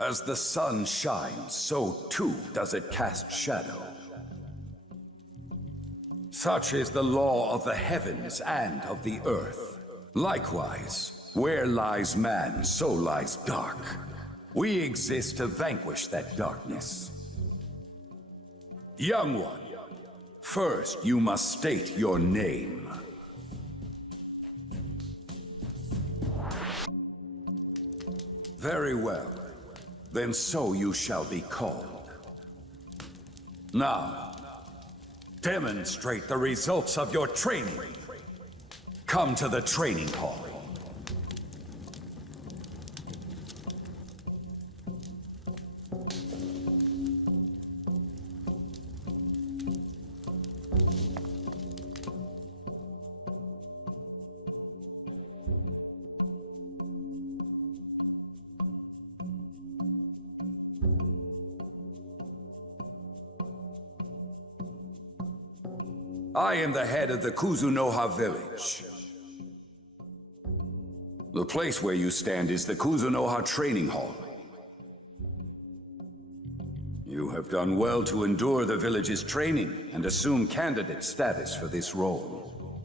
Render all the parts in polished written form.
As the sun shines, so too does it cast shadow. Such is the law of the heavens and of the earth. Likewise, where lies man, so lies dark. We exist to vanquish that darkness. Young one, first you must state your name. Very well. Then so you shall be called. Now, demonstrate the results of your training. Come to the training hall. I am the head of the Kuzunoha village. The place where you stand is the Kuzunoha training hall. You have done well to endure the village's training and assume candidate status for this role.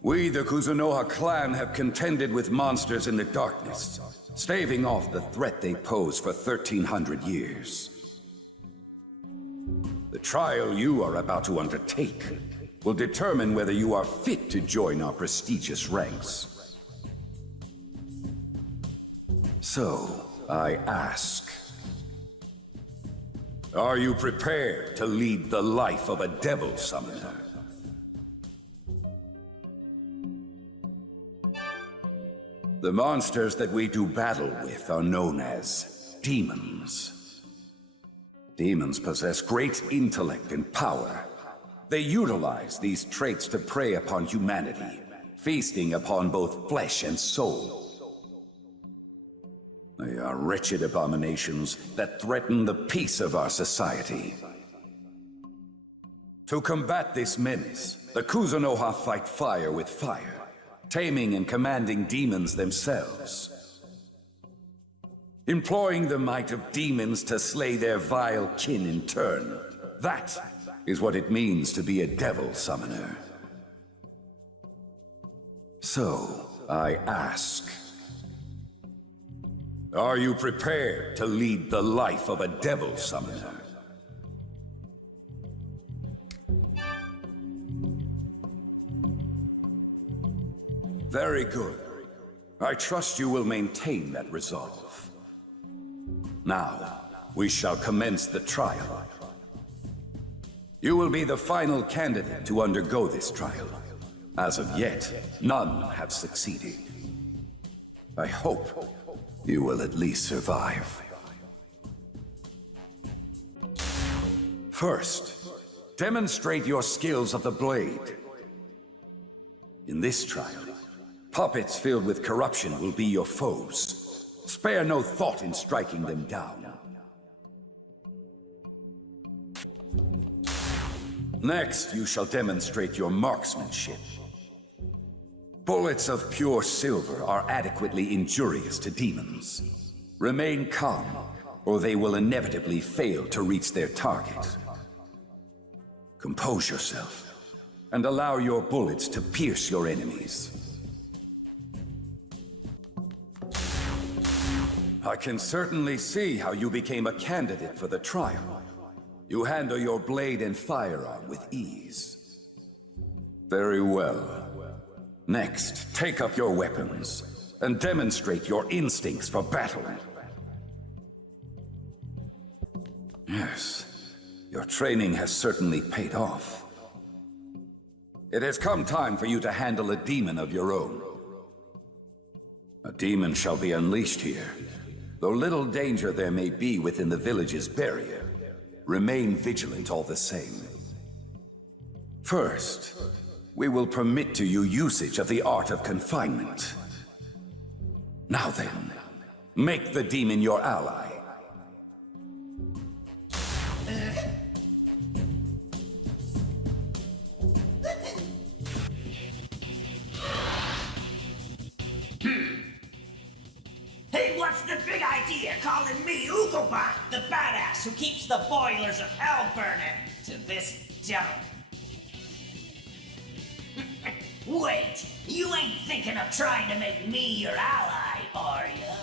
We, the Kuzunoha clan, have contended with monsters in the darkness, staving off the threat they pose for 1,300 years. The trial you are about to undertake will determine whether you are fit to join our prestigious ranks. So, I ask, are you prepared to lead the life of a devil summoner? The monsters that we do battle with are known as demons. Demons possess great intellect and power. They utilize these traits to prey upon humanity, feasting upon both flesh and soul. They are wretched abominations that threaten the peace of our society. To combat this menace, the Kuzunoha fight fire with fire, taming and commanding demons themselves. Employing the might of demons to slay their vile kin in turn. That is what it means to be a devil summoner. So, I ask, are you prepared to lead the life of a devil summoner? Very good. I trust you will maintain that resolve. Now, we shall commence the trial. You will be the final candidate to undergo this trial. As of yet, none have succeeded. I hope you will at least survive. First, demonstrate your skills of the blade. In this trial, puppets filled with corruption will be your foes. Spare no thought in striking them down. Next, you shall demonstrate your marksmanship. Bullets of pure silver are adequately injurious to demons. Remain calm, or they will inevitably fail to reach their target. Compose yourself, and allow your bullets to pierce your enemies. I can certainly see how you became a candidate for the trial. You handle your blade and firearm with ease. Very well. Next, take up your weapons and demonstrate your instincts for battle. Yes, your training has certainly paid off. It has come time for you to handle a demon of your own. A demon shall be unleashed here. Though little danger there may be within the village's barrier, remain vigilant all the same. First, we will permit to you usage of the art of confinement. Now then, make the demon your ally. Hey, what's the big idea calling me Ukobot, the badass who keeps the boilers of hell burning to this dump? Wait, you ain't thinking of trying to make me your ally, are ya?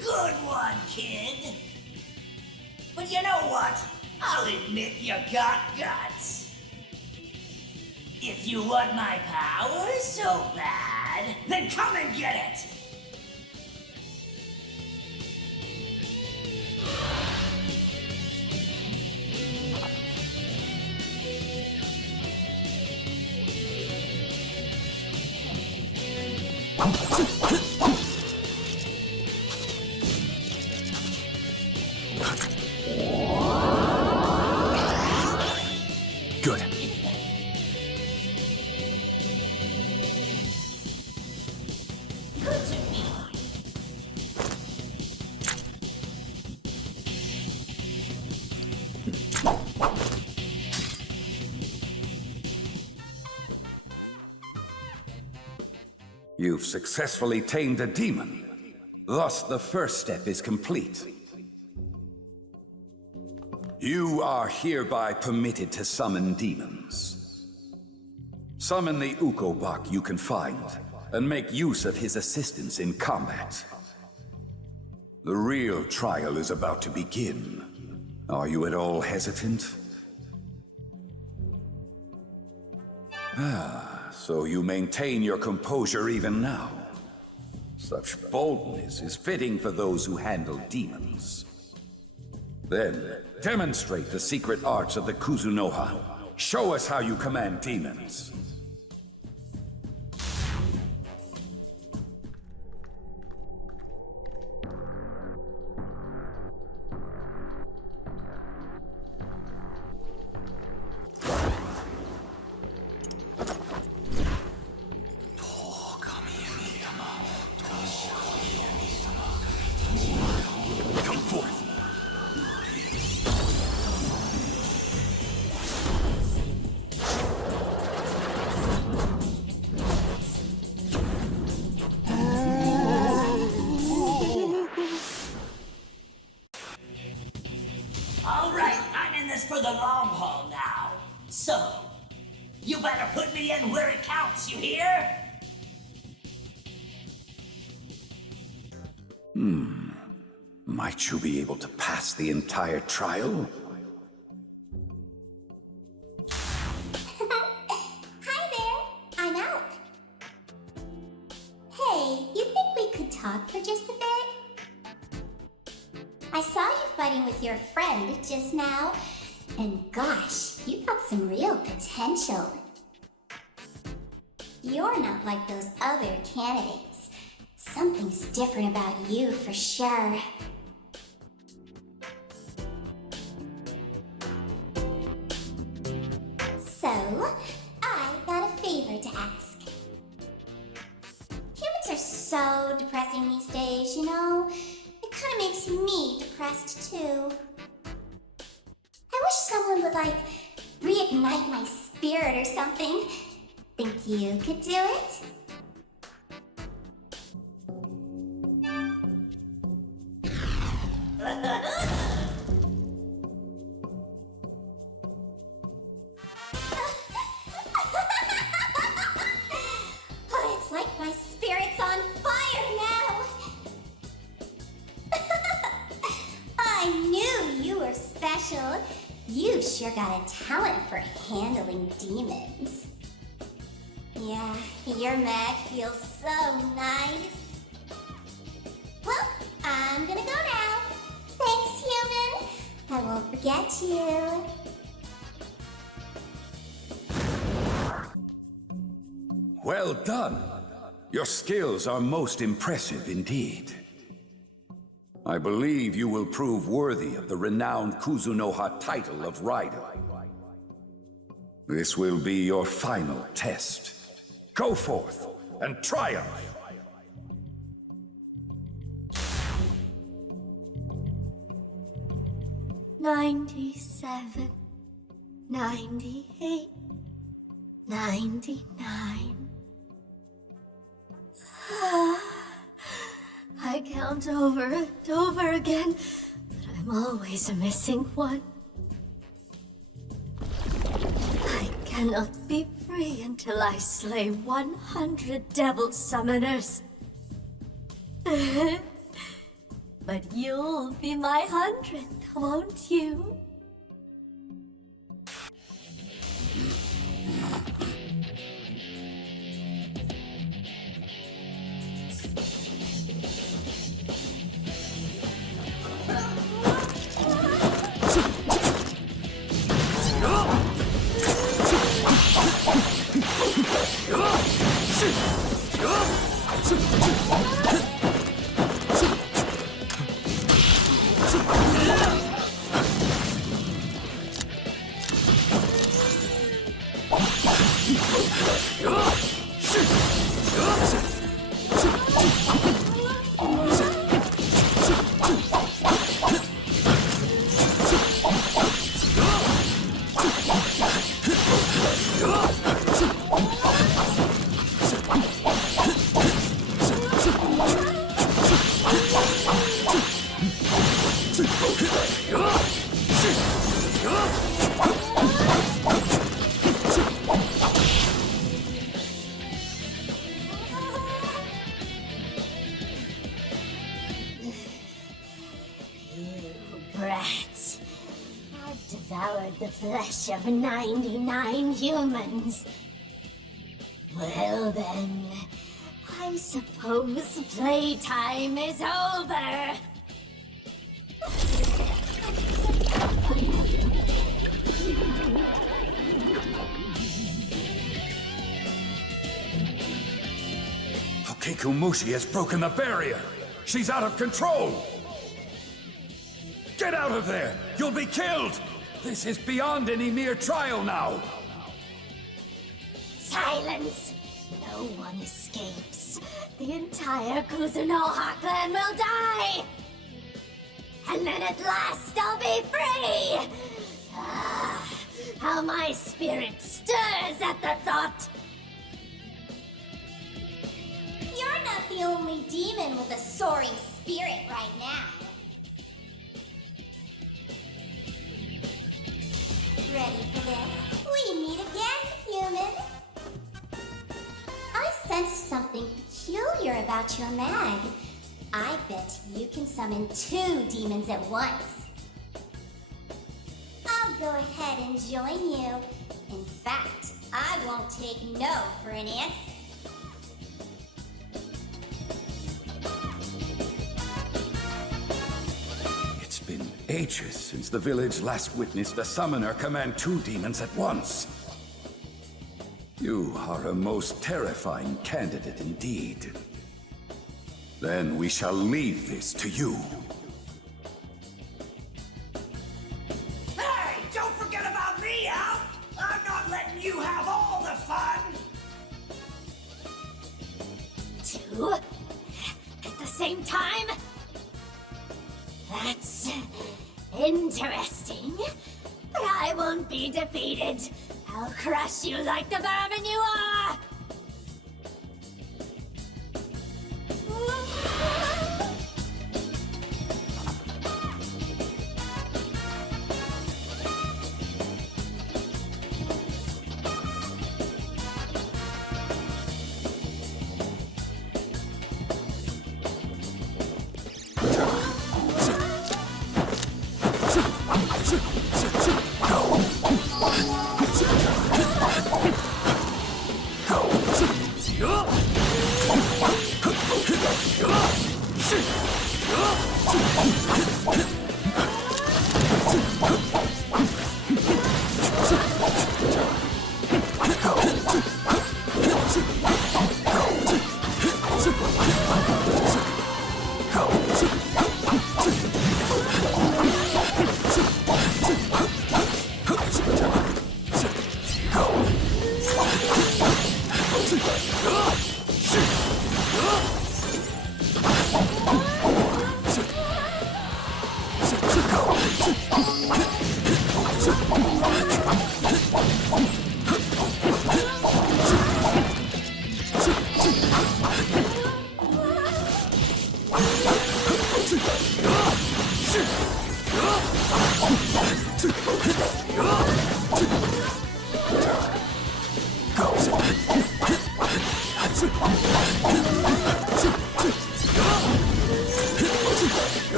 Good one, kid. But you know what? I'll admit you got guts. If you want my power so bad, then come and get it! Good. You've successfully tamed a demon. Thus, the first step is complete. You are hereby permitted to summon demons. Summon the Ukobot you can find, and make use of his assistance in combat. The real trial is about to begin. Are you at all hesitant? So you maintain your composure even now. Such boldness is fitting for those who handle demons. Then, demonstrate the secret arts of the Kuzunoha. Show us how you command demons. Alright, I'm in this for the long haul now. So, you better put me in where it counts, you hear? Might you be able to pass the entire trial? Hi there, I'm out. Hey, you think we could talk for just a bit? I saw you fighting with your friend just now, and gosh, you got some real potential. You're not like those other candidates. Something's different about you for sure. So, I got a favor to ask. Humans are so depressing these days, you know? It kind of makes me depressed too. I wish someone would, like, reignite my spirit or something. Think you could do it? Oh, it's like my spirit's on fire now. I knew you were special. You sure got a talent for handling demons. Yeah, your mag feels so nice. Well, I'm gonna go now. Thanks, human. I won't forget you. Well done. Your skills are most impressive indeed. I believe you will prove worthy of the renowned Kuzunoha title of RAIDOU. This will be your final test. Go forth and triumph! 97, 98, 99. count over and over again, but I'm always missing one. I cannot be free until I slay 100 devil summoners. But you'll be my 100th, won't you? Brats. I've devoured the flesh of 99 humans. Well then, I suppose playtime is over. Okikumushi has broken the barrier. She's out of control. Get out of there! You'll be killed! This is beyond any mere trial now! Silence! No one escapes. The entire Kuzunoha clan will die! And then at last I'll be free! Ah, how my spirit stirs at the thought! You're not the only demon with a soaring spirit right now. Ready for this? We meet again, human. I sensed something peculiar about your mag. I bet you can summon 2 demons at once. I'll go ahead and join you. In fact, I won't take no for an answer. It's been ages since the village last witnessed a summoner command 2 demons at once. You are a most terrifying candidate indeed. Then we shall leave this to you. Hey, don't forget about me, Al! I'm not letting you have all the fun! 2? At the same time? That's interesting. But I won't be defeated. I'll crush you like the vermin you are!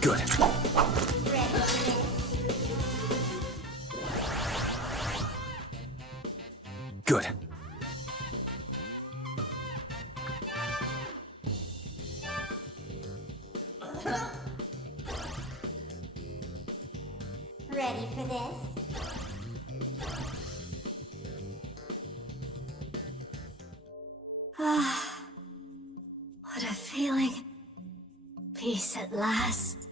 Good. Good. Ready for this? Ah, what a feeling. Peace at last.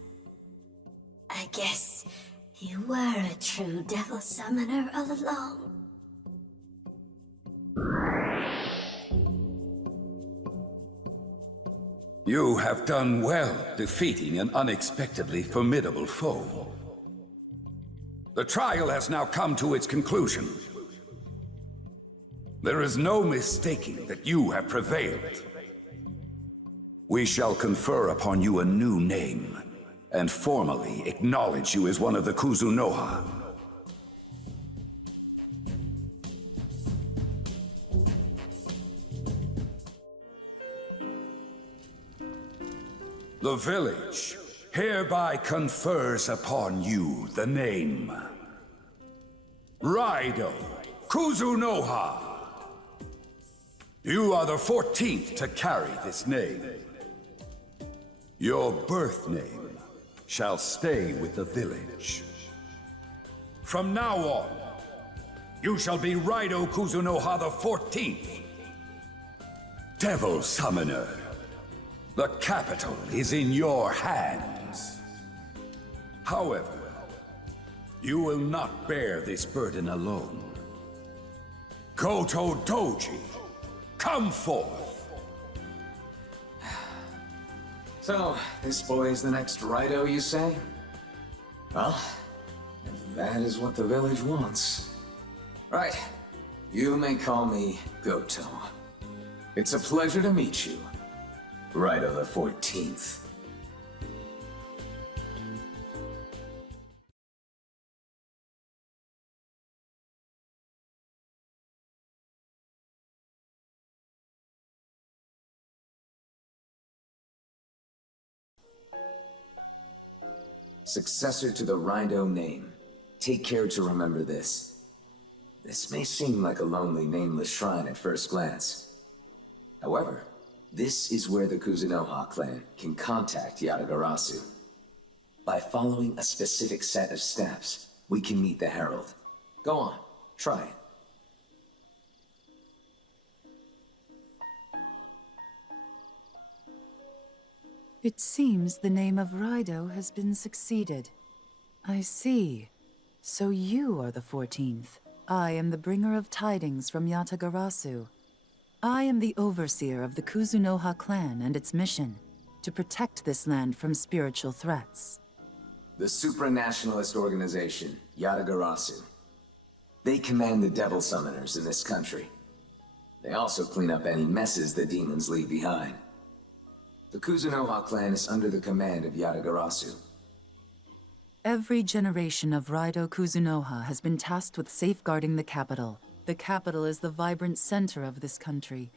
I guess you were a true devil summoner all along. You have done well defeating an unexpectedly formidable foe. The trial has now come to its conclusion. There is no mistaking that you have prevailed. We shall confer upon you a new name, and formally acknowledge you as one of the Kuzunoha. The village hereby confers upon you the name RAIDOU KUZUNOHA. You are the 14th to carry this name. Your birth name shall stay with the village. From now on, you shall be RAIDOU KUZUNOHA the 14th. Devil Summoner. The capital is in your hands. However, you will not bear this burden alone. Goto Doji, come forth! So, this boy is the next RAIDOU, you say? Well, if that is what the village wants. Right. You may call me Goto. It's a pleasure to meet you. RAIDOU the 14th. Successor to the RAIDOU name. Take care to remember this. This may seem like a lonely, nameless shrine at first glance. However, this is where the Kuzunoha clan can contact Yatagarasu. By following a specific set of steps, we can meet the Herald. Go on, try it. It seems the name of RAIDOU has been succeeded. I see. So you are the 14th. I am the bringer of tidings from Yatagarasu. I am the overseer of the Kuzunoha clan and its mission, to protect this land from spiritual threats. The supranationalist organization, Yatagarasu. They command the devil summoners in this country. They also clean up any messes the demons leave behind. The Kuzunoha clan is under the command of Yatagarasu. Every generation of RAIDOU Kuzunoha has been tasked with safeguarding the capital. The capital is the vibrant center of this country.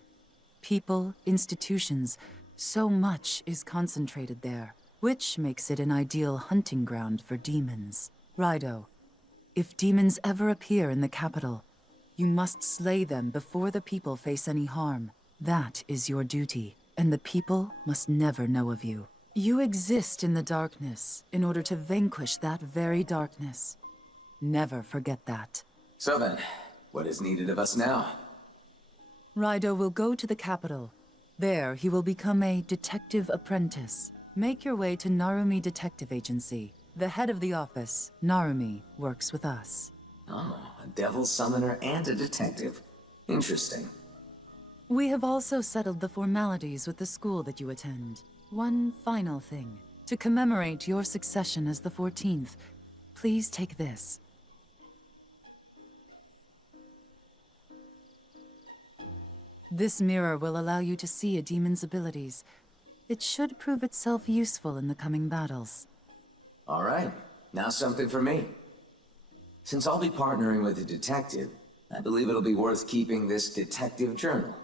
People, institutions, so much is concentrated there, which makes it an ideal hunting ground for demons. RAIDOU, if demons ever appear in the capital, you must slay them before the people face any harm. That is your duty, and the people must never know of you. You exist in the darkness in order to vanquish that very darkness. Never forget that. So then, what is needed of us now? RAIDOU will go to the capital. There, he will become a detective apprentice. Make your way to Narumi Detective Agency. The head of the office, Narumi, works with us. Oh, a devil summoner and a detective. Interesting. We have also settled the formalities with the school that you attend. One final thing. To commemorate your succession as the 14th, please take this. This mirror will allow you to see a demon's abilities. It should prove itself useful in the coming battles. Alright, now something for me. Since I'll be partnering with a detective, I believe it'll be worth keeping this detective journal.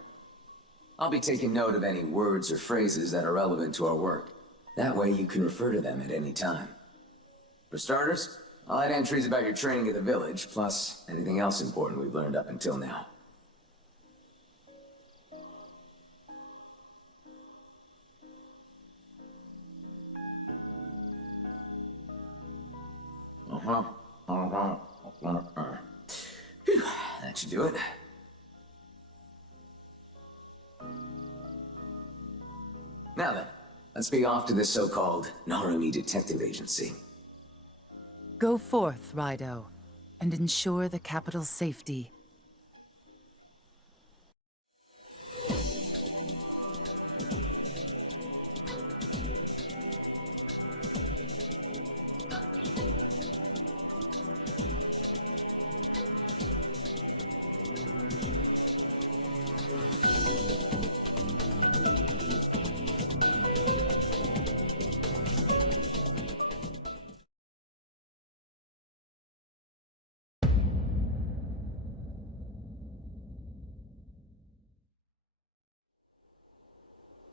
I'll be taking note of any words or phrases that are relevant to our work. That way you can refer to them at any time. For starters, I'll add entries about your training at the village, plus anything else important we've learned up until now. That should do it. Now then, let's be off to this so-called Narumi Detective Agency. Go forth, Raido, and ensure the capital's safety.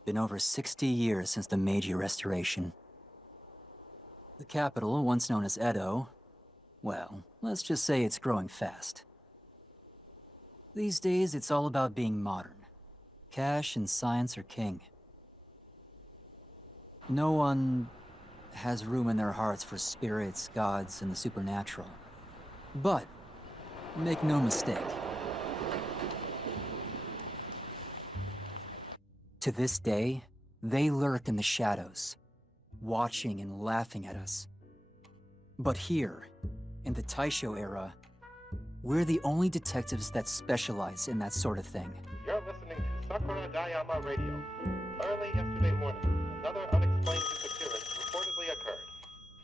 Been over 60 years since the Meiji Restoration. The capital, once known as Edo, well, let's just say it's growing fast. These days, it's all about being modern. Cash and science are king. No one has room in their hearts for spirits, gods, and the supernatural. But, make no mistake, to this day, they lurk in the shadows, watching and laughing at us. But here, in the Taisho era, we're the only detectives that specialize in that sort of thing. You're listening to Sakura Dayama Radio. Early yesterday morning, another unexplained disappearance reportedly occurred.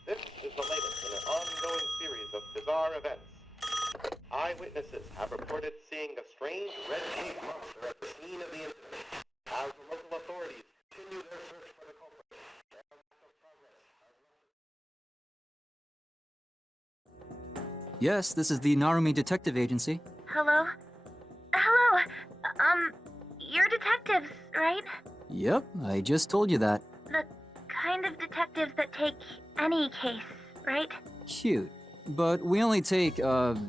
This is the latest in an ongoing series of bizarre events. Eyewitnesses have reported seeing a strange red-shaped monster at the scene of the incident. As the local authorities continue their search for the culprit, their lack of progress. Yes, this is the Narumi Detective Agency. Hello? Hello! You're detectives, right? Yep, I just told you that. The kind of detectives that take any case, right? Cute. But we only take,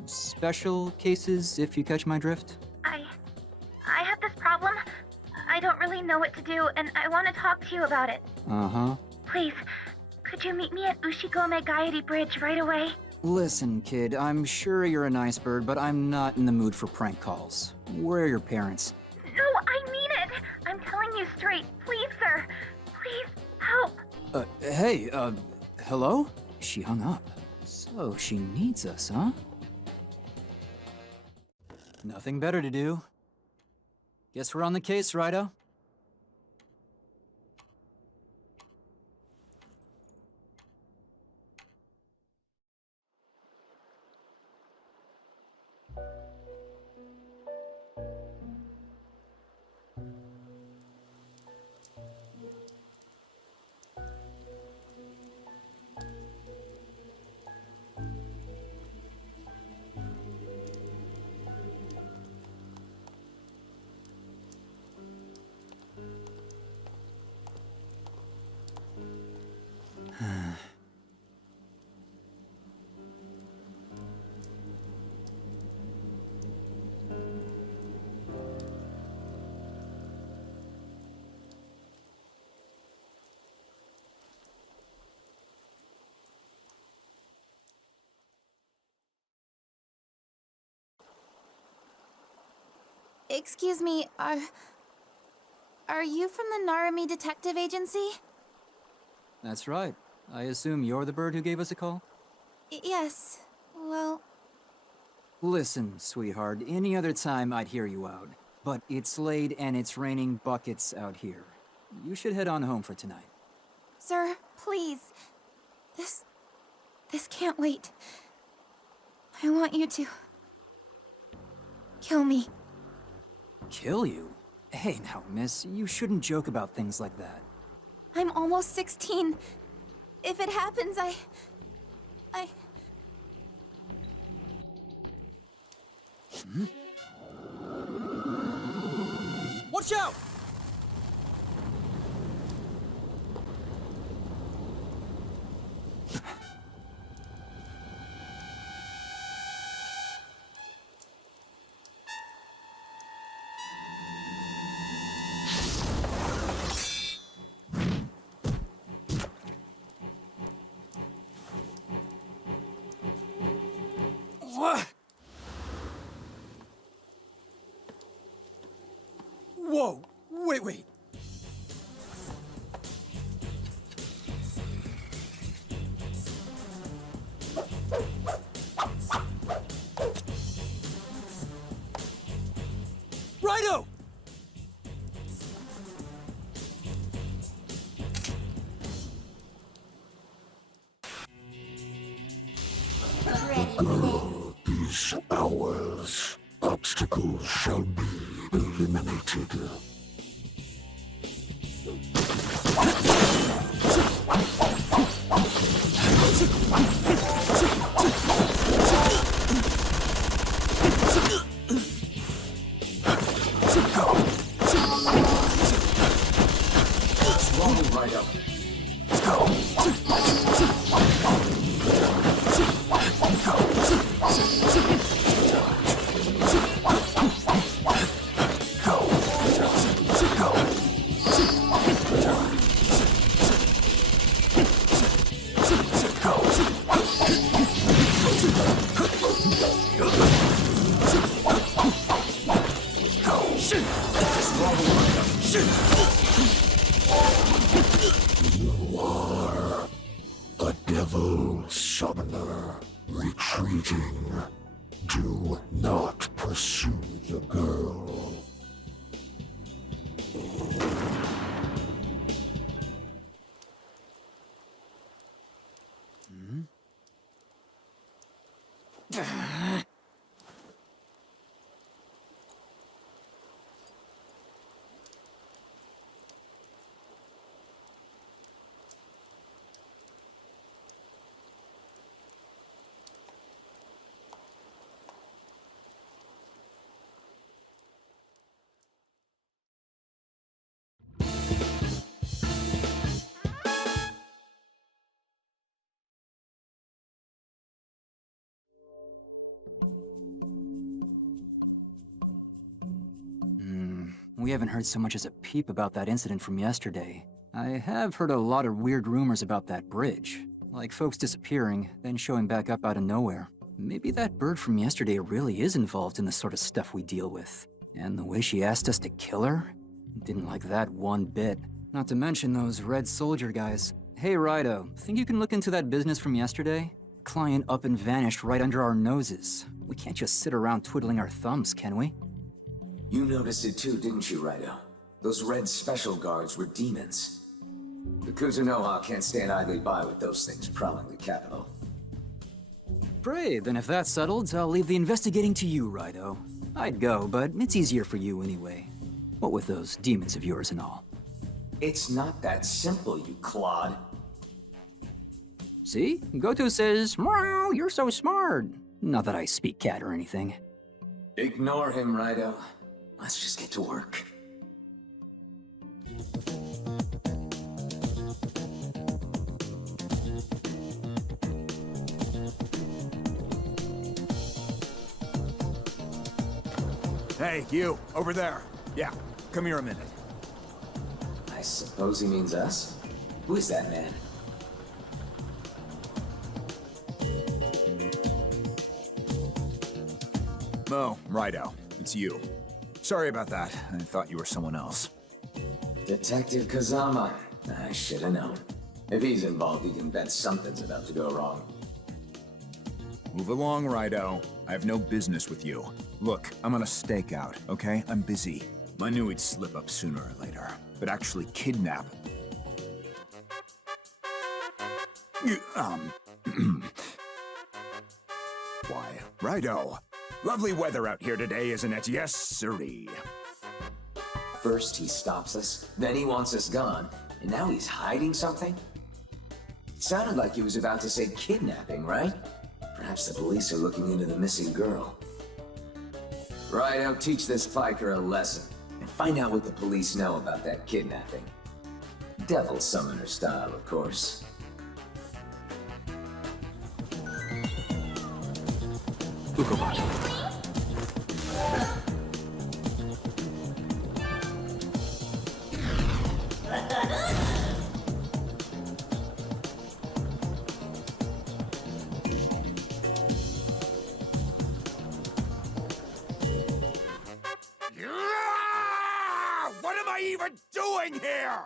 special cases, if you catch my drift. I have this problem. I don't really know what to do, and I want to talk to you about it. Uh-huh. Please, could you meet me at Ushigome Gaidi Bridge right away? Listen, kid, I'm sure you're a nice bird, but I'm not in the mood for prank calls. Where are your parents? No, I mean it! I'm telling you straight. Please, sir. Please, help. Hey, hello? She hung up. So, she needs us, huh? Nothing better to do. Guess we're on the case, Raido. Excuse me, are you from the Narumi Detective Agency? That's right. I assume you're the bird who gave us a call? Yes. Well... Listen, sweetheart, any other time I'd hear you out. But it's late and it's raining buckets out here. You should head on home for tonight. Sir, please. This can't wait. I want you to... kill me. Kill you? Hey now, miss, you shouldn't joke about things like that. I'm almost 16. If it happens, I... Watch out! What? Whoa! Wait. Raido! Ready for this? Is ours. Obstacles shall be eliminated. What's wrong with Raido? A devil summoner retreating. Do not pursue the girl. We haven't heard so much as a peep about that incident from yesterday. I have heard a lot of weird rumors about that bridge. Like folks disappearing, then showing back up out of nowhere. Maybe that bird from yesterday really is involved in the sort of stuff we deal with. And the way she asked us to kill her? Didn't like that one bit. Not to mention those Red Soldier guys. Hey Raido, think you can look into that business from yesterday? Client up and vanished right under our noses. We can't just sit around twiddling our thumbs, can we? You noticed it too, didn't you, Raido? Those red special guards were demons. The Kuzunoha can't stand idly by with those things prowling the capital. Great, then if that's settled, I'll leave the investigating to you, Raido. I'd go, but it's easier for you anyway. What with those demons of yours and all. It's not that simple, you clod. See? Goto says, "Meow, you're so smart." Not that I speak cat or anything. Ignore him, Raido. Let's just get to work. Hey, you, over there. Yeah, come here a minute. I suppose he means us? Who is that man? Oh, Raido, it's you. Sorry about that. I thought you were someone else. Detective Kazama. I should have known. If he's involved, he can bet something's about to go wrong. Move along, Raido. I have no business with you. Look, I'm on a stakeout, okay? I'm busy. I knew he'd slip up sooner or later, but actually kidnap... Why, Raido. Lovely weather out here today, isn't it? Yes, sirree. First he stops us, then he wants us gone, and now he's hiding something? It sounded like he was about to say kidnapping, right? Perhaps the police are looking into the missing girl. Right, teach this piker a lesson, and find out what the police know about that kidnapping. Devil summoner style, of course. What am I even doing here?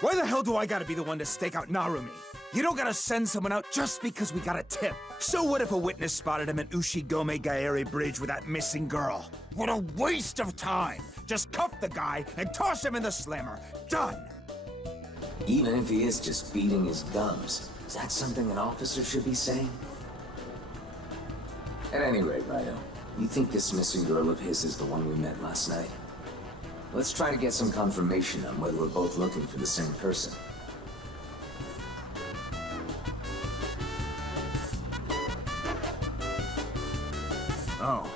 Why the hell do I gotta be the one to stake out Narumi? You don't gotta send someone out just because we got a tip. So what if a witness spotted him at Ushigome Gaeri Bridge with that missing girl? What a waste of time! Just cuff the guy and toss him in the slammer. Done! Even if he is just beating his gums, is that something an officer should be saying? At any rate, Raido, you think this missing girl of his is the one we met last night? Let's try to get some confirmation on whether we're both looking for the same person. Oh,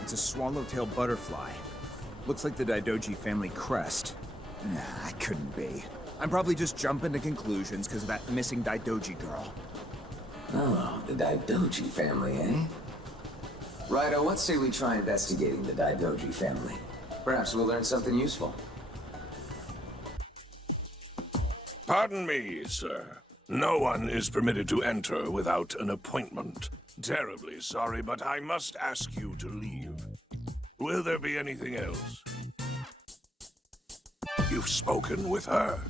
it's a swallowtail butterfly. Looks like the Daidoji family crest. Nah, that couldn't be. I'm probably just jumping to conclusions because of that missing Daidoji girl. Oh, the Daidoji family, eh? Raido, let's say we try investigating the Daidoji family. Perhaps we'll learn something useful. Pardon me, sir. No one is permitted to enter without an appointment. Terribly sorry, but I must ask you to leave. Will there be anything else? You've spoken with her.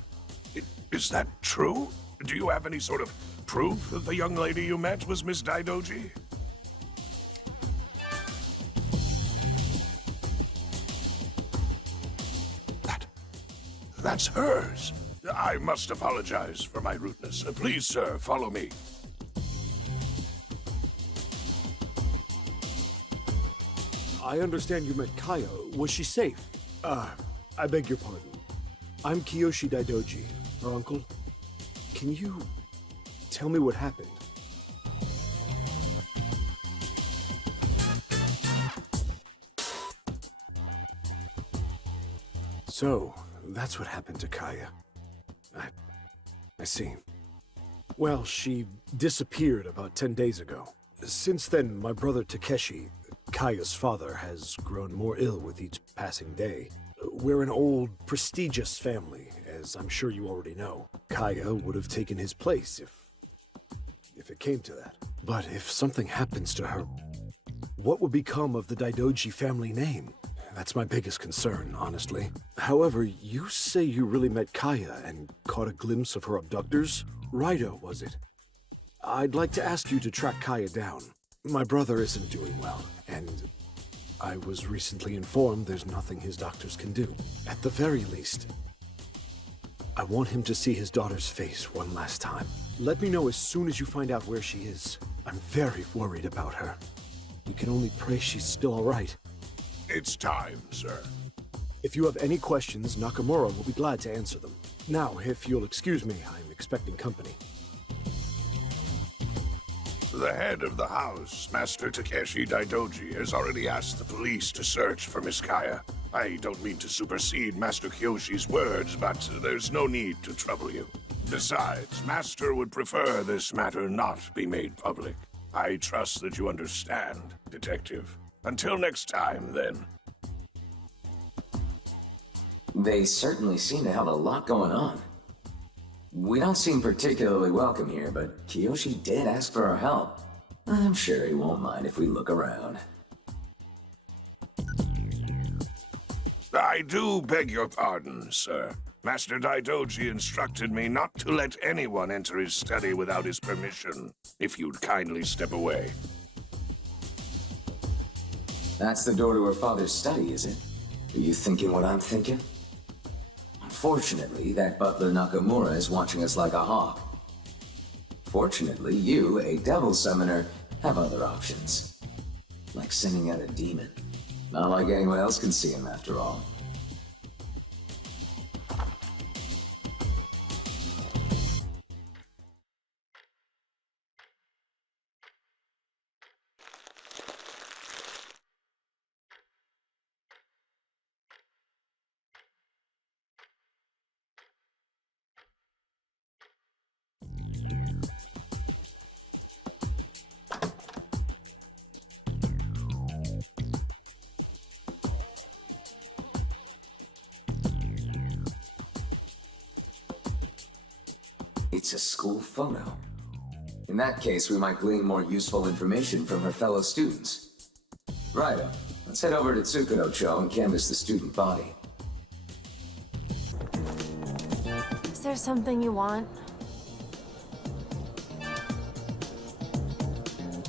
Is that true? Do you have any sort of proof that the young lady you met was Miss Daidoji? That's hers. I must apologize for my rudeness. Please, sir, follow me. I understand you met Kaya. Was she safe? I beg your pardon. I'm Kiyoshi Daidoji, her uncle. Can you tell me what happened? So, that's what happened to Kaya. I see. Well, she disappeared about 10 days ago. Since then, my brother Takeshi, Kaya's father, has grown more ill with each passing day. We're an old, prestigious family, as I'm sure you already know. Kaya would have taken his place if it came to that. But if something happens to her, what would become of the Daidoji family name? That's my biggest concern, honestly. However, you say you really met Kaya and caught a glimpse of her abductors? Raido, was it? I'd like to ask you to track Kaya down. My brother isn't doing well, and I was recently informed there's nothing his doctors can do. At the very least, I want him to see his daughter's face one last time. Let me know as soon as you find out where she is. I'm very worried about her. We can only pray she's still all right. It's time, sir. If you have any questions, Nakamura will be glad to answer them. Now, if you'll excuse me, I'm expecting company. The head of the house, Master Takeshi Daidoji, has already asked the police to search for Miss Kaya. I don't mean to supersede Master Kyoshi's words, but there's no need to trouble you. Besides, Master would prefer this matter not be made public. I trust that you understand, Detective. Until next time, then. They certainly seem to have a lot going on. We don't seem particularly welcome here, but Kiyoshi did ask for our help. I'm sure he won't mind if we look around. I do beg your pardon, sir. Master Daidoji instructed me not to let anyone enter his study without his permission. If you'd kindly step away. That's the door to her father's study, is it? Are you thinking what I'm thinking? Unfortunately, that butler Nakamura is watching us like a hawk. Fortunately, you, a devil summoner, have other options. Like sending out a demon. Not like anyone else can see him, after all. It's a school photo. In that case, we might glean more useful information from her fellow students. Raido, let's head over to Tsukudo-Cho and canvass the student body. Is there something you want?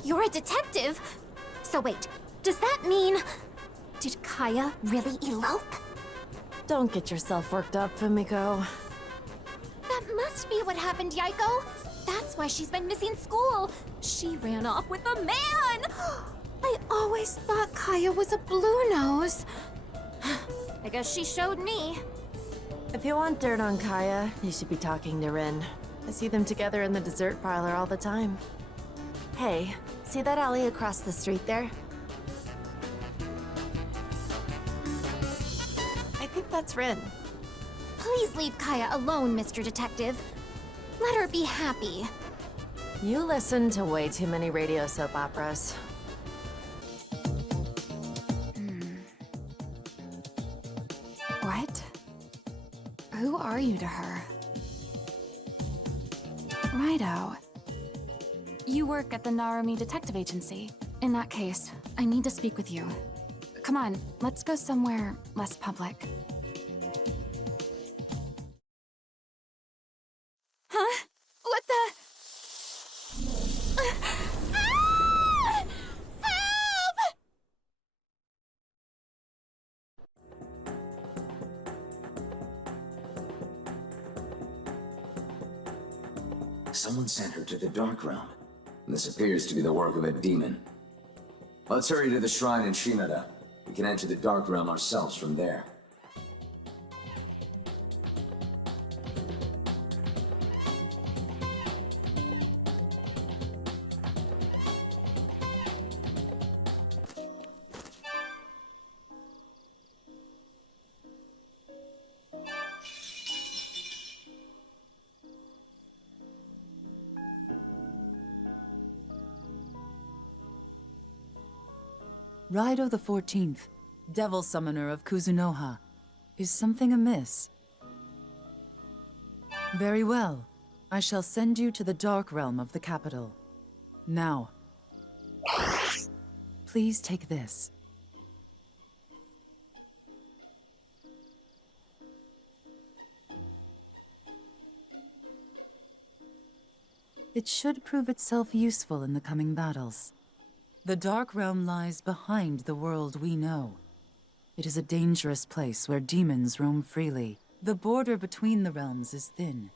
You're a detective? So wait, does that mean... Did Kaya really elope? Don't get yourself worked up, Fumiko. That must be what happened, Yaiko. That's why she's been missing school. She ran off with a man! I always thought Kaya was a blue nose. I guess she showed me. If you want dirt on Kaya, you should be talking to Rin. I see them together in the dessert parlor all the time. Hey, see that alley across the street there? I think that's Rin. Please leave Kaya alone, Mr. Detective. Let her be happy. You listen to way too many radio soap operas. What? Who are you to her? Raido. You work at the Narumi Detective Agency. In that case, I need to speak with you. Come on, let's go somewhere less public. Huh? What the? Help! Someone sent her to the Dark Realm. This appears to be the work of a demon. Let's hurry to the shrine in Shinada. We can enter the Dark Realm ourselves from there. Raido the 14th, Devil Summoner of Kuzunoha. Is something amiss? Very well. I shall send you to the Dark Realm of the capital. Now, please take this. It should prove itself useful in the coming battles. The Dark Realm lies behind the world we know. It is a dangerous place where demons roam freely. The border between the realms is thin,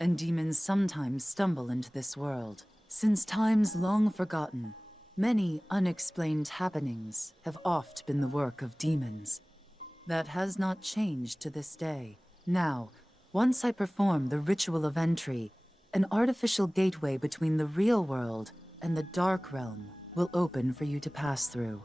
and demons sometimes stumble into this world. Since times long forgotten, many unexplained happenings have oft been the work of demons. That has not changed to this day. Now, once I perform the ritual of entry, an artificial gateway between the real world and the Dark Realm will open for you to pass through.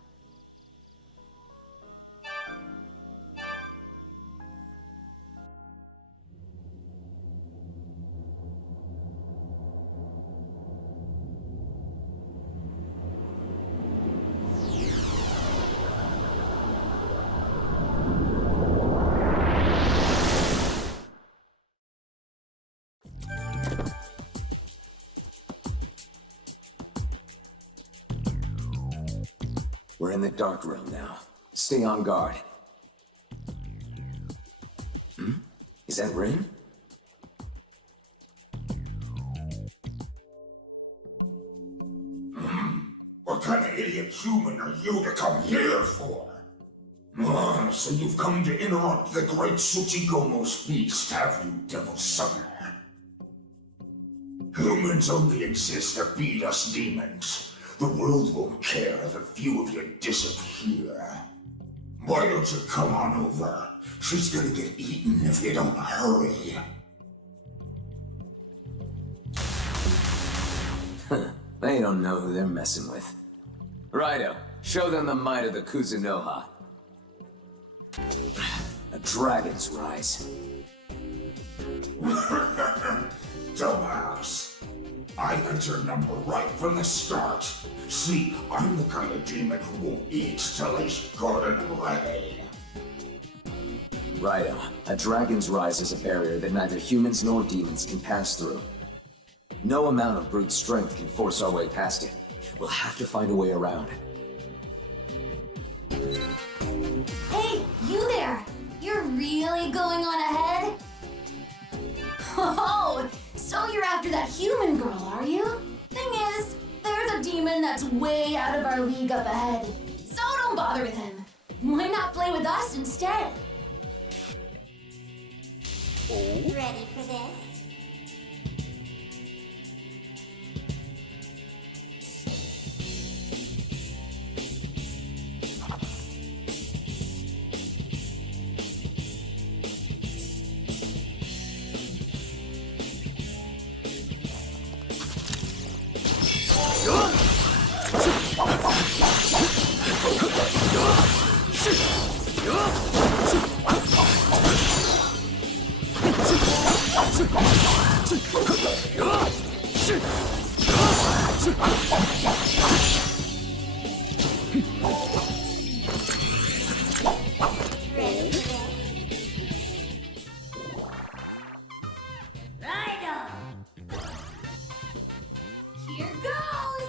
We're in the Dark Realm now. Stay on guard. Is that Rin? What kind of idiot human are you to come here for? So you've come to interrupt the great Tsuchigomo's feast, have you, Devil Summoner? Humans only exist to feed us demons. The world won't care if a few of you disappear. Why don't you come on over? She's gonna get eaten if you don't hurry. They don't know who they're messing with. Raido, show them the might of the Kuzunoha. A dragon's rise. Dumbass. I had your number right from the start. See, I'm the kind of demon who won't eat till he's good and ready. Raido, a dragon's rise is a barrier that neither humans nor demons can pass through. No amount of brute strength can force our way past it. We'll have to find a way around. Hey, you there! You're really going on ahead? Oh, so you're after that human girl, are you? Thing is, there's a demon that's way out of our league up ahead. So don't bother with him. Why not play with us instead? Ready for this? Raido! Here goes!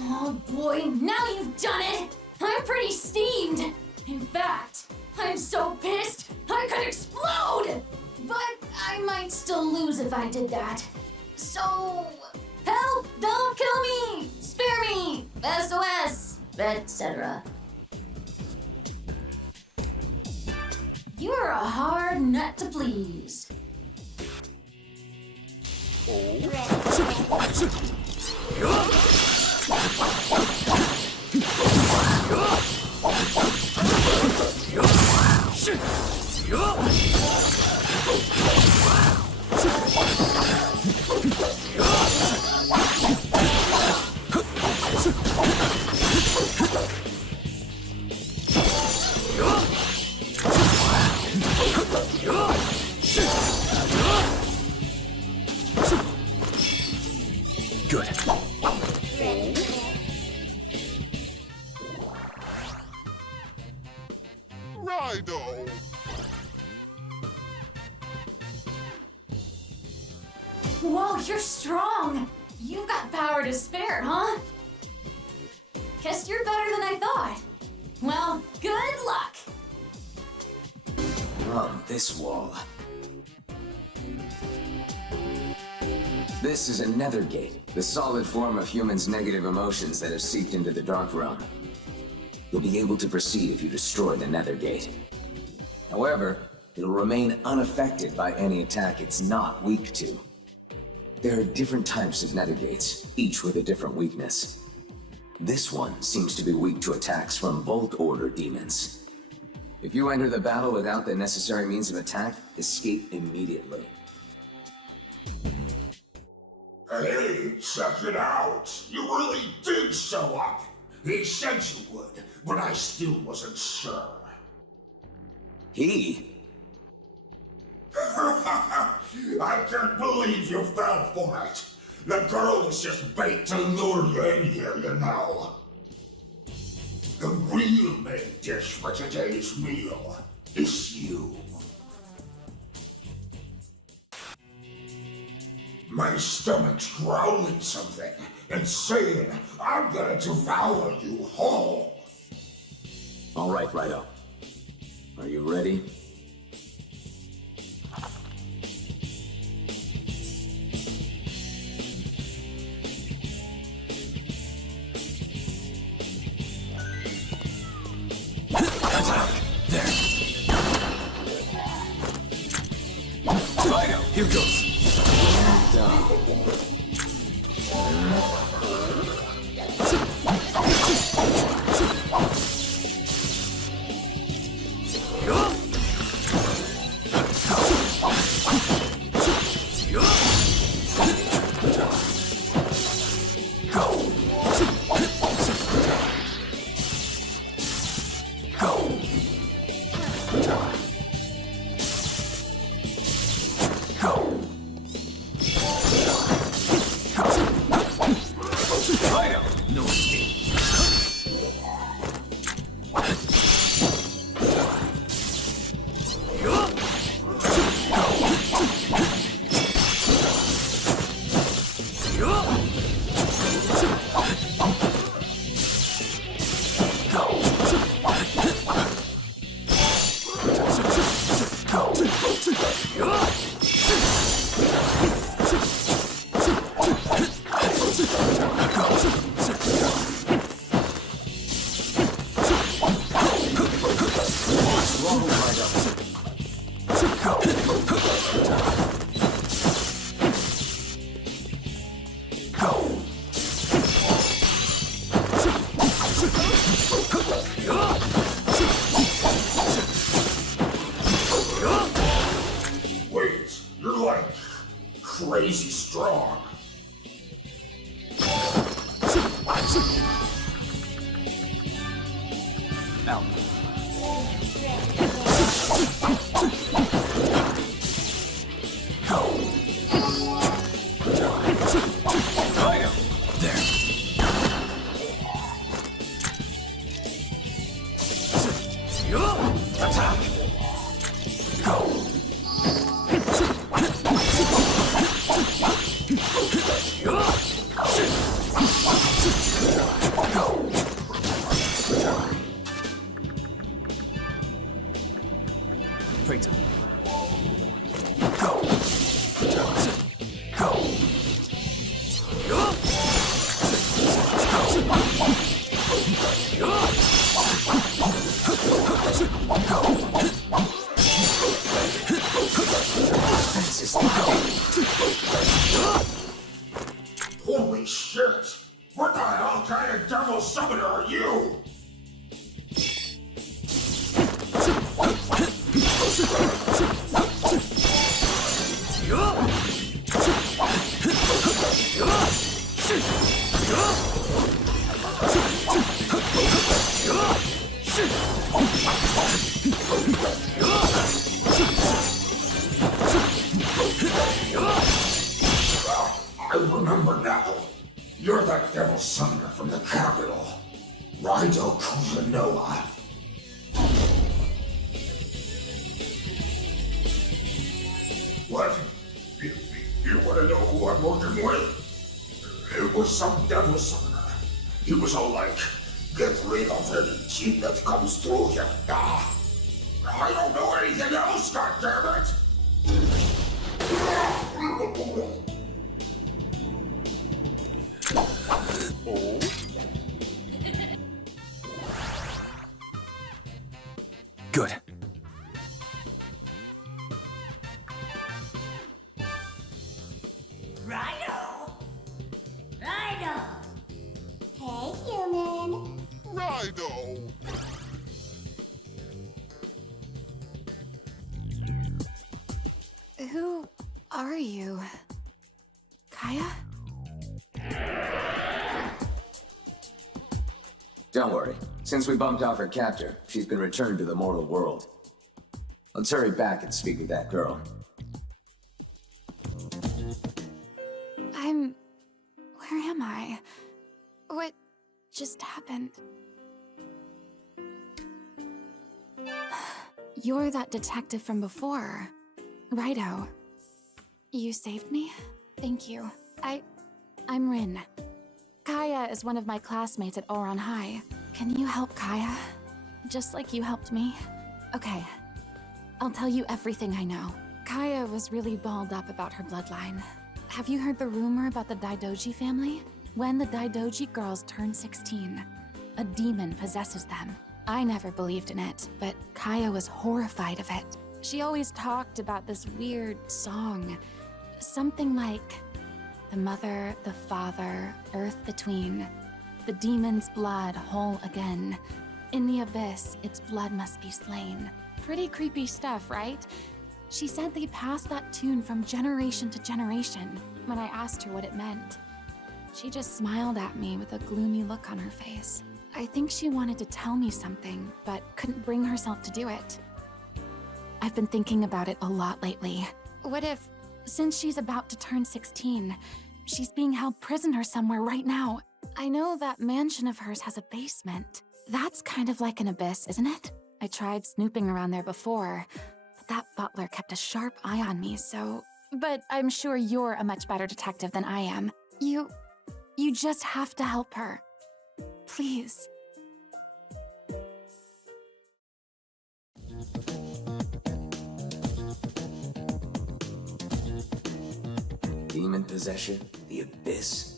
Oh boy, now you've done it! I'm pretty steamed! In fact, I'm so pissed I could explode! But I might still lose if I did that. So, help! Don't kill me! Spare me! SOS! Etc. You're a hard nut to please. Good. Raido! Whoa, you're strong! You've got power to spare, huh? Guess you're better than I thought. Well, good luck! On this wall. This is a nether gate, the solid form of humans' negative emotions that have seeped into the dark realm. You'll be able to proceed if you destroy the nether gate. However, it'll remain unaffected by any attack it's not weak to. There are different types of nether gates, each with a different weakness. This one seems to be weak to attacks from Vault Order demons. If you enter the battle without the necessary means of attack, escape immediately. Hey, check it out! You really did show up! He said you would, but I still wasn't sure. He? I can't believe you fell for it! The girl was just bait to lure you in here, you know. The real main dish for today's meal is you. My stomach's growling something and saying I'm gonna devour you whole. All right, Raido. Are you ready? There. Raido, here goes. Out. Holy shit! What the hell kind of devil summoner are you? I remember now. You're that devil summoner from the capital. RAIDOU KUZUNOHA. What? You want to know who I'm working with? It was some devil summoner. He was all like, get rid of any cheat that comes through here. I don't know anything else, goddammit! Oh? Good. RAIDOU! RAIDOU! Hey, human. RAIDOU! Who are you? Kaya? Don't worry. Since we bumped off her captor, she's been returned to the mortal world. Let's hurry back and speak with that girl. Where am I? What just happened? You're that detective from before. RAIDOU. You saved me? Thank you. I'm Rin. Kaya is one of my classmates at Ouran High. Can you help Kaya? Just like you helped me? Okay. I'll tell you everything I know. Kaya was really balled up about her bloodline. Have you heard the rumor about the Daidoji family? When the Daidoji girls turn 16, a demon possesses them. I never believed in it, but Kaya was horrified of it. She always talked about this weird song. Something like, the mother, the father, earth between. The demon's blood whole again. In the abyss, its blood must be slain. Pretty creepy stuff, right? She said they passed that tune from generation to generation when I asked her what it meant. She just smiled at me with a gloomy look on her face. I think she wanted to tell me something, but couldn't bring herself to do it. I've been thinking about it a lot lately. What if, since she's about to turn 16, she's being held prisoner somewhere right now? I know that mansion of hers has a basement. That's kind of like an abyss, isn't it? I tried snooping around there before, but that butler kept a sharp eye on me, so... But I'm sure you're a much better detective than I am. You just have to help her. Please. Demon possession? The abyss?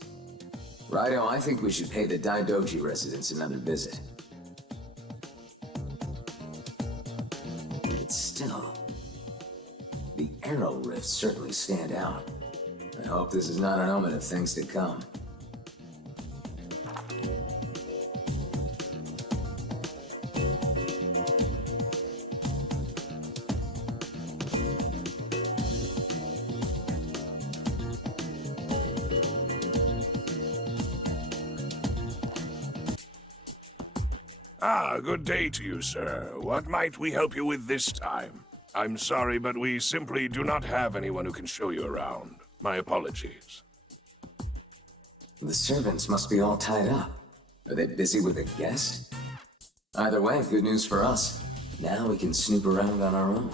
RAIDOU, I think we should pay the Daidoji residents another visit. But still, the arrow rifts certainly stand out. I hope this is not an omen of things to come. Ah, good day to you, sir. What might we help you with this time? I'm sorry, but we simply do not have anyone who can show you around. My apologies. The servants must be all tied up. Are they busy with a guest? Either way, good news for us. Now we can snoop around on our own.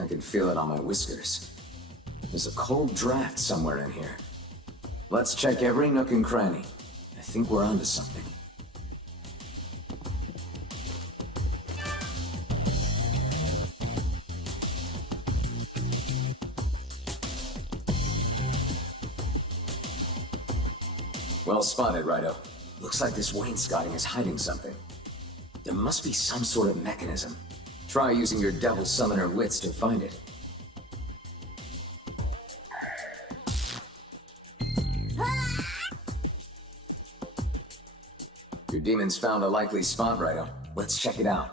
I can feel it on my whiskers. There's a cold draft somewhere in here. Let's check every nook and cranny. I think we're onto something. Well spotted, Raido. Looks like this wainscoting is hiding something. There must be some sort of mechanism. Try using your devil summoner wits to find it. Your demons found a likely spot, Raido. Let's check it out.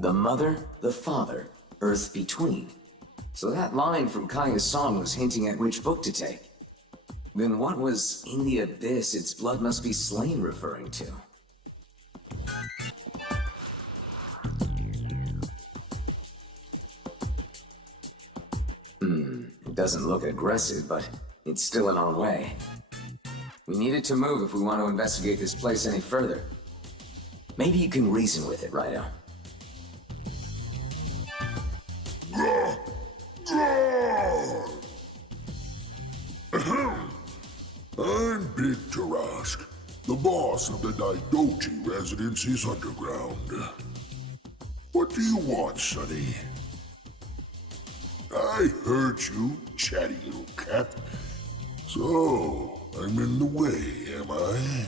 The mother, the father, earth between. So that line from Kaya's song was hinting at which book to take. Then what was in the abyss its blood must be slain referring to? It doesn't look aggressive, but it's still in our way. We needed to move if we want to investigate this place any further. Maybe you can reason with it, Raido. I'm Big Tarask, the boss of the Daidoji Residences underground. What do you want, Sonny? I heard you, chatty little cat. So, I'm in the way, am I?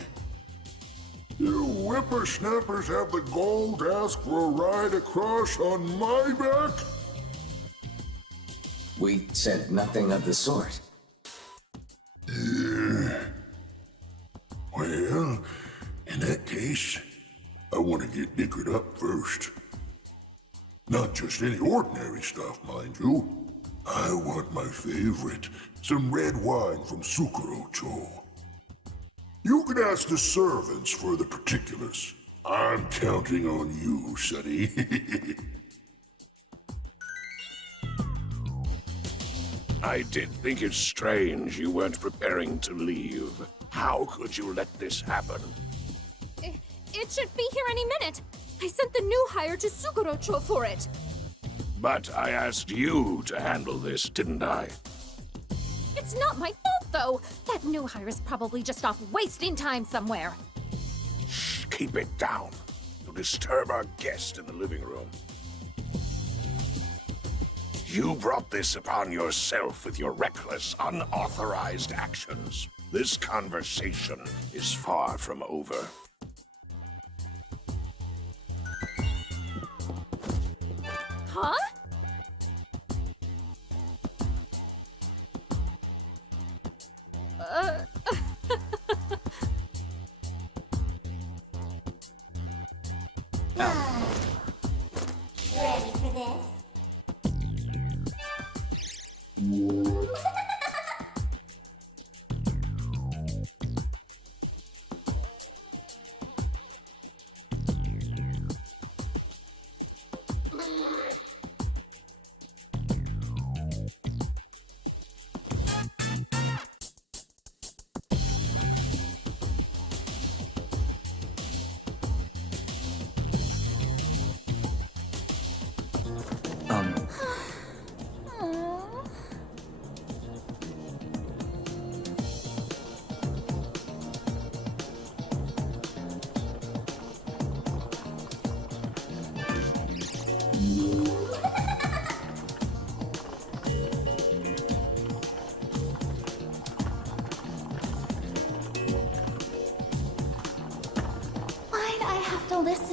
You whippersnappers have the gall to ask for a ride across on my back? We said nothing of the sort. Well, in that case, I want to get dickered up first. Not just any ordinary stuff, mind you. I want my favorite, some red wine from Tsukudo-Cho. You can ask the servants for the particulars. I'm counting on you, Sonny. I did think it strange you weren't preparing to leave. How could you let this happen? It should be here any minute. I sent the new hire to Tsukudo-Cho for it. But I asked you to handle this, didn't I? It's not my fault, though. That new hire is probably just off wasting time somewhere. Shh, keep it down. You'll disturb our guest in the living room. You brought this upon yourself with your reckless, unauthorized actions. This conversation is far from over. Huh? Ready for this?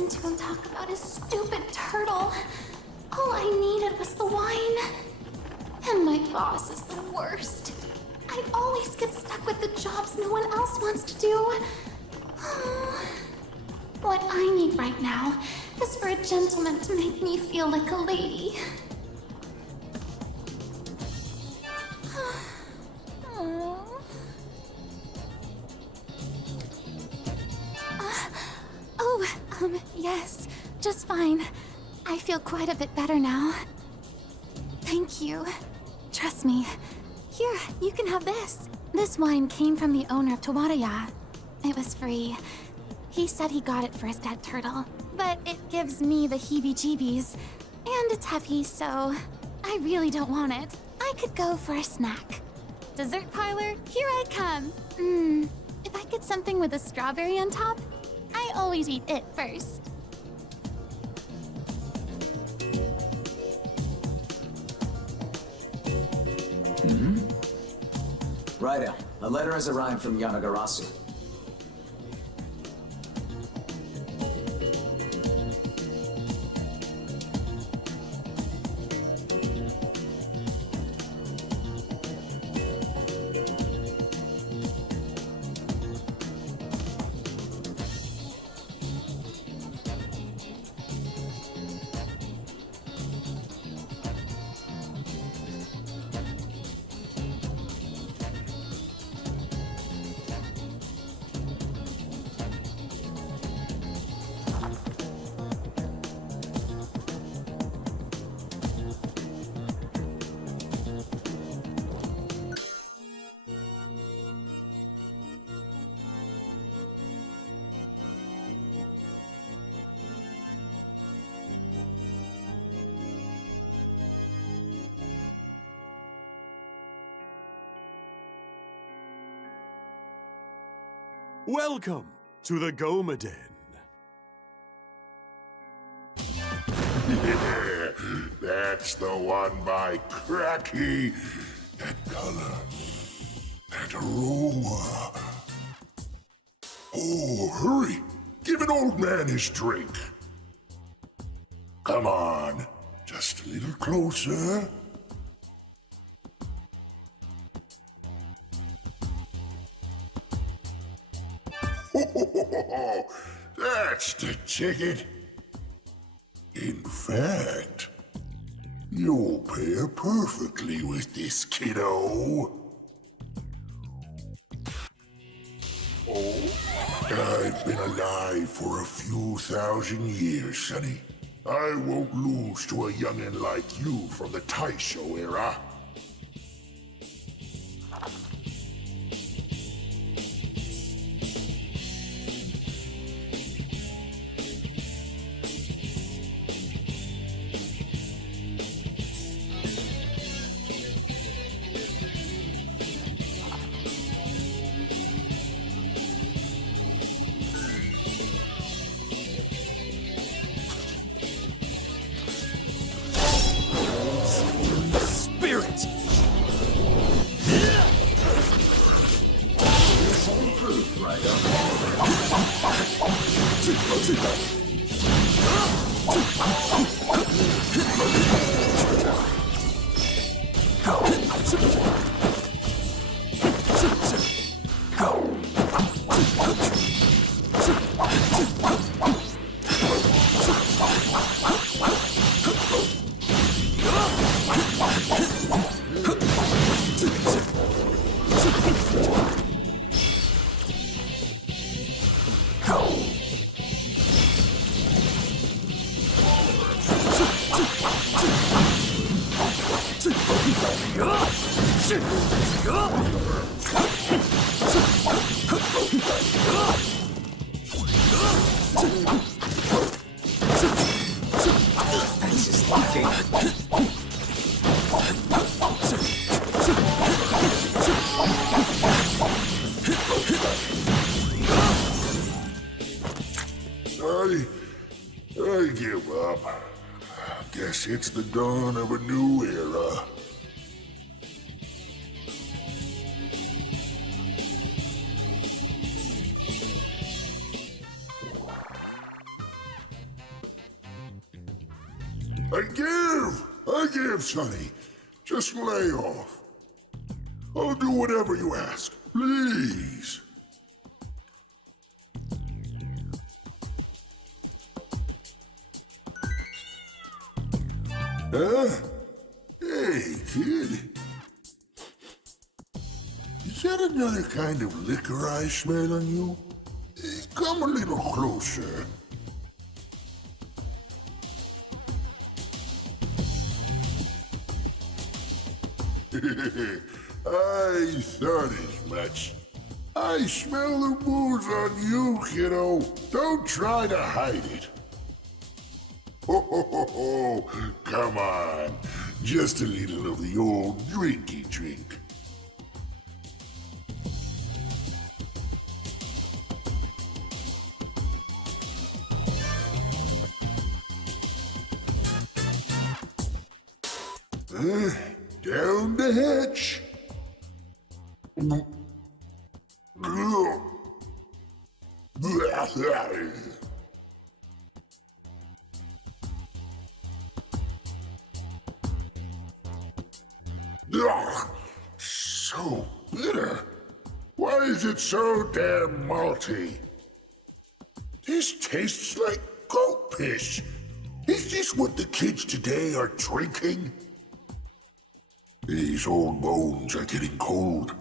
listen to him talk about his stupid turtle. All I needed was the wine. And my boss is the worst. I always get stuck with the jobs no one else wants to do. What I need right now is for a gentleman to make me feel like a lady. Yes, just fine. I feel quite a bit better now. Thank you. Trust me. Here, you can have this. This wine came from the owner of Tawadaya. It was free. He said he got it for his dead turtle, but it gives me the heebie-jeebies. And it's heavy, so I really don't want it. I could go for a snack. Dessert parlor, here I come. If I get something with a strawberry on top, I always eat it first. Raidou, a letter has arrived from Yanagarasu. Welcome to the Goma Den. That's the one by Cracky. That color. That aroma. Oh, hurry. Give an old man his drink. Come on. Just a little closer. That's the ticket. In fact, you'll pair perfectly with this kiddo. Oh, I've been alive for a few thousand years, sonny. I won't lose to a youngin' like you from the Taisho era. I give up. Guess it's the dawn of a new era. I give, Sonny. Just lay off. I'll do whatever you ask. Please. Huh? Hey, kid. Is that another kind of liquor I smell on you? Come a little closer. I thought as much. I smell the booze on you, kiddo. Don't try to hide it. Ho, come on. Just a little of the old drinky drink. Down the hatch. So bitter. Why is it so damn malty? This tastes like goat piss. Is this what the kids today are drinking? These old bones are getting cold.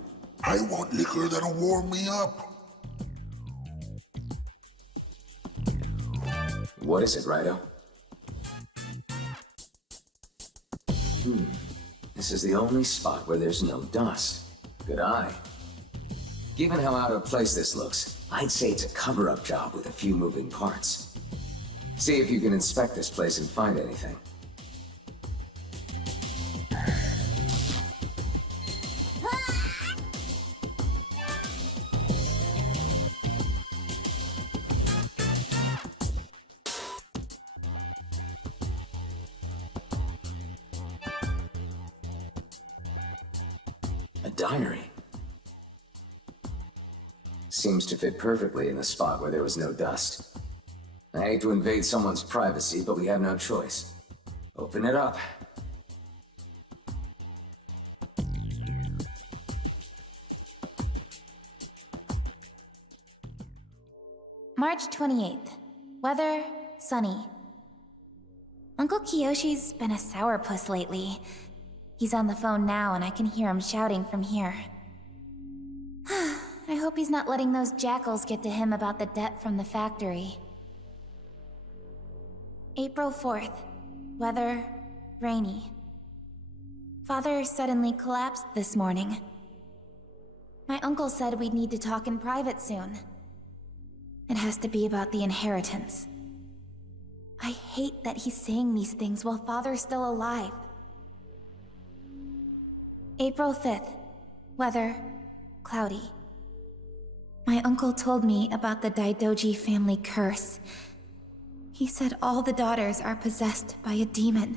I want liquor that'll warm me up. What is it, Raido? This is the only spot where there's no dust. Good eye. Given how out of place this looks, I'd say it's a cover-up job with a few moving parts. See if you can inspect this place and find anything. A diary. Seems to fit perfectly in the spot where there was no dust. I hate to invade someone's privacy, but we have no choice. Open it up. March 28th. Weather, sunny. Uncle Kiyoshi's been a sourpuss lately. He's on the phone now and I can hear him shouting from here. I hope he's not letting those jackals get to him about the debt from the factory. April 4th. Weather, rainy. Father suddenly collapsed this morning. My uncle said we'd need to talk in private soon. It has to be about the inheritance. I hate that he's saying these things while Father's still alive. April 5th. Weather, cloudy. My uncle told me about the Daidoji family curse. He said all the daughters are possessed by a demon.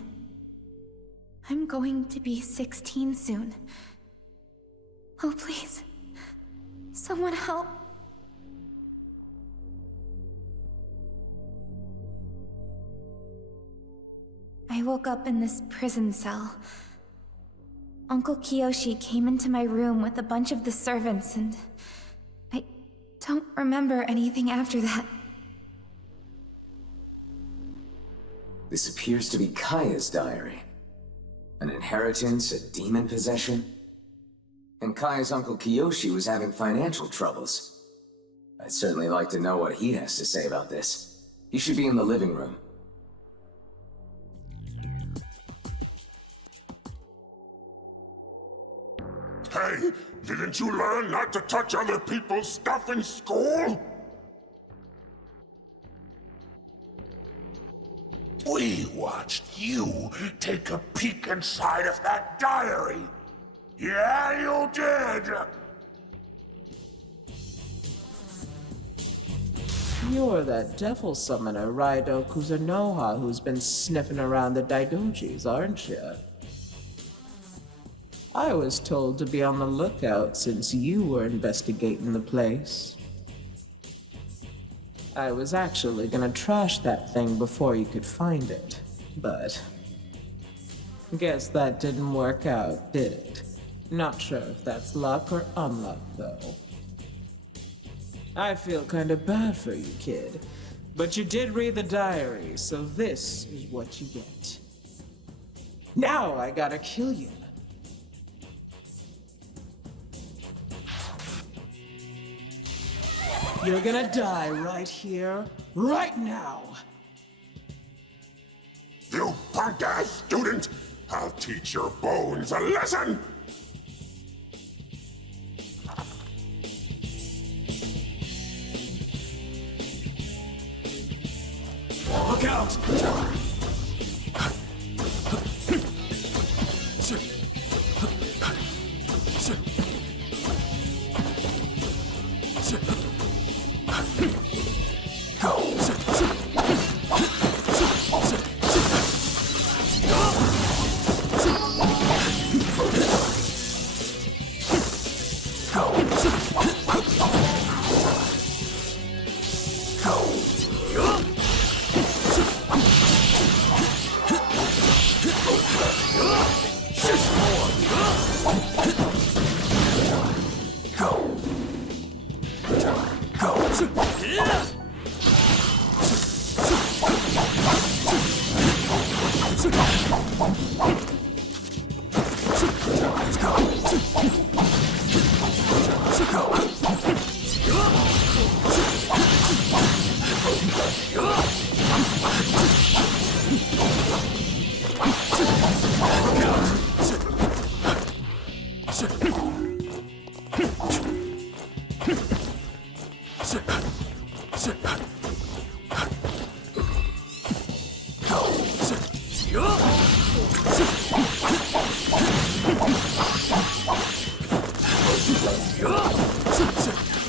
I'm going to be 16 soon. Oh, please. Someone help. I woke up in this prison cell. Uncle Kiyoshi came into my room with a bunch of the servants and I don't remember anything after that. This appears to be Kaya's diary. An inheritance, a demon possession. And Kaya's Uncle Kiyoshi was having financial troubles. I'd certainly like to know what he has to say about this. He should be in the living room. Hey, didn't you learn not to touch other people's stuff in school? We watched you take a peek inside of that diary. Yeah, you did. You're that devil summoner, RAIDOU KUZUNOHA, who's been sniffing around the Daidojis, aren't you? I was told to be on the lookout since you were investigating the place. I was actually gonna trash that thing before you could find it, but Guess that didn't work out, did it? Not sure if that's luck or unluck, though. I feel kinda bad for you, kid. But you did read the diary, so this is what you get. Now I gotta kill you. You're gonna die right here, right now. You punk-ass student! I'll teach your bones a lesson! Look out!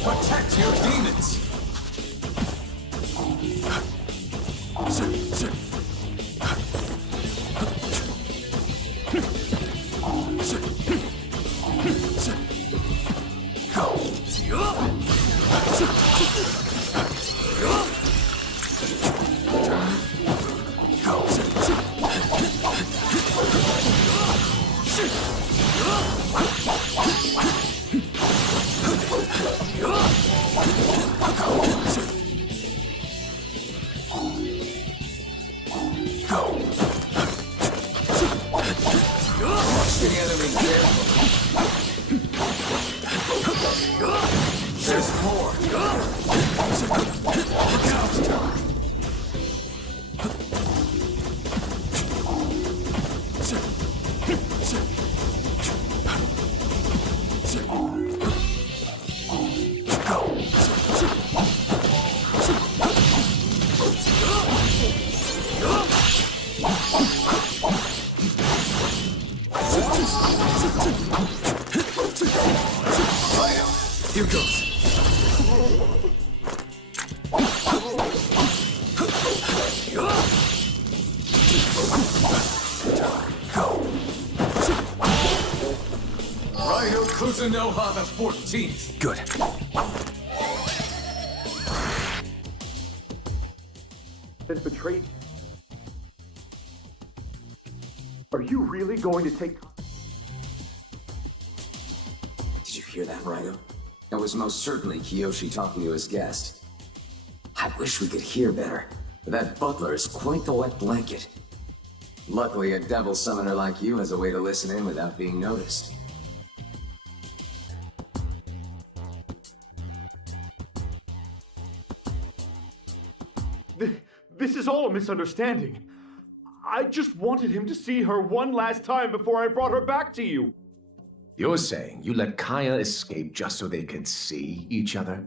Protect your demons! Here goes. RAIDOU KUZUNOHA the 14th. Good. Been betrayed. Are you really going to take... Did you hear that, RAIDOU? That was most certainly Kiyoshi talking to his guest. I wish we could hear better, but that butler is quite the wet blanket. Luckily, a devil summoner like you has a way to listen in without being noticed. This is all a misunderstanding. I just wanted him to see her one last time before I brought her back to you. You're saying you let Kaya escape just so they could see each other?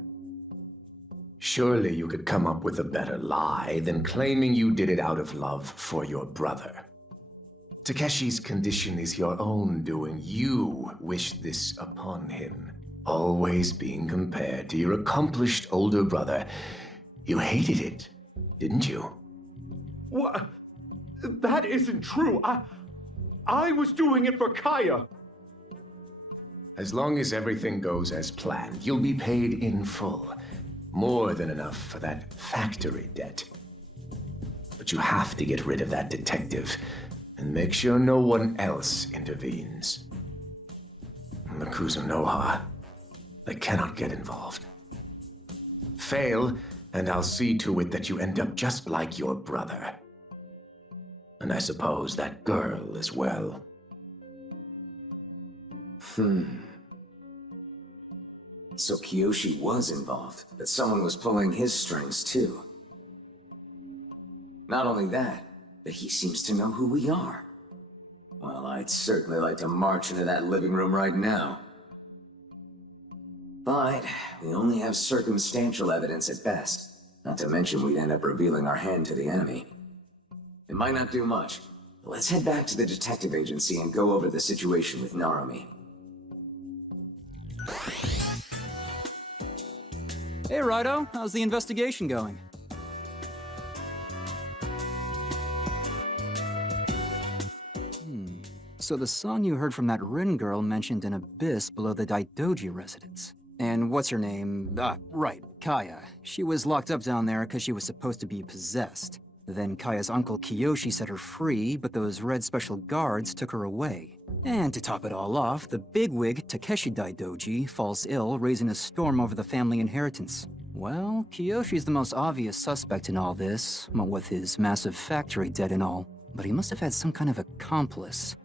Surely you could come up with a better lie than claiming you did it out of love for your brother. Takeshi's condition is your own doing. You wished this upon him, always being compared to your accomplished older brother. You hated it, didn't you? What? That isn't true. I was doing it for Kaya. As long as everything goes as planned, you'll be paid in full. More than enough for that factory debt. But you have to get rid of that detective and make sure no one else intervenes. The Kuzunoha, they cannot get involved. Fail, and I'll see to it that you end up just like your brother. And I suppose that girl as well. So Kiyoshi was involved, but someone was pulling his strings too. Not only that, but he seems to know who we are. Well, I'd certainly like to march into that living room right now. But we only have circumstantial evidence at best. Not to mention we'd end up revealing our hand to the enemy. It might not do much, but let's head back to the detective agency and go over the situation with Narumi. Hey, Raido, how's the investigation going? So the song you heard from that Rin girl mentioned an abyss below the Daidoji residence. And what's her name? Right, Kaya. She was locked up down there because she was supposed to be possessed. Then Kaya's uncle Kiyoshi set her free, but those red special guards took her away. And to top it all off, the bigwig Takeshi Daidoji falls ill, raising a storm over the family inheritance. Well, Kiyoshi's the most obvious suspect in all this, with his massive factory debt and all. But he must have had some kind of accomplice.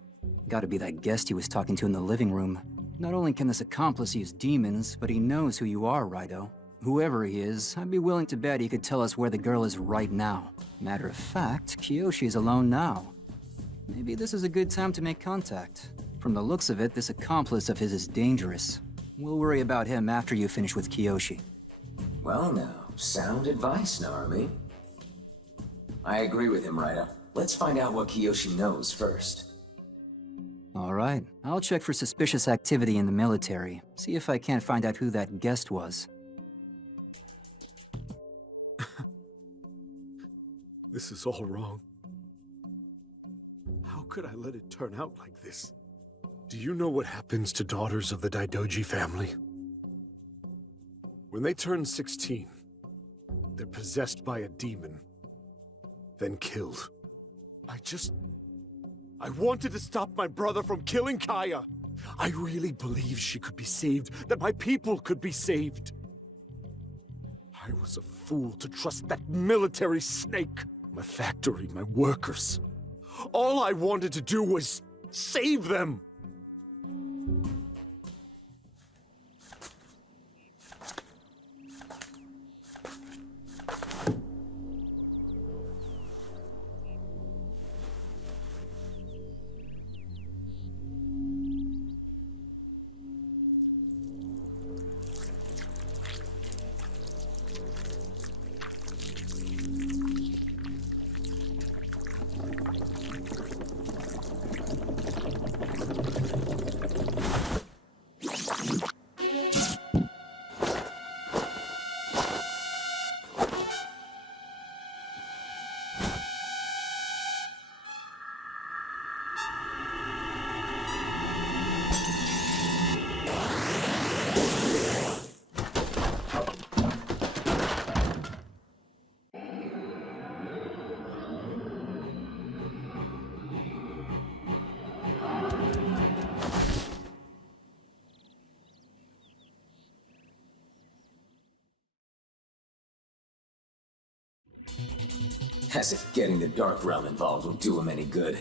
Gotta be that guest he was talking to in the living room. Not only can this accomplice use demons, but he knows who you are, Raido. Whoever he is, I'd be willing to bet he could tell us where the girl is right now. Matter of fact, Kiyoshi is alone now. Maybe this is a good time to make contact. From the looks of it, this accomplice of his is dangerous. We'll worry about him after you finish with Kiyoshi. Well now, sound advice, Narumi. I agree with him, Raido. Let's find out what Kiyoshi knows first. All right, I'll check for suspicious activity in the military. See if I can't find out who that guest was. This is all wrong. How could I let it turn out like this? Do you know what happens to daughters of the Daidoji family? When they turn 16, they're possessed by a demon, then killed. I wanted to stop my brother from killing Kaya. I really believed she could be saved, that my people could be saved. I was a fool to trust that military snake. My factory, my workers. All I wanted to do was save them. As if getting the Dark Realm involved will do him any good.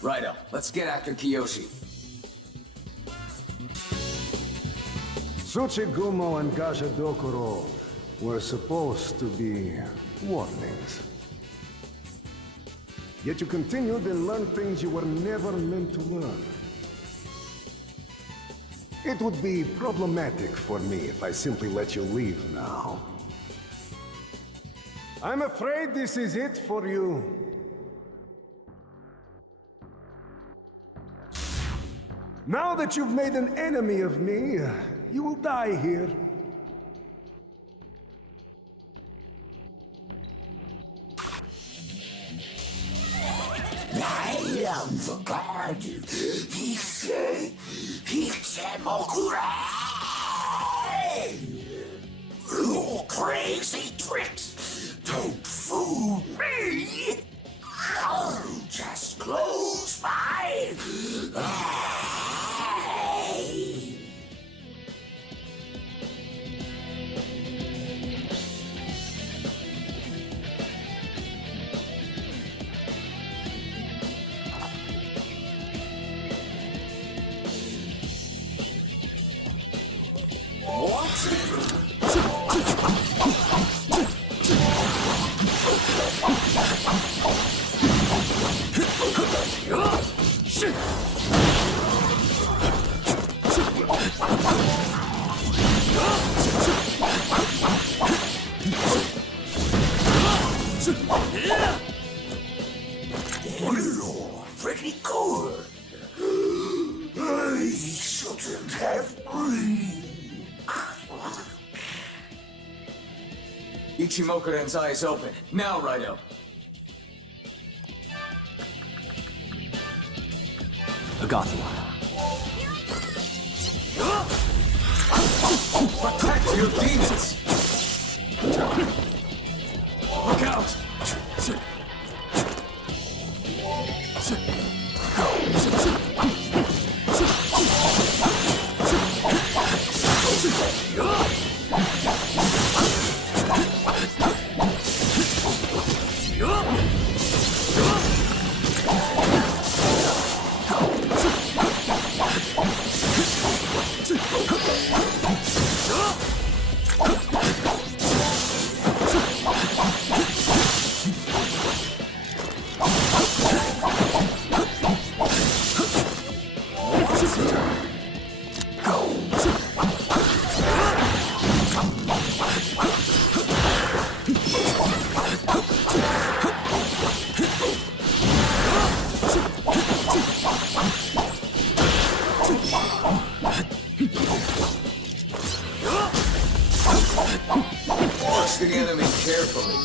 Righto, let's get after Kiyoshi. Tsukudo-Cho and Gashadokuro were supposed to be warnings. Yet you continued and learned things you were never meant to learn. It would be problematic for me if I simply let you leave now. I'm afraid this is it for you. Now that you've made an enemy of me, you will die here. I am the god. Hiksemokure! You crazy tricks! Don't fool me! I'll just close Pretty good. I shouldn't have breathed. Ichimokuren's eyes open. Now, Raido. Agathi. Protect your demons! Look out! Watch the enemy carefully.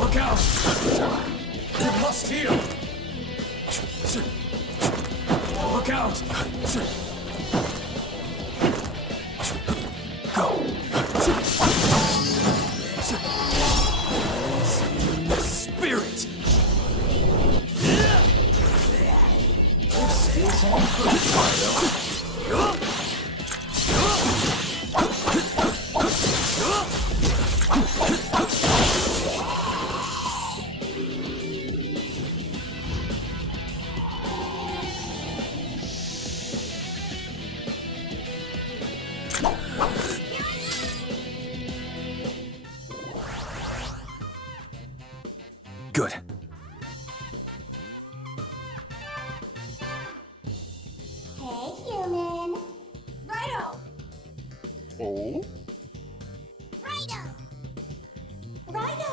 Look out! You must heal! Look out! Spirit! This is all good, Raido. Good. Hey, human. Raido! Oh? Raido! Raido!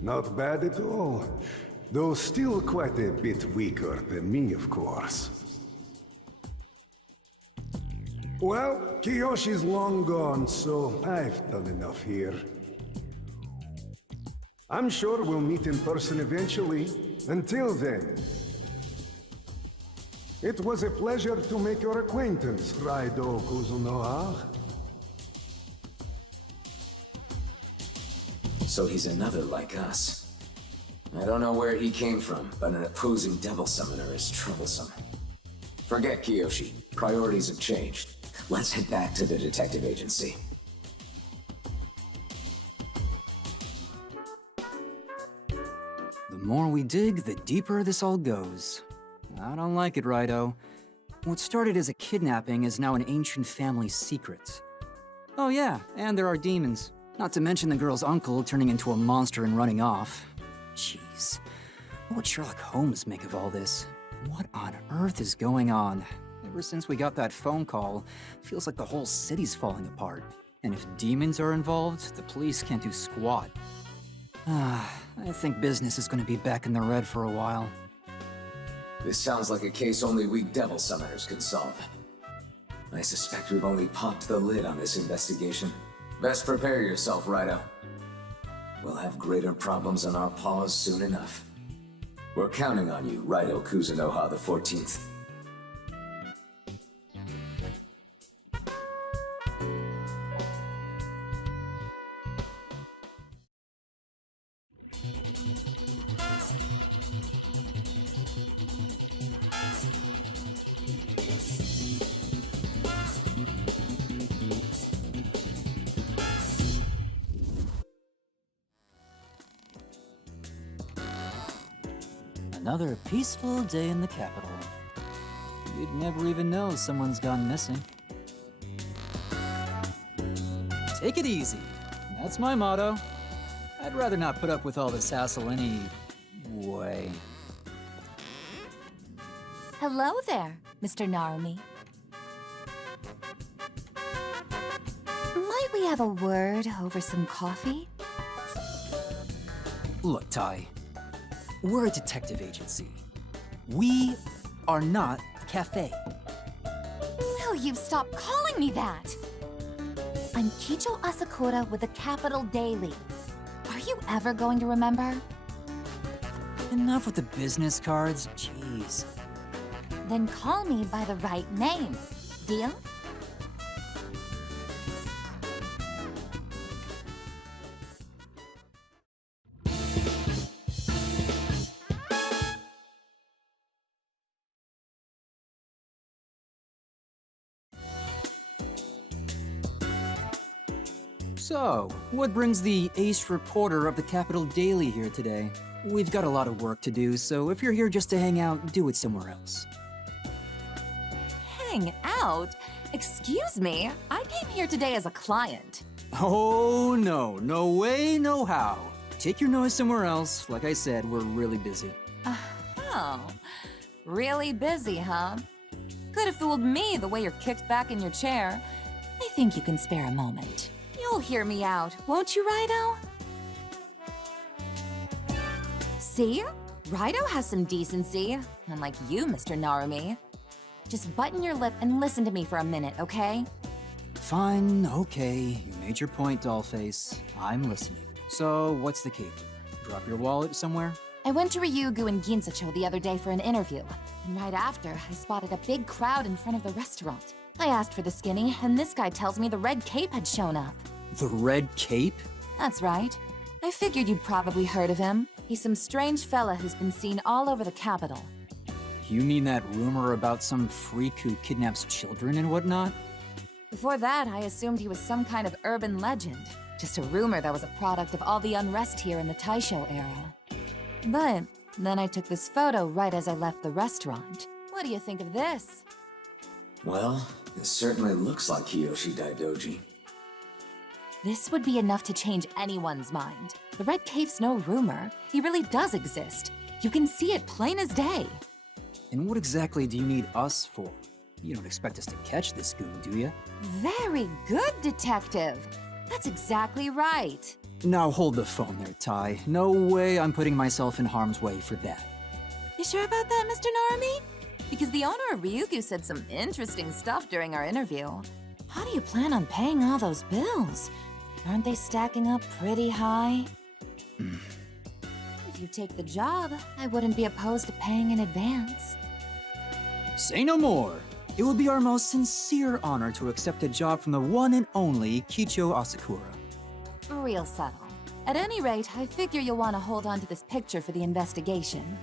Not bad at all. Though still quite a bit weaker than me, of course. Well, Kiyoshi's long gone, so I've done enough here. I'm sure we'll meet in person eventually. Until then, it was a pleasure to make your acquaintance, Raidou Kuzunoha. So he's another like us. I don't know where he came from, but an opposing devil summoner is troublesome. Forget Kiyoshi. Priorities have changed. Let's head back to the detective agency. The more we dig, the deeper this all goes. I don't like it, Raido. What started as a kidnapping is now an ancient family secret. Oh yeah, and there are demons. Not to mention the girl's uncle turning into a monster and running off. Jeez. What would Sherlock Holmes make of all this? What on earth is going on? Ever since we got that phone call, feels like the whole city's falling apart. And if demons are involved, the police can't do squat. I think business is gonna be back in the red for a while. This sounds like a case only we devil summoners can solve. I suspect we've only popped the lid on this investigation. Best prepare yourself, Raido. We'll have greater problems on our paws soon enough. We're counting on you, RAIDOU KUZUNOHA the 14th. Another peaceful day in the capital. You'd never even know someone's gone missing. Take it easy. That's my motto. I'd rather not put up with all this hassle anyway. Hello there, Mr. Narumi. Might we have a word over some coffee? Look, Tai. We're a detective agency. We are not a cafe. Will you stop calling me that? I'm Kicho Asakura with the Capital Daily. Are you ever going to remember? Enough with the business cards, jeez. Then call me by the right name. Deal? So, what brings the ace reporter of the Capital Daily here today? We've got a lot of work to do, so if you're here just to hang out, do it somewhere else. Hang out? Excuse me, I came here today as a client. Oh no, no way, no how. Take your noise somewhere else. Like I said, we're really busy. Oh, really busy, huh? Could have fooled me the way you're kicked back in your chair. I think you can spare a moment. You'll hear me out, won't you, Raido? See? Raido has some decency, unlike you, Mr. Narumi. Just button your lip and listen to me for a minute, okay? Fine, okay. You made your point, Dollface. I'm listening. So, what's the caper? Drop your wallet somewhere? I went to Ryugu and Ginza-Cho the other day for an interview, and right after, I spotted a big crowd in front of the restaurant. I asked for the skinny, and this guy tells me the red cape had shown up. The Red Cape? That's right. I figured you'd probably heard of him. He's some strange fella who's been seen all over the capital. You mean that rumor about some freak who kidnaps children and whatnot? Before that, I assumed he was some kind of urban legend. Just a rumor that was a product of all the unrest here in the Taisho era. But then I took this photo right as I left the restaurant. What do you think of this? Well, this certainly looks like Kiyoshi Daidoji. This would be enough to change anyone's mind. The Red Cape's no rumor. He really does exist. You can see it plain as day. And what exactly do you need us for? You don't expect us to catch this goon, do you? Very good, detective. That's exactly right. Now hold the phone there, Tai. No way I'm putting myself in harm's way for that. You sure about that, Mr. Narumi? Because the owner of Ryugu said some interesting stuff during our interview. How do you plan on paying all those bills? Aren't they stacking up pretty high? If you take the job, I wouldn't be opposed to paying in advance. Say no more. It would be our most sincere honor to accept a job from the one and only Kicho Asakura. Real subtle. At any rate, I figure you'll want to hold on to this picture for the investigation.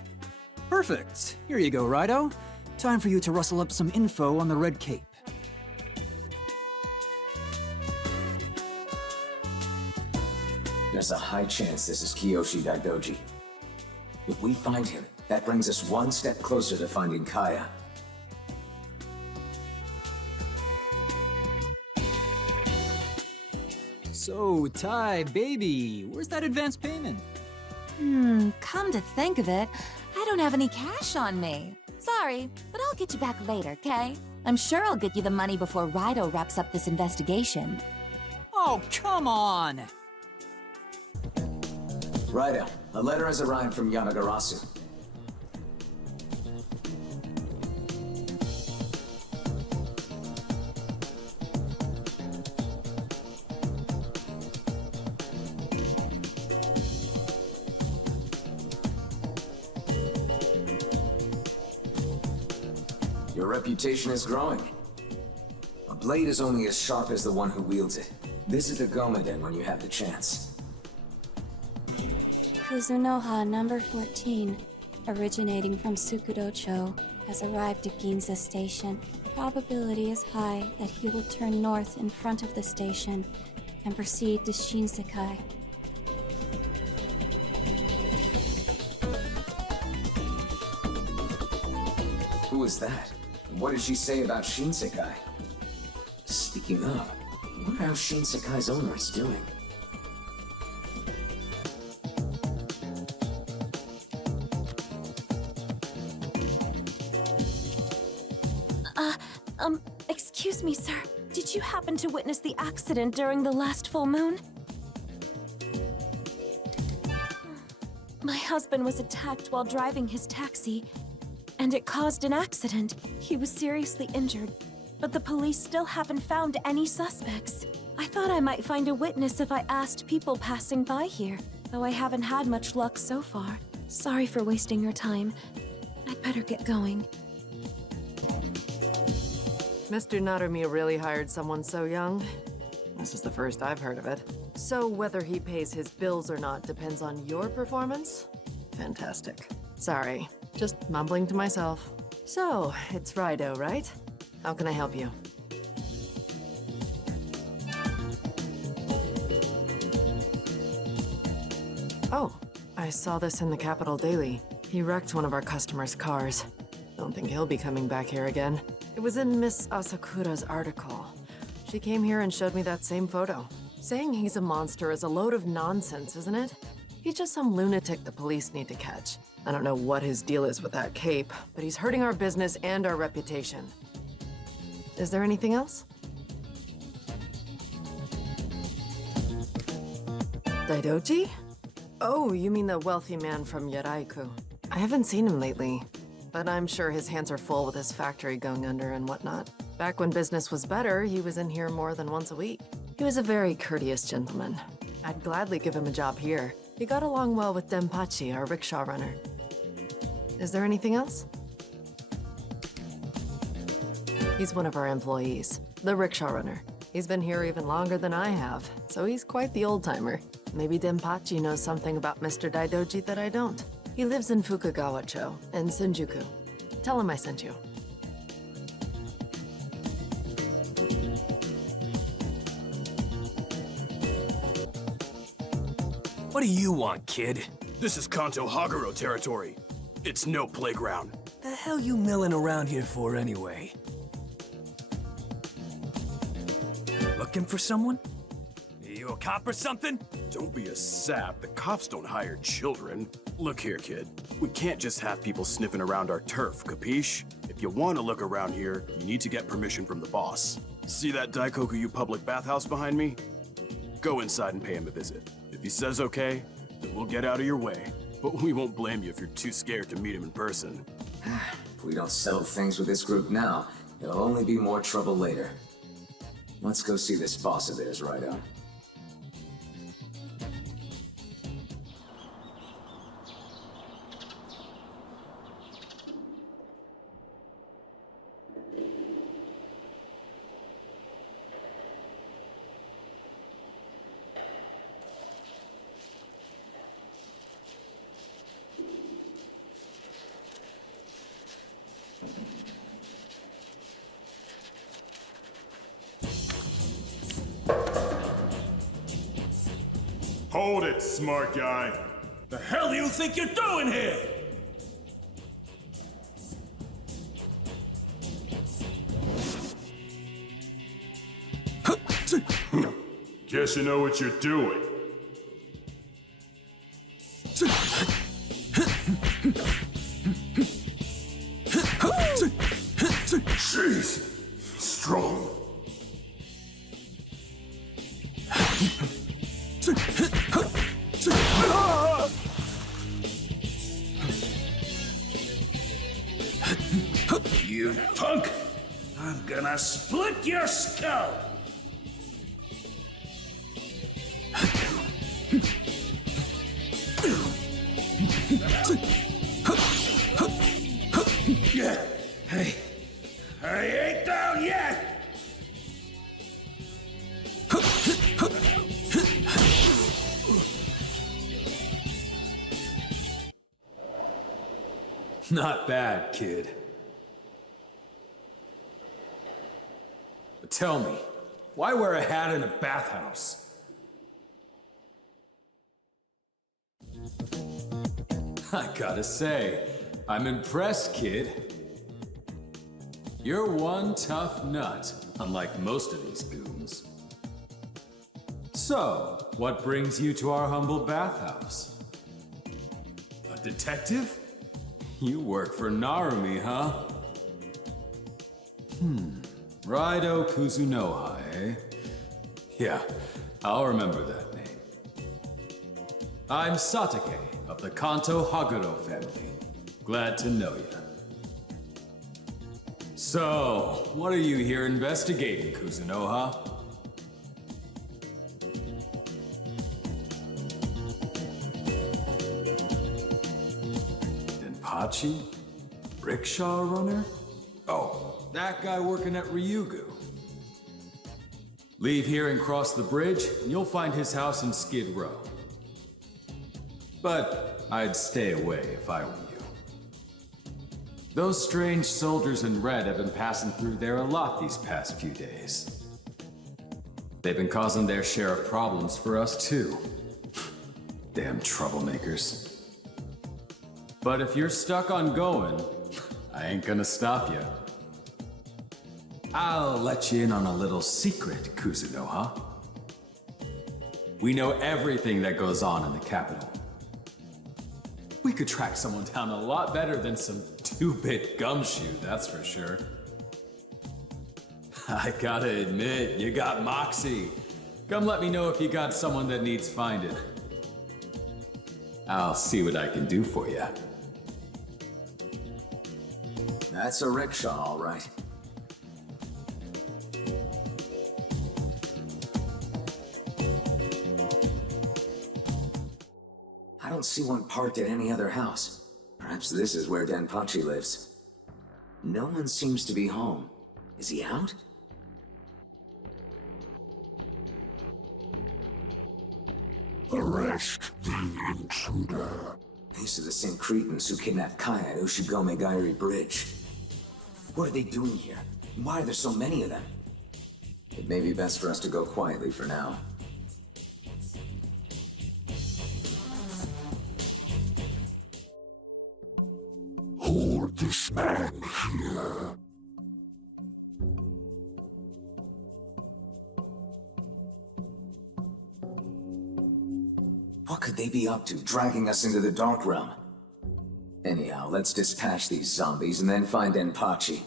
Perfect. Here you go, Raido. Time for you to rustle up some info on the Red Cape. There's a high chance this is Kiyoshi Daidoji. If we find him, that brings us one step closer to finding Kaya. So, Tai, baby, where's that advance payment? Come to think of it, I don't have any cash on me. Sorry, but I'll get you back later, okay? I'm sure I'll get you the money before Raido wraps up this investigation. Oh, come on! Raidou, a letter has arrived from Yanagarasu. Your reputation is growing. A blade is only as sharp as the one who wields it. Visit the Gomaden when you have the chance. Kuzunoha number 14, originating from Tsukudo-Cho, has arrived at Ginza Station. Probability is high that he will turn north in front of the station and proceed to Shinsekai. Who is that? And what did she say about Shinsekai? Speaking of, I wonder how Shinsekai's owner is doing. Excuse me, sir. Did you happen to witness the accident during the last full moon? My husband was attacked while driving his taxi, and it caused an accident. He was seriously injured, but the police still haven't found any suspects. I thought I might find a witness if I asked people passing by here, though I haven't had much luck so far. Sorry for wasting your time. I'd better get going. Mr. Narumi really hired someone so young? This is the first I've heard of it. So whether he pays his bills or not depends on your performance? Fantastic. Sorry, just mumbling to myself. So, it's Raidou, right? How can I help you? Oh, I saw this in the Capital Daily. He wrecked one of our customers' cars. Don't think he'll be coming back here again. It was in Miss Asakura's article. She came here and showed me that same photo. Saying he's a monster is a load of nonsense, isn't it? He's just some lunatic the police need to catch. I don't know what his deal is with that cape, but he's hurting our business and our reputation. Is there anything else? Daidoji? Oh, you mean the wealthy man from Yaraiku. I haven't seen him lately, but I'm sure his hands are full with his factory going under and whatnot. Back when business was better, he was in here more than once a week. He was a very courteous gentleman. I'd gladly give him a job here. He got along well with Denpachi, our rickshaw runner. Is there anything else? He's one of our employees, the rickshaw runner. He's been here even longer than I have, so he's quite the old-timer. Maybe Denpachi knows something about Mr. Daidoji that I don't. He lives in Fukagawa-cho and Shinjuku. Tell him I sent you. What do you want, kid? This is Kanto Haguro territory. It's no playground. The hell you milling around here for anyway? Looking for someone? You a cop or something? Don't be a sap. The cops don't hire children. Look here, kid. We can't just have people sniffing around our turf, capiche? If you want to look around here, you need to get permission from the boss. See that Daikoku public bathhouse behind me? Go inside and pay him a visit. If he says okay, then we'll get out of your way. But we won't blame you if you're too scared to meet him in person. If we don't settle things with this group now, it'll only be more trouble later. Let's go see this boss of theirs, Raidou. Hold it, smart guy. The hell do you think you're doing here? Guess you know what you're doing. Jeez, strong. you punk! I'm gonna split your skull! Hey, I ain't down yet! Not bad, kid. But tell me, why wear a hat in a bathhouse? I gotta say, I'm impressed, kid. You're one tough nut, unlike most of these goons. So, what brings you to our humble bathhouse? A detective? You work for Narumi, huh? RAIDOU KUZUNOHA, eh? Yeah, I'll remember that name. I'm Satake of the Kanto Haguro family. Glad to know you. So, what are you here investigating, Kuzunoha? Denpachi? Rickshaw runner? Oh, that guy working at Ryugu. Leave here and cross the bridge, and you'll find his house in Skid Row. But I'd stay away if I were you. Those strange soldiers in red have been passing through there a lot these past few days. They've been causing their share of problems for us too. Damn troublemakers. But if you're stuck on going, I ain't gonna stop you. I'll let you in on a little secret, Kuzunoha. We know everything that goes on in the capital. We could track someone down a lot better than some 2-bit gumshoe, that's for sure. I gotta admit, you got moxie. Come let me know if you got someone that needs finding. I'll see what I can do for you. That's a rickshaw, all right. I don't see one parked at any other house. Perhaps this is where Denpachi lives. No one seems to be home. Is he out? Arrest the intruder. These are the same cretins who kidnapped Kaya at Ushigome-Gairi Bridge. What are they doing here? Why are there so many of them? It may be best for us to go quietly for now. Hold this man here. What could they be up to, dragging us into the Dark Realm? Anyhow, let's dispatch these zombies and then find Denpachi.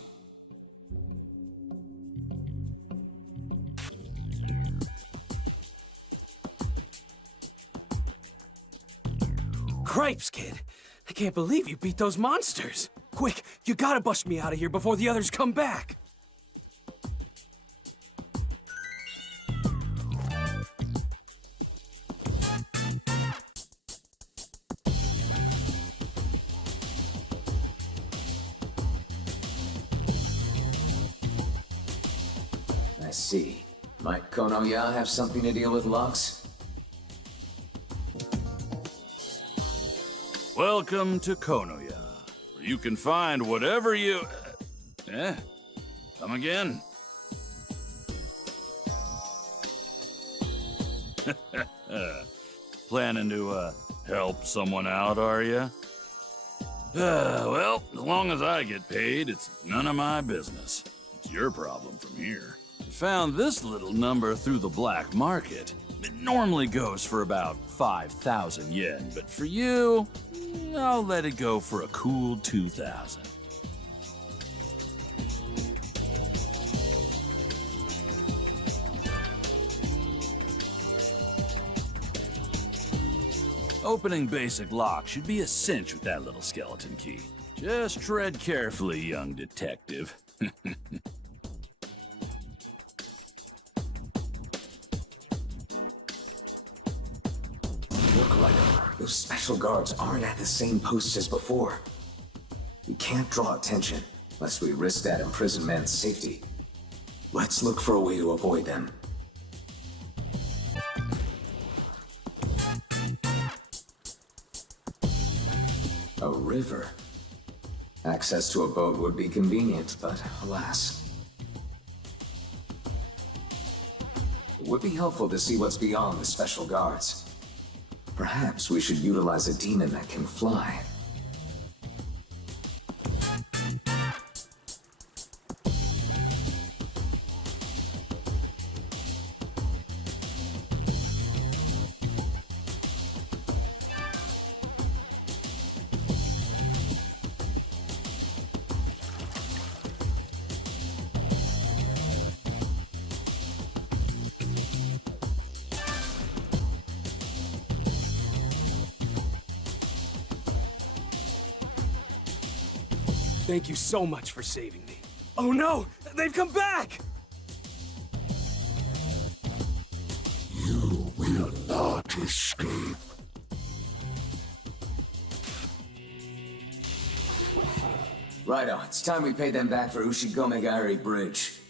Cripes, kid! I can't believe you beat those monsters! Quick, you gotta bust me out of here before the others come back! I see. Might Konoya have something to deal with Lux? Welcome to Konoya, where you can find whatever you... Come again? Planning to, help someone out, are you? Well, as long as I get paid, it's none of my business. It's your problem from here. Found this little number through the black market. It normally goes for about 5,000 yen, but for you, I'll let it go for a cool 2,000. Opening basic lock should be a cinch with that little skeleton key. Just tread carefully, young detective. Look, Raido, those special guards aren't at the same posts as before. We can't draw attention, lest we risk that imprisoned man's safety. Let's look for a way to avoid them. A river. Access to a boat would be convenient, but alas. It would be helpful to see what's beyond the special guards. Perhaps we should utilize a demon that can fly. Thank you so much for saving me. Oh no! They've come back! You will not escape. Raido, it's time we paid them back for Ushigomegari Bridge.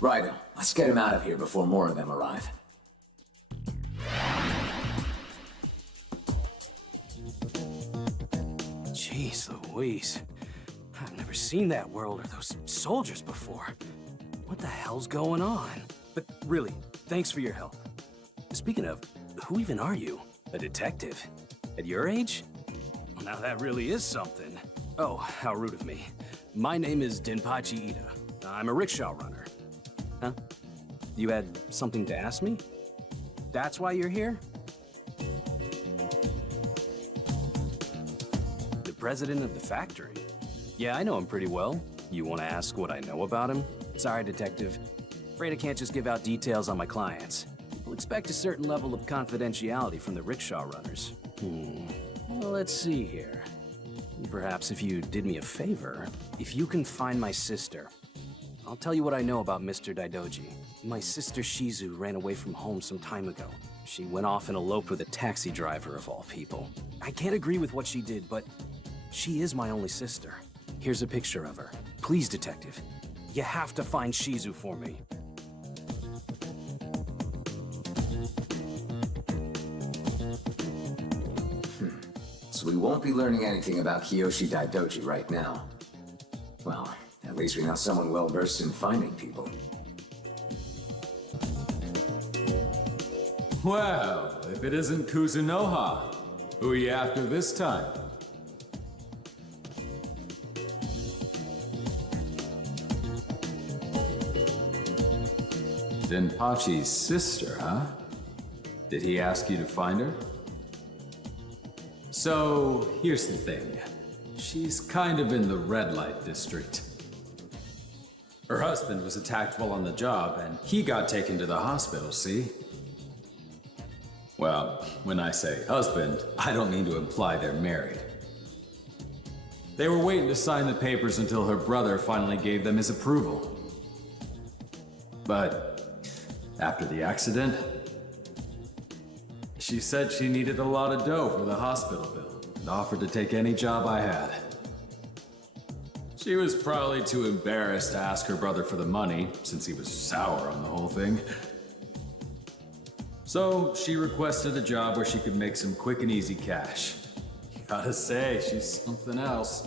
Raido, let's get him out of here before more of them arrive. Jeez Louise. I've never seen that world or those soldiers before. What the hell's going on? But really, thanks for your help. Speaking of, who even are you? A detective? At your age? Well, now that really is something. Oh, how rude of me. My name is Denpachi Ida. I'm a rickshaw runner. Huh? You had something to ask me? That's why you're here? The president of the factory? Yeah, I know him pretty well. You want to ask what I know about him? Sorry, detective. Afraid I can't just give out details on my clients. People expect a certain level of confidentiality from the rickshaw runners. Well, let's see here. Perhaps if you did me a favor, if you can find my sister, I'll tell you what I know about Mr. Daidoji. My sister Shizu ran away from home some time ago. She went off and eloped with a taxi driver of all people. I can't agree with what she did, but she is my only sister. Here's a picture of her. Please, detective, you have to find Shizu for me. So we won't be learning anything about Kiyoshi Daidoji right now. Well, at least we know someone well-versed in finding people. Well, if it isn't Kuzunoha, who are you after this time? Denpachi's sister, huh? Did he ask you to find her? So, here's the thing. She's kind of in the red light district. Her husband was attacked while on the job, and he got taken to the hospital, see? Well, when I say husband, I don't mean to imply they're married. They were waiting to sign the papers until her brother finally gave them his approval. But after the accident, She said she needed a lot of dough for the hospital bill and offered to take any job I had. She was probably too embarrassed to ask her brother for the money, since he was sour on the whole thing. So she requested a job where she could make some quick and easy cash. Gotta say, she's something else.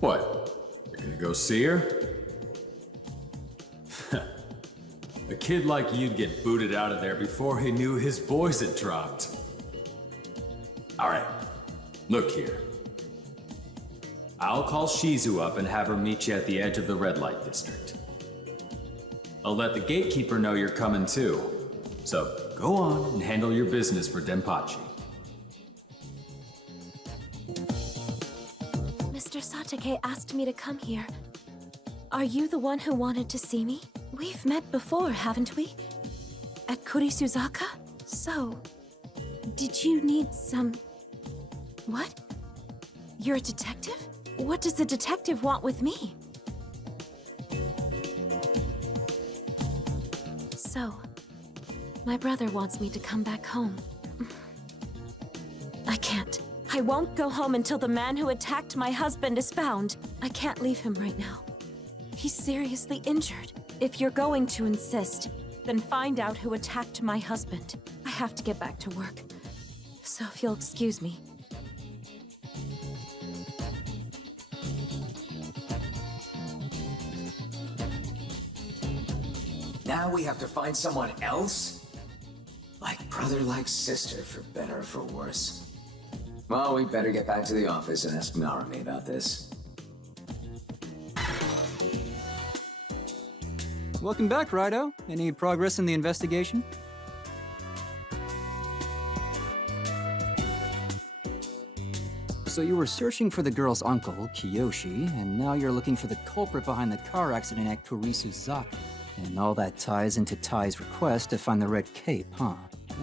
What? You're gonna go see her? A kid like you'd get booted out of there before he knew his boys had dropped. Alright, look here. I'll call Shizu up and have her meet you at the edge of the red light district. I'll let the gatekeeper know you're coming too. So, go on and handle your business for Denpachi. Mr. Satake asked me to come here. Are you the one who wanted to see me? We've met before, haven't we? At Kurisuzaka? So, did you need some... What? You're a detective? What does the detective want with me? So, my brother wants me to come back home. I can't. I won't go home until the man who attacked my husband is found. I can't leave him right now. He's seriously injured. If you're going to insist, then find out who attacked my husband. I have to get back to work. So if you'll excuse me. Now we have to find someone else? Like brother, like sister, for better or for worse. Well, we better get back to the office and ask Narumi about this. Welcome back, Raido. Any progress in the investigation? So you were searching for the girl's uncle, Kiyoshi, and now you're looking for the culprit behind the car accident at Kurisuzaka. And all that ties into Tai's request to find the red cape, huh?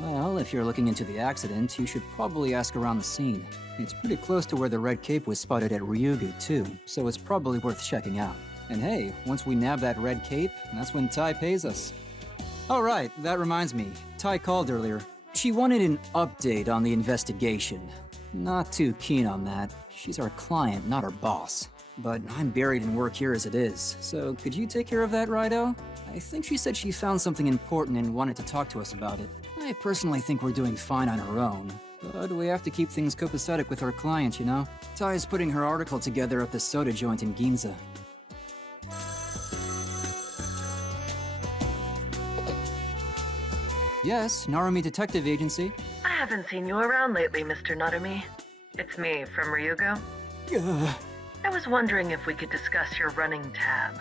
Well, if you're looking into the accident, you should probably ask around the scene. It's pretty close to where the red cape was spotted at Ryugu, too, so it's probably worth checking out. And hey, once we nab that red cape, that's when Tai pays us. Oh right, that reminds me. Tai called earlier. She wanted an update on the investigation. Not too keen on that. She's our client, not our boss. But I'm buried in work here as it is, so could you take care of that, Raido? I think she said she found something important and wanted to talk to us about it. I personally think we're doing fine on our own, but we have to keep things copacetic with our client, you know? Tai's putting her article together at the soda joint in Ginza. Yes, Narumi Detective Agency. I haven't seen you around lately, Mr. Narumi. It's me, from Ryugu. I was wondering if we could discuss your running tab.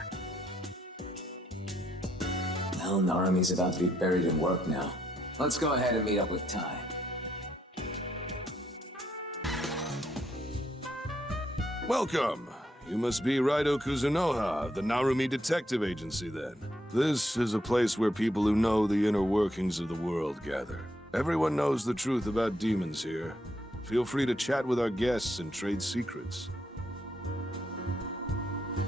Well, Narumi's about to be buried in work now. Let's go ahead and meet up with Tai. Welcome. You must be RAIDOU KUZUNOHA of the Narumi Detective Agency, then. This is a place where people who know the inner workings of the world gather. Everyone knows the truth about demons here. Feel free to chat with our guests and trade secrets.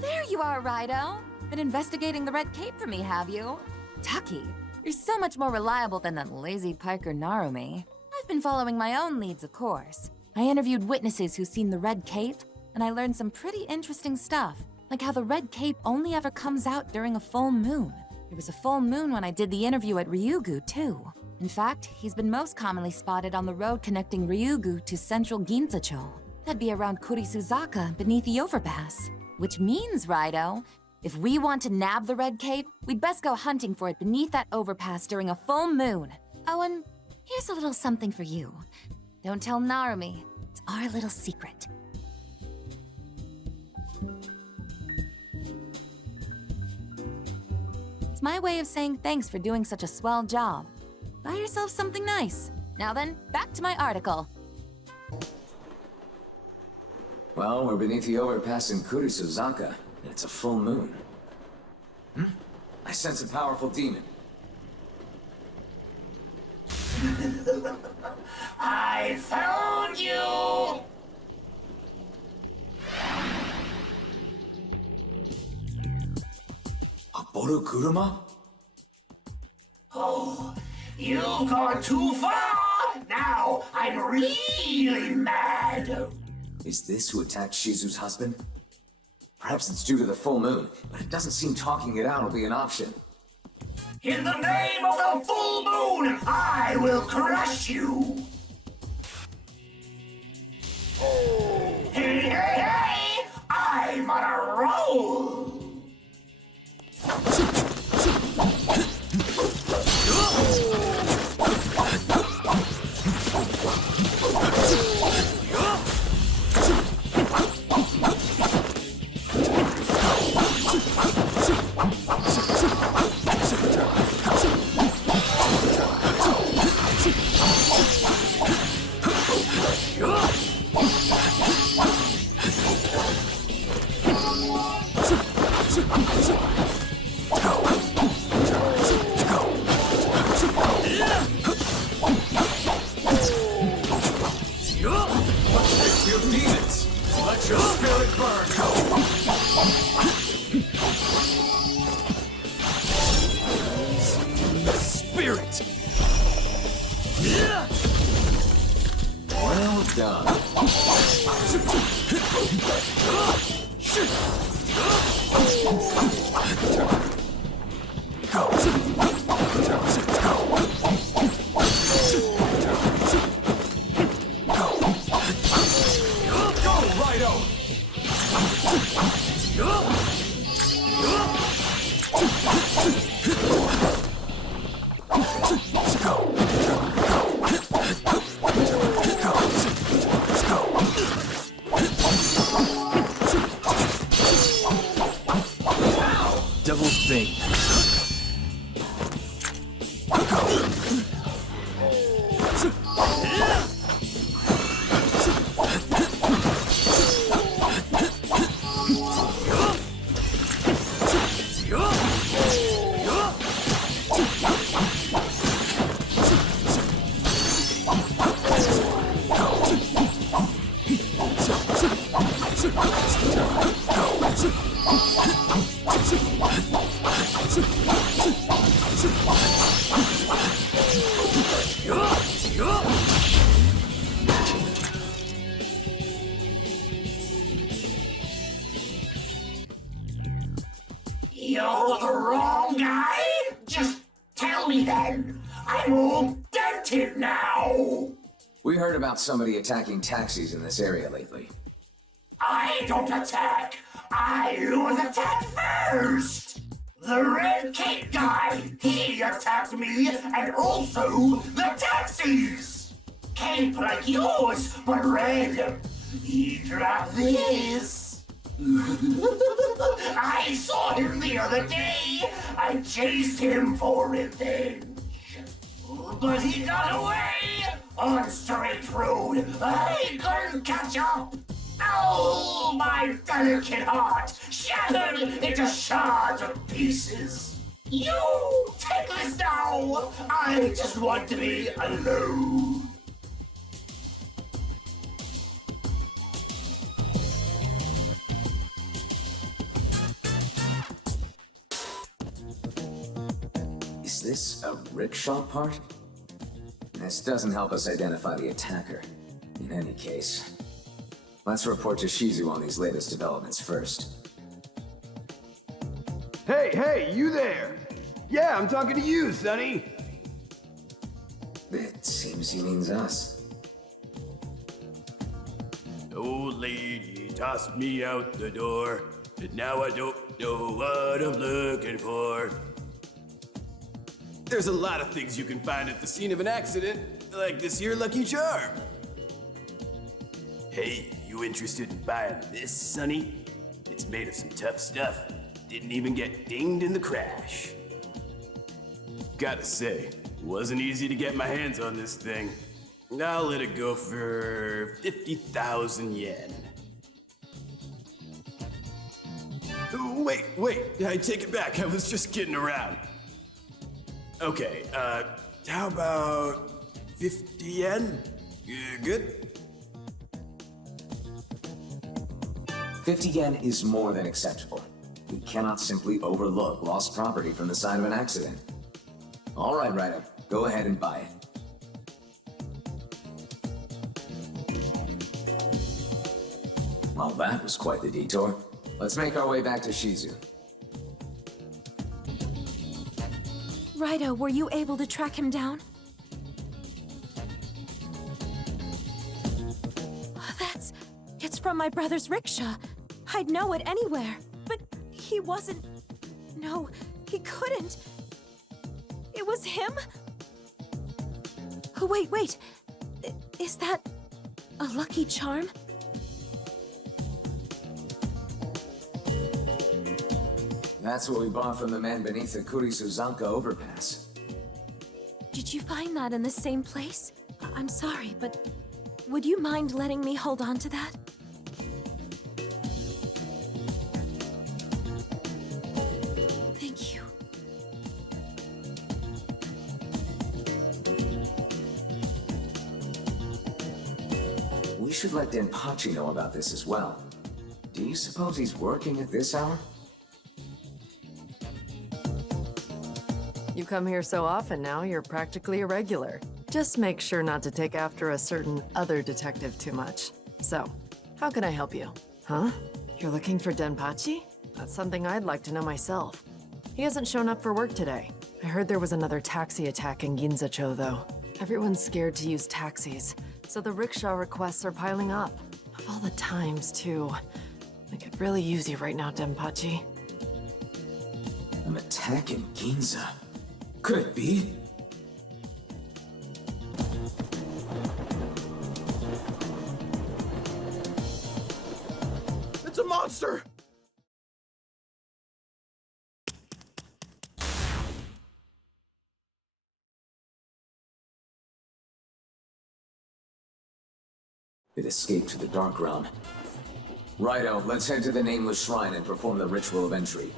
There you are, Raido. Been investigating the red cape for me, have you? Taki, you're so much more reliable than that lazy piker Narumi. I've been following my own leads, of course. I interviewed witnesses who've seen the red cape, and I learned some pretty interesting stuff, like how the red cape only ever comes out during a full moon. It was a full moon when I did the interview at Ryugu, too. In fact, he's been most commonly spotted on the road connecting Ryugu to central Ginza-Cho. That'd be around Kurisuzaka, beneath the overpass. Which means, Raido, if we want to nab the red cape, we'd best go hunting for it beneath that overpass during a full moon. Oh, and here's a little something for you. Don't tell Narumi. It's our little secret. It's my way of saying thanks for doing such a swell job. Buy yourself something nice. Now then, back to my article. Well, we're beneath the overpass in Kurisuzaka, and it's a full moon. I sense a powerful demon. I found you! Aboru Kuruma? Oh, You've gone too far! Now I'm really mad! Is this who attacked Shizu's husband? Perhaps it's due to the full moon, but it doesn't seem talking it out will be an option. In the name of the full moon, I will crush you! Hey, hey, hey! I'm on a roll! Well done. Devil's Bait. You're the wrong guy? Just tell me then. I'm all dented now. We heard about somebody attacking taxis in this area lately. I don't attack. I was attacked first. The red cape guy, he attacked me, and also the taxis. Cape like yours, but red. He dropped this. I saw him the other day. I chased him for revenge. But he got away on straight road. I couldn't catch up. Oh, my delicate heart shattered into shards of pieces. You take this now. I just want to be alone. Is this a rickshaw part? This doesn't help us identify the attacker. In any case, let's report to Shizu on these latest developments first. Hey, you there! Yeah, I'm talking to you, Sonny! It seems he means us. Old lady tossed me out the door, and now I don't know what I'm looking for. There's a lot of things you can find at the scene of an accident, like this here Lucky Charm. Hey, you interested in buying this, Sonny? It's made of some tough stuff. Didn't even get dinged in the crash. Gotta say, wasn't easy to get my hands on this thing. I'll let it go for 50,000 yen. Wait, I take it back. I was just kidding around. Okay, how about 50 yen? You good? 50 yen is more than acceptable. We cannot simply overlook lost property from the side of an accident. All right, Raido. Go ahead and buy it. Well, that was quite the detour. Let's make our way back to Shizu. Raido, were you able to track him down? It's from my brother's rickshaw. I'd know it anywhere. But he wasn't... No, he couldn't. It was him? Oh, wait. Is that a lucky charm? That's what we bought from the man beneath the Kurisuzanka overpass. Did you find that in the same place? I'm sorry, but would you mind letting me hold on to that? Thank you. We should let Denpachi know about this as well. Do you suppose he's working at this hour? You come here so often now, you're practically a regular. Just make sure not to take after a certain other detective too much. So, how can I help you? Huh? You're looking for Denpachi? That's something I'd like to know myself. He hasn't shown up for work today. I heard there was another taxi attack in Ginza-Cho, though. Everyone's scared to use taxis, so the rickshaw requests are piling up. Of all the times, too. I could really use you right now, Denpachi. An attack in Ginza? Could it be? It's a monster! It escaped to the dark realm. Righto, let's head to the Nameless Shrine and perform the ritual of entry.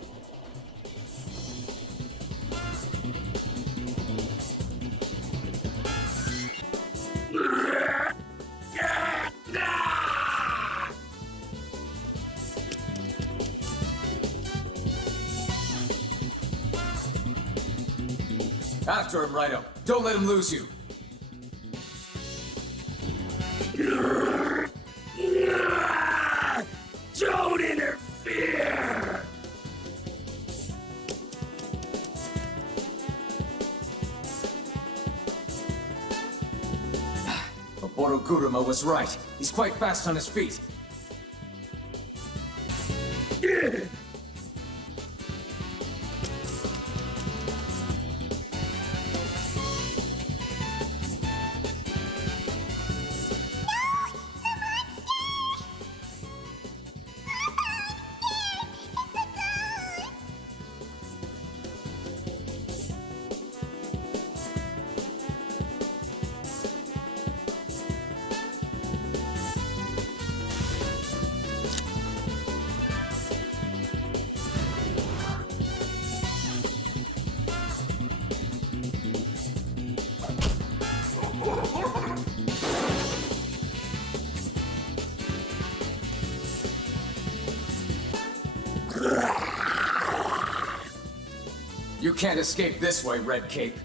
After him, Righto. Don't let him lose you. Don't interfere! Oboro Kuruma was right. He's quite fast on his feet. You can't escape this way, Red Cape.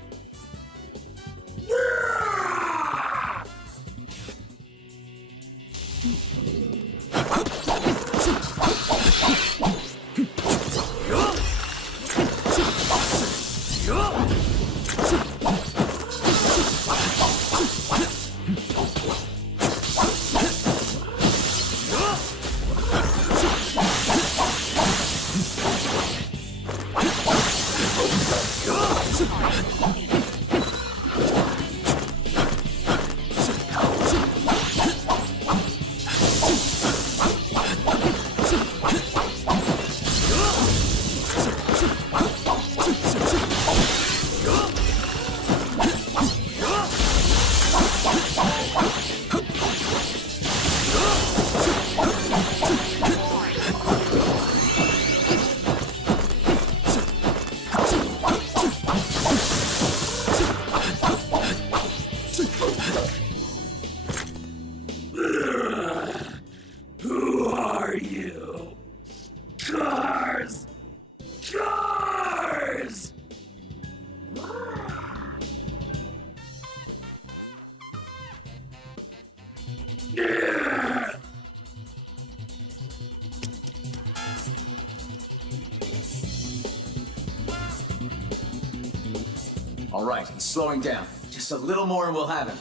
All right, he's slowing down. Just a little more and we'll have him.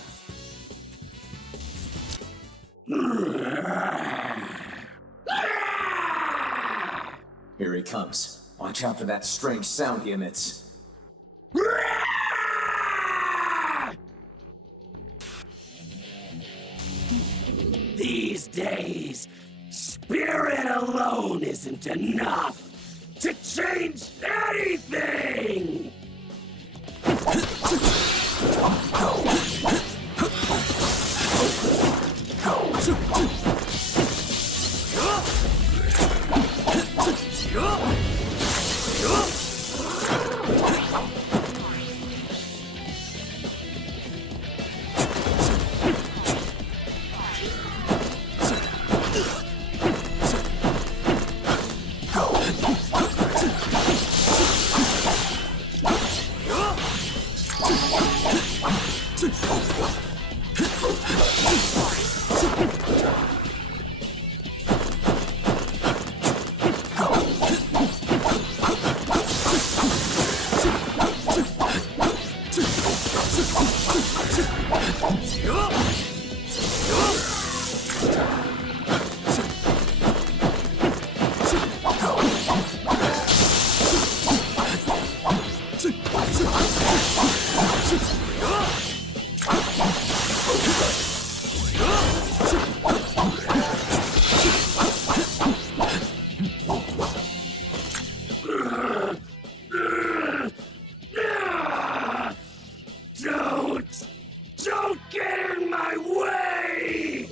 Here he comes. Watch out for that strange sound he emits. These days, spirit alone isn't enough to change anything! Don't get in my way!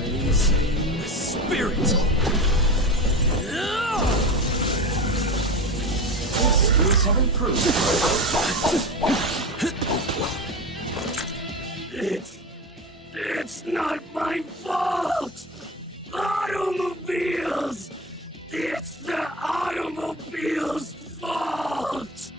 Raising the spirit. Skills have improved. It's not my fault! Automobiles! It's the automobiles' fault!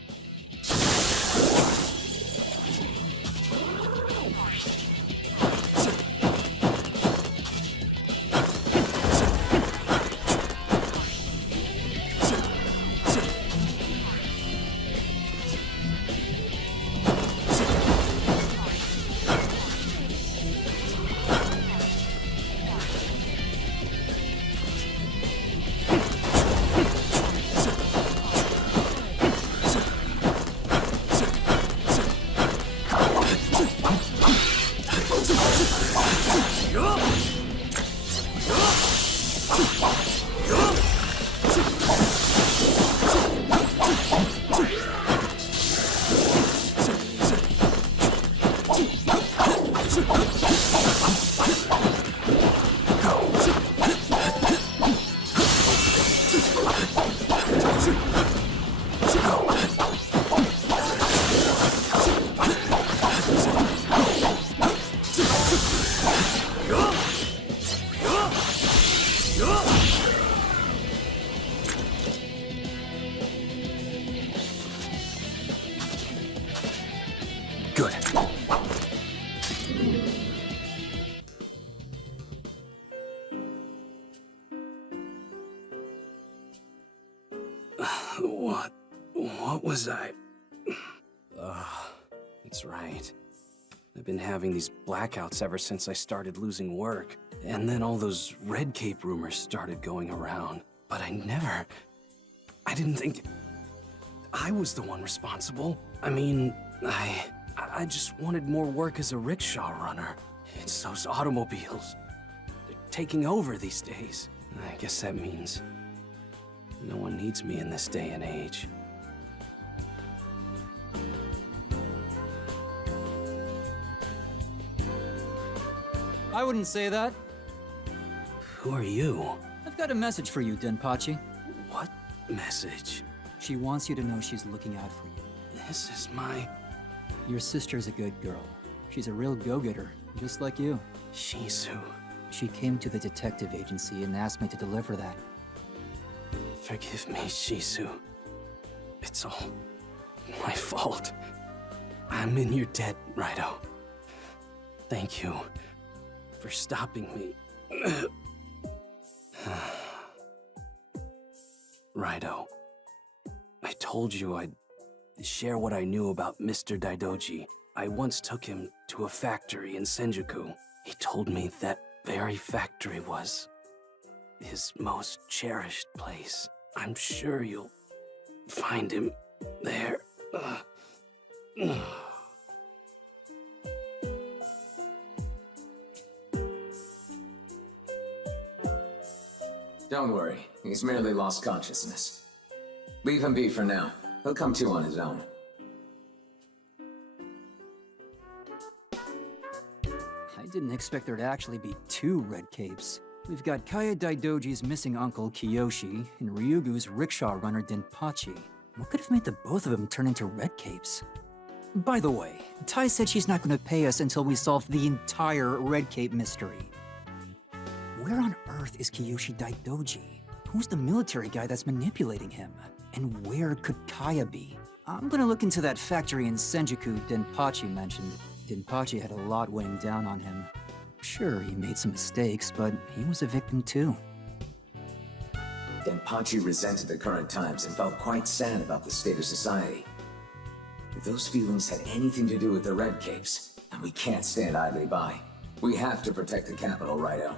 Good. What was I? That's right. I've been having these blackouts ever since I started losing work. And then all those Red Cape rumors started going around. But I didn't think I was the one responsible. I mean, I just wanted more work as a rickshaw runner. It's those automobiles. They're taking over these days. I guess that means no one needs me in this day and age. I wouldn't say that. Who are you? I've got a message for you, Denpachi. What message? She wants you to know she's looking out for you. This is my... Your sister's a good girl. She's a real go-getter, just like you. Shizu. She came to the detective agency and asked me to deliver that. Forgive me, Shizu. It's all my fault. I'm in your debt, Raido. Thank you for stopping me. Raido, I told you I'd share what I knew about Mr. Daidoji. I once took him to a factory in Senjuku. He told me that very factory was his most cherished place. I'm sure you'll find him there. Don't worry, he's merely lost consciousness. Leave him be for now. He'll come to on his own. I didn't expect there to actually be 2 red capes. We've got Kaya Daidoji's missing uncle, Kiyoshi, and Ryugu's rickshaw runner, Denpachi. What could have made the both of them turn into red capes? By the way, Tai said she's not going to pay us until we solve the entire red cape mystery. Where on earth is Kiyoshi Daidoji? Who's the military guy that's manipulating him? And where could Kaya be? I'm gonna look into that factory in Senjuku Denpachi mentioned. Denpachi had a lot weighing down on him. Sure, he made some mistakes, but he was a victim too. Denpachi resented the current times and felt quite sad about the state of society. If those feelings had anything to do with the Red Capes, then we can't stand idly by. We have to protect the capital, Raido.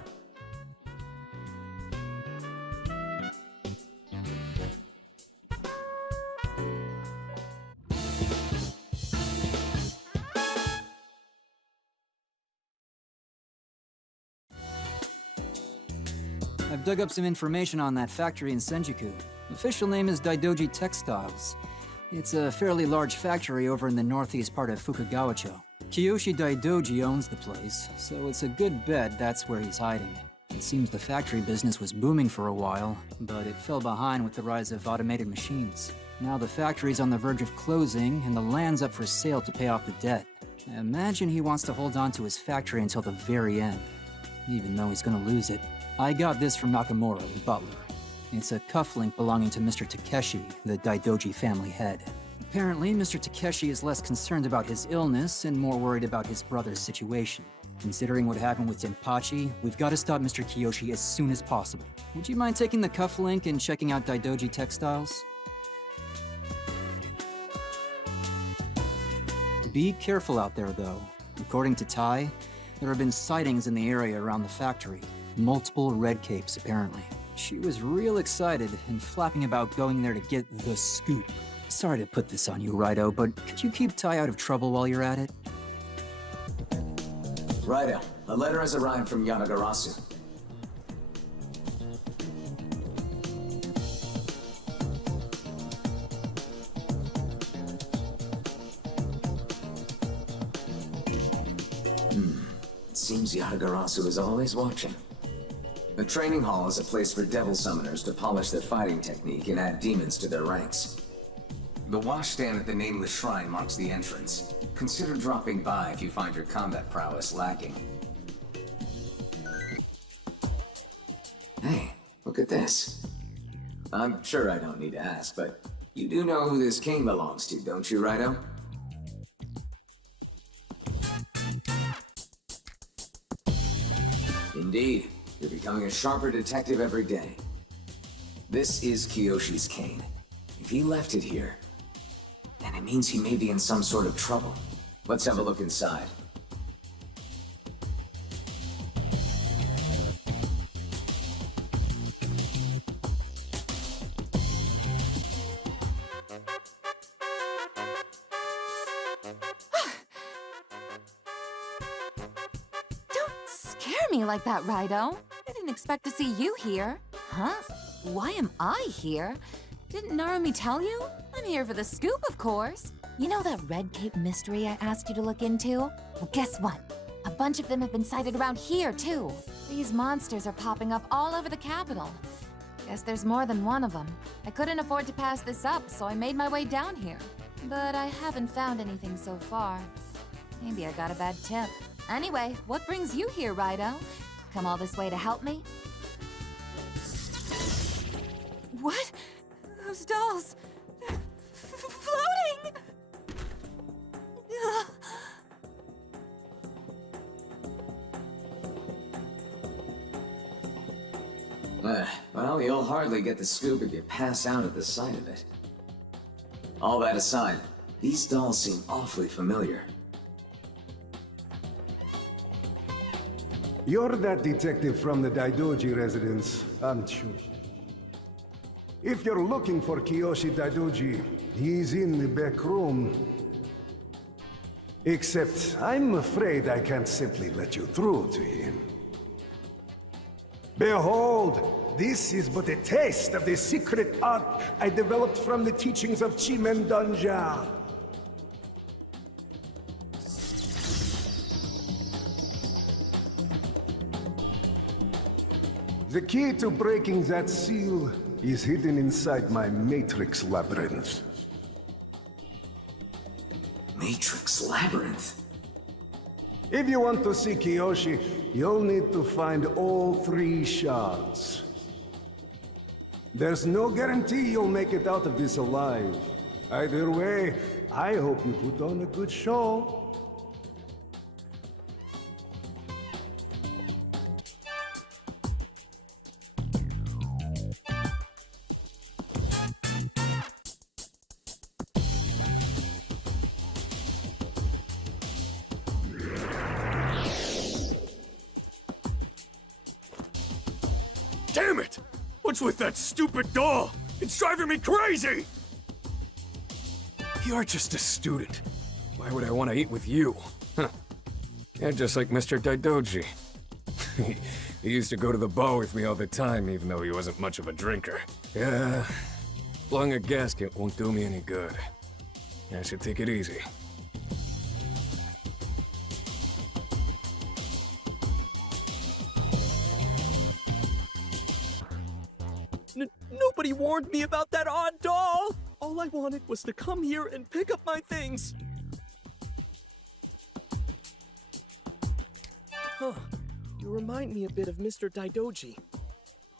I've dug up some information on that factory in Senjuku. Official name is Daidoji Textiles. It's a fairly large factory over in the northeast part of Fukagawa-cho. Kiyoshi Daidoji owns the place, so it's a good bet that's where he's hiding. It seems the factory business was booming for a while, but it fell behind with the rise of automated machines. Now the factory's on the verge of closing, and the land's up for sale to pay off the debt. I imagine he wants to hold on to his factory until the very end, even though he's gonna lose it. I got this from Nakamura, the butler. It's a cufflink belonging to Mr. Takeshi, the Daidoji family head. Apparently, Mr. Takeshi is less concerned about his illness and more worried about his brother's situation. Considering what happened with Denpachi, we've got to stop Mr. Kiyoshi as soon as possible. Would you mind taking the cufflink and checking out Daidoji Textiles? Be careful out there, though. According to Tai, there have been sightings in the area around the factory. Multiple red capes, apparently. She was real excited and flapping about going there to get the scoop. Sorry to put this on you, Raido, but could you keep Tai out of trouble while you're at it? Raido, a letter has arrived from Yanagarasu. It seems Yanagarasu is always watching. The training hall is a place for devil summoners to polish their fighting technique and add demons to their ranks. The washstand at the Nameless Shrine marks the entrance. Consider dropping by if you find your combat prowess lacking. Hey, look at this. I'm sure I don't need to ask, but you do know who this king belongs to, don't you, Raido? Indeed. You're becoming a sharper detective every day. This is Kiyoshi's cane. If he left it here, then it means he may be in some sort of trouble. Let's have a look inside. me like that, Raido. I didn't expect to see you here. Huh? Why am I here? Didn't Narumi tell you? I'm here for the scoop, of course. You know that Red Cape mystery I asked you to look into? Well, guess what? A bunch of them have been sighted around here, too. These monsters are popping up all over the capital. Guess there's more than one of them. I couldn't afford to pass this up, so I made my way down here. But I haven't found anything so far. Maybe I got a bad tip. Anyway, what brings you here, Raido? Come all this way to help me? What? Those dolls... they're floating! Well, you'll hardly get the scoop if you pass out at the sight of it. All that aside, these dolls seem awfully familiar. You're that detective from the Daidoji residence, aren't you? If you're looking for Kiyoshi Daidoji, he's in the back room. Except, I'm afraid I can't simply let you through to him. Behold, this is but a taste of the secret art I developed from the teachings of Chimendanja. The key to breaking that seal is hidden inside my Matrix Labyrinth. Matrix Labyrinth? If you want to see Kiyoshi, you'll need to find all 3 shards. There's no guarantee you'll make it out of this alive. Either way, I hope you put on a good show. Damn it! What's with that stupid doll? It's driving me crazy! You're just a student. Why would I want to eat with you? Huh. You're just like Mr. Daidoji. He used to go to the bar with me all the time, even though he wasn't much of a drinker. Yeah, blowing a gasket won't do me any good. I should take it easy. Nobody warned me about that odd doll! All I wanted was to come here and pick up my things. Huh. You remind me a bit of Mr. Daidoji.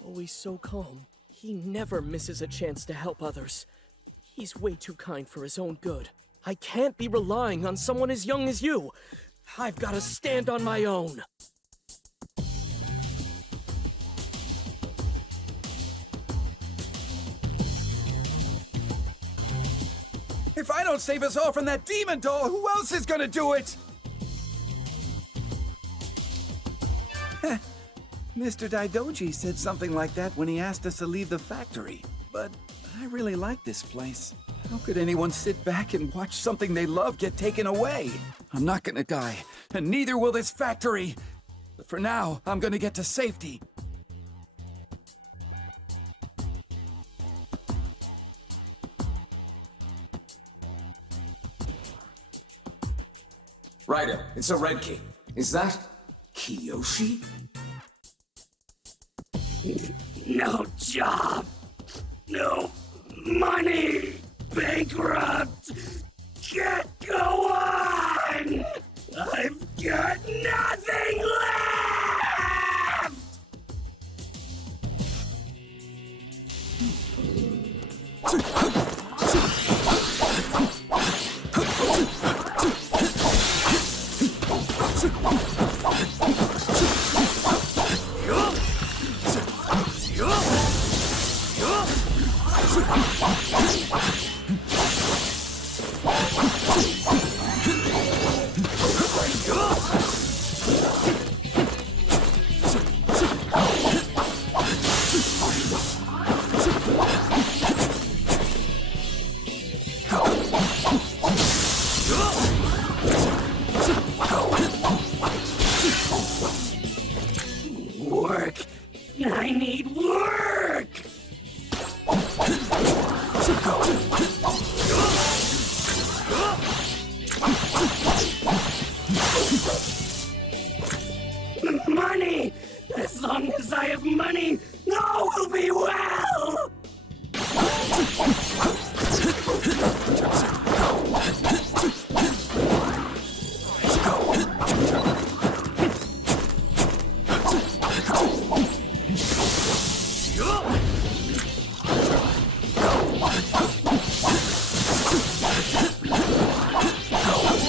Always so calm. He never misses a chance to help others. He's way too kind for his own good. I can't be relying on someone as young as you. I've got to stand on my own. If I don't save us all from that demon doll, who else is gonna do it? Mr. Daidoji said something like that when he asked us to leave the factory. But I really like this place. How could anyone sit back and watch something they love get taken away? I'm not gonna die, and neither will this factory. But for now, I'm gonna get to safety. Raido, it's a red key. Is that Kiyoshi? No job. No money. Bankrupt. Can't go on. I've got nothing left. I need work! Money! As long as I have money, all will be well!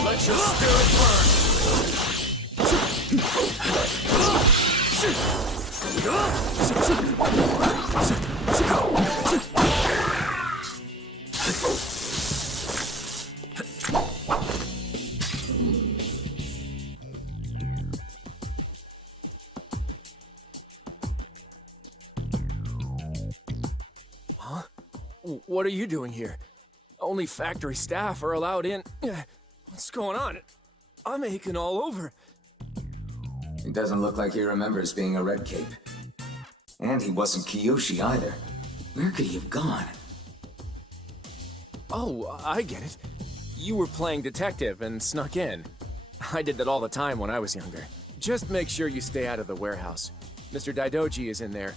Let your spirit burn! Huh? What are you doing here? Only factory staff are allowed in. What's going on? I'm aching all over. It doesn't look like he remembers being a Red Cape. And he wasn't Kiyoshi either. Where could he have gone? Oh, I get it. You were playing detective and snuck in. I did that all the time when I was younger. Just make sure you stay out of the warehouse. Mr. Daidoji is in there.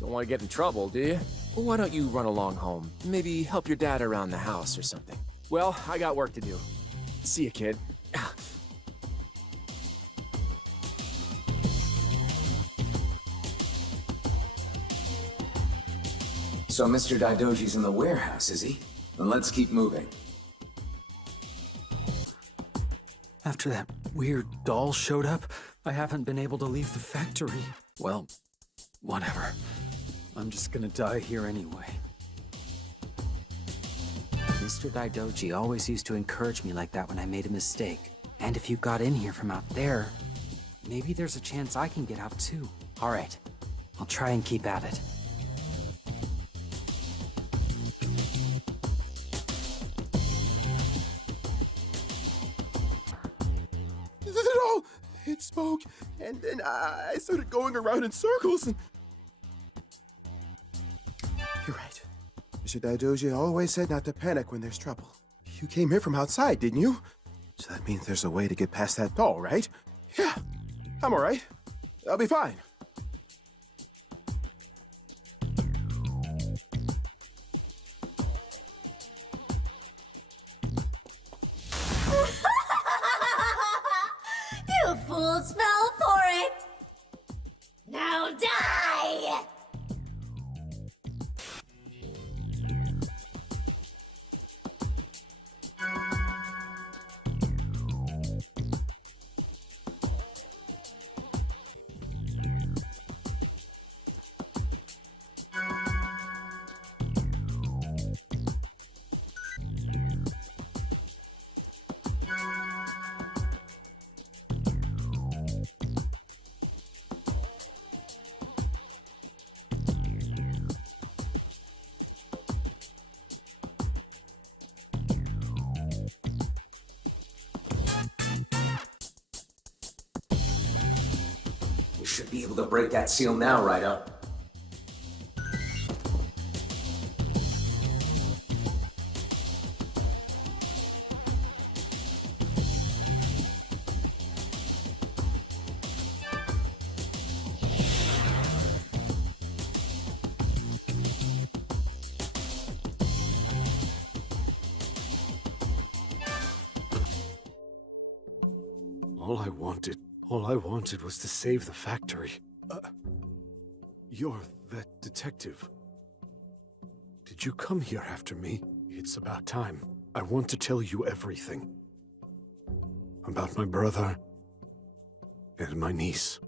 Don't want to get in trouble, do you? Well, why don't you run along home? Maybe help your dad around the house or something. Well, I got work to do. See you, kid. So Mr. Daidoji's in the warehouse, is he? Then let's keep moving. After that weird doll showed up, I haven't been able to leave the factory. Well, whatever. I'm just gonna die here anyway. Mr. Daidoji always used to encourage me like that when I made a mistake. And if you got in here from out there, maybe there's a chance I can get out too. All right, I'll try and keep at it. No! It spoke, and then I started going around in circles and... You're right. Mr. Daidoji always said not to panic when there's trouble. You came here from outside, didn't you? So that means there's a way to get past that doll, right? Yeah, I'm alright. I'll be fine. You fools fell for it! Now die! We should be able to break that seal now, Raido. All I wanted was to save the factory. You're that detective. Did you come here after me? It's about time. I want to tell you everything. About my brother and my niece.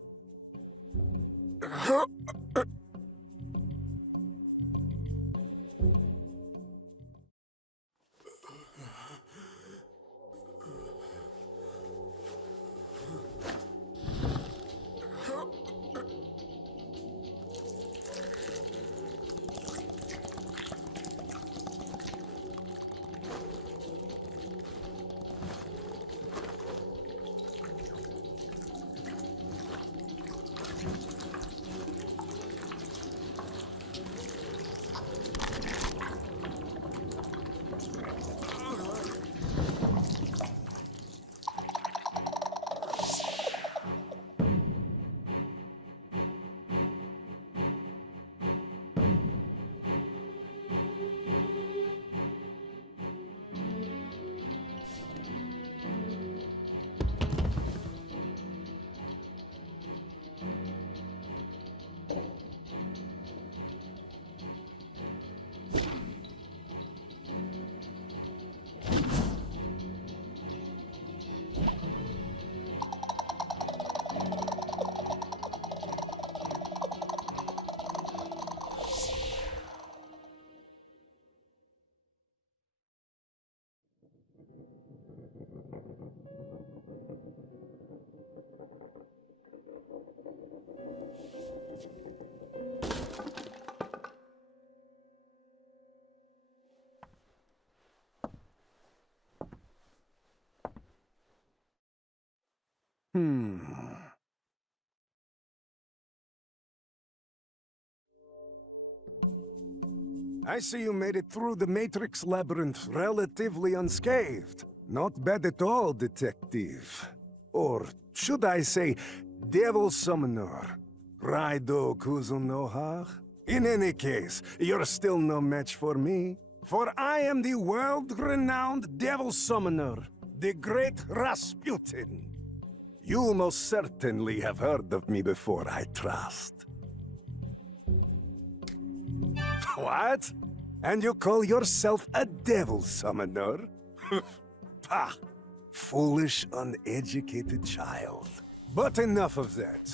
I see you made it through the Matrix Labyrinth relatively unscathed. Not bad at all, Detective. Or should I say, Devil Summoner. RAIDOU KUZUNOHA? In any case, you're still no match for me. For I am the world-renowned Devil Summoner, the great Rasputin. You most certainly have heard of me before, I trust. What? And you call yourself a Devil Summoner? Pah! Foolish, uneducated child. But enough of that.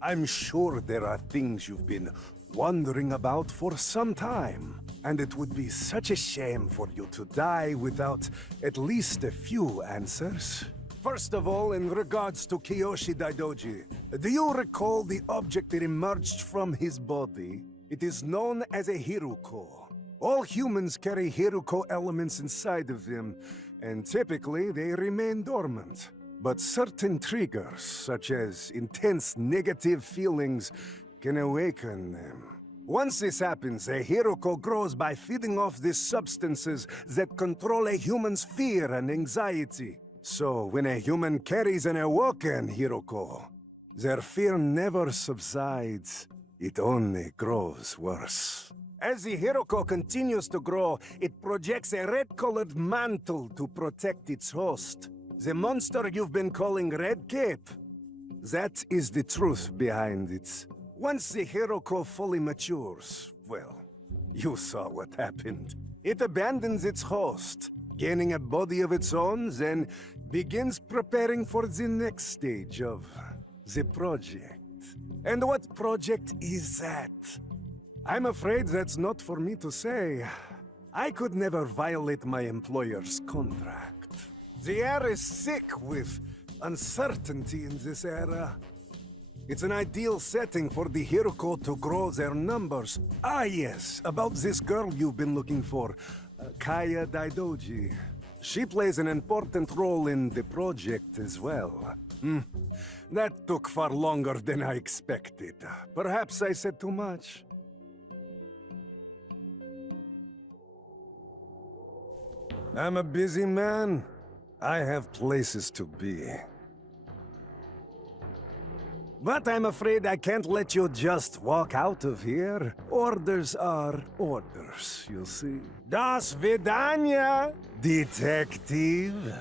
I'm sure there are things you've been wondering about for some time. And it would be such a shame for you to die without at least a few answers. First of all, in regards to Kiyoshi Daidoji, do you recall the object that emerged from his body? It is known as a Hiruko. All humans carry Hiruko elements inside of them, and typically they remain dormant. But certain triggers, such as intense negative feelings, can awaken them. Once this happens, a Hiruko grows by feeding off these substances that control a human's fear and anxiety. So when a human carries an awoken Hiruko, their fear never subsides. It only grows worse. As the Hiruko continues to grow, it projects a red-colored mantle to protect its host. The monster you've been calling Red Cape. That is the truth behind it. Once the Hiruko fully matures, well, you saw what happened. It abandons its host, gaining a body of its own, then begins preparing for the next stage of the project. And what project is that? I'm afraid that's not for me to say. I could never violate my employer's contract. The air is thick with uncertainty in this era. It's an ideal setting for the Hiruko to grow their numbers. Ah yes, about this girl you've been looking for, Kaya Daidoji. She plays an important role in the project as well. That took far longer than I expected. Perhaps I said too much. I'm a busy man. I have places to be. But I'm afraid I can't let you just walk out of here. Orders are orders, you see. Das Vidanya, detective.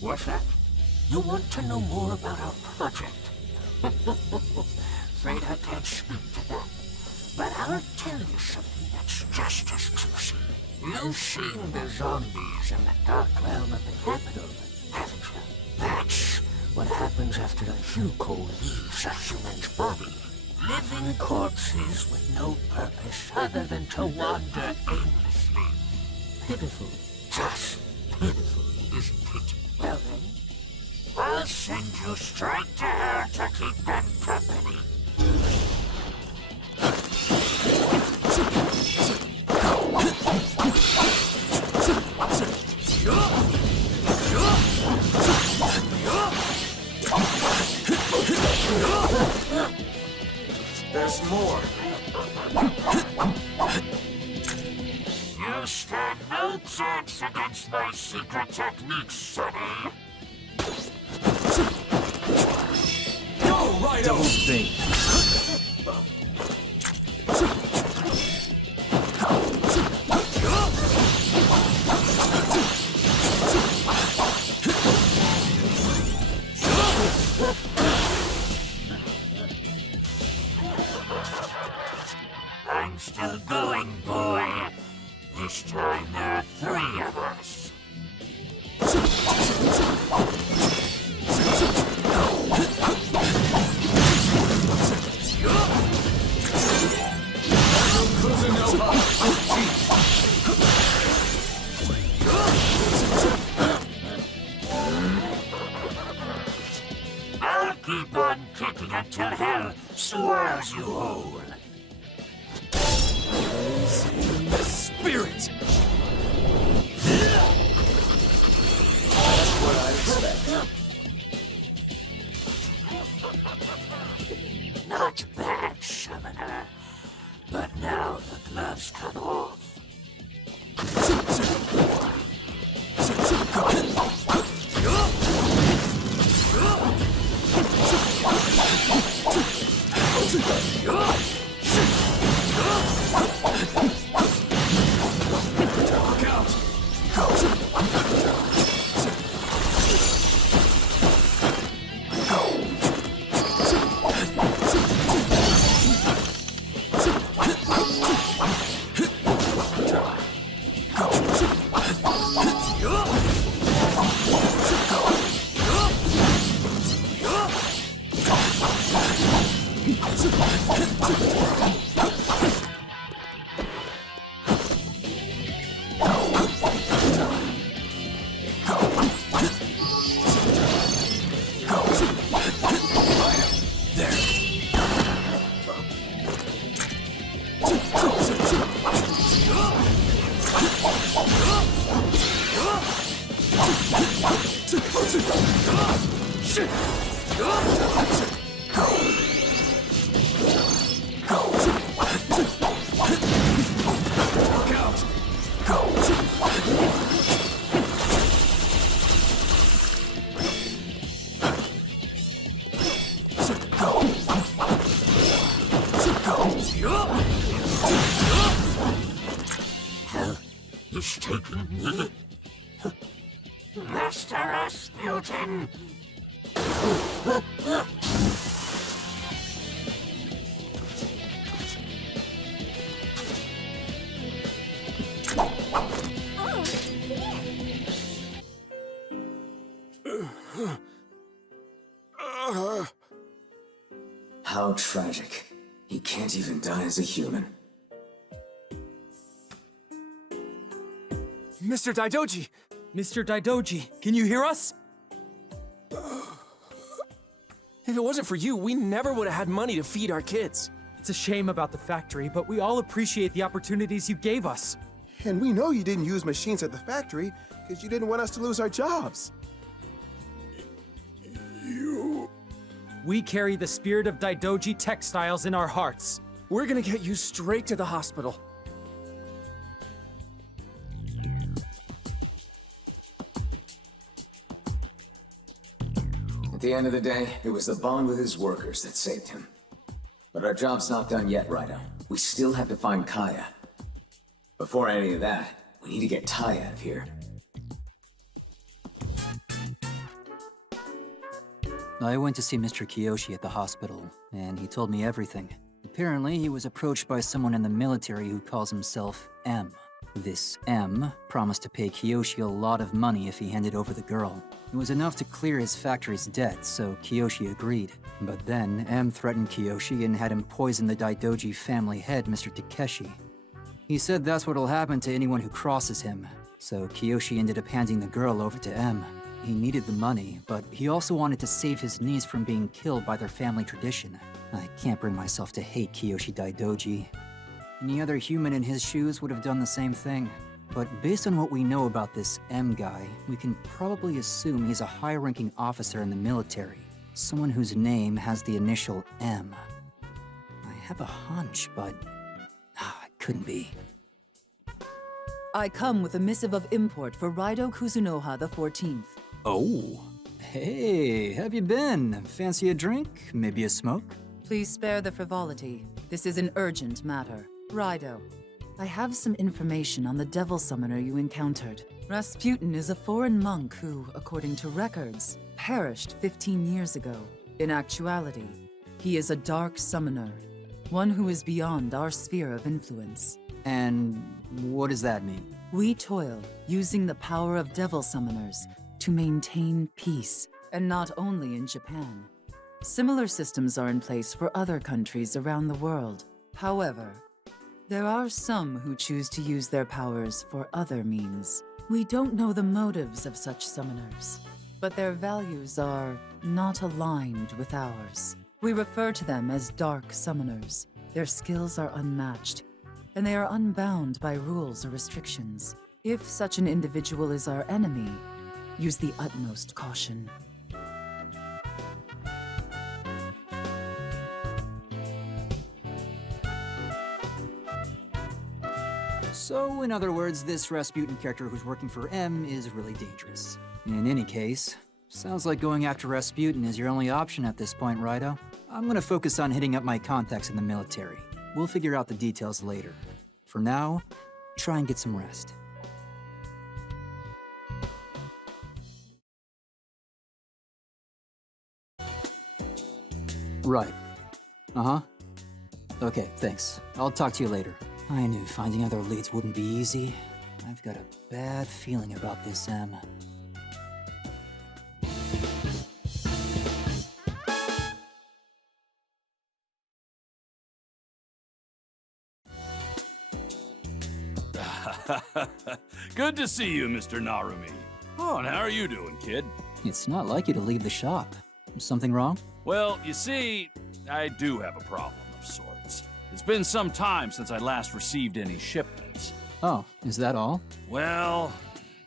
What's that? You want to know more about our project? Afraid I can't speak to that. But I'll tell you something that's just as juicy. You've seen the zombies in the dark realm of the capital, haven't you? That's what happens after a Hiruko leaves a human's body. Living corpses with no purpose other than to wander aimlessly. Pitiful. Just pitiful, isn't it? Well then, I'll send you straight to her to keep them company. There's more. You stand no chance against my secret techniques, Sonny. Go, Raido! Double spin. I'm still going, boy. This time there are 3 of us. kicking until hell swallows you whole. In the spirit! That's what I expect. Not bad, Summoner. But now the gloves come off. Look out! He's taking me. Master Rasputin. How tragic. He can't even die as a human. Mr. Daidoji! Mr. Daidoji, can you hear us? If it wasn't for you, we never would have had money to feed our kids. It's a shame about the factory, but we all appreciate the opportunities you gave us. And we know you didn't use machines at the factory because you didn't want us to lose our jobs. We carry the spirit of Daidoji textiles in our hearts. We're gonna get you straight to the hospital. At the end of the day, it was the bond with his workers that saved him. But our job's not done yet, Raido. We still have to find Kaya. Before any of that, we need to get Tai out of here. I went to see Mr. Kiyoshi at the hospital, and he told me everything. Apparently, he was approached by someone in the military who calls himself M. This M promised to pay Kiyoshi a lot of money if he handed over the girl. It was enough to clear his factory's debt, so Kiyoshi agreed. But then, M threatened Kiyoshi and had him poison the Daidoji family head, Mr. Takeshi. He said that's what'll happen to anyone who crosses him, so Kiyoshi ended up handing the girl over to M. He needed the money, but he also wanted to save his niece from being killed by their family tradition. I can't bring myself to hate Kiyoshi Daidoji. Any other human in his shoes would have done the same thing. But based on what we know about this M guy, we can probably assume he's a high-ranking officer in the military. Someone whose name has the initial M. I have a hunch, but it couldn't be. I come with a missive of import for RAIDOU KUZUNOHA the 14th. Oh. Hey, have you been? Fancy a drink? Maybe a smoke? Please spare the frivolity. This is an urgent matter. RAIDOU, I have some information on the devil summoner you encountered. Rasputin is a foreign monk who, according to records, perished 15 years ago. In actuality, he is a dark summoner, one who is beyond our sphere of influence. And what does that mean? We toil, using the power of devil summoners to maintain peace, and not only in Japan. Similar systems are in place for other countries around the world. However, there are some who choose to use their powers for other means. We don't know the motives of such summoners, but their values are not aligned with ours. We refer to them as Dark Summoners. Their skills are unmatched, and they are unbound by rules or restrictions. If such an individual is our enemy, use the utmost caution. So, in other words, this Rasputin character who's working for M is really dangerous. In any case, sounds like going after Rasputin is your only option at this point, Raido. I'm gonna focus on hitting up my contacts in the military. We'll figure out the details later. For now, try and get some rest. Right. Uh-huh. Okay, thanks. I'll talk to you later. I knew finding other leads wouldn't be easy. I've got a bad feeling about this, M. Good to see you, Mr. Narumi. Oh, and how are you doing, kid? It's not like you to leave the shop. Something wrong? Well, you see, I do have a problem of sorts. It's been some time since I last received any shipments. Oh, is that all? Well,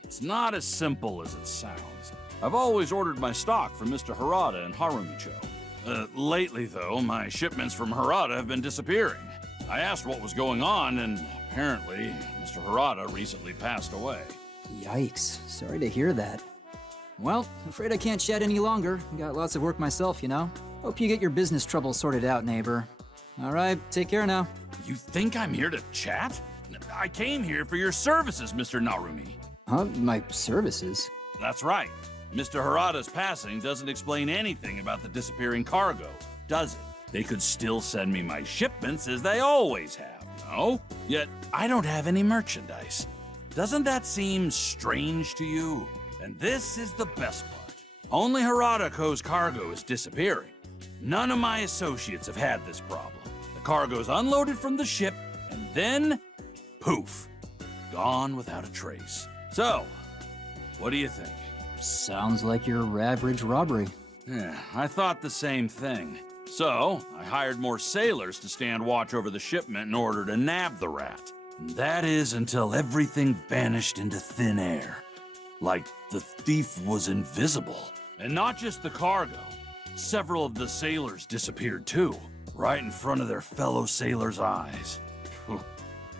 it's not as simple as it sounds. I've always ordered my stock from Mr. Harada and Harumi-Cho. Lately, though, my shipments from Harada have been disappearing. I asked what was going on, and apparently, Mr. Harada recently passed away. Yikes. Sorry to hear that. Well, afraid I can't chat any longer. Got lots of work myself, you know. Hope you get your business troubles sorted out, neighbor. All right, take care now. You think I'm here to chat? I came here for your services, Mr. Narumi. Huh? My services? That's right. Mr. Harada's passing doesn't explain anything about the disappearing cargo, does it? They could still send me my shipments as they always have, no? Yet, I don't have any merchandise. Doesn't that seem strange to you? And this is the best part. Only Harada-ko's cargo is disappearing. None of my associates have had this problem. The cargo's unloaded from the ship, and then, poof, gone without a trace. So, what do you think? Sounds like your average robbery. Yeah, I thought the same thing. So, I hired more sailors to stand watch over the shipment in order to nab the rat. And that is until everything vanished into thin air. Like the thief was invisible. And not just the cargo. Several of the sailors disappeared too, right in front of their fellow sailors' eyes.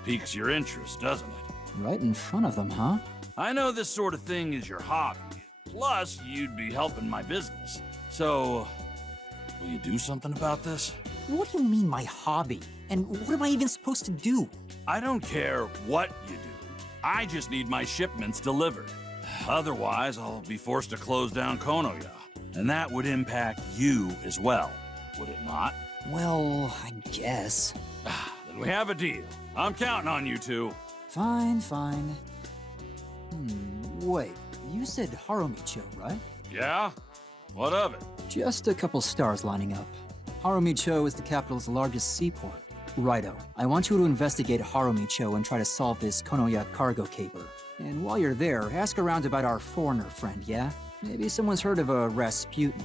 Piques your interest, doesn't it? Right in front of them, huh? I know this sort of thing is your hobby. Plus, you'd be helping my business. So, will you do something about this? What do you mean, my hobby? And what am I even supposed to do? I don't care what you do. I just need my shipments delivered. Otherwise, I'll be forced to close down Konoya. And that would impact you as well, would it not? Well, I guess. Then we have a deal. I'm counting on you two. Fine, fine. Wait, you said Harumi-Cho, right? Yeah? What of it? Just a couple stars lining up. Harumi-Cho is the capital's largest seaport. Raido, I want you to investigate Harumi-Cho and try to solve this Konoya cargo caper. And while you're there, ask around about our foreigner friend, yeah? Maybe someone's heard of a Rasputin.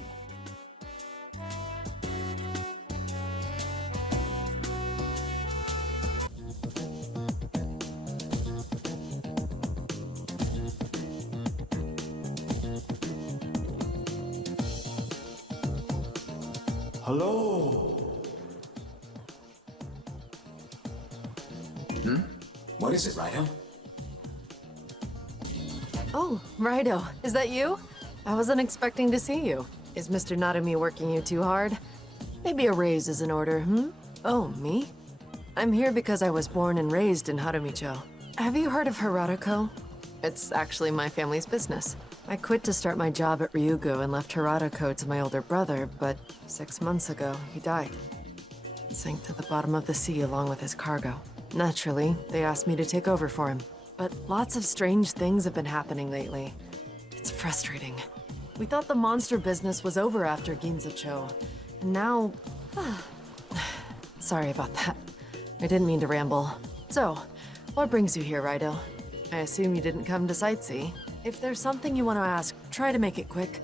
Hello? What is it, Raido? Oh, Raido, is that you? I wasn't expecting to see you. Is Mr. Narumi working you too hard? Maybe a raise is in order, Oh, me? I'm here because I was born and raised in Harumi-Cho. Have you heard of Harada-ko? It's actually my family's business. I quit to start my job at Ryugu and left Harada-ko to my older brother, but 6 months ago, he died. Sank to the bottom of the sea along with his cargo. Naturally, they asked me to take over for him. But lots of strange things have been happening lately. It's frustrating. We thought the monster business was over after Ginza-Cho, and now... Sorry about that. I didn't mean to ramble. So, what brings you here, Raido? I assume you didn't come to sightsee. If there's something you want to ask, try to make it quick.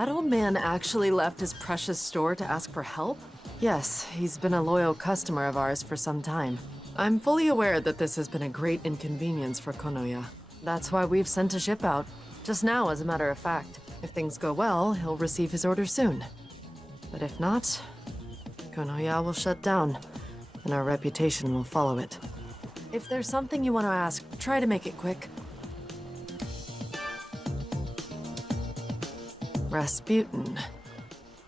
That old man actually left his precious store to ask for help? Yes, he's been a loyal customer of ours for some time. I'm fully aware that this has been a great inconvenience for Konoya. That's why we've sent a ship out. Just now, as a matter of fact. If things go well, he'll receive his order soon. But if not, Konoya will shut down, and our reputation will follow it. If there's something you want to ask, try to make it quick. Rasputin.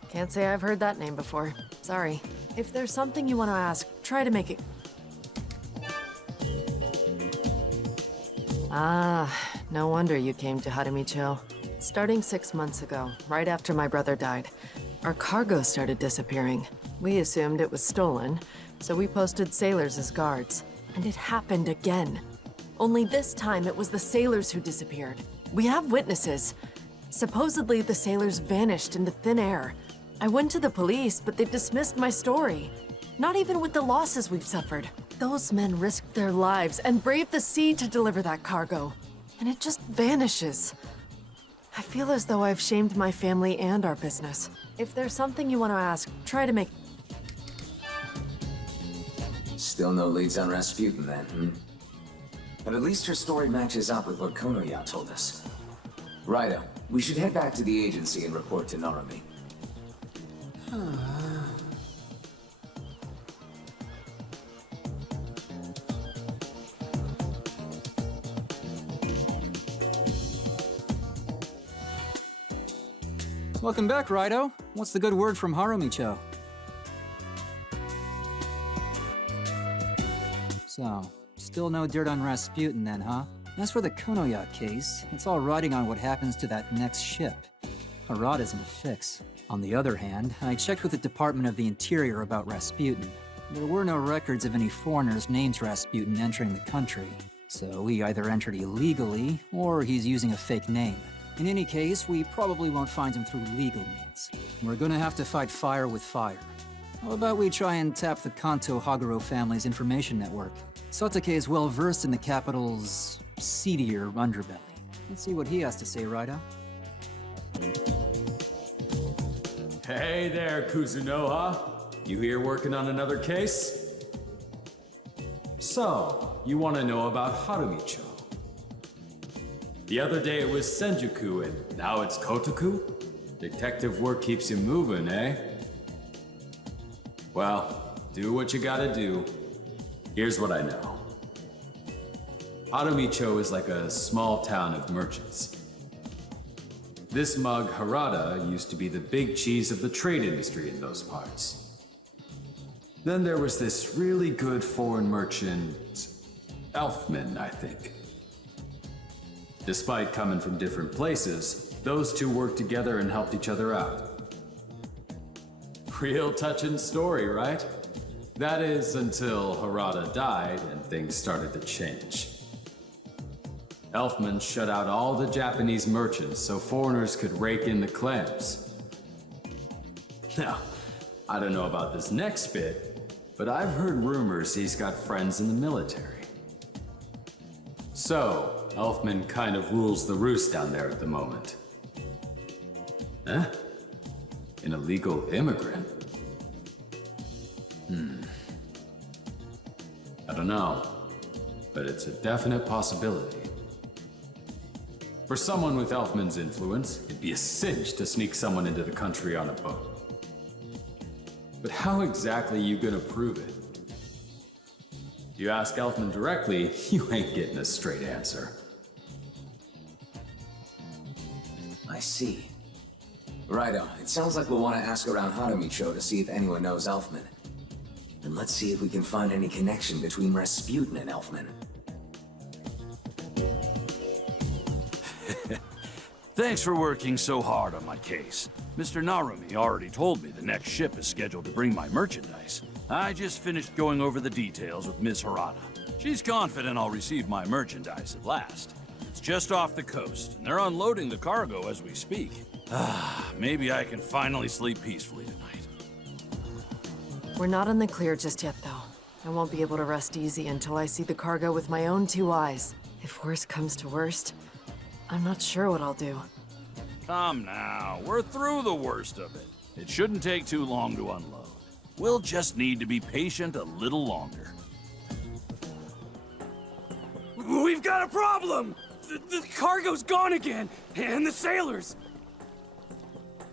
Can't say I've heard that name before. Sorry. If there's something you want to ask, try to make it... Ah, no wonder you came to Harumi-Cho. Starting 6 months ago, right after my brother died, our cargo started disappearing. We assumed it was stolen, so we posted sailors as guards. And it happened again. Only this time it was the sailors who disappeared. We have witnesses. Supposedly the sailors vanished into thin air. I went to the police, but they dismissed my story. Not even with the losses we've suffered. Those men risked their lives and braved the sea to deliver that cargo. And it just vanishes. I feel as though I've shamed my family and our business. If there's something you want to ask, try to make... Still no leads on Rasputin then, hmm? But at least her story matches up with what Konoya told us. Raido, we should head back to the agency and report to Narumi. Welcome back, Raido. What's the good word from Harumi-Cho? So, still no dirt on Rasputin then, huh? As for the Konoya case, it's all riding on what happens to that next ship. Harada's in a fix. On the other hand, I checked with the Department of the Interior about Rasputin. There were no records of any foreigners named Rasputin entering the country, so he either entered illegally, or he's using a fake name. In any case, we probably won't find him through legal means. We're gonna have to fight fire with fire. How about we try and tap the Kanto Haguro family's information network? Satake is well versed in the capital's seedier underbelly. Let's see what he has to say, Raido. Hey there, Kuzunoha. You here working on another case? So, you want to know about Harumi-Cho? The other day it was Senjuku, and now it's Kotoku? Detective work keeps you moving, eh? Well, do what you gotta do. Here's what I know. Harumi-Cho is like a small town of merchants. This mug, Harada, used to be the big cheese of the trade industry in those parts. Then there was this really good foreign merchant, Elfman, I think. Despite coming from different places, those two worked together and helped each other out. Real touching story, right? That is until Harada died and things started to change. Elfman shut out all the Japanese merchants so foreigners could rake in the clams. Now, I don't know about this next bit, but I've heard rumors he's got friends in the military. So, Elfman kind of rules the roost down there at the moment. Huh? An illegal immigrant? I don't know, but it's a definite possibility. For someone with Elfman's influence, it'd be a cinch to sneak someone into the country on a boat. But how exactly are you gonna prove it? If you ask Elfman directly, you ain't getting a straight answer. I see. Righto, it sounds like we'll want to ask around Harumi-Cho to see if anyone knows Elfman. And let's see if we can find any connection between Rasputin and Elfman. Thanks for working so hard on my case. Mr. Narumi already told me the next ship is scheduled to bring my merchandise. I just finished going over the details with Ms. Harada. She's confident I'll receive my merchandise at last. It's just off the coast, and they're unloading the cargo as we speak. Maybe I can finally sleep peacefully tonight. We're not in the clear just yet, though. I won't be able to rest easy until I see the cargo with my own two eyes. If worst comes to worst, I'm not sure what I'll do. Come now, we're through the worst of it. It shouldn't take too long to unload. We'll just need to be patient a little longer. We've got a problem! The cargo's gone again, and the sailors!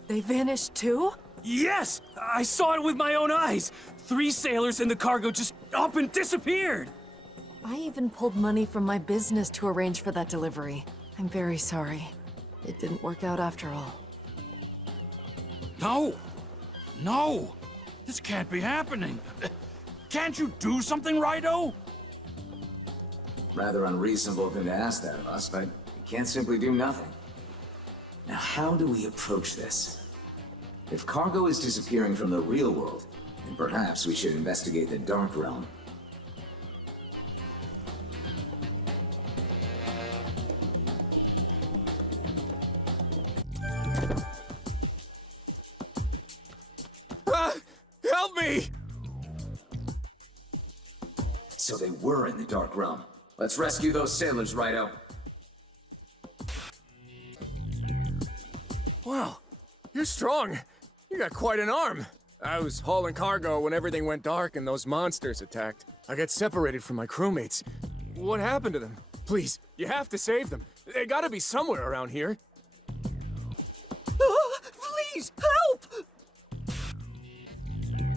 They vanished too? Yes! I saw it with my own eyes! 3 sailors and the cargo just up and disappeared! I even pulled money from my business to arrange for that delivery. I'm very sorry. It didn't work out after all. No! No! This can't be happening! Can't you do something, Raido? Rather unreasonable of him to ask that of us, but we can't simply do nothing. Now, how do we approach this? If cargo is disappearing from the real world, then perhaps we should investigate the Dark Realm. Help me! So they were in the Dark Realm. Let's rescue those sailors, Raido. Wow, you're strong. You got quite an arm. I was hauling cargo when everything went dark and those monsters attacked. I got separated from my crewmates. What happened to them? Please, you have to save them. They gotta be somewhere around here. Please, help!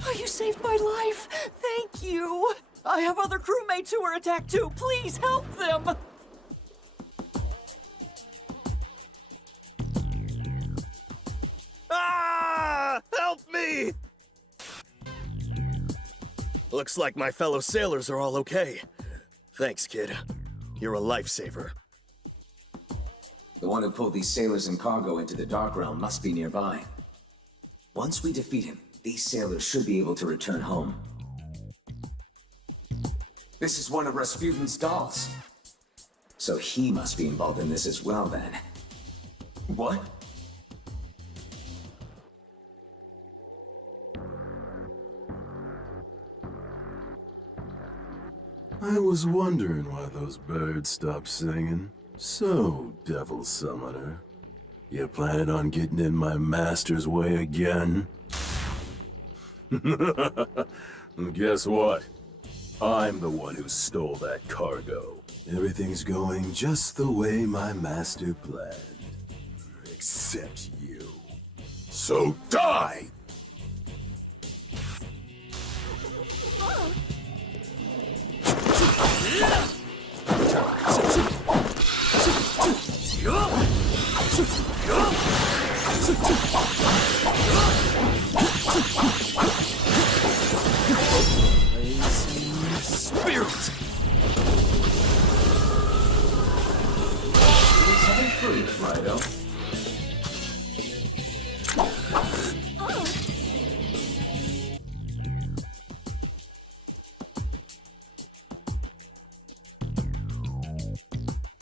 Oh, you saved my life! Thank you! I have other crewmates who were attacked too! Please help them! Ah! Help me! Looks like my fellow sailors are all okay. Thanks, kid. You're a lifesaver. The one who pulled these sailors and cargo into the Dark Realm must be nearby. Once we defeat him, these sailors should be able to return home. This is one of Rasputin's dolls. So he must be involved in this as well, then. What? I was wondering why those birds stopped singing. So, Devil Summoner, you planning on getting in my master's way again? Guess what? I'm the one who stole that cargo. Everything's going just the way my master planned. Except you. So die! Spirit! Something free, Raido.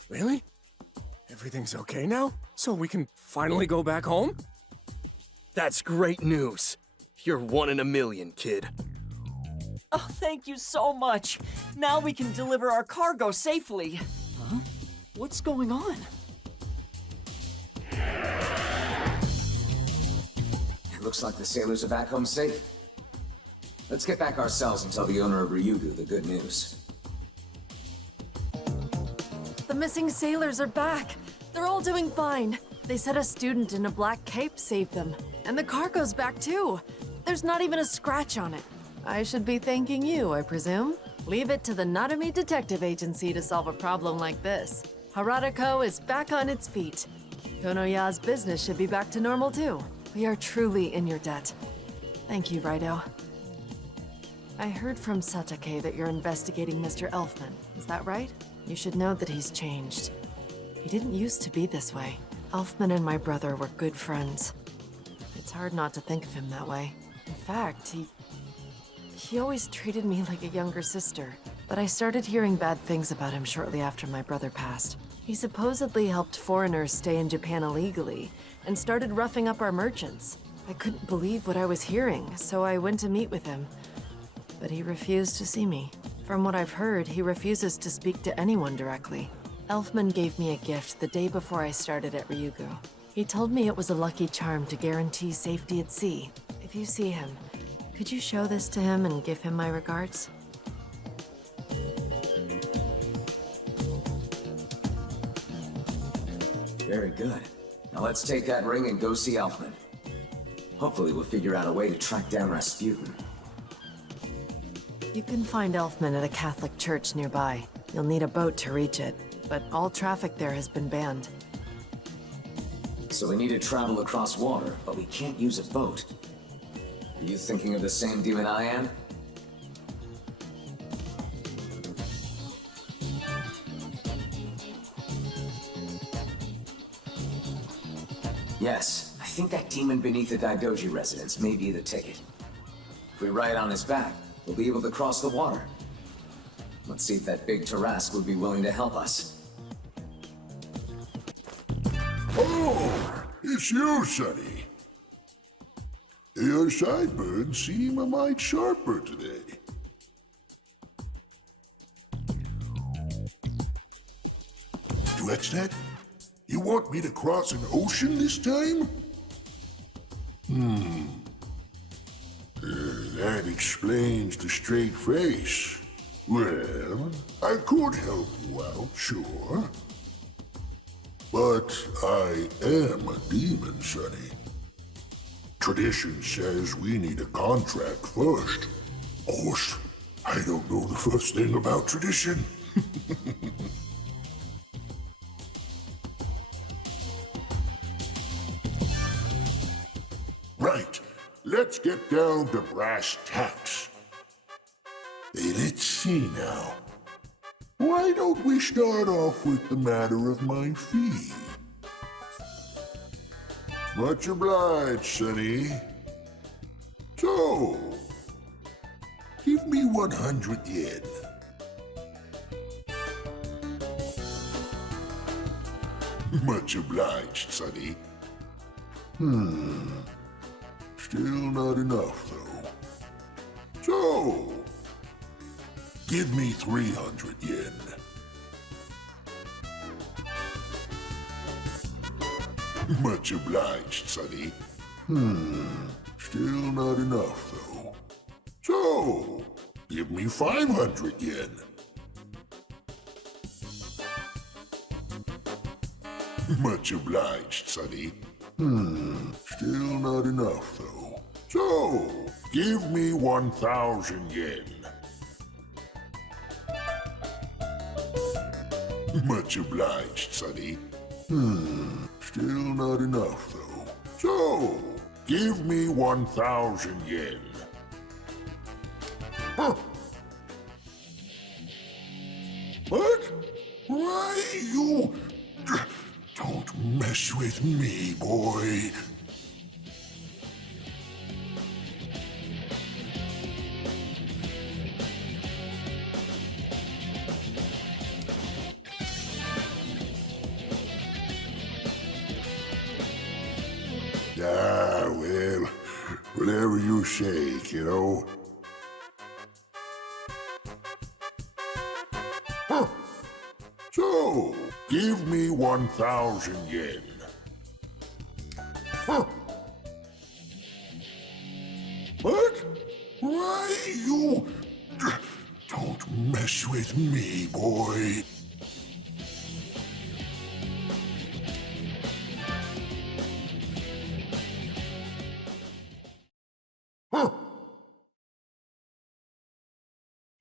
Really? Everything's okay now? So we can finally go back home? That's great news. You're 1 in a million, kid. Oh, thank you so much. Now we can deliver our cargo safely. Huh? What's going on? It looks like the sailors are back home safe. Let's get back ourselves and tell the owner of Ryugu the good news. The missing sailors are back. They're all doing fine. They said a student in a black cape saved them. And the cargo's back too. There's not even a scratch on it. I should be thanking you, I presume? Leave it to the Narumi Detective Agency to solve a problem like this. RAIDOU is back on its feet. Konoya's business should be back to normal too. We are truly in your debt. Thank you, Raido. I heard from Satake that you're investigating Mr. Elfman. Is that right? You should know that he's changed. He didn't used to be this way. Elfman and my brother were good friends. It's hard not to think of him that way. In fact, he always treated me like a younger sister. But I started hearing bad things about him shortly after my brother passed. He supposedly helped foreigners stay in Japan illegally, and started roughing up our merchants. I couldn't believe what I was hearing, so I went to meet with him. But he refused to see me. From what I've heard, he refuses to speak to anyone directly. Elfman gave me a gift the day before I started at Ryugu. He told me it was a lucky charm to guarantee safety at sea. If you see him, could you show this to him and give him my regards? Very good. Now let's take that ring and go see Elfman. Hopefully we'll figure out a way to track down Rasputin. You can find Elfman at a Catholic church nearby. You'll need a boat to reach it, but all traffic there has been banned. So we need to travel across water, but we can't use a boat. Are you thinking of the same demon I am? Yes, I think that demon beneath the Daidoji residence may be the ticket. If we ride on his back, we'll be able to cross the water. Let's see if that big Tarrasque would be willing to help us. Oh, it's you, Sonny. Your sideburns seem a mite sharper today. What's that? You want me to cross an ocean this time? That explains the straight face. Well, I could help you out, sure. But I am a demon, Sonny. Tradition says we need a contract first. Of course, I don't know the first thing about tradition. Right, let's get down to brass tacks. Hey, let's see now. Why don't we start off with the matter of my fee? Much obliged, Sonny. So, give me 100 yen. Much obliged, Sonny. Still not enough, though. So, give me 300 yen. Much obliged, Sonny. Still not enough, though. So, give me 500 yen. Much obliged, Sonny. Still not enough, though. So, give me 1,000 yen. Much obliged, Sonny. Still not enough, though. So, give me 1,000 yen. Huh. What? Why, you... Don't mess with me, boy. Well, whatever you say, kiddo. Huh. So, give me 1,000 yen. Huh. What? Why, you... Don't mess with me, boy.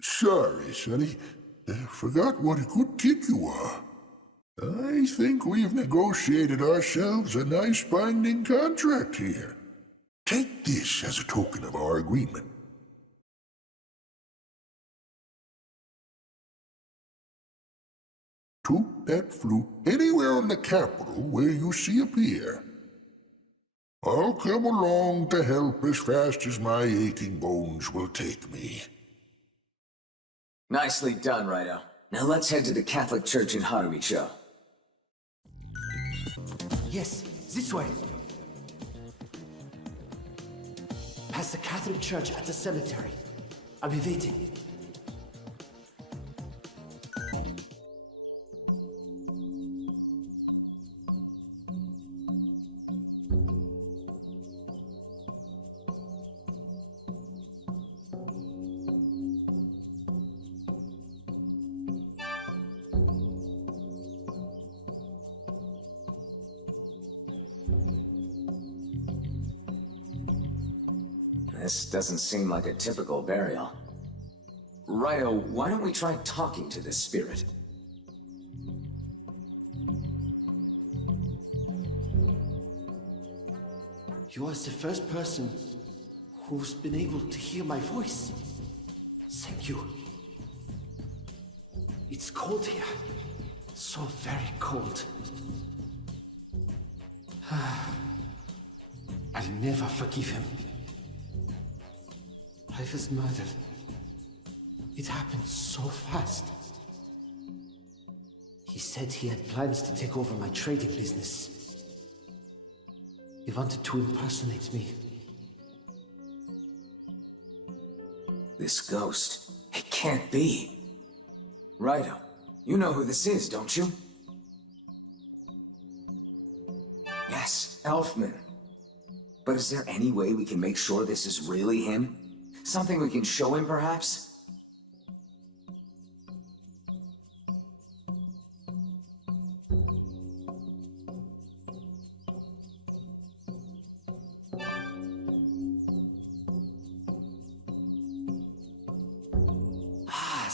Sorry, Sonny. I forgot what a good kid you are. I think we've negotiated ourselves a nice binding contract here. Take this as a token of our agreement. Toot that flute anywhere in the capital where you see appear. I'll come along to help as fast as my aching bones will take me. Nicely done, Raido. Now let's head to the Catholic Church in Harumi-Cho. Yes, this way. Past the Catholic Church at the cemetery. I'll be waiting. This doesn't seem like a typical burial. Raido, why don't we try talking to this spirit? You are the first person who's been able to hear my voice. Thank you. It's cold here. So very cold. I'll never forgive him. I was murdered. It happened so fast. He said he had plans to take over my trading business. He wanted to impersonate me. This ghost, it can't be. Raido, you know who this is, don't you? Yes, Elfman. But is there any way we can make sure this is really him? Something we can show him, perhaps?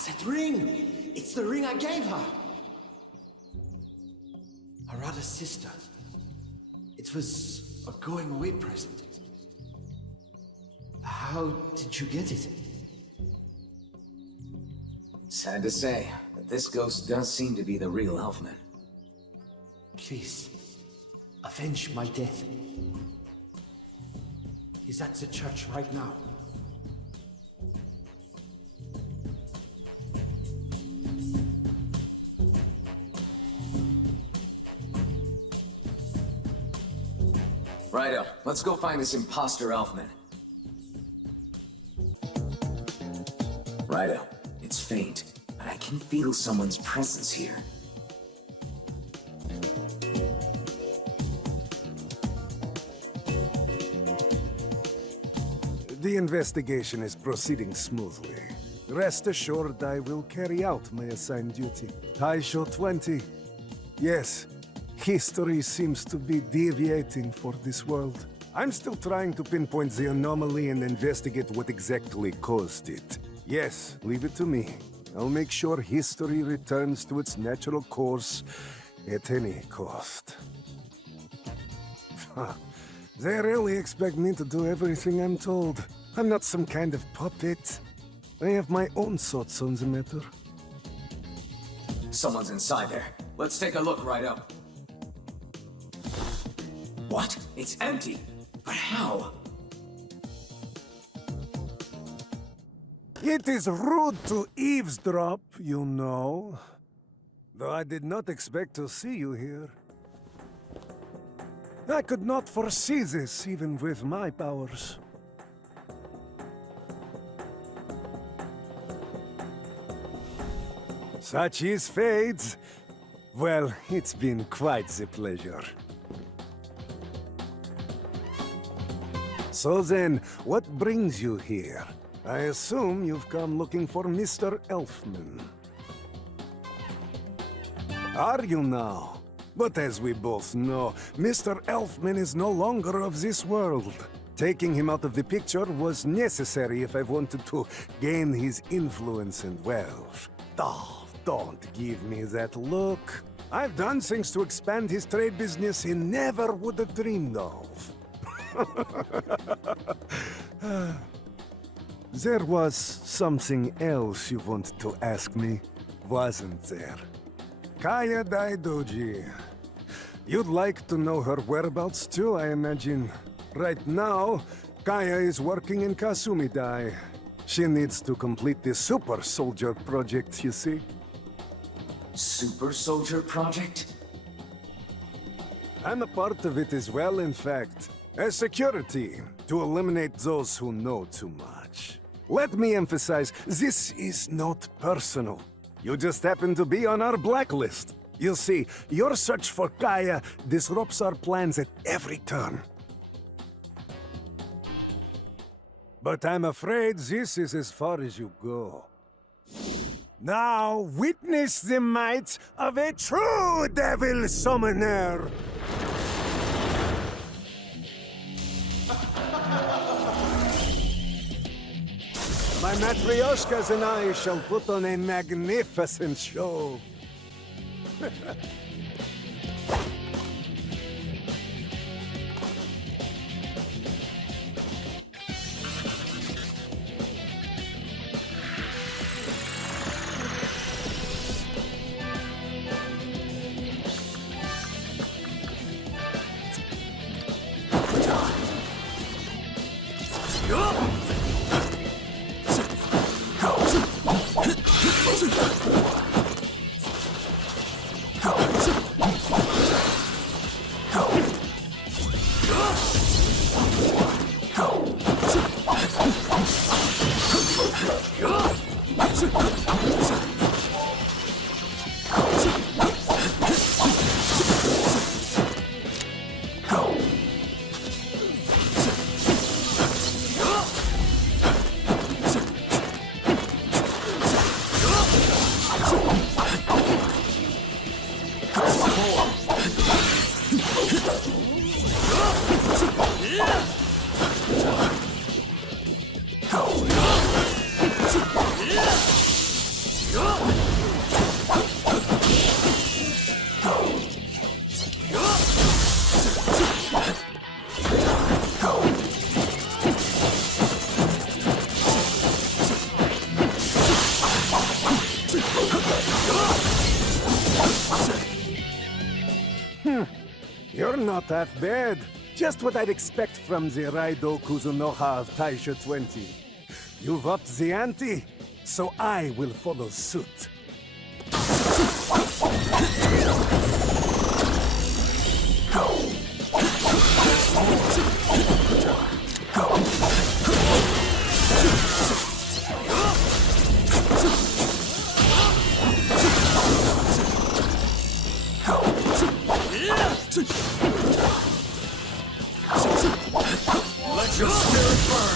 That ring! It's the ring I gave her! Harada's sister. It was a going-away present. How did you get it? Sad to say, but this ghost does seem to be the real Elfman. Please, avenge my death. He's at the church right now. Raido, let's go find this imposter Elfman. Raido, it's faint, but I can feel someone's presence here. The investigation is proceeding smoothly. Rest assured I will carry out my assigned duty. Taisho 20. Yes, history seems to be deviating for this world. I'm still trying to pinpoint the anomaly and investigate what exactly caused it. Yes, leave it to me. I'll make sure history returns to its natural course at any cost. They really expect me to do everything I'm told. I'm not some kind of puppet. I have my own thoughts on the matter. Someone's inside there. Let's take a look, Raido. What? It's empty. But how? It is rude to eavesdrop, you know. Though I did not expect to see you here. I could not foresee this, even with my powers. Such is fate. Well, it's been quite the pleasure. So then, what brings you here? I assume you've come looking for Mr. Elfman. Are you now? But as we both know, Mr. Elfman is no longer of this world. Taking him out of the picture was necessary if I wanted to gain his influence and wealth. Oh, don't give me that look. I've done things to expand his trade business he never would have dreamed of. There was something else you wanted to ask me, wasn't there? Kaya Daidoji. You'd like to know her whereabouts too, I imagine. Right now, Kaya is working in Kasumi-dai. She needs to complete the Super Soldier project, you see. Super Soldier project? I'm a part of it as well, in fact. As security, to eliminate those who know too much. Let me emphasize, this is not personal. You just happen to be on our blacklist. You see, your search for Kaya disrupts our plans at every turn. But I'm afraid this is as far as you go. Now, witness the might of a true devil summoner! My matryoshkas and I shall put on a magnificent show. You're not half bad. Just what I'd expect from the RAIDOU KUZUNOHA of Taisho 20. You've upped the ante, so I will follow suit. Let your spirit burn!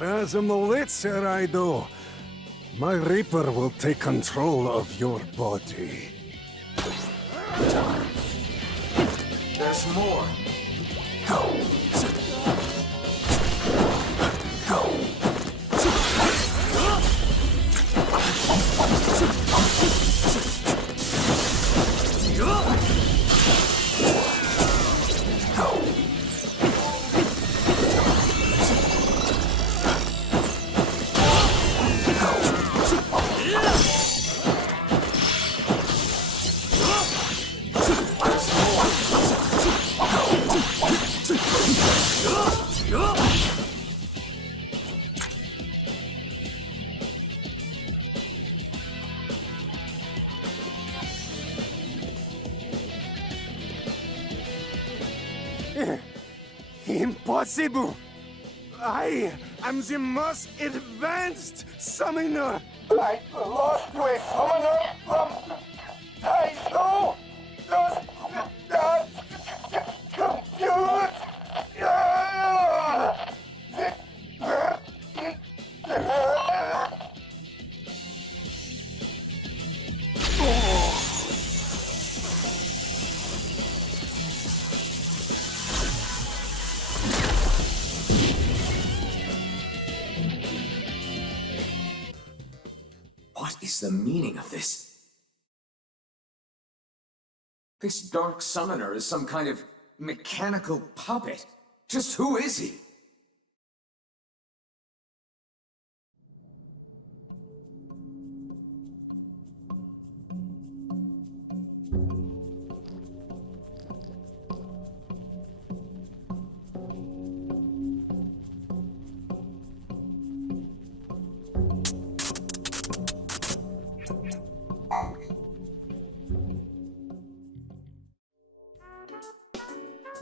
Srazu Molitsa, RAIDOU. My Reaper will take control of your body. There's more. Impossible! I am the most advanced summoner! I lost to a summoner from Taisho! Does not compute! What is the meaning of this? This dark summoner is some kind of mechanical puppet. Just who is he?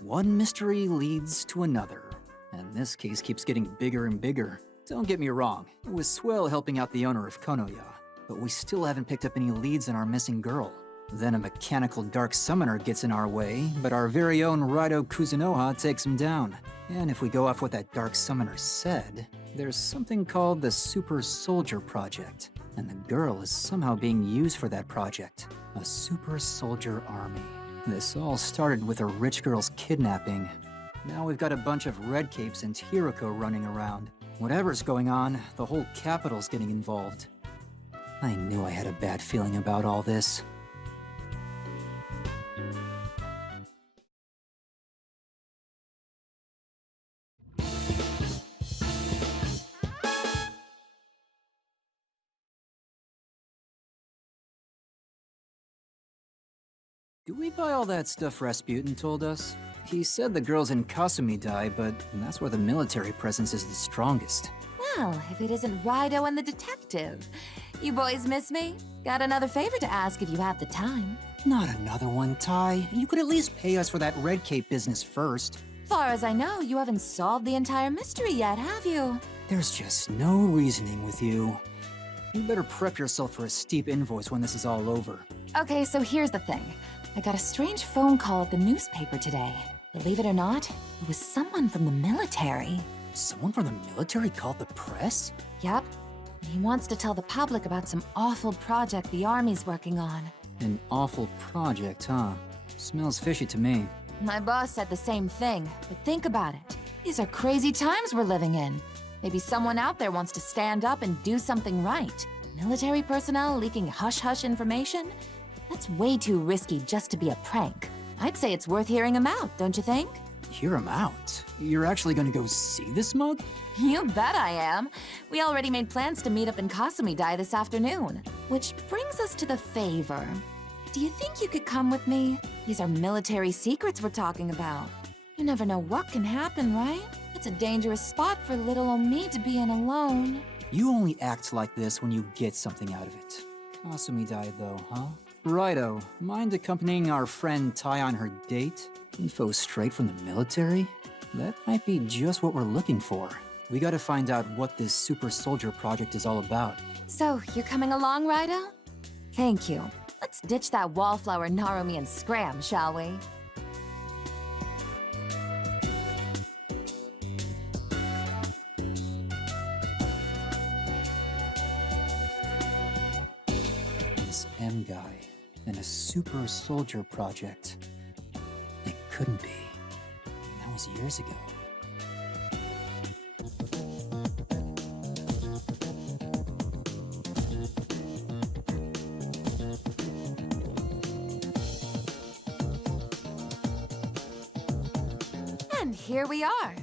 one mystery leads to another, and this case keeps getting bigger and bigger. Don't get me wrong, it was swell helping out the owner of Konoya, but we still haven't picked up any leads on our missing girl. Then a mechanical dark summoner gets in our way, but our very own RAIDOU KUZUNOHA takes him down. And if we go off what that dark summoner said, there's something called the Super Soldier Project, and the girl is somehow being used for that project. A super soldier army. This all started with a rich girl's kidnapping. Now we've got a bunch of red capes and Hiroko running around. Whatever's going on, the whole capital's getting involved. I knew I had a bad feeling about all this. Do we buy all that stuff Rasputin told us? He said the girls in Kasumi but that's where the military presence is the strongest. Well, if it isn't Raidou and the detective. You boys miss me? Got another favor to ask if you have the time. Not another one, Tai. You could at least pay us for that red cape business first. Far as I know, you haven't solved the entire mystery yet, have you? There's just no reasoning with you. You better prep yourself for a steep invoice when this is all over. Okay, so here's the thing. I got a strange phone call at the newspaper today. Believe it or not, it was someone from the military. Someone from the military called the press? Yep. He wants to tell the public about some awful project the Army's working on. An awful project, huh? Smells fishy to me. My boss said the same thing, but think about it. These are crazy times we're living in. Maybe someone out there wants to stand up and do something right. Military personnel leaking hush-hush information? That's way too risky just to be a prank. I'd say it's worth hearing him out, don't you think? Hear him out? You're actually gonna go see this mug? You bet I am. We already made plans to meet up in Kasumi this afternoon. Which brings us to the favor. Do you think you could come with me? These are military secrets we're talking about. You never know what can happen, right? It's a dangerous spot for little old me to be in alone. You only act like this when you get something out of it. Kasumi though, huh? Righto, mind accompanying our friend Tai on her date? Info straight from the military? That might be just what we're looking for. We gotta find out what this super soldier project is all about. So, you're coming along, Raidou? Thank you. Let's ditch that wallflower Narumi and scram, shall we? This M guy and a super soldier project. It couldn't be. That was years ago. And here we are.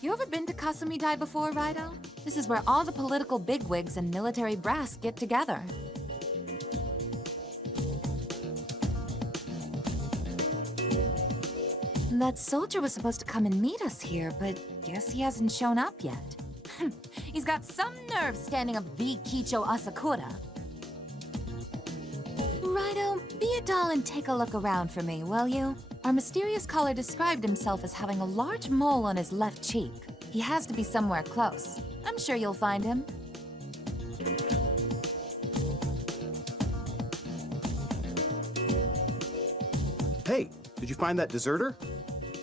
You ever been to Kasumi before, Raidou? This is where all the political bigwigs and military brass get together. That soldier was supposed to come and meet us here, but guess he hasn't shown up yet. He's got some nerve standing up the Kicho Asakura. Raidou, be a doll and take a look around for me, will you? Our mysterious caller described himself as having a large mole on his left cheek. He has to be somewhere close. I'm sure you'll find him. Hey, did you find that deserter?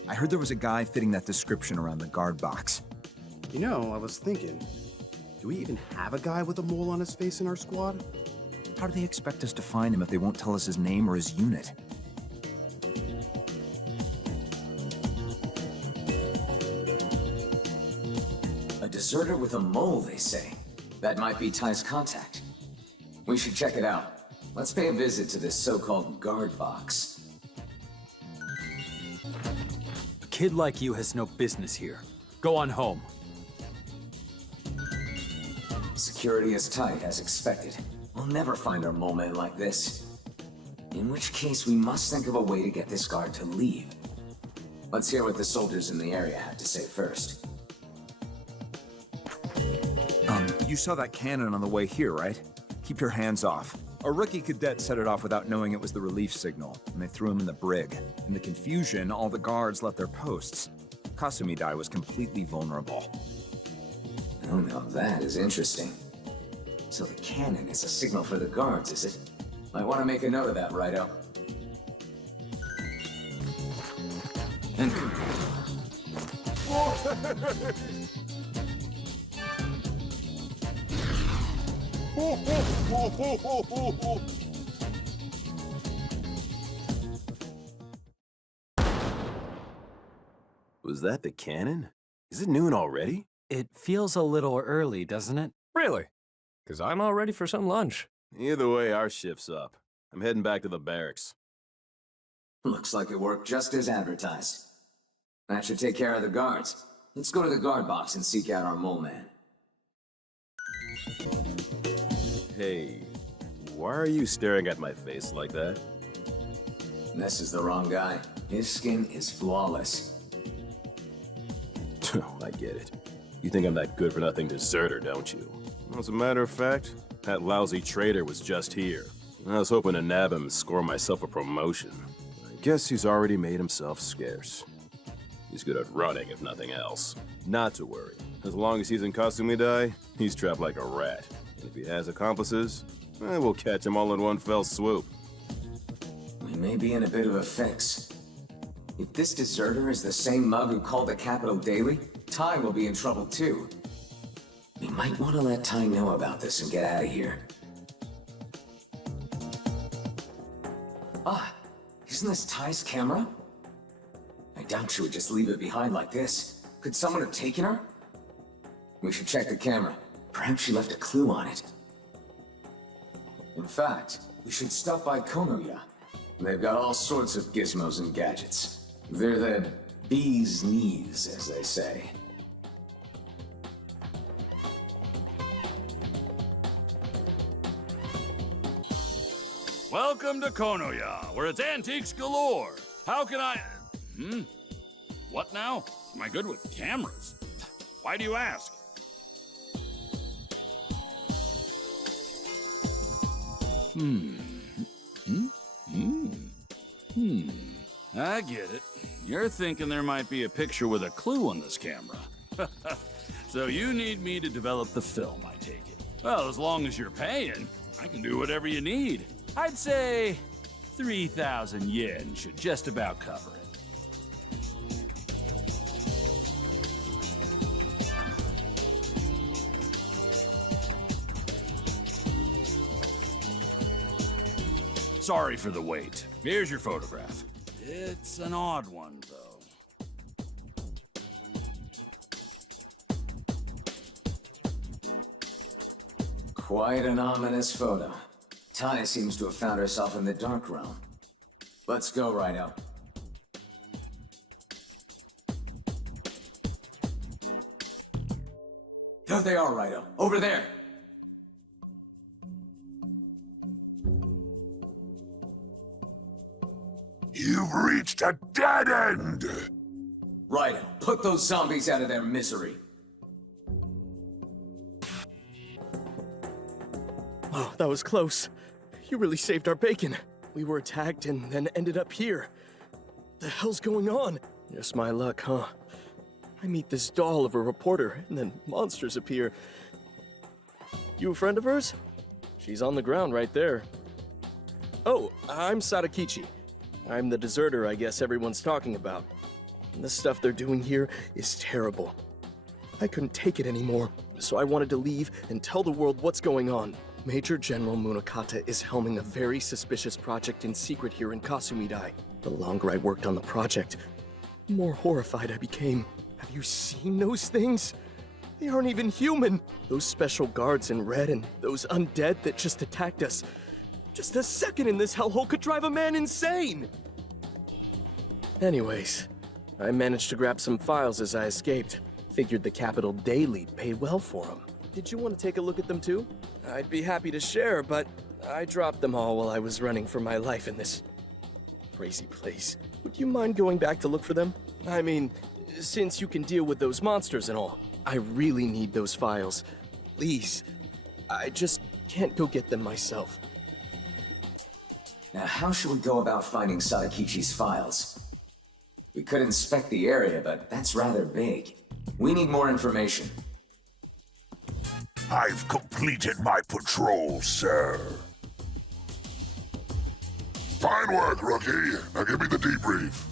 I heard there was a guy fitting that description around the guard box. You know, I was thinking, do we even have a guy with a mole on his face in our squad? How do they expect us to find him if they won't tell us his name or his unit? A deserter with a mole, they say. That might be Tai's contact. We should check it out. Let's pay a visit to this so-called guard box. A kid like you has no business here. Go on home. Security is tight, as expected. We'll never find our mole man like this. In which case, we must think of a way to get this guard to leave. Let's hear what the soldiers in the area had to say first. You saw that cannon on the way here, right? Keep your hands off. A rookie cadet set it off without knowing it was the relief signal, and they threw him in the brig. In the confusion, all the guards left their posts. Kasumi-dai was completely vulnerable. Oh, now that is interesting. So the cannon is a signal for the guards, is it? Might want to make a note of that, Raido. And... Was that the cannon? Is it noon already? It feels a little early, doesn't it? Really? Because I'm all ready for some lunch. Either way, our shift's up. I'm heading back to the barracks. Looks like it worked just as advertised. That should take care of the guards. Let's go to the guard box and seek out our mole man. Hey, why are you staring at my face like that? This is the wrong guy. His skin is flawless. I get it. You think I'm that good-for-nothing deserter, don't you? As a matter of fact, that lousy traitor was just here. I was hoping to nab him and score myself a promotion. I guess he's already made himself scarce. He's good at running, if nothing else. Not to worry. As long as he's in Kasumi-dai, he's trapped like a rat. And if he has accomplices, we'll catch him all in one fell swoop. We may be in a bit of a fix. If this deserter is the same mug who called the Capital Daily, Tai will be in trouble too. We might want to let Tai know about this and get out of here. Ah, isn't this Tai's camera? I doubt she would just leave it behind like this. Could someone have taken her? We should check the camera. Perhaps she left a clue on it. In fact, we should stop by Konoya. They've got all sorts of gizmos and gadgets. They're the bee's knees, as they say. Welcome to Konoya, where it's antiques galore. How can I... What now? Am I good with cameras? Why do you ask? I get it. You're thinking there might be a picture with a clue on this camera. So you need me to develop the film, I take it. Well, as long as you're paying, I can do whatever you need. I'd say 3,000 yen should just about cover it. Sorry for the wait. Here's your photograph. It's an odd one, though. Quite an ominous photo. Tai seems to have found herself in the dark realm. Let's go, Raido. There they are, Raido. Over there! You've reached a dead end! Raido, put those zombies out of their misery. Oh, that was close. You really saved our bacon. We were attacked and then ended up here. The hell's going on? Just my luck, huh? I meet this doll of a reporter, and then monsters appear. You a friend of hers? She's on the ground right there. Oh, I'm Sadakichi. I'm the deserter I guess everyone's talking about. And the stuff they're doing here is terrible. I couldn't take it anymore, so I wanted to leave and tell the world what's going on. Major General Munakata is helming a very suspicious project in secret here in Kasumi-dai. The longer I worked on the project, the more horrified I became. Have you seen those things? They aren't even human! Those special guards in red and those undead that just attacked us. Just a second in this hellhole could drive a man insane! Anyways, I managed to grab some files as I escaped. Figured the Capital Daily'd pay well for them. Did you want to take a look at them too? I'd be happy to share, but I dropped them all while I was running for my life in this crazy place. Would you mind going back to look for them? I mean, since you can deal with those monsters and all, I really need those files. Please. I just can't go get them myself. Now, how should we go about finding Sadakichi's files? We could inspect the area, but that's rather vague. We need more information. I've completed my patrol, sir. Fine work, rookie. Now give me the debrief.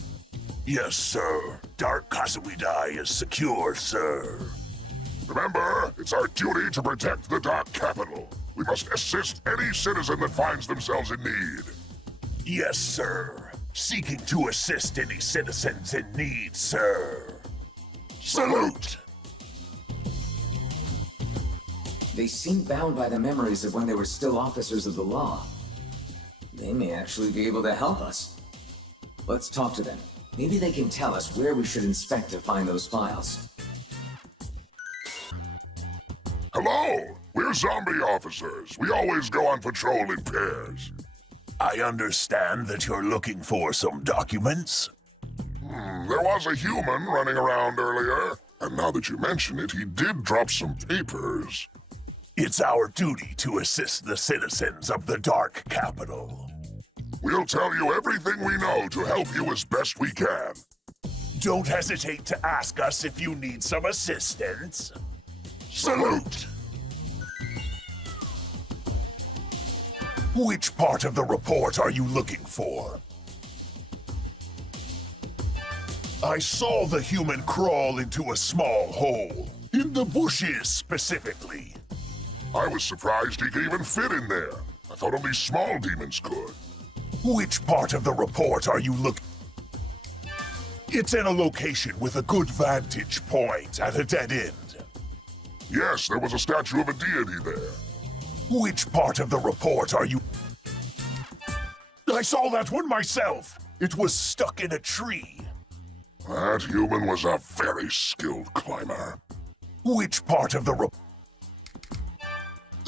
Yes, sir. Dark Kasumi-dai is secure, sir. Remember, it's our duty to protect the Dark Capital. We must assist any citizen that finds themselves in need. Yes, sir. Seeking to assist any citizens in need, sir. Salute! They seem bound by the memories of when they were still officers of the law. They may actually be able to help us. Let's talk to them. Maybe they can tell us where we should inspect to find those files. Hello! We're zombie officers. We always go on patrol in pairs. I understand that you're looking for some documents? There was a human running around earlier, and now that you mention it, he did drop some papers. It's our duty to assist the citizens of the Dark Capital. We'll tell you everything we know to help you as best we can. Don't hesitate to ask us if you need some assistance. Salute! Which part of the report are you looking for? I saw the human crawl into a small hole, in the bushes specifically. I was surprised he could even fit in there. I thought only small demons could. Which part of the report are you looking? It's in a location with a good vantage point at a dead end. Yes, there was a statue of a deity there. Which part of the report are you? I saw that one myself. It was stuck in a tree. That human was a very skilled climber. Which part of the report?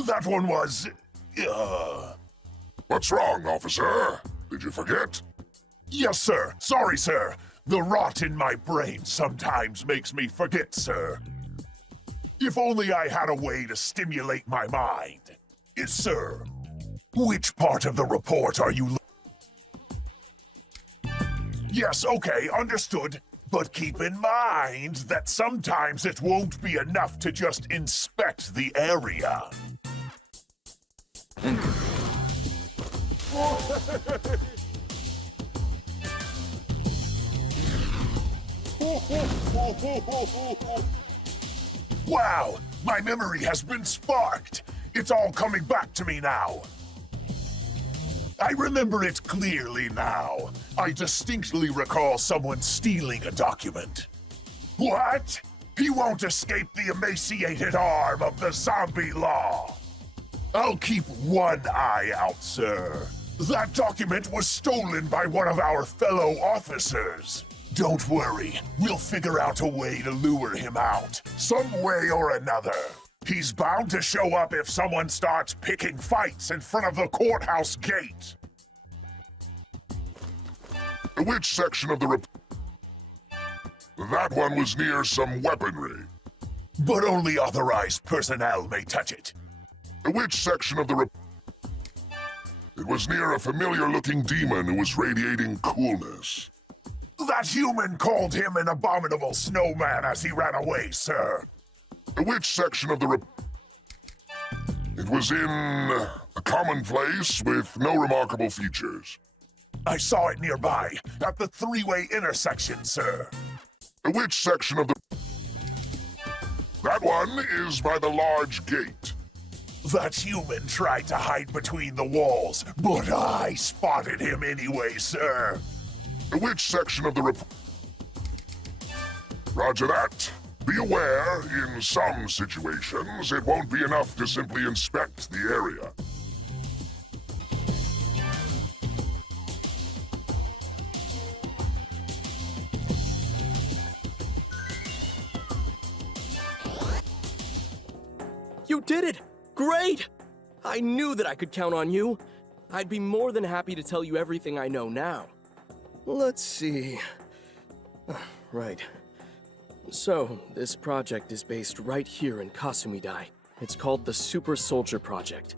That one was... What's wrong, officer? Did you forget? Yes, sir. Sorry, sir. The rot in my brain sometimes makes me forget, sir. If only I had a way to stimulate my mind. Yes, sir. Which part of the report are you... Yes, okay, understood. But keep in mind that sometimes it won't be enough to just inspect the area. Wow! My memory has been sparked! It's all coming back to me now! I remember it clearly now. I distinctly recall someone stealing a document. What? He won't escape the emaciated arm of the zombie law! I'll keep one eye out, sir. That document was stolen by one of our fellow officers. Don't worry, we'll figure out a way to lure him out, some way or another. He's bound to show up if someone starts picking fights in front of the courthouse gate. Which section of the That one was near some weaponry. But only authorized personnel may touch it. Which section of the It was near a familiar-looking demon who was radiating coolness. That human called him an abominable snowman as he ran away, sir. Which section of the It was in a common place with no remarkable features. I saw it nearby, at the three-way intersection, sir. Which section of the That one is by the large gate. That human tried to hide between the walls, but I spotted him anyway, sir. Which section of the Roger that. Be aware, in some situations, it won't be enough to simply inspect the area. You did it! Great! I knew that I could count on you. I'd be more than happy to tell you everything I know now. Let's see... Right. So, this project is based right here in Kasumi-dai. It's called the Super Soldier Project.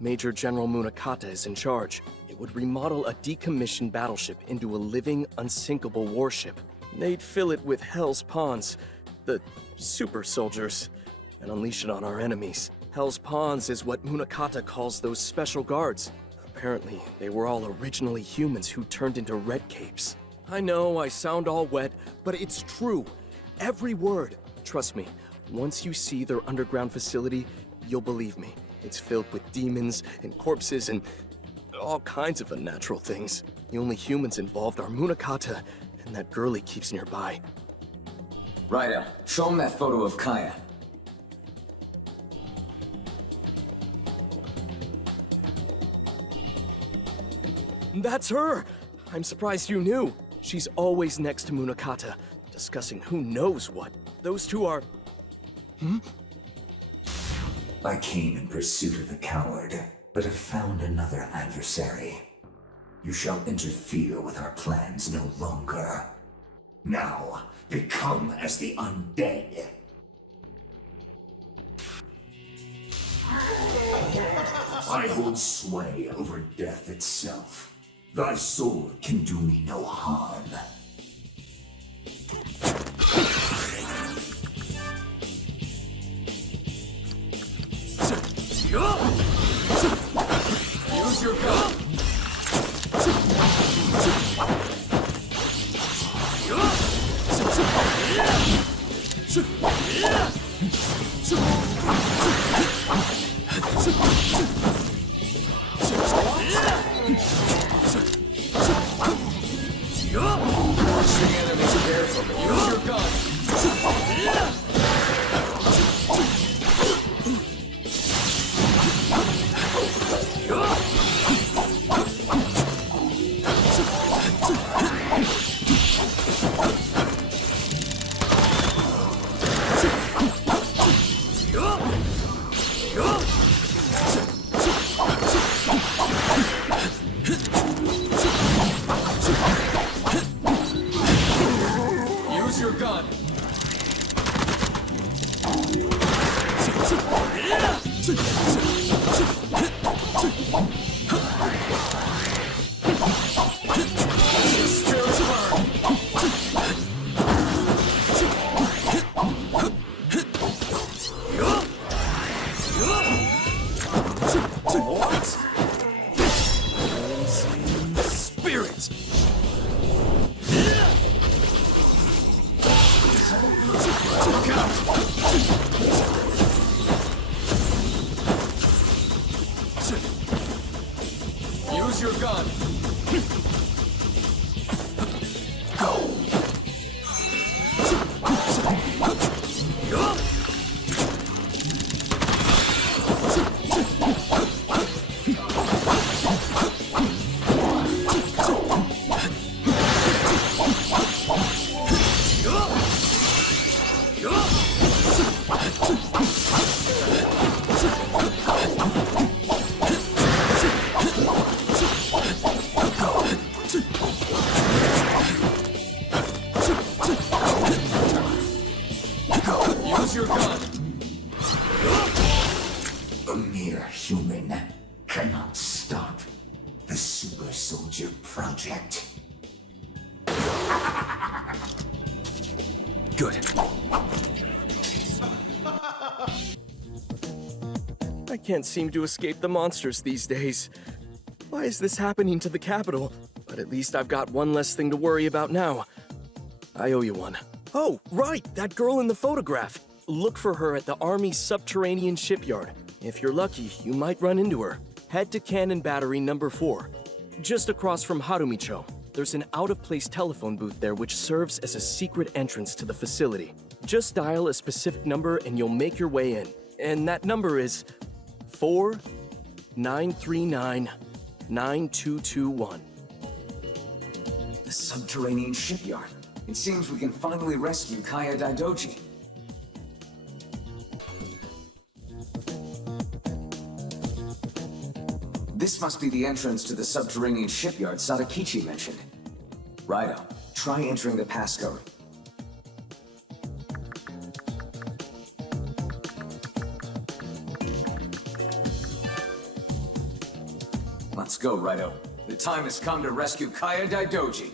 Major General Munakata is in charge. It would remodel a decommissioned battleship into a living, unsinkable warship. They'd fill it with Hell's Pawns, the super soldiers, and unleash it on our enemies. Hell's Pawns is what Munakata calls those special guards. Apparently, they were all originally humans who turned into red capes. I know I sound all wet, but it's true. Every word. Trust me, once you see their underground facility, you'll believe me. It's filled with demons and corpses and all kinds of unnatural things. The only humans involved are Munakata and that girl he keeps nearby. Raidou, show him that photo of Kaya. That's her! I'm surprised you knew. She's always next to Munakata, discussing who knows what. Those two are... I came in pursuit of the coward, but have found another adversary. You shall interfere with our plans no longer. Now, become as the undead. I hold sway over death itself. Thy sword can do me no harm. Use your gun! Watch the enemy carefully. Use your gun! Use your gun! Use your gun! Go! Use your gun! A mere human cannot stop the Super Soldier Project. Good. I can't seem to escape the monsters these days. Why is this happening to the capital? But at least I've got one less thing to worry about now. I owe you one. Oh, right, that girl in the photograph. Look for her at the Army subterranean shipyard. If you're lucky, you might run into her. Head to Cannon Battery number 4. Just across from Harumi-Cho. There's an out-of-place telephone booth there which serves as a secret entrance to the facility. Just dial a specific number and you'll make your way in. And that number is 4-939-9221. The subterranean shipyard. It seems we can finally rescue Kaya Daidoji. This must be the entrance to the subterranean shipyard Sadakichi mentioned. Raidou, try entering the passcode. Let's go, Raido. The time has come to rescue Kaya Daidoji.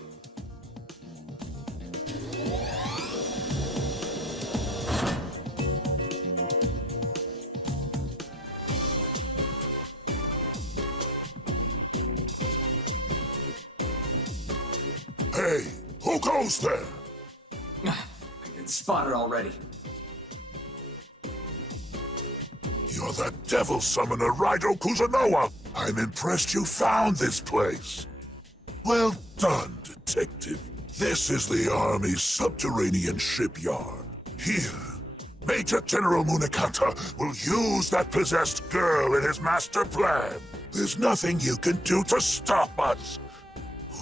Hey, who goes there? I've been spotted already. You're the devil summoner, RAIDOU KUZUNOHA! I'm impressed you found this place. Well done, detective. This is the Army's subterranean shipyard. Here, Major General Munakata will use that possessed girl in his master plan. There's nothing you can do to stop us.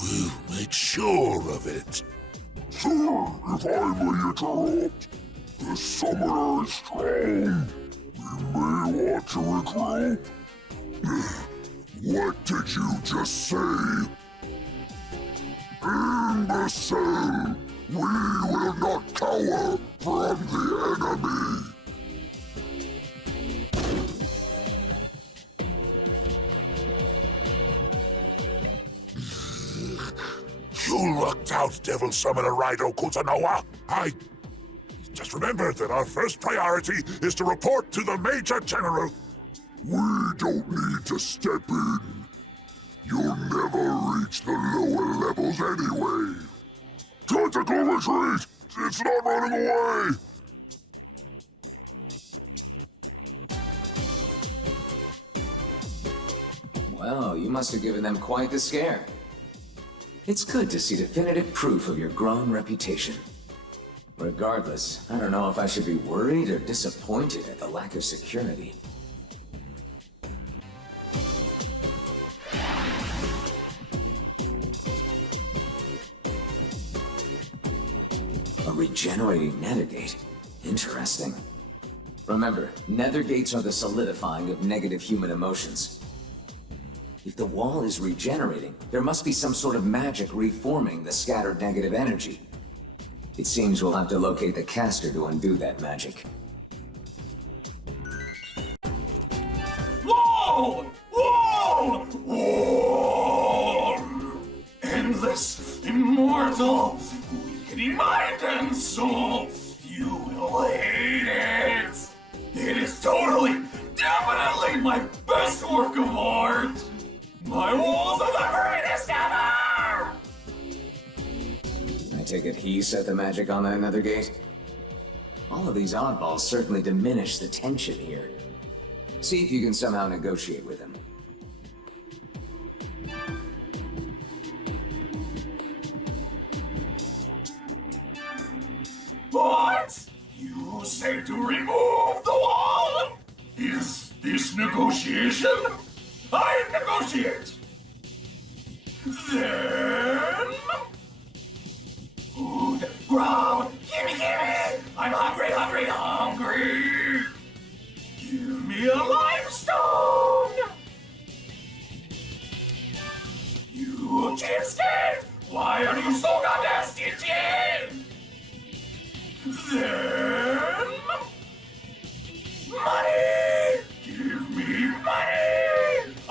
We'll make sure of it. Sir, if I may interrupt, the summoner is strong. We may want to regroup. What did you just say? Imbecile! We will not cower from the enemy! You lucked out, Devil Summoner RAIDOU KUZUNOHA! Just remember that our first priority is to report to the Major General. We don't need to step in. You'll never reach the lower levels anyway. Tactical retreat! It's not running away! Well, you must have given them quite the scare. It's good to see definitive proof of your growing reputation. Regardless, I don't know if I should be worried or disappointed at the lack of security. A regenerating nether gate. Interesting. Remember, nether gates are the solidifying of negative human emotions. If the wall is regenerating, there must be some sort of magic reforming the scattered negative energy. It seems we'll have to locate the caster to undo that magic. Wall! Wall! Wall! Endless, immortal, weakening mind and soul. You will hate it. It is totally, definitely my best work of art. My walls are the greatest ever! I take it he set the magic on that nether gate? All of these oddballs certainly diminish the tension here. See if you can somehow negotiate with him. What? You say to remove the wall? Is this negotiation? I negotiate! Then... food, grub, gimme! I'm hungry, hungry, hungry! Give me a limestone! You cheapskate! Why are you so goddamn stingy? Then... money! Give me money!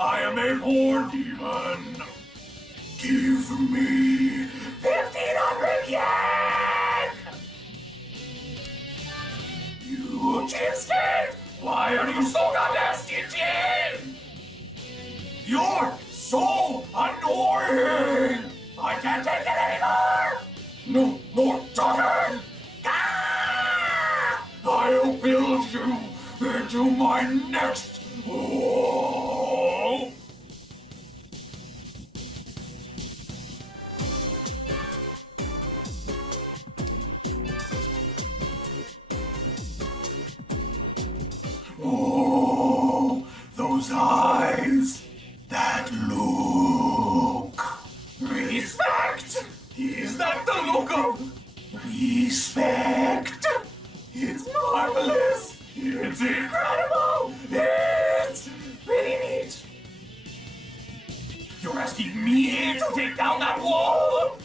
I am a poor demon. Give me 1,500 yen! You cheapskate! Why are you so goddamn stingy? You're so annoying! I can't take it anymore! No more talking! Ah! I'll build you into my next wall! Oh, those eyes, that look. Respect! Is that the look of respect? It's marvelous! It's incredible! It's pretty neat! You're asking me to take down that wall?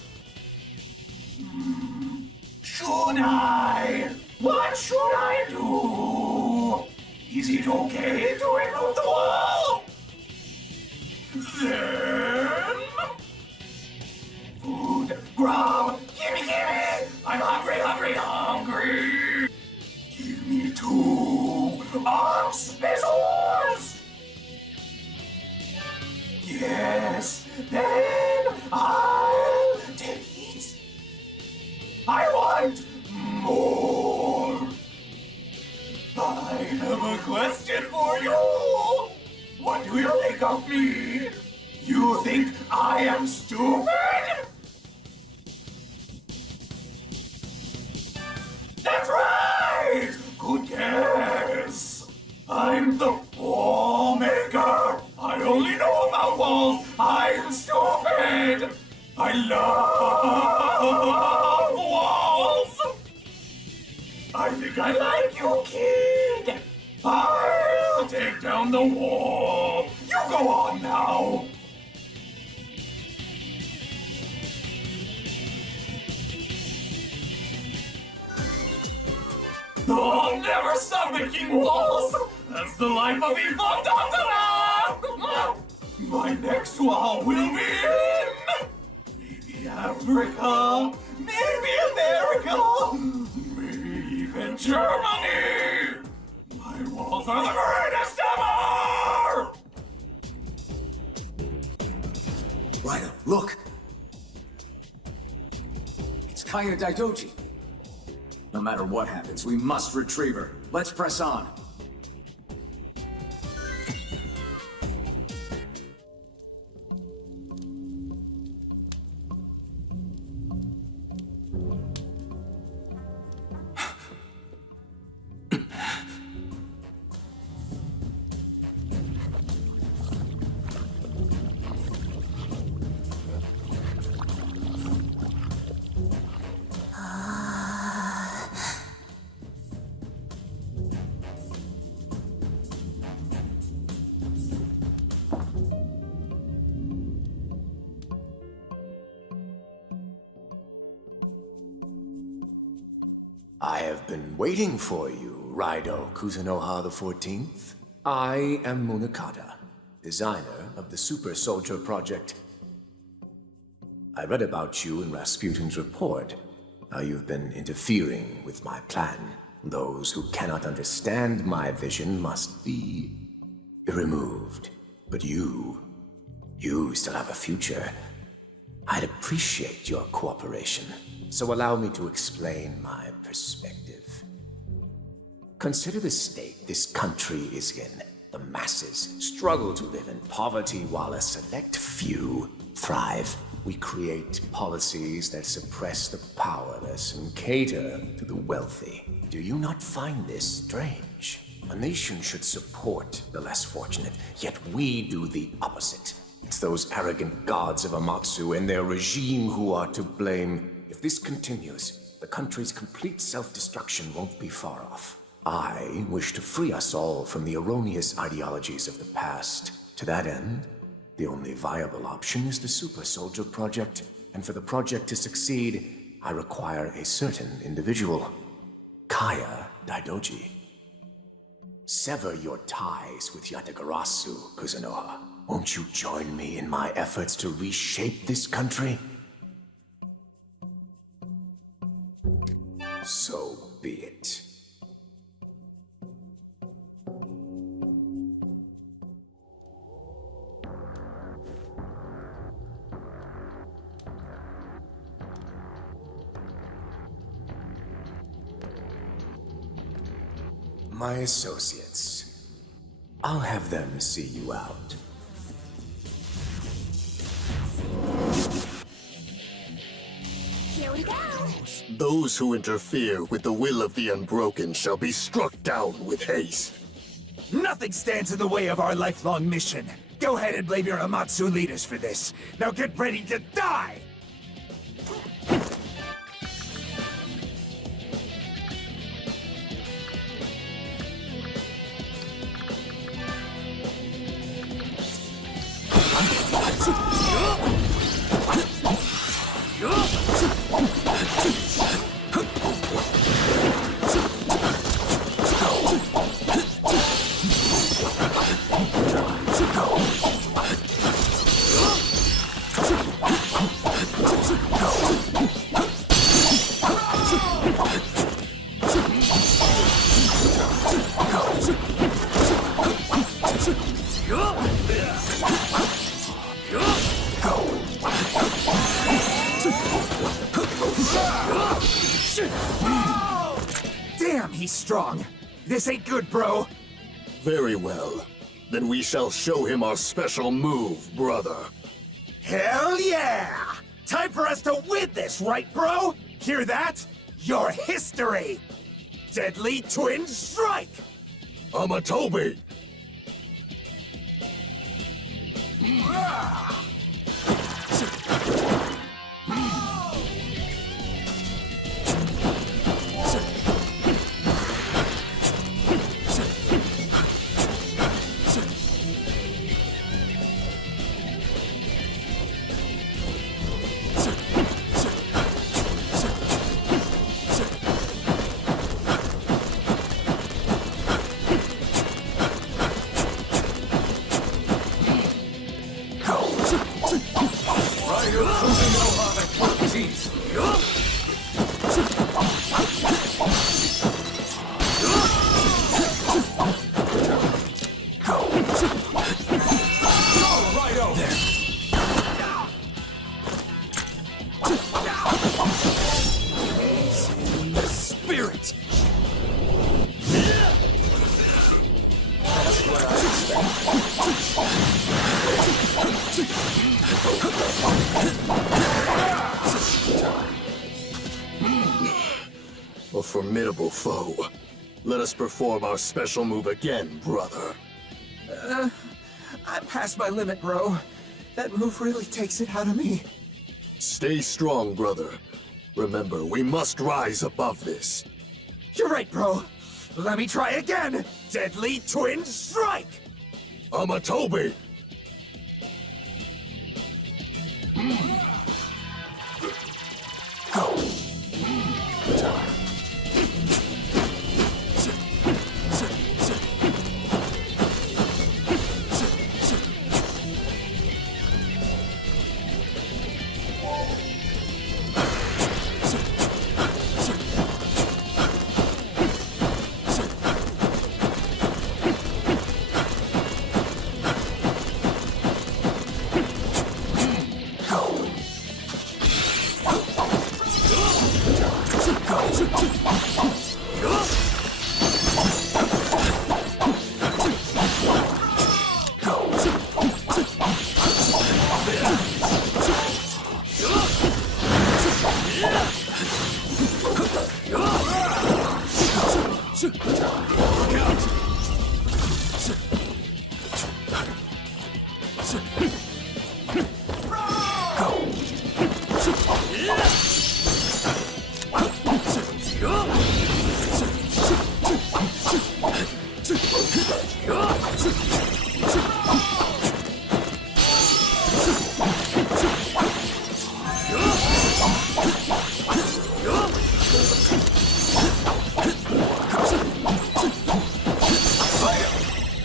Should I? What should I do? Is it okay to remove the wall? Then Yes, then I'll take it. I want more. I have a question for you. What do you think of me? You think I am stupid? That's right! Good guess. I'm the wall maker. I only know about walls. I'm stupid. I love walls. I think I like you, kid. I'll take down the wall. You go on now. I'll never stop making walls! That's the life of evil Dotara! My next wall will be in maybe Africa, maybe America, maybe even Germany! My walls are the greatest ever! Raido, look! It's Kaya Daidoji. No matter what happens, we must retrieve her. Let's press on. I have been waiting for you, RAIDOU KUZUNOHA the 14th. I am Munakata, designer of the Super Soldier Project. I read about you in Rasputin's report, how you've been interfering with my plan. Those who cannot understand my vision must be removed. But you still have a future. I'd appreciate your cooperation. So allow me to explain my perspective. Consider the state this country is in. The masses struggle to live in poverty while a select few thrive. We create policies that suppress the powerless and cater to the wealthy. Do you not find this strange? A nation should support the less fortunate, yet we do the opposite. It's those arrogant gods of Amatsu and their regime who are to blame. If this continues, the country's complete self-destruction won't be far off. I wish to free us all from the erroneous ideologies of the past. To that end, the only viable option is the Super Soldier Project, and for the project to succeed, I require a certain individual, Kaya Daidoji. Sever your ties with Yatagarasu, Kuzunoha. Won't you join me in my efforts to reshape this country? So be it. My associates. I'll have them see you out. Here we go! Those who interfere with the will of the Unbroken shall be struck down with haste. Nothing stands in the way of our lifelong mission. Go ahead and blame your Amatsu leaders for this. Now get ready to die! be strong. This ain't good, bro. Very well. Then we shall show him our special move, brother. Hell yeah! Time for us to win this, right, bro? Hear that? Your history! Deadly Twin Strike! Amatobi! RAIDOU KUZUNOHA Remastered. Spirit! A formidable foe. Let us perform our special move again, brother. I'm past my limit, bro. That move really takes it out of me. Stay strong, brother. Remember, we must rise above this. You're right, bro. Let me try again. Deadly Twin Strike! Amatobi!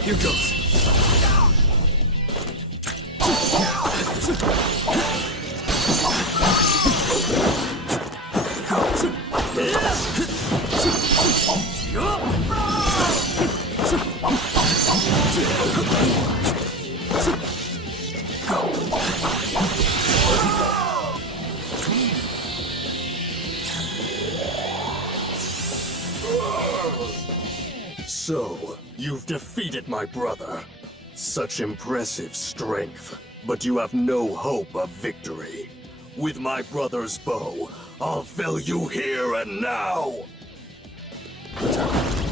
Here goes. So, you've defeated my brother. Such impressive strength, but you have no hope of victory. With my brother's bow, I'll fell you here and now! Look out!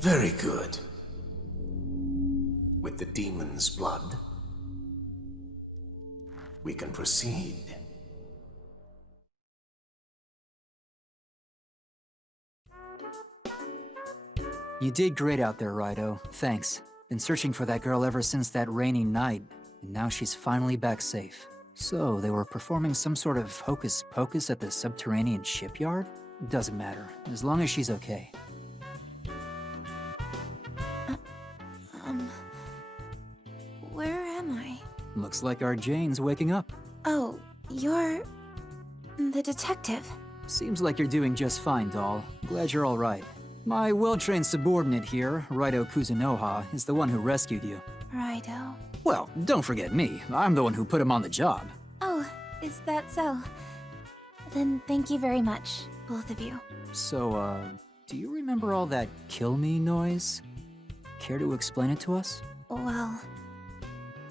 Very good. With the demon's blood, we can proceed. You did great out there, Raido. Thanks. Been searching for that girl ever since that rainy night, and now she's finally back safe. So, they were performing some sort of hocus-pocus at the subterranean shipyard? Doesn't matter, as long as she's okay. Where am I? Looks like our Jane's waking up. Oh, you're... the detective. Seems like you're doing just fine, doll. Glad you're alright. My well-trained subordinate here, RAIDOU KUZUNOHA, is the one who rescued you. Raido. Well, don't forget me. I'm the one who put him on the job. Oh, is that so? Then thank you very much, both of you. So, do you remember all that kill me noise? Care to explain it to us? Well,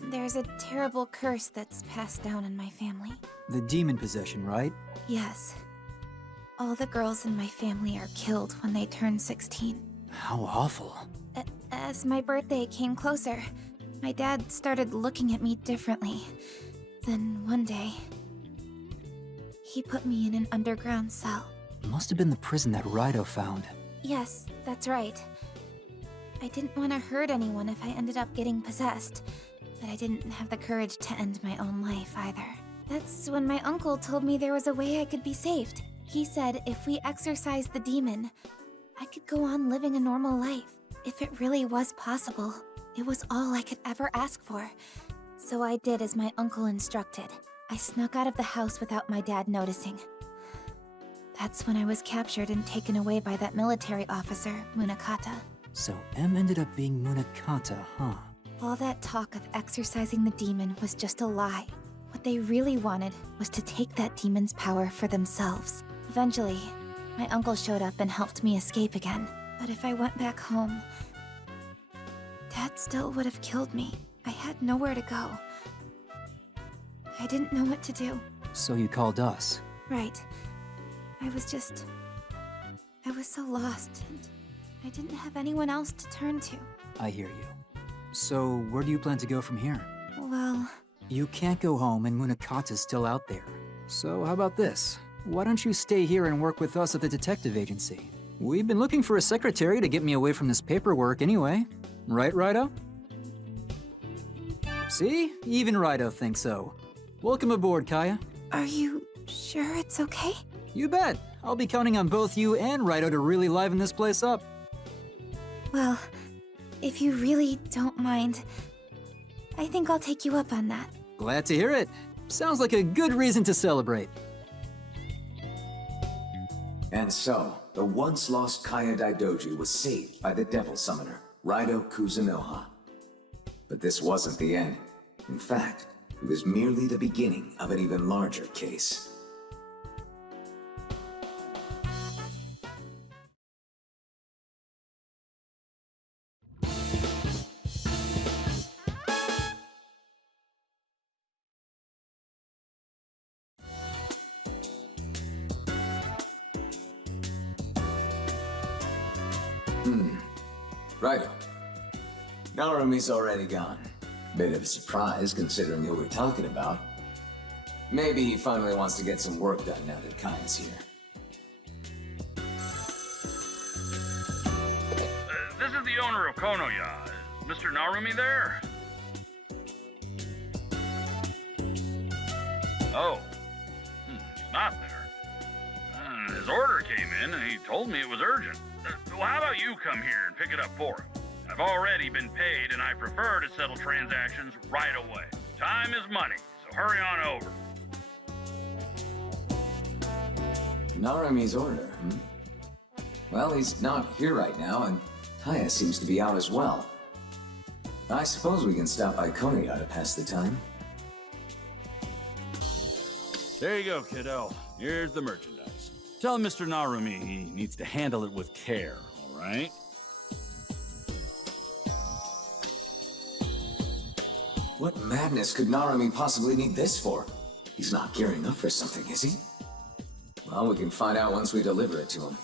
there's a terrible curse that's passed down in my family. The demon possession, right? Yes. All the girls in my family are killed when they turn 16. How awful. As my birthday came closer, my dad started looking at me differently. Then one day, he put me in an underground cell. Must have been the prison that Raido found. Yes, that's right. I didn't want to hurt anyone if I ended up getting possessed, but I didn't have the courage to end my own life either. That's when my uncle told me there was a way I could be saved. He said if we exorcised the demon, I could go on living a normal life. If it really was possible, it was all I could ever ask for. So I did as my uncle instructed. I snuck out of the house without my dad noticing. That's when I was captured and taken away by that military officer, Munakata. So M ended up being Munakata, huh? All that talk of exorcising the demon was just a lie. What they really wanted was to take that demon's power for themselves. Eventually, my uncle showed up and helped me escape again. But if I went back home, Dad still would have killed me. I had nowhere to go. I didn't know what to do. So you called us. Right. I was so lost, and I didn't have anyone else to turn to. I hear you. So where do you plan to go from here? Well... You can't go home and Munakata's still out there. So how about this? Why don't you stay here and work with us at the detective agency? We've been looking for a secretary to get me away from this paperwork anyway. Right, Raido? See? Even Raido thinks so. Welcome aboard, Kaya. Are you sure it's okay? You bet. I'll be counting on both you and Raido to really liven this place up. Well, if you really don't mind, I think I'll take you up on that. Glad to hear it. Sounds like a good reason to celebrate. And so, the once-lost Kaya Daidoji was saved by the Devil Summoner, RAIDOU KUZUNOHA. But this wasn't the end. In fact, it was merely the beginning of an even larger case. Raido. Narumi's already gone. Bit of a surprise considering who we're talking about. Maybe he finally wants to get some work done now that Kaya's here. This is the owner of Konoya. Is Mr. Narumi there? Oh. He's not there. His order came in and he told me it was urgent. Well, how about you come here and pick it up for him? I've already been paid and I prefer to settle transactions right away. Time is money, so hurry on over. Narumi's order, Well, he's not here right now, and Kaya seems to be out as well. I suppose we can stop by Konoya to pass the time. There you go, kiddo. Here's the merchandise. Tell Mr. Narumi he needs to handle it with care, all right? What madness could Narumi possibly need this for? He's not gearing up for something, is he? Well, we can find out once we deliver it to him.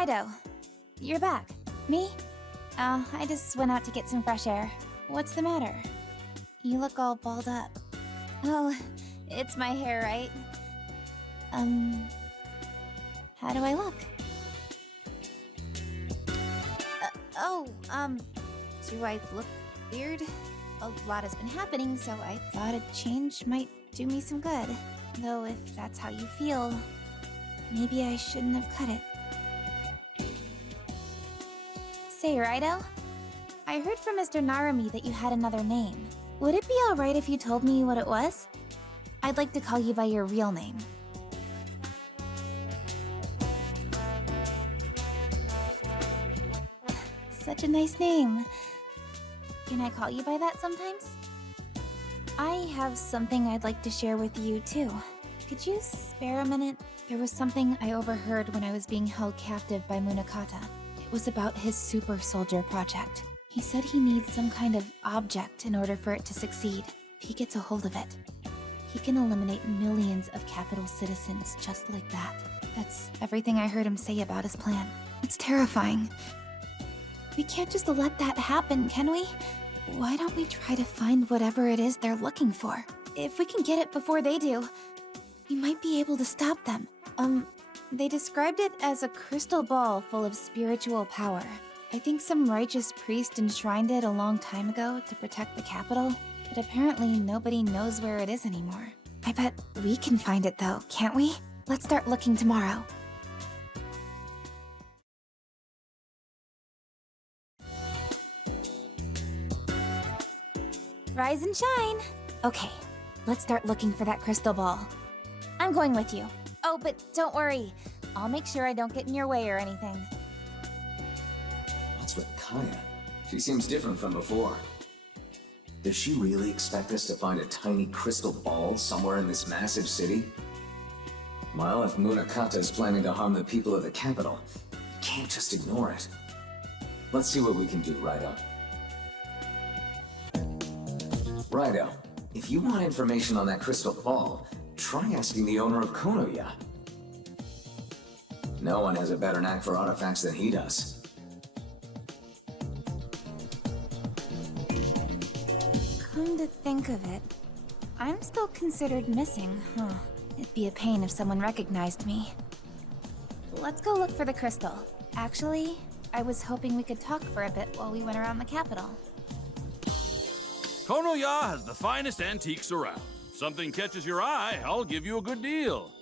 Raido, you're back. Me? I just went out to get some fresh air. What's the matter? You look all balled up. Oh, it's my hair, right? How do I look? Do I look weird? A lot has been happening, so I thought a change might do me some good. Though if that's how you feel, maybe I shouldn't have cut it. Say, Raido, I heard from Mr. Narumi that you had another name. Would it be alright if you told me what it was? I'd like to call you by your real name. Such a nice name. Can I call you by that sometimes? I have something I'd like to share with you, too. Could you spare a minute? There was something I overheard when I was being held captive by Munakata. It was about his super soldier project. He said he needs some kind of object in order for it to succeed. If he gets a hold of it, he can eliminate millions of capital citizens just like that. That's everything I heard him say about his plan. It's terrifying. We can't just let that happen, can we? Why don't we try to find whatever it is they're looking for? If we can get it before they do, we might be able to stop them. They described it as a crystal ball full of spiritual power. I think some righteous priest enshrined it a long time ago to protect the capital, but apparently nobody knows where it is anymore. I bet we can find it though, can't we? Let's start looking tomorrow. Rise and shine! Okay, let's start looking for that crystal ball. I'm going with you. Oh, but don't worry. I'll make sure I don't get in your way or anything. What's with Kaya? She seems different from before. Does she really expect us to find a tiny crystal ball somewhere in this massive city? Well, if Munakata is planning to harm the people of the capital, we can't just ignore it. Let's see what we can do, Raido. Raido, if you want information on that crystal ball, try asking the owner of Konoya. No one has a better knack for artifacts than he does. Come to think of it, I'm still considered missing, huh? It'd be a pain if someone recognized me. Let's go look for the crystal. Actually, I was hoping we could talk for a bit while we went around the capital. Konoya has the finest antiques around. If something catches your eye, I'll give you a good deal.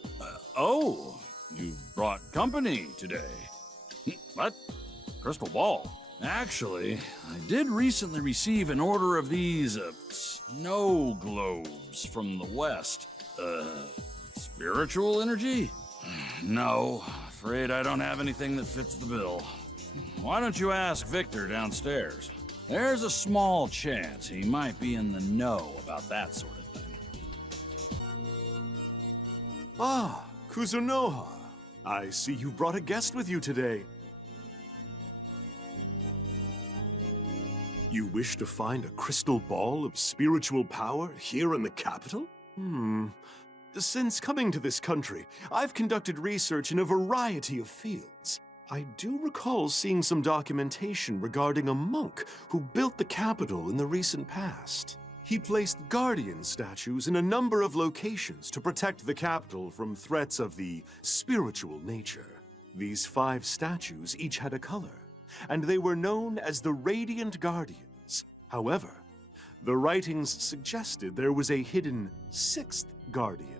Oh, you brought company today. What? Crystal ball? Actually, I did recently receive an order of these, snow globes from the west. Spiritual energy? No, afraid I don't have anything that fits the bill. Why don't you ask Victor downstairs? There's a small chance he might be in the know about that sort of thing. Ah, Kuzunoha. I see you brought a guest with you today. You wish to find a crystal ball of spiritual power here in the capital? Since coming to this country, I've conducted research in a variety of fields. I do recall seeing some documentation regarding a monk who built the capital in the recent past. He placed guardian statues in a number of locations to protect the capital from threats of the spiritual nature. These 5 statues each had a color, and they were known as the Radiant Guardians. However, the writings suggested there was a hidden 6th guardian.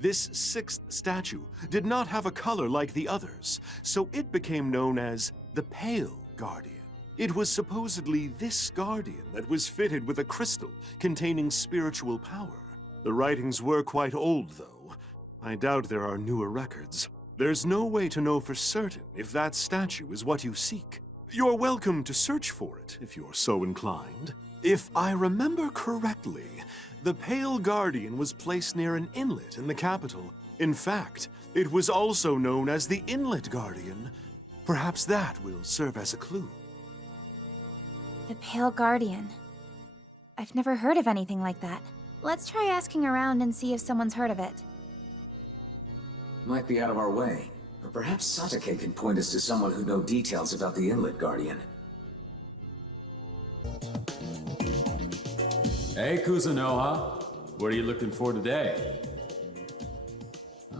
This 6th statue did not have a color like the others, so it became known as the Pale Guardian. It was supposedly this guardian that was fitted with a crystal containing spiritual power. The writings were quite old, though. I doubt there are newer records. There's no way to know for certain if that statue is what you seek. You're welcome to search for it if you're so inclined. If I remember correctly, the Pale Guardian was placed near an inlet in the capital. In fact, it was also known as the Inlet Guardian. Perhaps that will serve as a clue. The Pale Guardian. I've never heard of anything like that. Let's try asking around and see if someone's heard of it. Might be out of our way, Or perhaps Satake can point us to someone who knows details about the Inlet Guardian. Hey, Kuzunoha. What are you looking for today?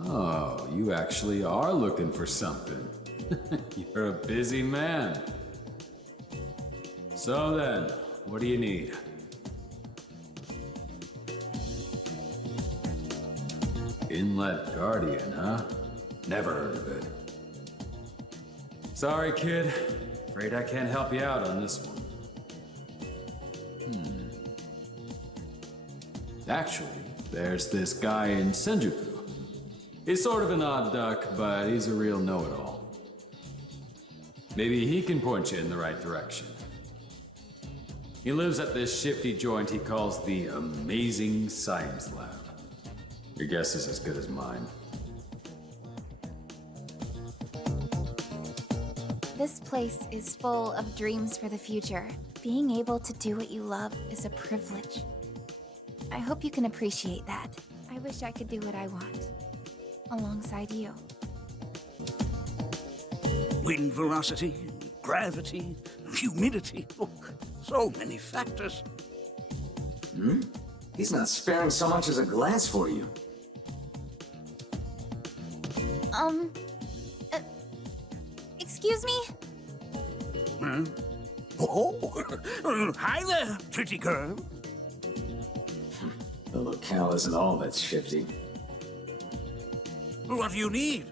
Oh, you actually are looking for something. You're a busy man. So then, what do you need? Inlet Guardian, huh? Never heard of it. Sorry, kid. Afraid I can't help you out on this one. Actually, there's this guy in Senjuku. He's sort of an odd duck, but he's a real know-it-all. Maybe he can point you in the right direction. He lives at this shifty joint he calls the Amazing Science Lab. Your guess is as good as mine. This place is full of dreams for the future. Being able to do what you love is a privilege. I hope you can appreciate that. I wish I could do what I want, alongside you. Wind velocity, gravity, humidity. Oh, so many factors. He's not sparing so much as a glance for you. Excuse me? Huh? Oh, hi there, pretty girl. The locale isn't all that shifty. What do you need?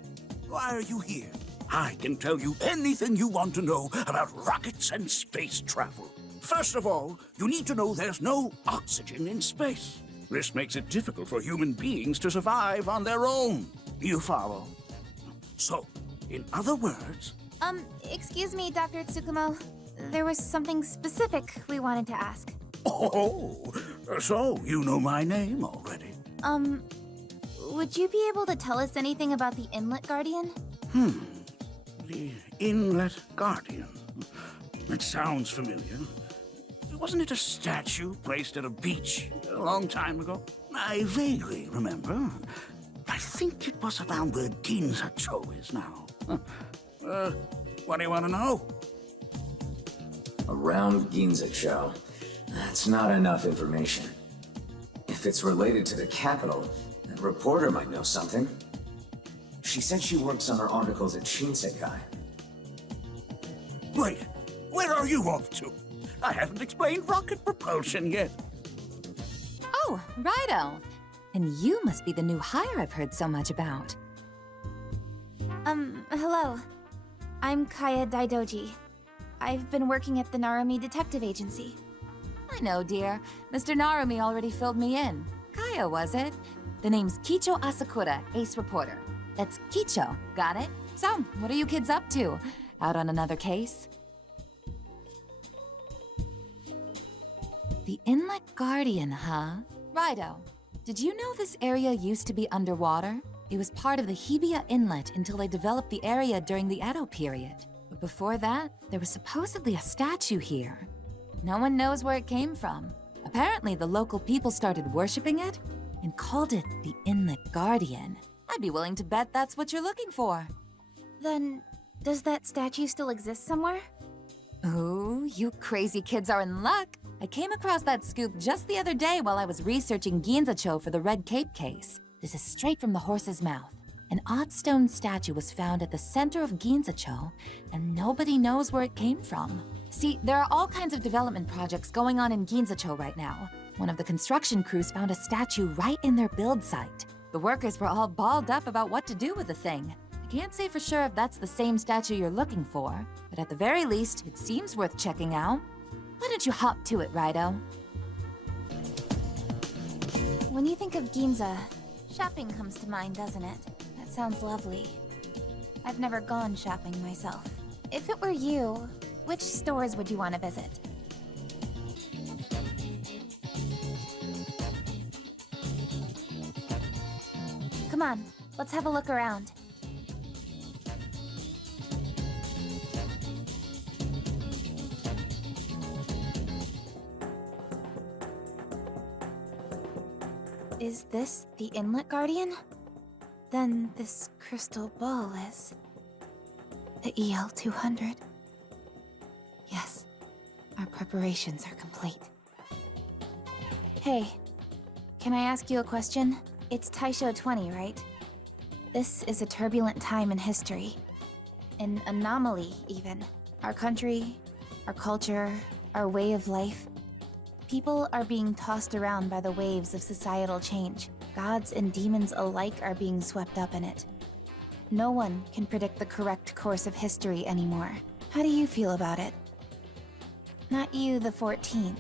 Why are you here? I can tell you anything you want to know about rockets and space travel. First of all, you need to know there's no oxygen in space. This makes it difficult for human beings to survive on their own. You follow? So, in other words... Excuse me, Dr. Tsukumo. There was something specific we wanted to ask. Oh, so you know my name already? Would you be able to tell us anything about the Inlet Guardian? The Inlet Guardian. It sounds familiar. Wasn't it a statue placed at a beach a long time ago? I vaguely remember. I think it was around where Ginza-Cho is now. What do you want to know? Around Ginza-Cho. That's not enough information. If it's related to the capital, that reporter might know something. She said she works on her articles at Shinsekai. Wait, where are you off to? I haven't explained rocket propulsion yet. Oh, righto. And you must be the new hire I've heard so much about. Hello. I'm Kaya Daidoji. I've been working at the Narumi Detective Agency. I know, dear. Mr. Narumi already filled me in. Kaya, was it? The name's Kicho Asakura, ace reporter. That's Kicho, got it? So, what are you kids up to? Out on another case? The Inlet Guardian, huh? Righto. Did you know this area used to be underwater? It was part of the Hibiya Inlet until they developed the area during the Edo period. But before that, there was supposedly a statue here. No one knows where it came from. Apparently, the local people started worshipping it and called it the Inlet Guardian. I'd be willing to bet that's what you're looking for. Then, does that statue still exist somewhere? Oh, you crazy kids are in luck. I came across that scoop just the other day while I was researching Ginza-Cho for the Red Cape case. This is straight from the horse's mouth. An odd stone statue was found at the center of Ginza-Cho, and nobody knows where it came from. See, there are all kinds of development projects going on in Ginza-Cho right now. One of the construction crews found a statue right in their build site. The workers were all balled up about what to do with the thing. I can't say for sure if that's the same statue you're looking for, but at the very least, it seems worth checking out. Why don't you hop to it, Raido? When you think of Ginza, shopping comes to mind, doesn't it? That sounds lovely. I've never gone shopping myself. If it were you, which stores would you want to visit? Come on, let's have a look around. Is this the Inlet Guardian? Then this crystal ball is... the EL-200. Yes, our preparations are complete. Hey, can I ask you a question? It's Taisho 20, right? This is a turbulent time in history. An anomaly, even. Our country, our culture, our way of life. People are being tossed around by the waves of societal change. Gods and demons alike are being swept up in it. No one can predict the correct course of history anymore. How do you feel about it? Not you, the 14th.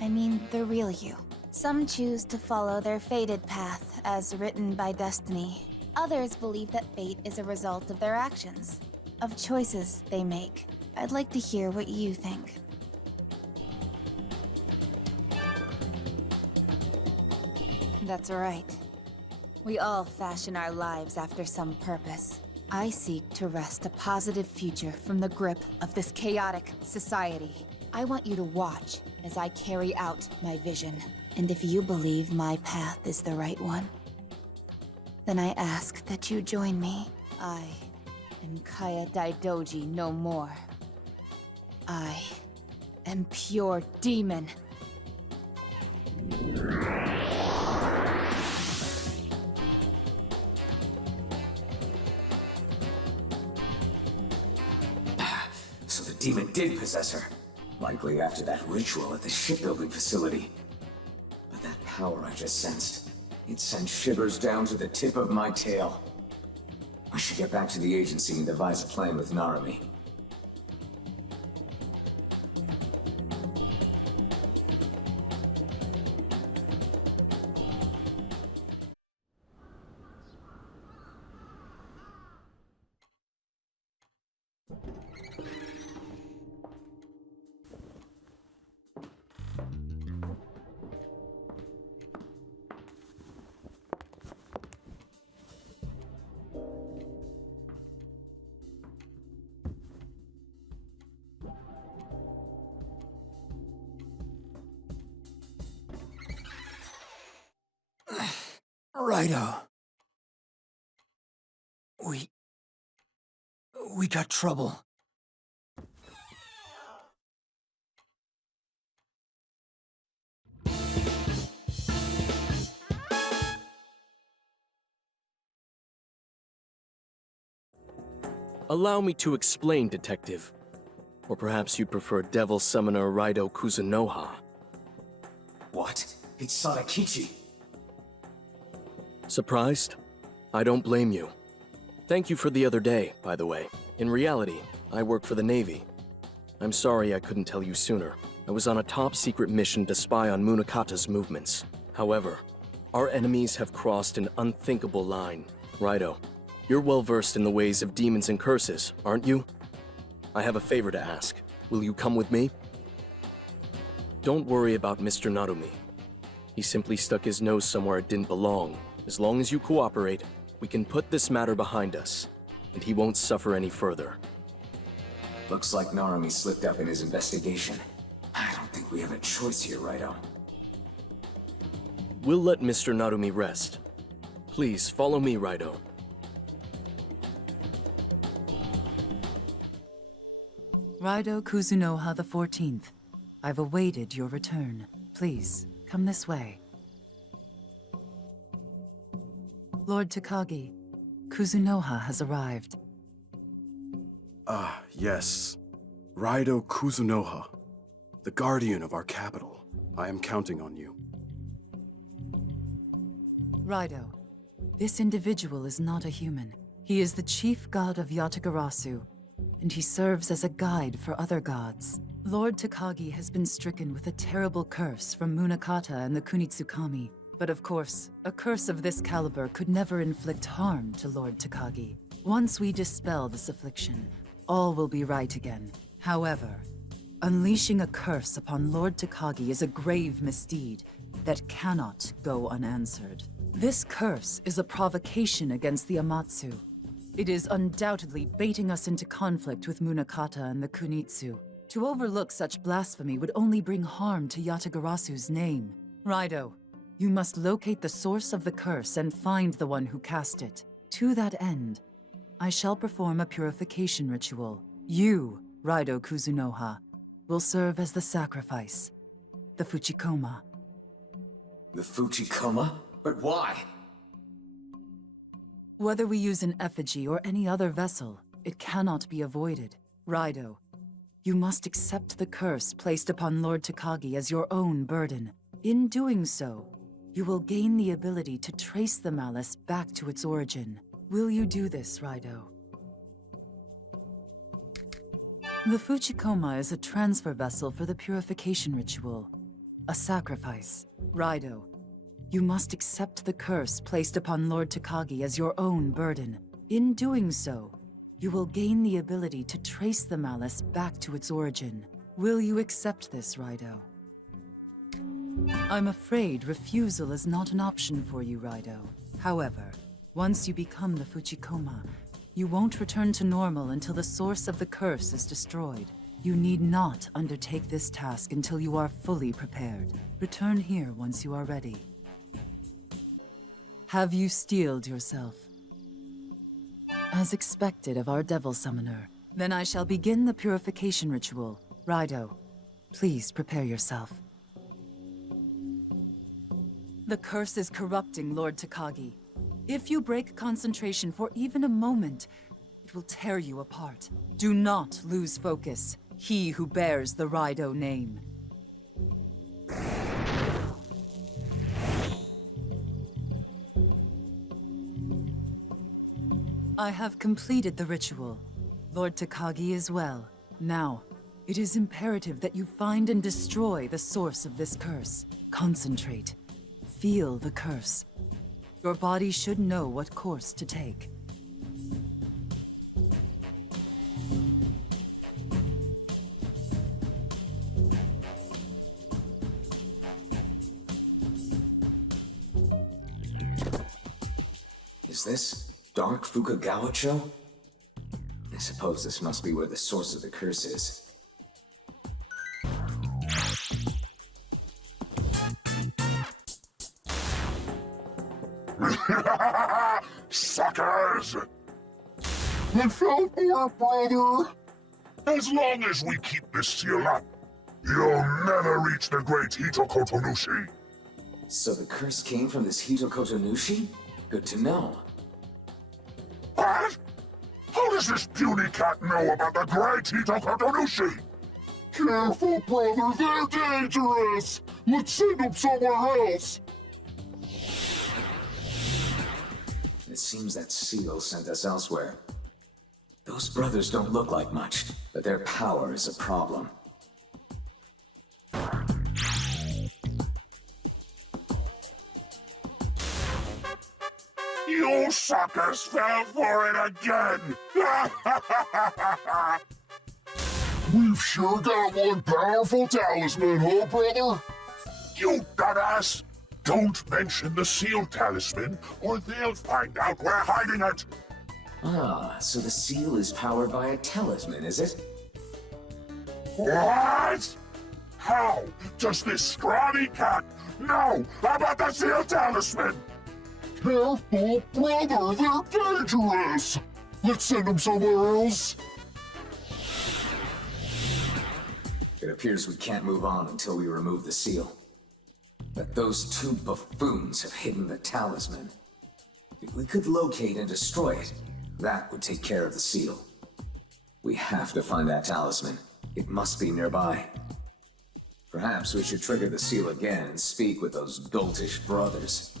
I mean, the real you. Some choose to follow their fated path, as written by destiny. Others believe that fate is a result of their actions, of choices they make. I'd like to hear what you think. That's right. We all fashion our lives after some purpose. I seek to wrest a positive future from the grip of this chaotic society. I want you to watch as I carry out my vision. And if you believe my path is the right one, then I ask that you join me. I am Kaya Daidoji no more. I am pure demon. So the demon did possess her. Likely after that ritual at the shipbuilding facility. But that power I just sensed, it sent shivers down to the tip of my tail. I should get back to the agency and devise a plan with Narumi. Raidou. We got trouble. Allow me to explain, Detective. Or perhaps you prefer Devil Summoner RAIDOU KUZUNOHA. What? It's Sadakichi. Surprised? I don't blame you. Thank you for the other day, by the way. In reality, I work for the Navy. I'm sorry I couldn't tell you sooner. I was on a top-secret mission to spy on Munakata's movements. However, our enemies have crossed an unthinkable line. RAIDOU, you're well-versed in the ways of demons and curses, aren't you? I have a favor to ask. Will you come with me? Don't worry about Mr. Narumi. He simply stuck his nose somewhere it didn't belong. As long as you cooperate, we can put this matter behind us, and he won't suffer any further. Looks like Narumi slipped up in his investigation. I don't think we have a choice here, Raidou. We'll let Mr. Narumi rest. Please, follow me, Raidou. RAIDOU KUZUNOHA the 14th. I've awaited your return. Please, come this way. Lord Takagi, Kuzunoha has arrived. Ah, yes. RAIDOU KUZUNOHA, the guardian of our capital. I am counting on you. RAIDOU, this individual is not a human. He is the chief god of Yatagarasu, and he serves as a guide for other gods. Lord Takagi has been stricken with a terrible curse from Munakata and the Kunitsukami. But of course, a curse of this caliber could never inflict harm to Lord Takagi. Once we dispel this affliction, all will be right again. However, unleashing a curse upon Lord Takagi is a grave misdeed that cannot go unanswered. This curse is a provocation against the Amatsu. It is undoubtedly baiting us into conflict with Munakata and the Kunitsu. To overlook such blasphemy would only bring harm to Yatagarasu's name. RAIDOU, You must locate the source of the curse and find the one who cast it. To that end, I shall perform a purification ritual. You, RAIDOU KUZUNOHA, will serve as the sacrifice. The Fuchikoma. The Fuchikoma? But why? Whether we use an effigy or any other vessel, it cannot be avoided. RAIDOU, you must accept the curse placed upon Lord Takagi as your own burden. In doing so, you will gain the ability to trace the malice back to its origin. Will you do this, RAIDOU? The Fuchikoma is a transfer vessel for the purification ritual. A sacrifice. RAIDOU, you must accept the curse placed upon Lord Takagi as your own burden. In doing so, you will gain the ability to trace the malice back to its origin. Will you accept this, RAIDOU? I'm afraid refusal is not an option for you, RAIDOU. However, once you become the Fuchikoma, you won't return to normal until the source of the curse is destroyed. You need not undertake this task until you are fully prepared. Return here once you are ready. Have you steeled yourself? As expected of our Devil Summoner. Then I shall begin the purification ritual. RAIDOU, please prepare yourself. The curse is corrupting Lord Takagi. If you break concentration for even a moment, it will tear you apart. Do not lose focus. He who bears the RAIDOU name. I have completed the ritual. Lord Takagi is well. Now, it is imperative that you find and destroy the source of this curse. Concentrate. Feel the curse. Your body should know what course to take. Is this Dark Fukugawa-Cho? I suppose this must be where the source of the curse is. Suckers! I fell for it, brother! As long as we keep this seal up, you'll never reach the great Hitokotonushi. So the curse came from this Hitokotonushi? Good to know. What? How does this puny cat know about the great Hitokotonushi? Careful, brother, they're dangerous! Let's send them somewhere else! It seems that seal sent us elsewhere. Those brothers don't look like much, but their power is a problem. You suckers fell for it again! We've sure got one powerful talisman, huh, brother? You dumbass! Don't mention the seal talisman, or they'll find out we're hiding it! Ah, so the seal is powered by a talisman, is it? What? How does this scrawny cat know about the seal talisman? Careful, brother, they're dangerous! Let's send them somewhere else. It appears we can't move on until we remove the seal. But those two buffoons have hidden the talisman. If we could locate and destroy it, that would take care of the seal. We have to find that talisman. It must be nearby. Perhaps we should trigger the seal again and speak with those doltish brothers.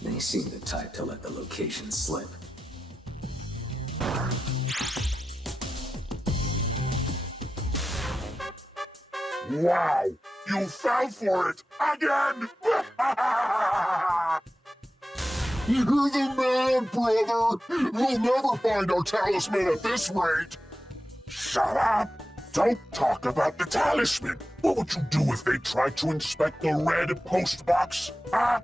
They seem the type to let the location slip. Wow! You fell for it again! You're the man, brother! We'll never find our talisman at this rate! Shut up! Don't talk about the talisman! What would you do if they tried to inspect the red post box? Huh?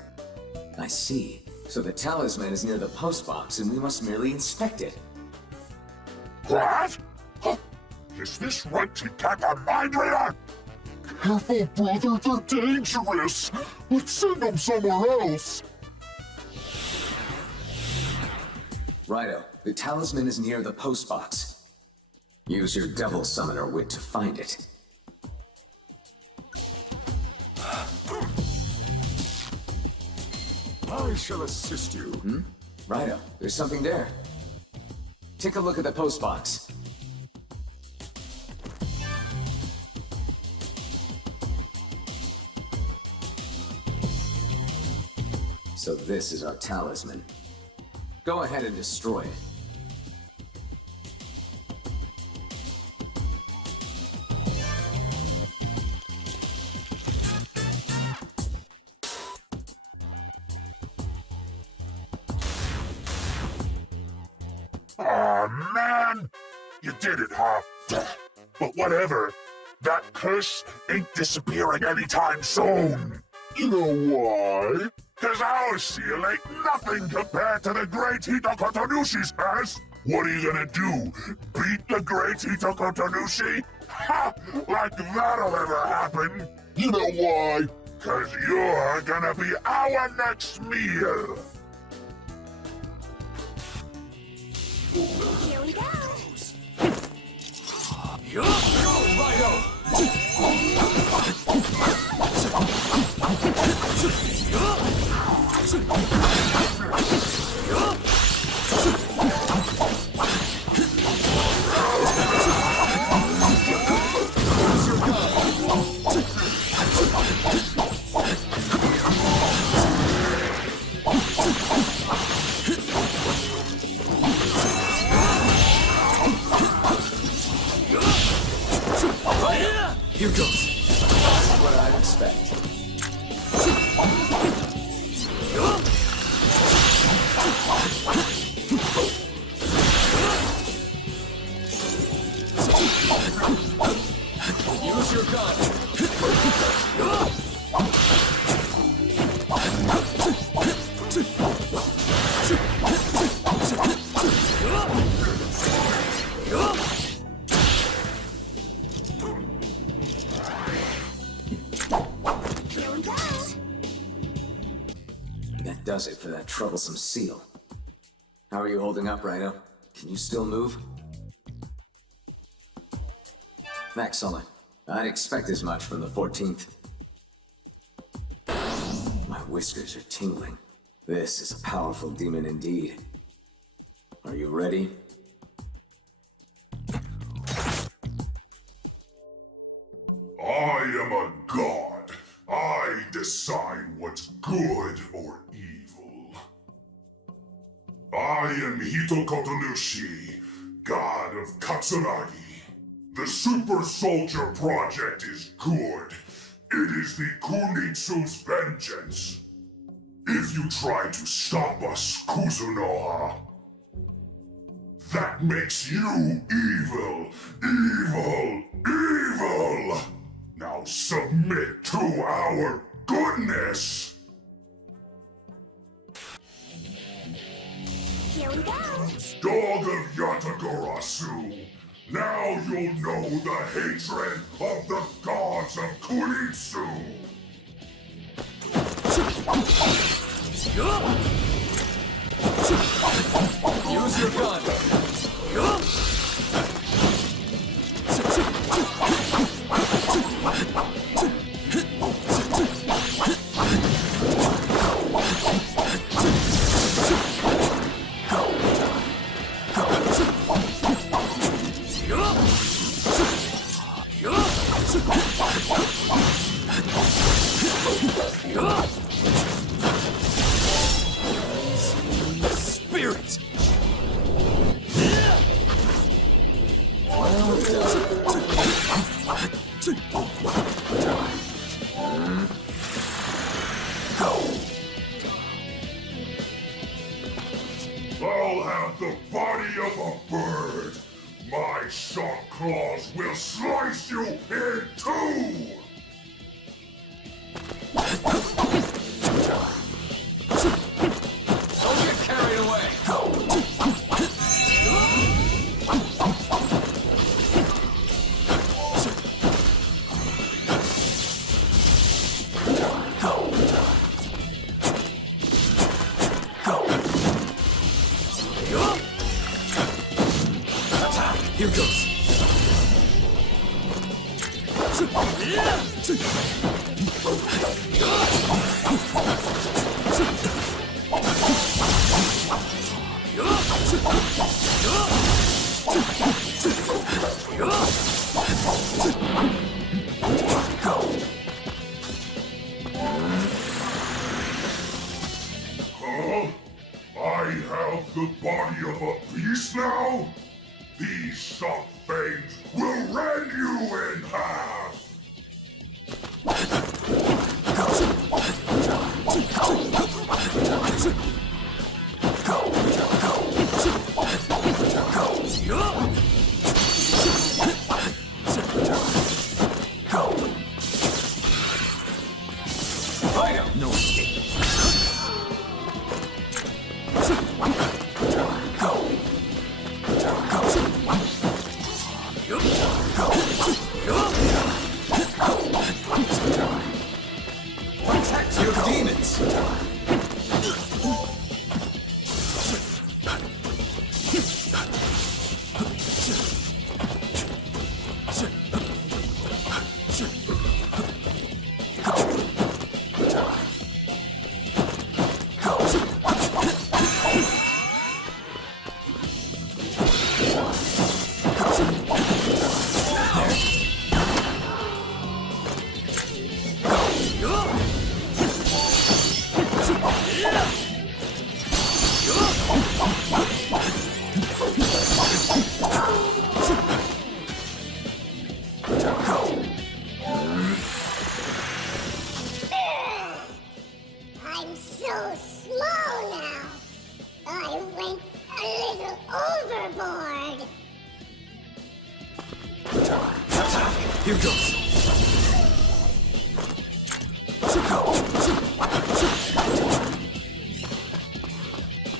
I see. So the talisman is near the post box and we must merely inspect it. What? Huh? Is this runty cat a mind reader? Careful, brother, they're dangerous! Let's send them somewhere else! Raido, the talisman is near the post box. Use your devil summoner wit to find it. I shall assist you. Raido, there's something there. Take a look at the post box. So this is our talisman. Go ahead and destroy it. Aw, man! You did it, huh? But whatever. That curse ain't disappearing anytime soon. You know why? 'Cause our seal ain't nothing compared to the great Hitokotonushi's past. What are you gonna do? Beat the great Hitokotonushi? Ha! Like that'll ever happen. You know why? 'Cause you're gonna be our next meal. Here we go. Go, Here goes. That's what I'd expect. Use your gun. That does it for that troublesome seal. How are you holding up, Raido? Can you still move? Excellent. I'd expect as much from the 14th. My whiskers are tingling. This is a powerful demon indeed. Are you ready? I am a god. I decide what's good or evil. I am Hitokotonushi, god of Katsuragi. The Super Soldier Project is good. It is the Kunitsu's vengeance. If you try to stop us, Kuzunoha, that makes you evil, evil, evil! Now submit to our goodness! Here we go. Dog of Yatagarasu, now you'll know the hatred of the gods of Kunitsu! Use your gun. Spirit! I'll have the body of a bird. My sharp claws will slice you in two! Don't get carried away! I have the body of a beast now? These soft fangs will rend you in half! No escape. Protect your demons! I'm so slow now. I went a little overboard. Here goes.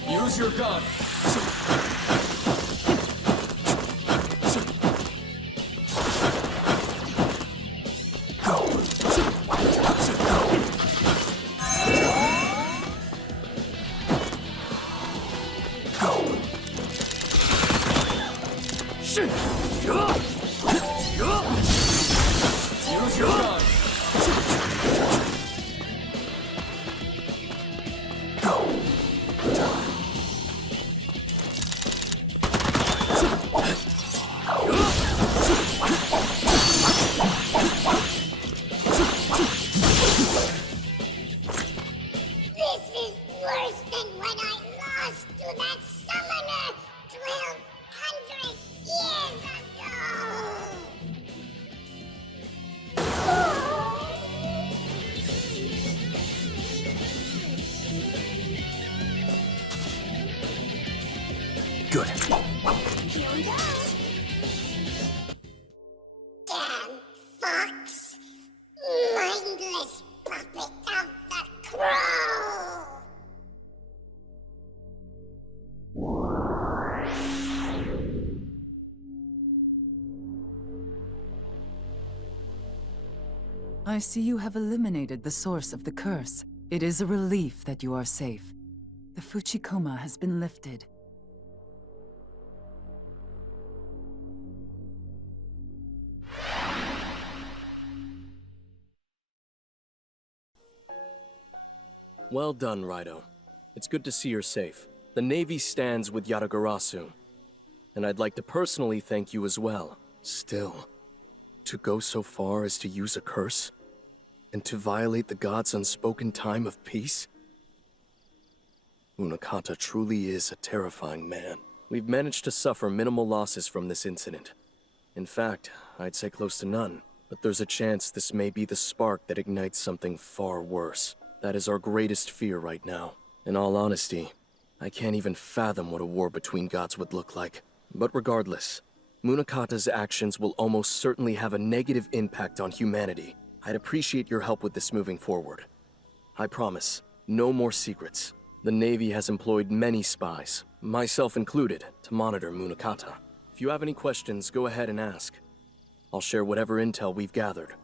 Use your gun. Use your gun. This is worse than when I lost to that summoner 1,200 years ago. Good. Here we go. Damn fox. Mindless puppet of the crow. I see you have eliminated the source of the curse. It is a relief that you are safe. The Fuchikoma has been lifted. Well done, Raido. It's good to see you're safe. The Navy stands with Yatagarasu, and I'd like to personally thank you as well. Still, to go so far as to use a curse? And to violate the god's unspoken time of peace? Munakata truly is a terrifying man. We've managed to suffer minimal losses from this incident. In fact, I'd say close to none. But there's a chance this may be the spark that ignites something far worse. That is our greatest fear right now. In all honesty, I can't even fathom what a war between gods would look like. But regardless, Munakata's actions will almost certainly have a negative impact on humanity. I'd appreciate your help with this moving forward. I promise, no more secrets. The Navy has employed many spies, myself included, to monitor Munakata. If you have any questions, go ahead and ask. I'll share whatever intel we've gathered.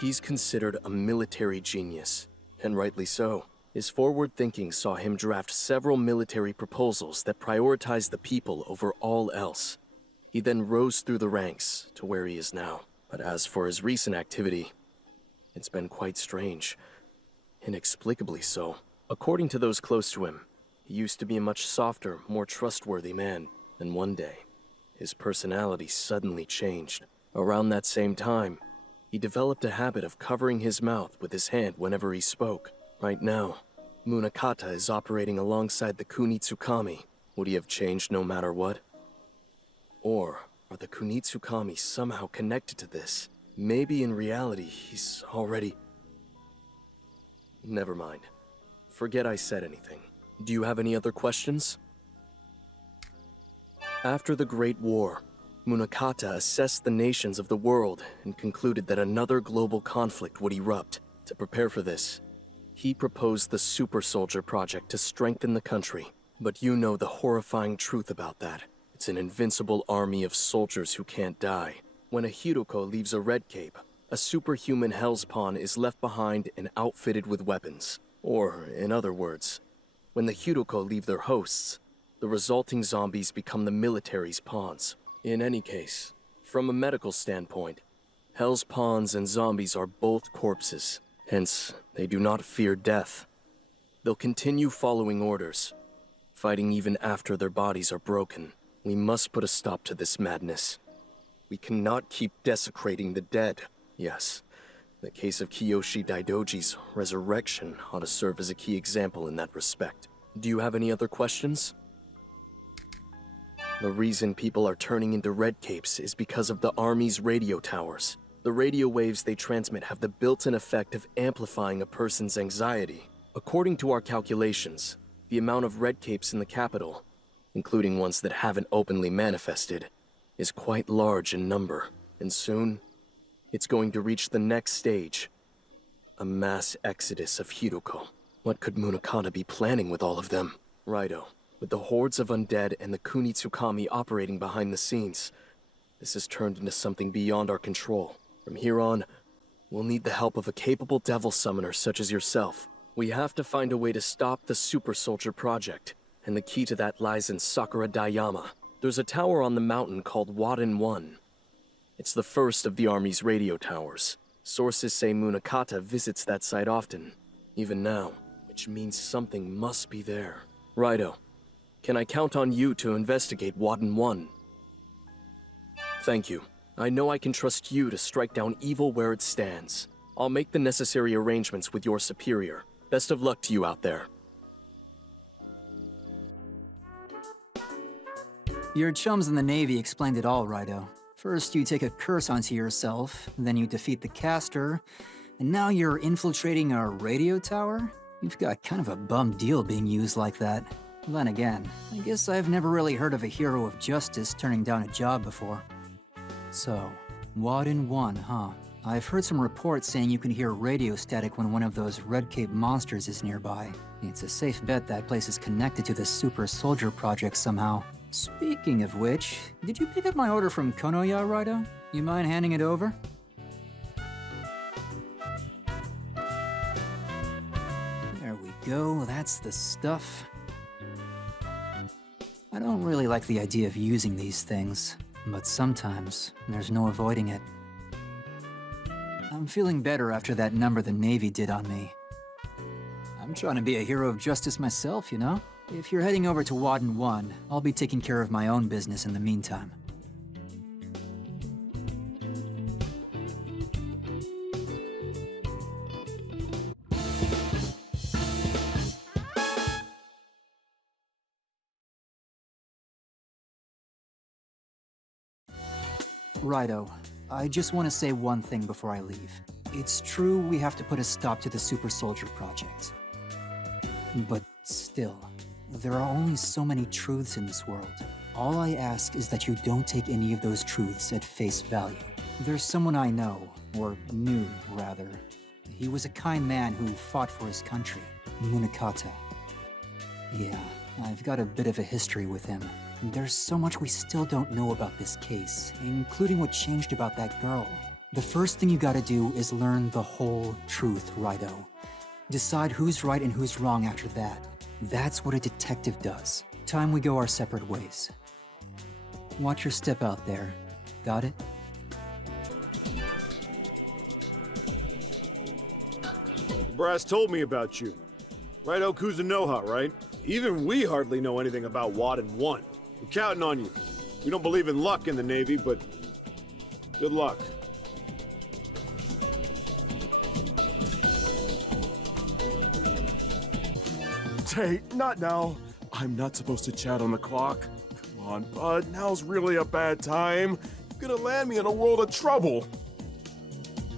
He's considered a military genius, and rightly so. His forward thinking saw him draft several military proposals that prioritize the people over all else. He then rose through the ranks to where he is now. But as for his recent activity, it's been quite strange. Inexplicably so. According to those close to him, he used to be a much softer, more trustworthy man. And one day, his personality suddenly changed. Around that same time, he developed a habit of covering his mouth with his hand whenever he spoke. Right now, Munakata is operating alongside the Kunitsukami. Would he have changed no matter what? Or are the Kunitsukami somehow connected to this? Maybe in reality, he's already... Never mind. Forget I said anything. Do you have any other questions? After the Great War, Munakata assessed the nations of the world and concluded that another global conflict would erupt. To prepare for this, he proposed the Super Soldier Project to strengthen the country. But you know the horrifying truth about that. It's an invincible army of soldiers who can't die. When a Hiroko leaves a red cape, a superhuman Hell's Pawn is left behind and outfitted with weapons. Or, in other words, when the Hiroko leave their hosts, the resulting zombies become the military's pawns. In any case, from a medical standpoint, Hell's Pawns and zombies are both corpses. Hence, they do not fear death. They'll continue following orders, fighting even after their bodies are broken. We must put a stop to this madness. We cannot keep desecrating the dead. Yes, the case of Kiyoshi Daidoji's resurrection ought to serve as a key example in that respect. Do you have any other questions? The reason people are turning into red capes is because of the Army's radio towers. The radio waves they transmit have the built-in effect of amplifying a person's anxiety. According to our calculations, the amount of red capes in the capital, including ones that haven't openly manifested, is quite large in number. And soon, it's going to reach the next stage. A mass exodus of Hiroko. What could Munakata be planning with all of them? Raido, with the hordes of undead and the Kunitsukami operating behind the scenes, this has turned into something beyond our control. From here on, we'll need the help of a capable devil summoner such as yourself. We have to find a way to stop the Super Soldier Project, and the key to that lies in Sakura Dayama. There's a tower on the mountain called Wadden 1. It's the first of the Army's radio towers. Sources say Munakata visits that site often, even now, which means something must be there. Raido, can I count on you to investigate Wadden 1? Thank you. I know I can trust you to strike down evil where it stands. I'll make the necessary arrangements with your superior. Best of luck to you out there. Your chums in the Navy explained it all, Raido. First you take a curse onto yourself, then you defeat the caster, and now you're infiltrating a radio tower? You've got kind of a bum deal being used like that. Then again, I guess I've never really heard of a hero of justice turning down a job before. So, Wadden 1, huh? I've heard some reports saying you can hear radio static when one of those Red Cape monsters is nearby. It's a safe bet that place is connected to the Super Soldier Project somehow. Speaking of which, did you pick up my order from Konoya, Raido? You mind handing it over? There we go, that's the stuff. I don't really like the idea of using these things, but sometimes there's no avoiding it. I'm feeling better after that number the Navy did on me. I'm trying to be a hero of justice myself, you know? If you're heading over to Wadden 1, I'll be taking care of my own business in the meantime. Raido, I just want to say one thing before I leave. It's true we have to put a stop to the Super Soldier Project. But still, there are only so many truths in this world. All I ask is that you don't take any of those truths at face value. There's someone I know, or knew, rather. He was a kind man who fought for his country, Munakata. Yeah, I've got a bit of a history with him. There's so much we still don't know about this case, including what changed about that girl. The first thing you gotta do is learn the whole truth, Raido. Decide who's right and who's wrong after that. That's what a detective does. Time we go our separate ways. Watch your step out there. Got it? Brass told me about you. RAIDOU KUZUNOHA, right? Even we hardly know anything about Wadden 1. We're counting on you. We don't believe in luck in the Navy, but good luck. Hey, not now. I'm not supposed to chat on the clock. Come on, bud. Now's really a bad time. You're gonna land me in a world of trouble.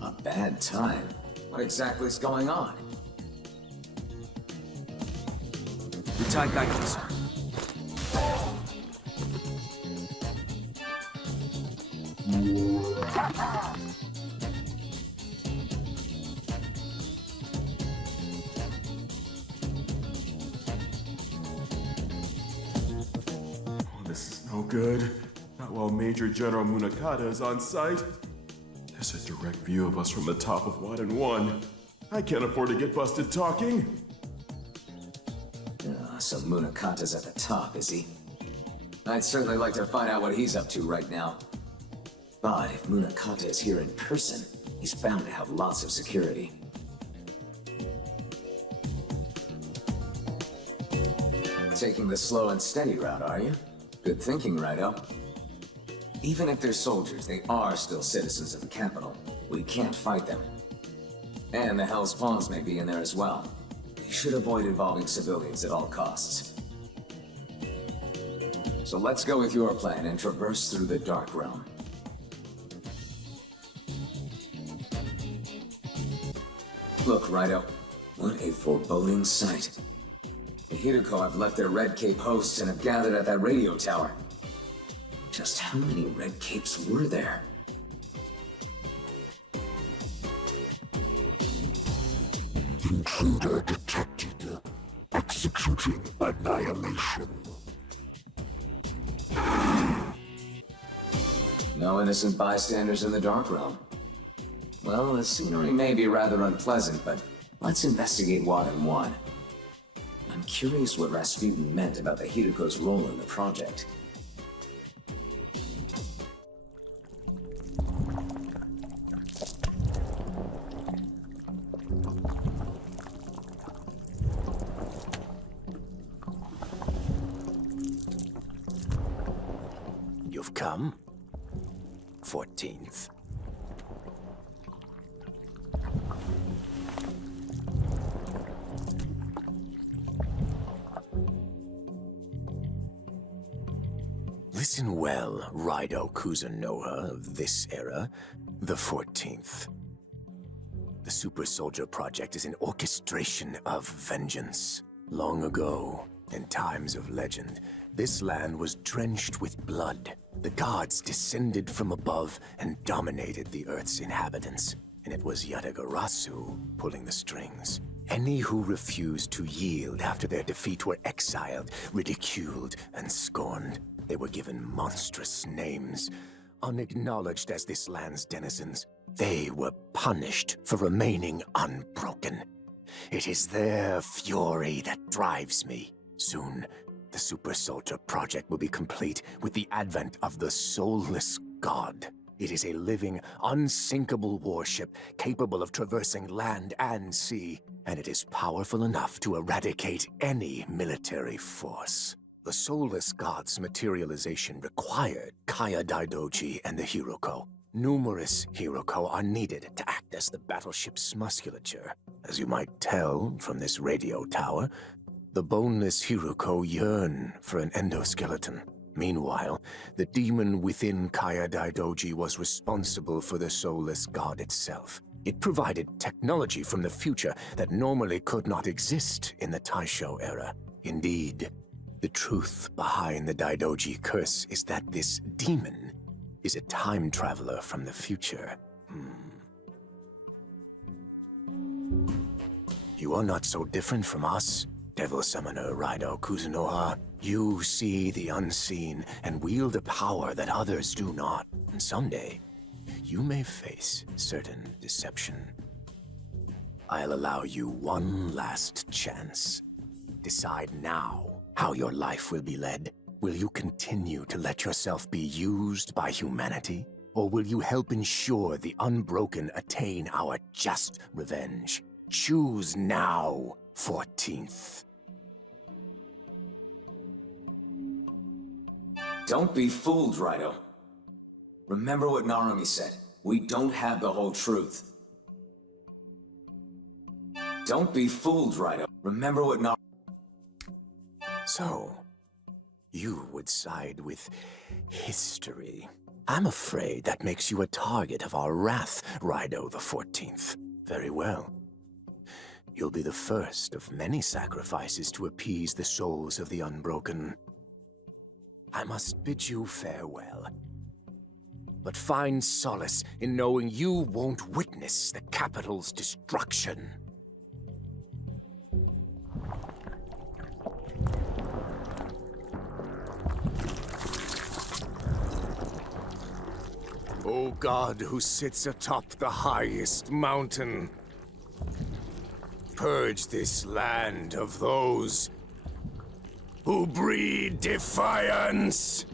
A bad time? What exactly is going on? Retide guidance. This is no good. Not while Major General Munakata is on site. There's a direct view of us from the top of Wadden 1. I can't afford to get busted talking. So Munakata's at the top, is he? I'd certainly like to find out what he's up to right now. But if Munakata is here in person, he's bound to have lots of security. Taking the slow and steady route, are you? Good thinking, RAIDOU. Even if they're soldiers, they are still citizens of the capital. We can't fight them. And the Hell's Pawns may be in there as well. We should avoid involving civilians at all costs. So let's go with your plan and traverse through the Dark Realm. Look, RAIDOU, what a foreboding sight. The Hideko have left their Red Cape hosts and have gathered at that radio tower. Just how many Red Capes were there? Intruder detected. Executing annihilation. No innocent bystanders in the Dark Realm. Well, the scenery may be rather unpleasant, but let's investigate Wadden 1. I'm curious what Rasputin meant about the Hideko's role in the project. You've come? 14th. Listen well, RAIDOU KUZUNOHA of this era, the 14th. The Super Soldier Project is an orchestration of vengeance. Long ago, in times of legend, this land was drenched with blood. The gods descended from above and dominated the Earth's inhabitants, and it was Yatagarasu pulling the strings. Any who refused to yield after their defeat were exiled, ridiculed, and scorned. They were given monstrous names. Unacknowledged as this land's denizens, they were punished for remaining unbroken. It is their fury that drives me. Soon, the Super Soldier Project will be complete with the advent of the Soulless God. It is a living, unsinkable warship capable of traversing land and sea, and it is powerful enough to eradicate any military force. The Soulless God's materialization required Kaya Daidoji and the Hiroko. Numerous Hiroko are needed to act as the battleship's musculature. As you might tell from this radio tower, the boneless Hiroko yearn for an endoskeleton. Meanwhile, the demon within Kaya Daidoji was responsible for the Soulless God itself. It provided technology from the future that normally could not exist in the Taisho era. Indeed, the truth behind the Daidoji curse is that this demon is a time traveler from the future. You are not so different from us, Devil Summoner RAIDOU KUZUNOHA. You see the unseen and wield a power that others do not. And someday, you may face certain deception. I'll allow you one last chance. Decide now how your life will be led. Will you continue to let yourself be used by humanity? Or will you help ensure the Unbroken attain our just revenge? Choose now, 14th. Don't be fooled, Raido. Remember what Narumi said. We don't have the whole truth. Don't be fooled, Raido. Remember what Narumi... So, you would side with history. I'm afraid that makes you a target of our wrath, Raido the 14th. Very well. You'll be the first of many sacrifices to appease the souls of the Unbroken. I must bid you farewell. But find solace in knowing you won't witness the capital's destruction. O God who sits atop the highest mountain, purge this land of those who breed defiance!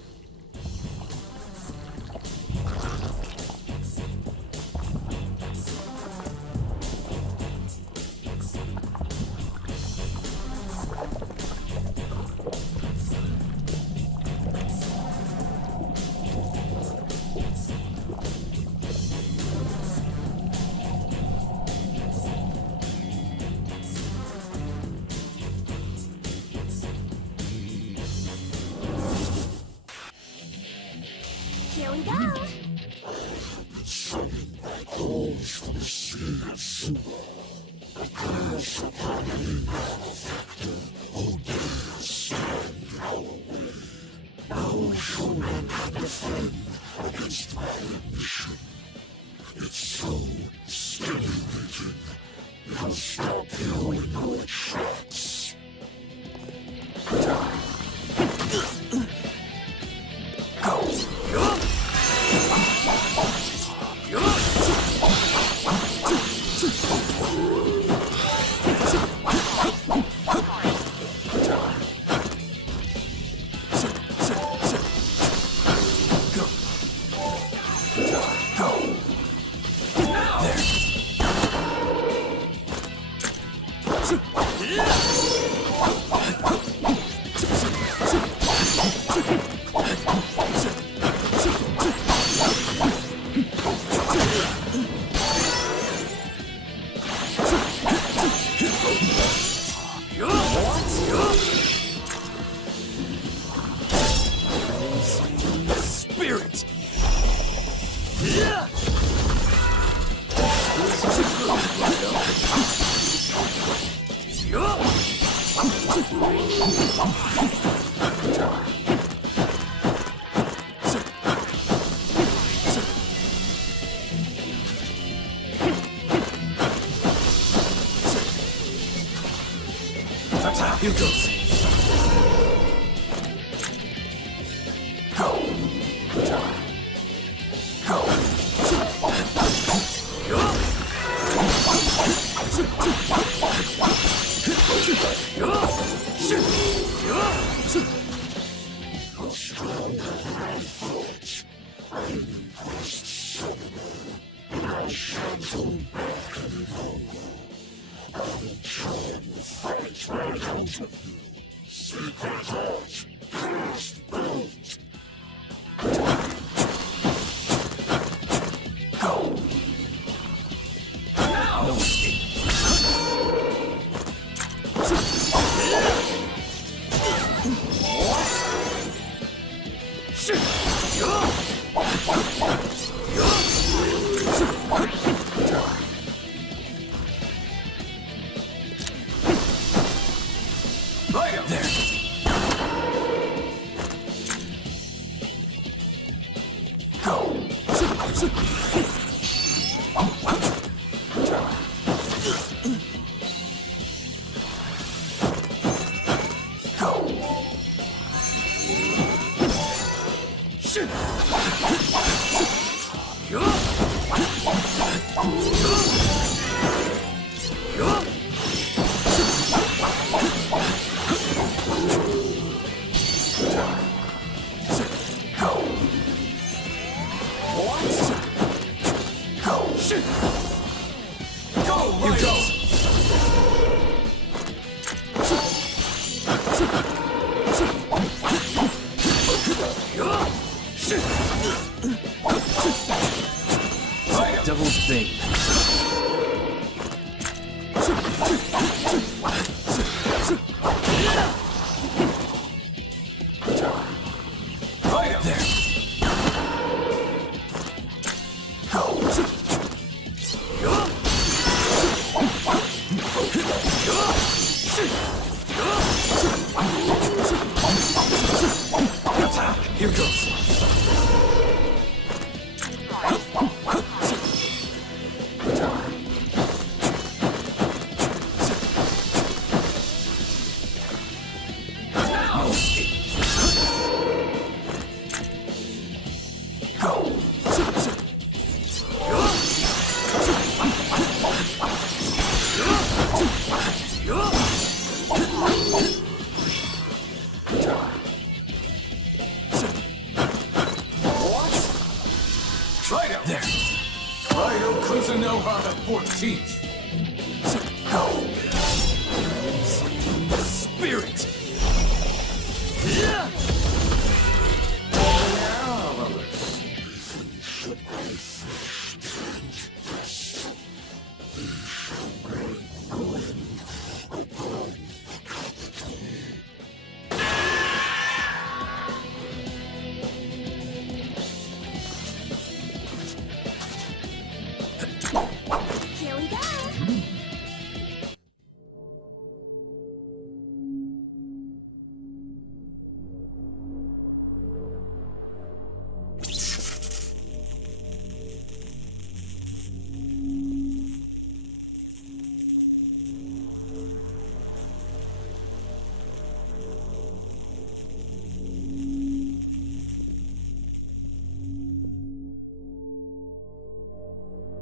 Here we go. It's so stimulating. It'll stop you in your tracks. Spirit! Here goes. Go, here goes! Devil's Bane. Right up there! Here goes. RAIDOU KUZUNOHA the 14th. Spirit! Here we go.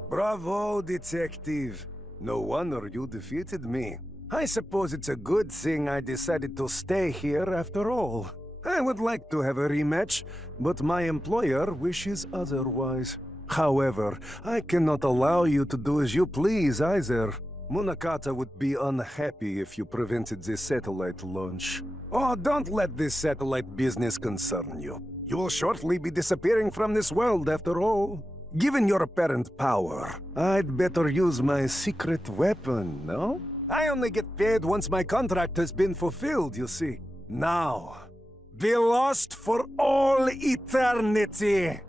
Bravo, detective. No wonder you defeated me. I suppose it's a good thing I decided to stay here after all. I would like to have a rematch, but my employer wishes otherwise. However, I cannot allow you to do as you please either. Munakata would be unhappy if you prevented the satellite launch. Oh, don't let this satellite business concern you. You will shortly be disappearing from this world after all. Given your apparent power, I'd better use my secret weapon, no? I only get paid once my contract has been fulfilled, you see. Now, be lost for all eternity!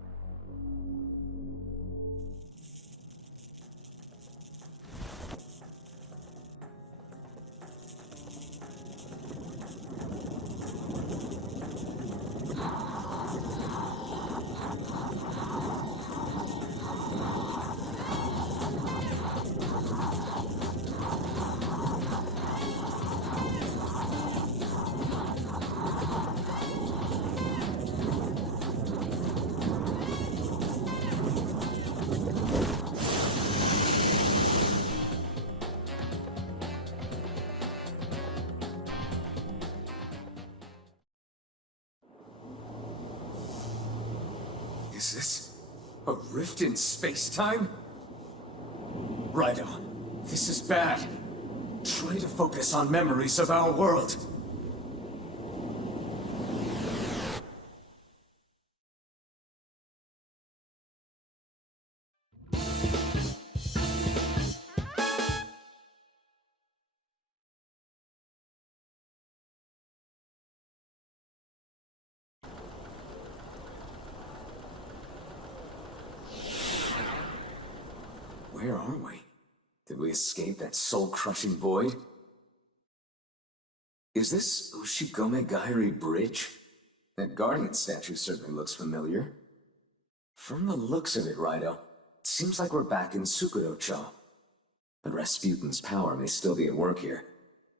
Is this a rift in space-time? RAIDOU, this is bad. Try to focus on memories of our world. Where are we? Did we escape that soul-crushing void? Is this Ushigome Gairi Bridge? That Guardian statue certainly looks familiar. From the looks of it, RAIDOU, it seems like we're back in Tsukudo-Cho. But Rasputin's power may still be at work here.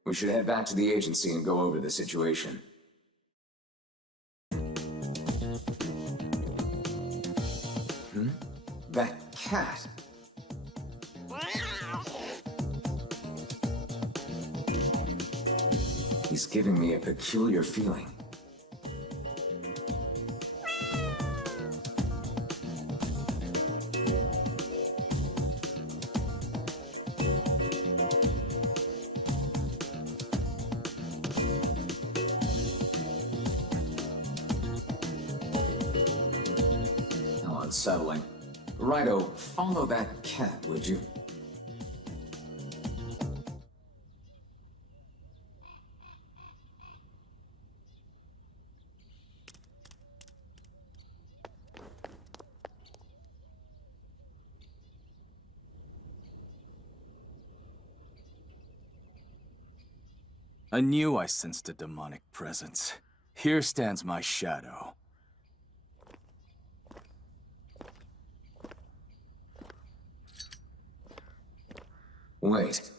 We should head back to the agency and go over the situation. That cat. He's giving me a peculiar feeling. unsettling. Raido, follow that cat, would you? I knew I sensed a demonic presence. Here stands my shadow. Wait.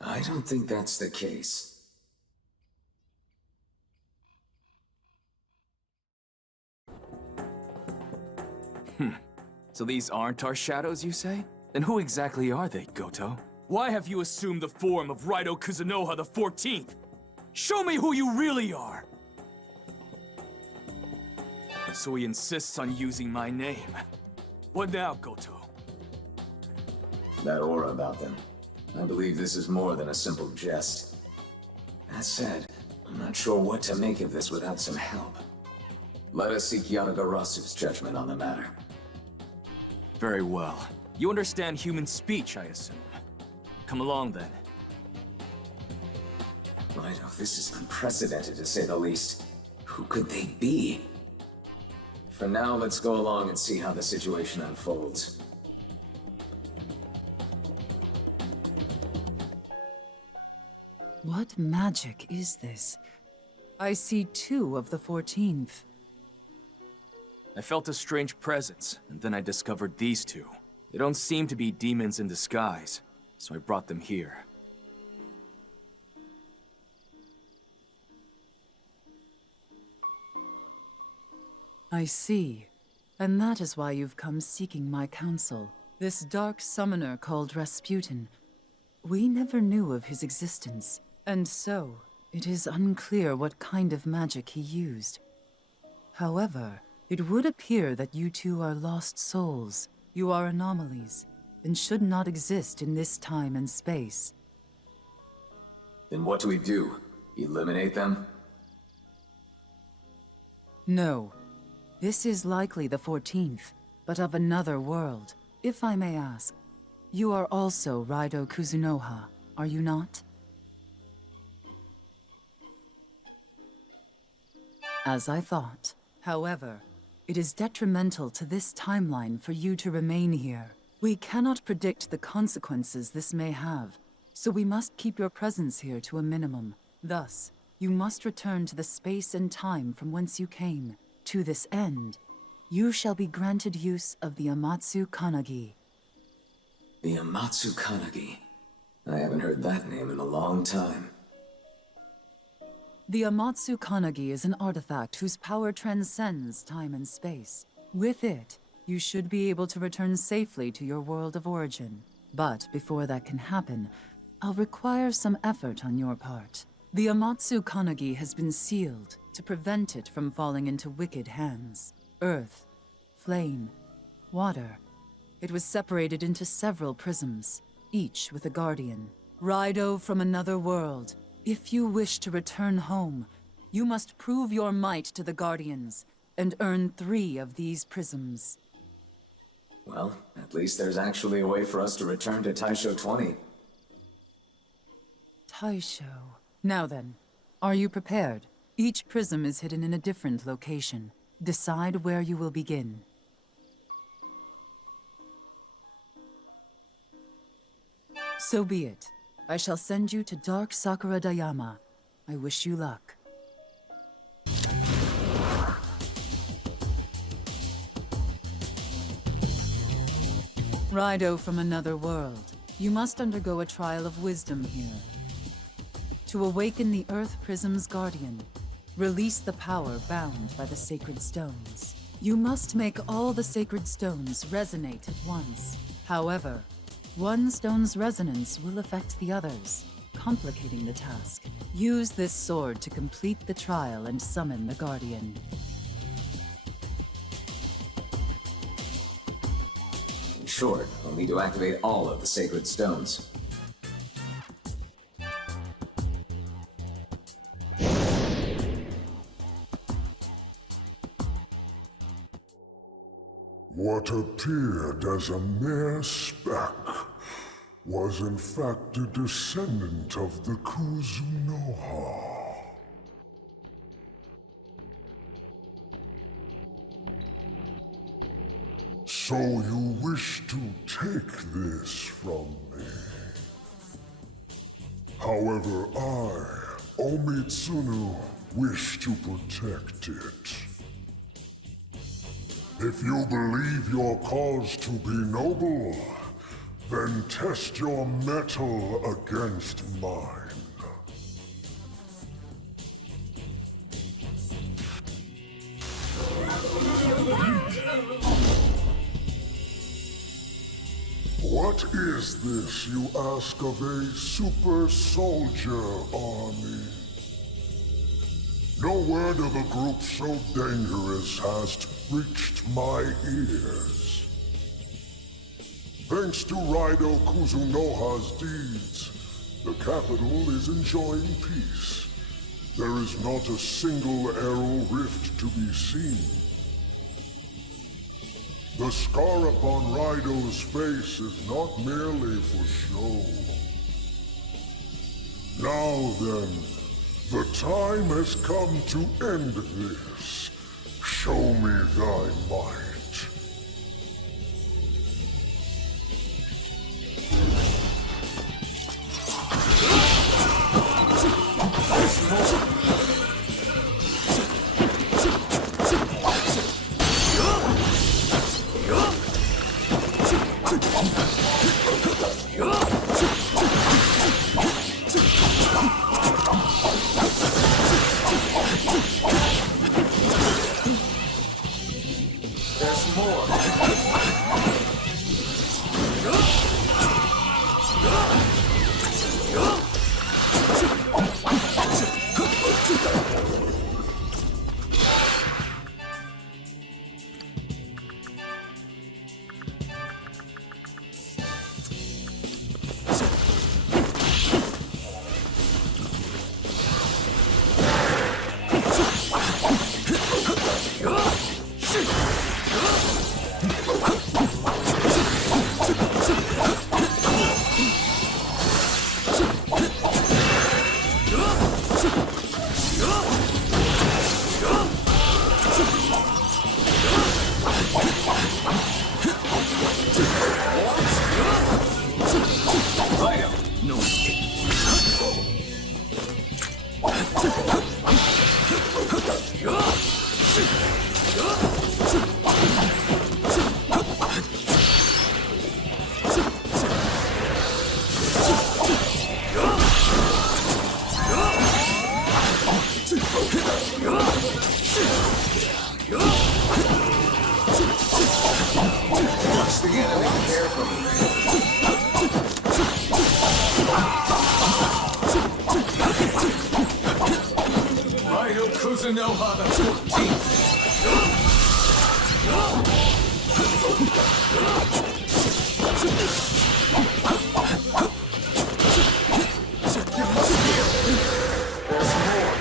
I don't think that's the case. So these aren't our shadows, you say? Then who exactly are they, Goto? Why have you assumed the form of RAIDOU KUZUNOHA the 14th? Show me who you really are! So he insists on using my name. What now, Goto? That aura about them. I believe this is more than a simple jest. That said, I'm not sure what to make of this without some help. Let us seek Yatagarasu's judgment on the matter. Very well. You understand human speech, I assume. Come along, then. Raido, this is unprecedented to say the least. Who could they be? For now, let's go along and see how the situation unfolds. What magic is this? I see 2 of the 14th. I felt a strange presence, and then I discovered these 2. They don't seem to be demons in disguise, so I brought them here. I see. And that is why you've come seeking my counsel. This dark summoner called Rasputin. We never knew of his existence, and so it is unclear what kind of magic he used. However, it would appear that you 2 are lost souls. You are anomalies, and should not exist in this time and space. Then what do we do? Eliminate them? No. This is likely the 14th, but of another world. If I may ask, you are also RAIDOU KUZUNOHA, are you not? As I thought. However, it is detrimental to this timeline for you to remain here. We cannot predict the consequences this may have, so we must keep your presence here to a minimum. Thus, you must return to the space and time from whence you came. To this end, you shall be granted use of the Amatsu Kanagi. The Amatsu Kanagi. I haven't heard that name in a long time. The Amatsu Kanagi is an artifact whose power transcends time and space. With it, you should be able to return safely to your world of origin. But before that can happen, I'll require some effort on your part. The Amatsu Kanagi has been sealed to prevent it from falling into wicked hands. Earth, flame, water. It was separated into several prisms, each with a guardian. Raido from another world. If you wish to return home, you must prove your might to the Guardians and earn 3 of these prisms. Well, at least there's actually a way for us to return to Taisho 20. Taisho. Now then, are you prepared? Each prism is hidden in a different location. Decide where you will begin. So be it. I shall send you to Dark Sakura Dayama. I wish you luck. Raido from another world. You must undergo a trial of wisdom here. To awaken the Earth Prism's guardian, release the power bound by the sacred stones. You must make all the sacred stones resonate at once. However, one stone's resonance will affect the others, complicating the task. Use this sword to complete the trial and summon the guardian. In short, we'll need to activate all of the sacred stones. appeared as a mere speck was in fact a descendant of the Kuzunoha. So you wish to take this from me? However, I, Omitsunu, wish to protect it. If you believe your cause to be noble, then test your mettle against mine. What is this you ask of a super soldier army? No word of a group so dangerous has reached my ears. Thanks to RAIDOU KUZUNOHA's deeds, the capital is enjoying peace. There is not a single arrow rift to be seen. The scar upon RAIDOU's face is not merely for show. Now then, the time has come to end this. Show me thy might. There's more. Watch the enemy carefully. RAIDOU KUZUNOHA the 14th. There's more.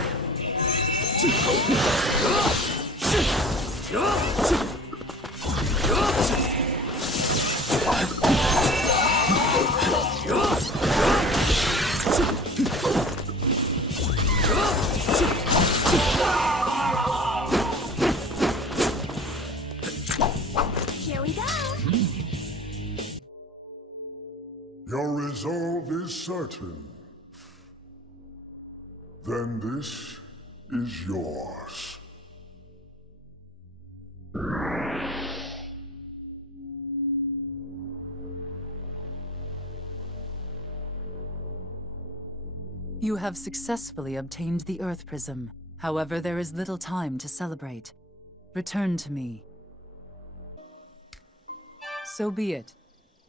Here we go. Your resolve is certain. Then this is yours. You have successfully obtained the Earth Prism. However, there is little time to celebrate. Return to me. So be it.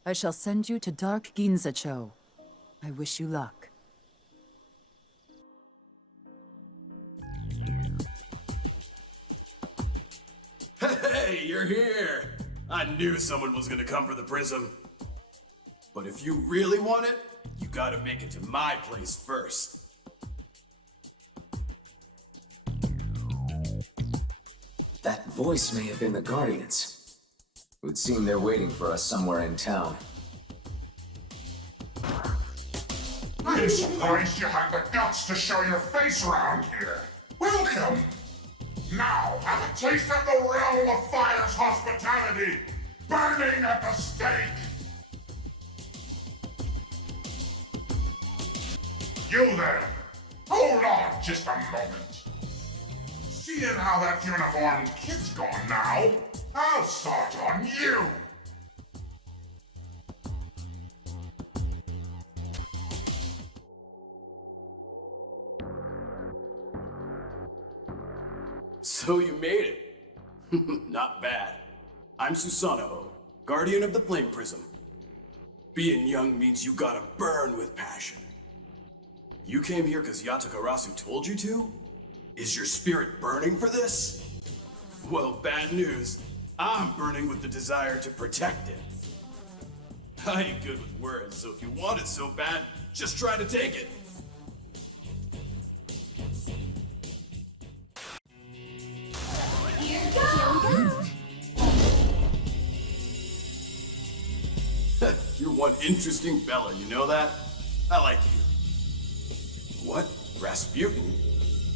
I shall send you to Dark Ginza-Cho. I wish you luck. Hey, you're here! I knew someone was gonna come for the prism. But if you really want it, you gotta make it to my place first. That voice may have been the Guardians. It would seem they're waiting for us somewhere in town. I'm surprised you had the guts to show your face around here. Welcome! Now, have a taste of the realm of fire's hospitality, burning at the stake! You there! Hold on just a moment. Seeing how that uniformed kid's gone now, I'll start on you! So you made it. Not bad. I'm Susanoo, guardian of the Flame Prism. Being young means you gotta burn with passion. You came here because Yatagarasu told you to? Is your spirit burning for this? Well, bad news. I'm burning with the desire to protect it. I ain't good with words, so if you want it so bad, just try to take it. Here we go! You're one interesting fella, you know that? I like you. What? Rasputin?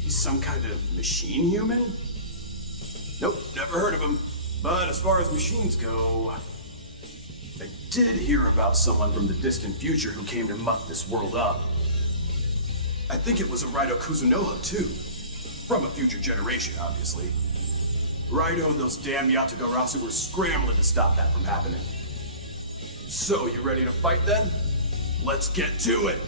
He's some kind of machine human? Nope, never heard of him. But as far as machines go, I did hear about someone from the distant future who came to muck this world up. I think it was a RAIDOU KUZUNOHA too. From a future generation, obviously. RAIDOU and those damn Yatagarasu were scrambling to stop that from happening. So, you ready to fight then? Let's get to it!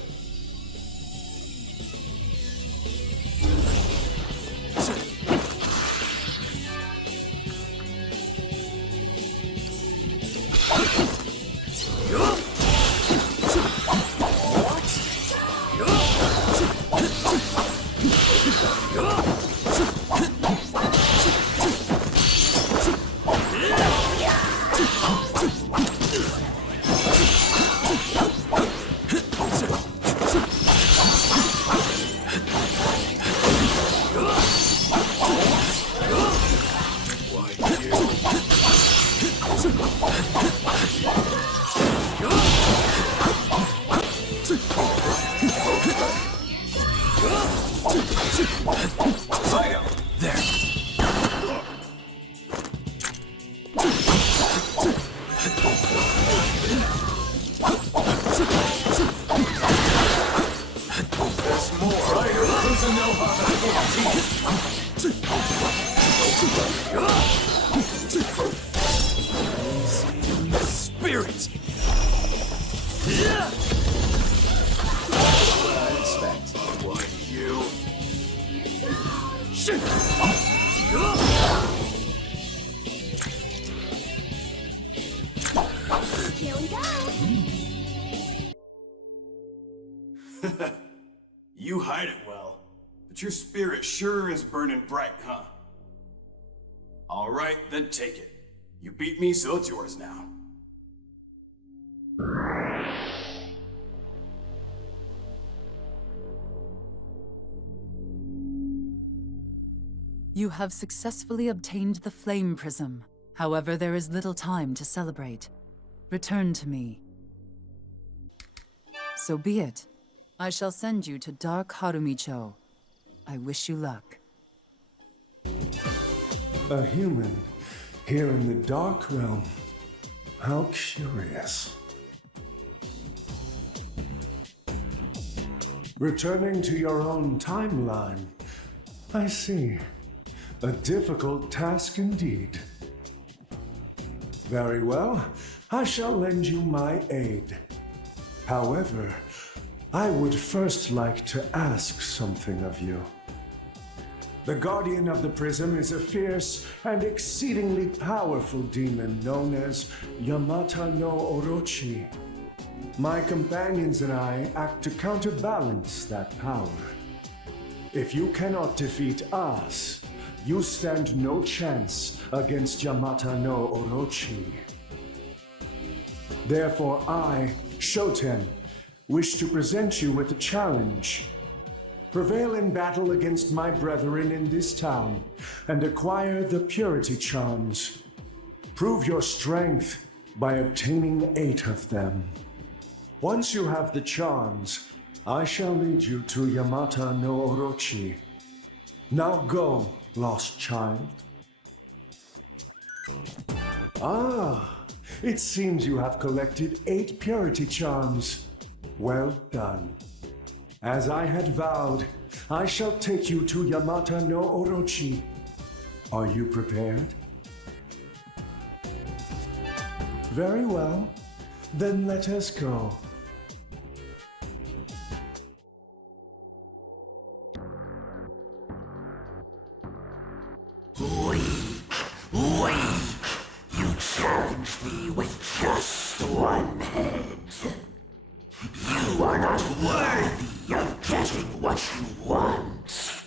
You hide it well, but your spirit sure is burning bright, huh? Alright, then take it. You beat me, so it's yours now. You have successfully obtained the Flame Prism. However, there is little time to celebrate. Return to me. So be it. I shall send you to Dark Harumi-Cho. I wish you luck. A human here in the Dark Realm. How curious. Returning to your own timeline. I see. A difficult task indeed. Very well. I shall lend you my aid. However, I would first like to ask something of you. The Guardian of the Prism is a fierce and exceedingly powerful demon known as Yamata no Orochi. My companions and I act to counterbalance that power. If you cannot defeat us, you stand no chance against Yamata no Orochi. Therefore I, Shoten, wish to present you with a challenge. Prevail in battle against my brethren in this town, and acquire the purity charms. Prove your strength by obtaining 8 of them. Once you have the charms, I shall lead you to Yamata no Orochi. Now go, lost child. Ah, it seems you have collected 8 purity charms. Well done. As I had vowed, I shall take you to Yamata no Orochi. Are you prepared? Very well. Then let us go. Weak! You challenged me with just 1 head. You are not worthy of getting what you want.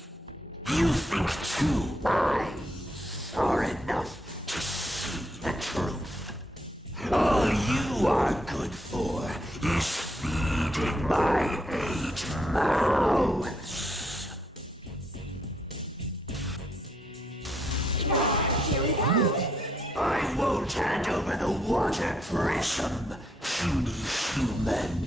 You think 2 eyes are enough to see the truth. All you are good for is feeding my 8 mouths. I won't hand over the water prism, puny human.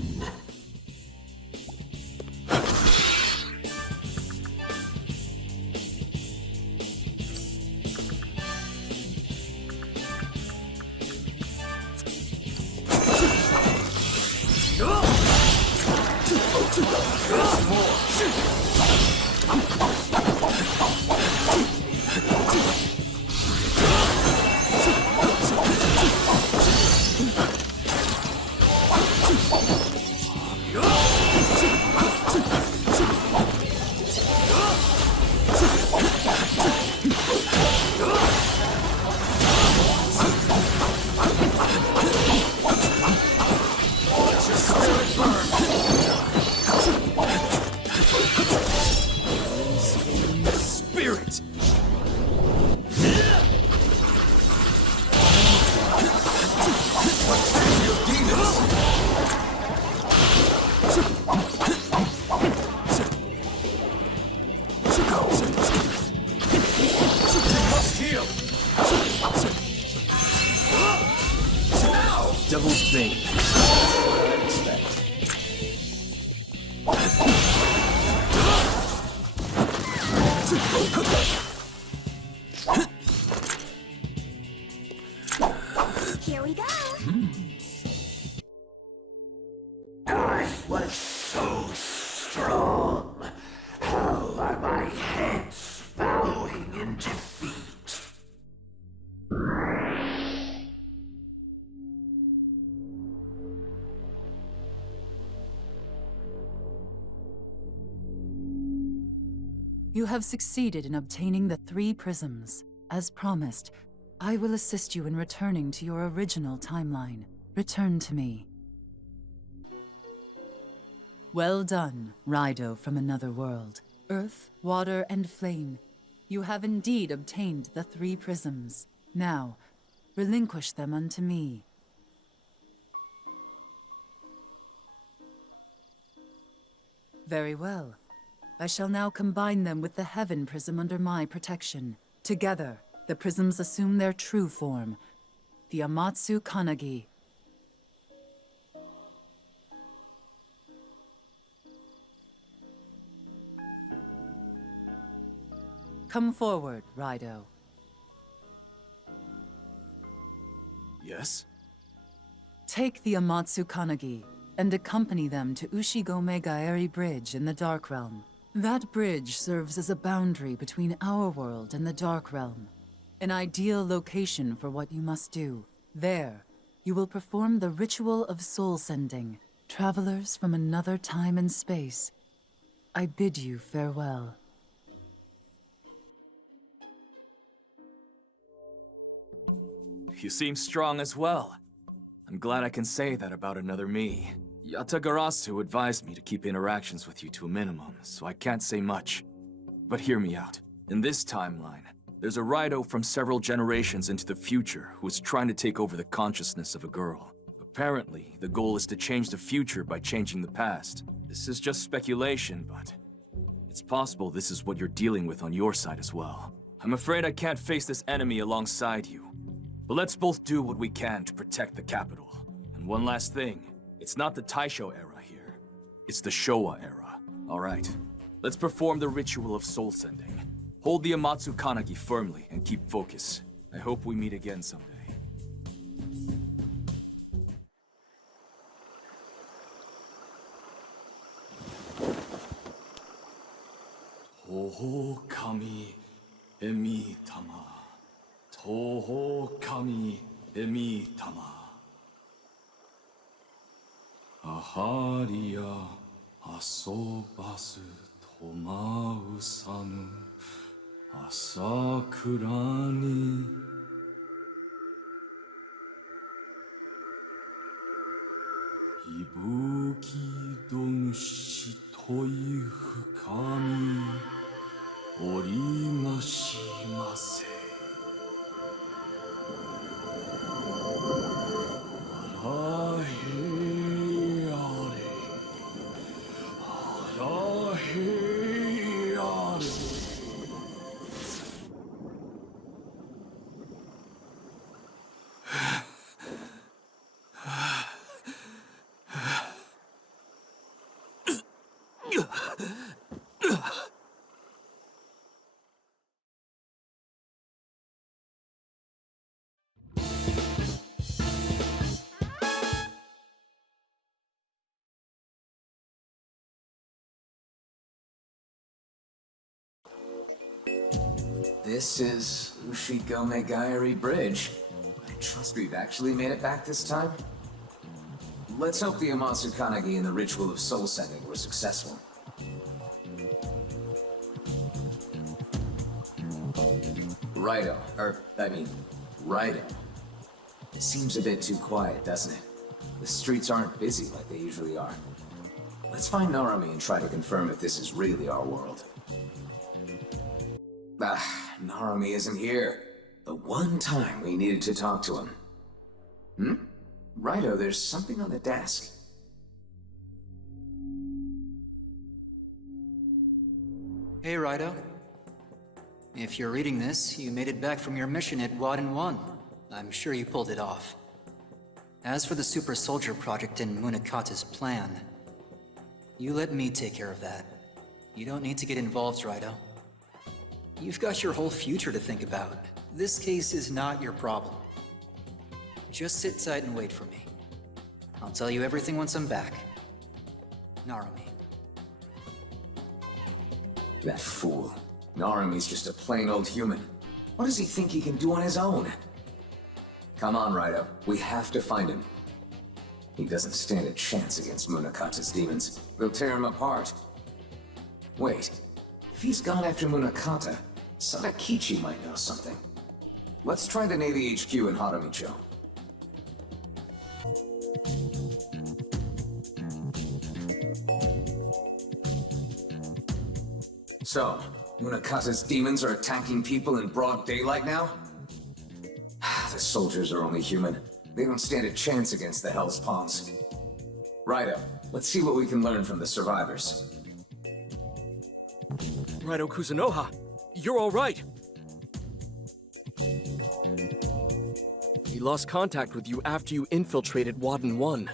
Devil's Bane. Here we go. I was so strong. How are my heads bowing in defeat? You have succeeded in obtaining the 3 prisms. As promised, I will assist you in returning to your original timeline. Return to me. Well done, Raido from another world. Earth, water, and flame. You have indeed obtained the 3 prisms. Now, relinquish them unto me. Very well. I shall now combine them with the Heaven Prism under my protection. Together, the prisms assume their true form, the Amatsu Kanagi. Come forward, Raido. Yes? Take the Amatsu Kanagi and accompany them to Ushigome Gaeri Bridge in the Dark Realm. That bridge serves as a boundary between our world and the Dark Realm. An ideal location for what you must do. There, you will perform the ritual of soul sending, travelers from another time and space. I bid you farewell. You seem strong as well. I'm glad I can say that about another me. Yatagarasu advised me to keep interactions with you to a minimum, so I can't say much. But hear me out. In this timeline, there's a Raido from several generations into the future who is trying to take over the consciousness of a girl. Apparently, the goal is to change the future by changing the past. This is just speculation, but it's possible this is what you're dealing with on your side as well. I'm afraid I can't face this enemy alongside you. But let's both do what we can to protect the capital. And one last thing, it's not the Taisho era here. It's the Showa era. Alright, let's perform the ritual of soul sending. Hold the Amatsu Kanagi firmly and keep focus. I hope we meet again someday. Toho kami emi tama. Toho kami emi tama. Aharia asobasu tomausanu asakura ni. Ibuki donshi toi fukami orimashimase. This is Ushigome Gaiari Bridge. I trust we've actually made it back this time. Let's hope the Amatsu Kanagi and the ritual of soul sending were successful. Raido. It seems a bit too quiet, doesn't it? The streets aren't busy like they usually are. Let's find Narumi and try to confirm if this is really our world. Narumi isn't here. The one time we needed to talk to him. Raido, there's something on the desk. Hey, Raido. If you're reading this, you made it back from your mission at Wadden 1. I'm sure you pulled it off. As for the Super Soldier project and Munakata's plan, you let me take care of that. You don't need to get involved, Raido. You've got your whole future to think about. This case is not your problem. Just sit tight and wait for me. I'll tell you everything once I'm back. Narumi. That fool. Narumi's just a plain old human. What does he think he can do on his own? Come on, Raido. We have to find him. He doesn't stand a chance against Munakata's demons. They'll tear him apart. Wait. If he's gone after Munakata, Sadakichi might know something. Let's try the Navy HQ in Harumi-Cho. So, Munakata's demons are attacking people in broad daylight now? The soldiers are only human. They don't stand a chance against the Hell's Pawns. Raido, let's see what we can learn from the survivors. RAIDOU KUZUNOHA, you're all right. We lost contact with you after you infiltrated Wadden 1.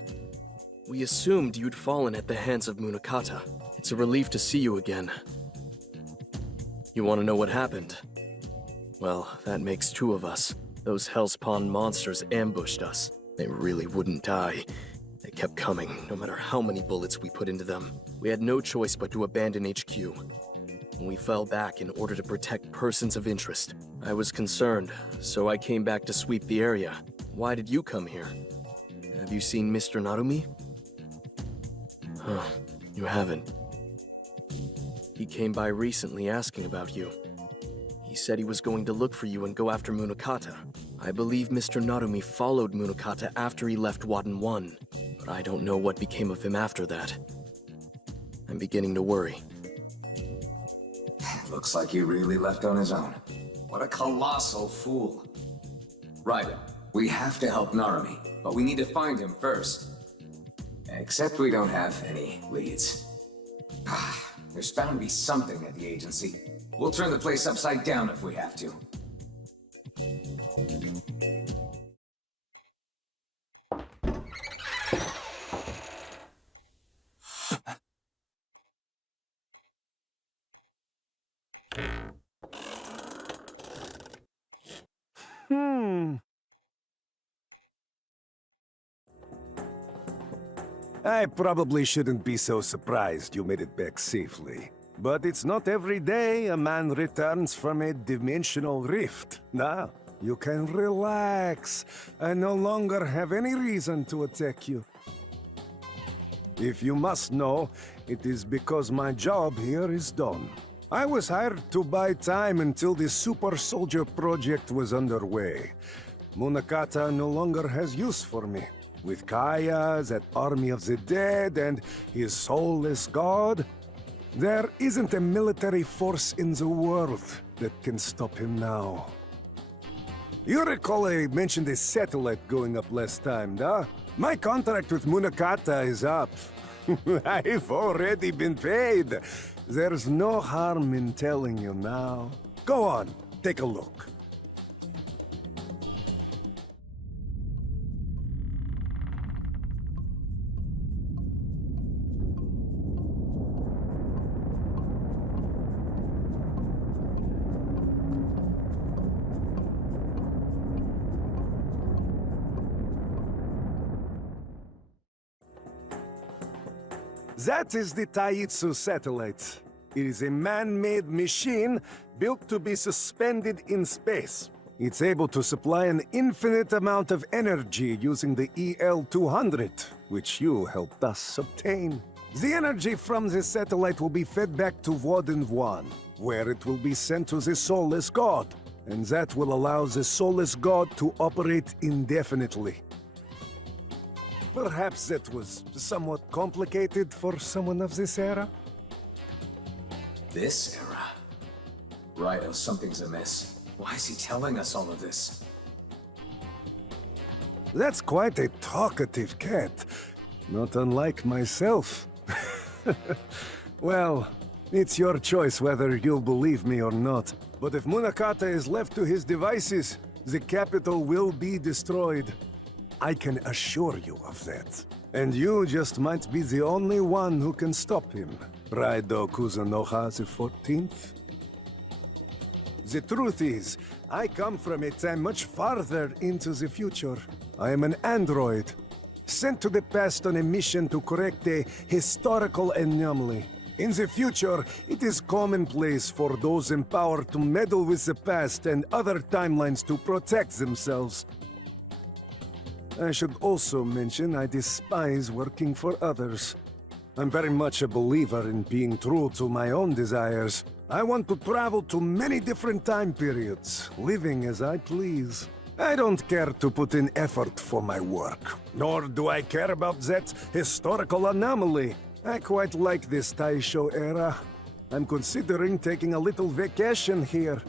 We assumed you'd fallen at the hands of Munakata. It's a relief to see you again. You want to know what happened? Well, that makes two of us. Those Hellspawn monsters ambushed us. They really wouldn't die. They kept coming, no matter how many bullets we put into them. We had no choice but to abandon HQ. We fell back in order to protect persons of interest. I was concerned, so I came back to sweep the area. Why did you come here? Have you seen Mr. Narumi? Huh, you haven't. He came by recently asking about you. He said he was going to look for you and go after Munakata. I believe Mr. Narumi followed Munakata after he left Wadden 1, but I don't know what became of him after that. I'm beginning to worry. Looks like he really left on his own. What a colossal fool. Raido, we have to help Narumi, but we need to find him first. Except we don't have any leads. There's bound to be something at the agency. We'll turn the place upside down if we have to. I probably shouldn't be so surprised you made it back safely. But it's not every day a man returns from a dimensional rift. Now, you can relax. I no longer have any reason to attack you. If you must know, it is because my job here is done. I was hired to buy time until the Super Soldier project was underway. Munakata no longer has use for me. With Kaya, that army of the dead, and his soulless god, there isn't a military force in the world that can stop him now. You recall I mentioned a satellite going up last time, huh? My contract with Munakata is up. I've already been paid. There's no harm in telling you now. Go on, take a look. That is the Taitsu satellite. It is a man-made machine built to be suspended in space. It's able to supply an infinite amount of energy using the EL-200, which you helped us obtain. The energy from the satellite will be fed back to Warden 1, where it will be sent to the Soulless God, and that will allow the Soulless God to operate indefinitely. Perhaps that was somewhat complicated for someone of this era? This era? Raido, something's amiss. Why is he telling us all of this? That's quite a talkative cat. Not unlike myself. Well, it's your choice whether you'll believe me or not. But if Munakata is left to his devices, the capital will be destroyed. I can assure you of that. And you just might be the only one who can stop him. RAIDOU KUZUNOHA the 14th? The truth is, I come from a time much farther into the future. I am an android, sent to the past on a mission to correct a historical anomaly. In the future, it is commonplace for those in power to meddle with the past and other timelines to protect themselves. I should also mention I despise working for others. I'm very much a believer in being true to my own desires. I want to travel to many different time periods, living as I please. I don't care to put in effort for my work, nor do I care about that historical anomaly. I quite like this Taisho era. I'm considering taking a little vacation here.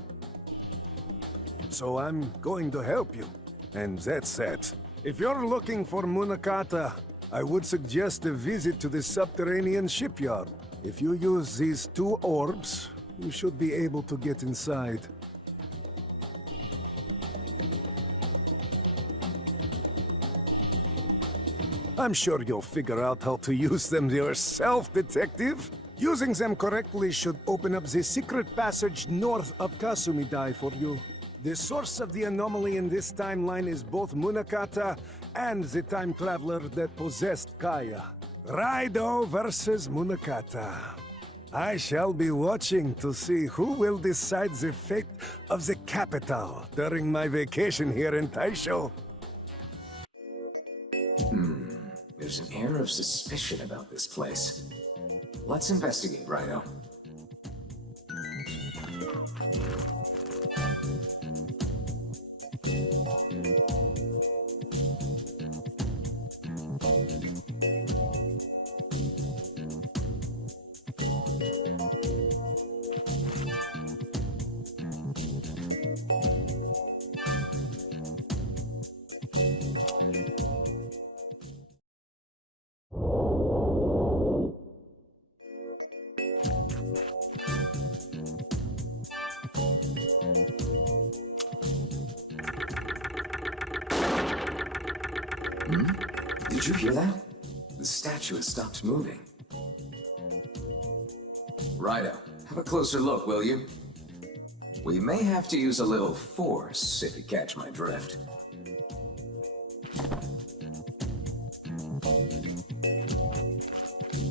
So I'm going to help you, and that's that. If you're looking for Munakata, I would suggest a visit to the subterranean shipyard. If you use these 2 orbs, you should be able to get inside. I'm sure you'll figure out how to use them yourself, Detective. Using them correctly should open up the secret passage north of Kasumi-dai for you. The source of the anomaly in this timeline is both Munakata and the time traveler that possessed Kaya. Raidou versus Munakata. I shall be watching to see who will decide the fate of the capital during my vacation here in Taisho. There's an air of suspicion about this place. Let's investigate, Raidou. Did you hear that? The statue has stopped moving. Raidou, have a closer look, will you? We may have to use a little force, if you catch my drift.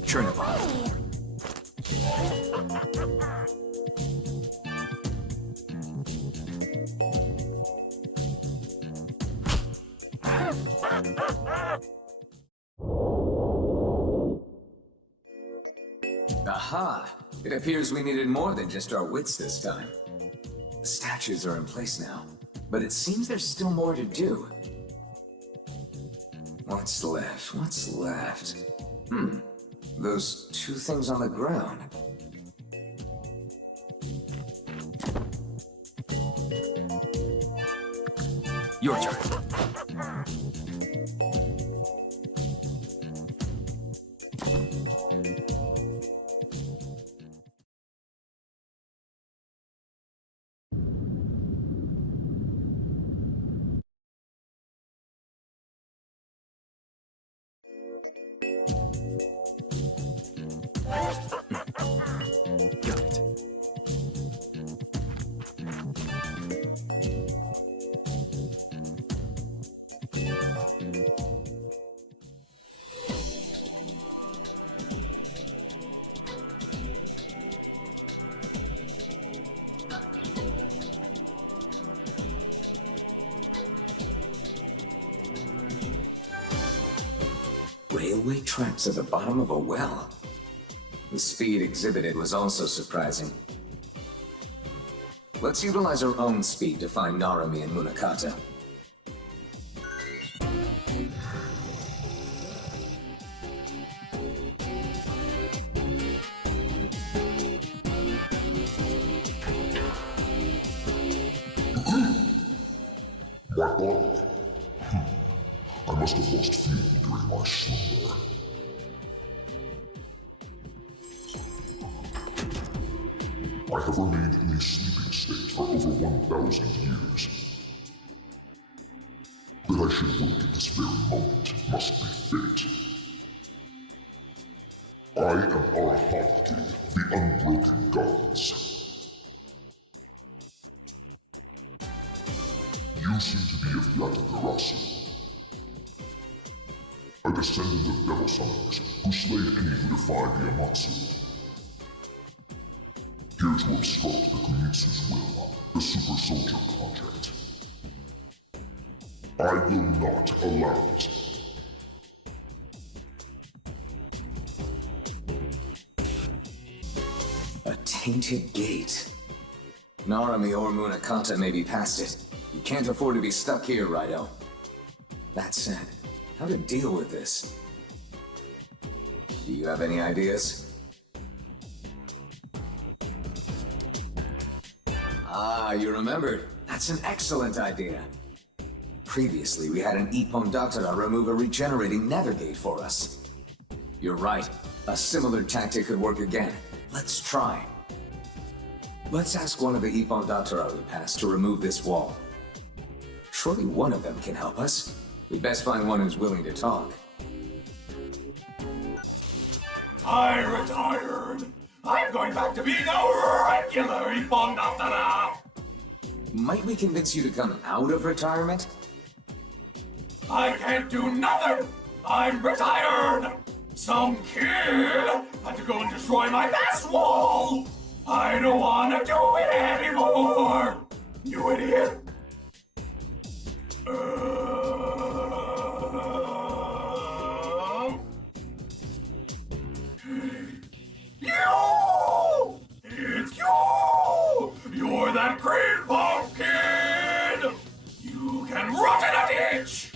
Chernobyl. Aha! It appears we needed more than just our wits this time. The statues are in place now, but it seems there's still more to do. What's left? What's left? Those two things on the ground. Your turn. Got it. Railway tracks at the bottom of a well. The speed exhibited was also surprising. Let's utilize our own speed to find Narumi and Munakata. My body. I must have lost feeling during my slumber. I have remained in a sleeping state for over 1,000 years. That I should wake at this very moment must be fate. I am Arahaki, the Unbroken Gods. You seem to be of Yatagarasu, a descendant of devil summoners who slay any who defy the Amatsu. Here to obstruct the Kunitsu's will, the Super Soldier Project. I will not allow it. A tainted gate. Narumi or Munakata may be past it. You can't afford to be stuck here, Raido. That said, how to deal with this? Do you have any ideas? Ah, you remembered. That's an excellent idea. Previously, we had an Ippon Datara remove a regenerating nether gate for us. You're right. A similar tactic could work again. Let's try. Let's ask one of the Ippon Datara we passed to remove this wall. Surely one of them can help us. We'd best find one who's willing to talk. I retired. I'm going back to being a regular Ippon Datara. Might we convince you to come out of retirement? I can't do nothing. I'm retired. Some kid had to go and destroy my best wall. I don't want to do it anymore. You idiot. You! It's you! You're that green pumpkin! You can rot in a ditch!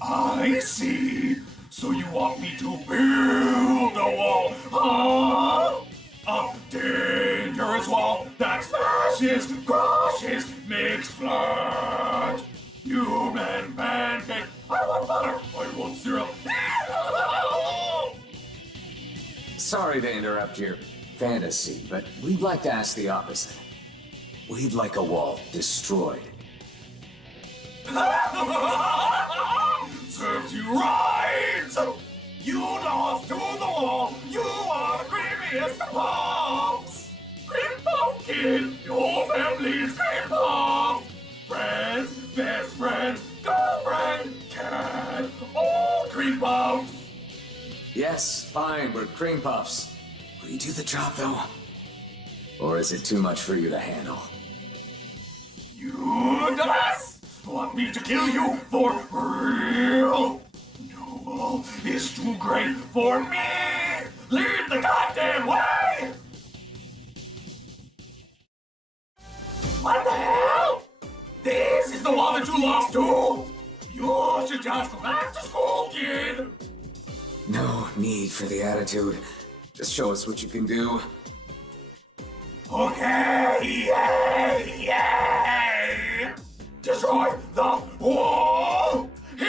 I see. So you want me to build a wall, huh? A dangerous wall that smashes, crushes, makes flat. Human pancake. I want butter. I want syrup. Sorry to interrupt your fantasy, but we'd like to ask the opposite. We'd like a wall destroyed. Serves you right! You lost to the wall! You are the creamiest of pumps! Cream pumpkin! Your family is cream pumpkin! Friends, best friend, girlfriend, cat, all cream pumpks! Yes, fine, we're cream puffs. Will you do the job, though? Or is it too much for you to handle? You dumbass! Want me to kill you for real? No, is too great for me! Lead the goddamn way! What the hell? This is the one that you lost to? You should just go back to school, kid! No need for the attitude. Just show us what you can do. Okay, yay, yay! Destroy the wall! Yeah!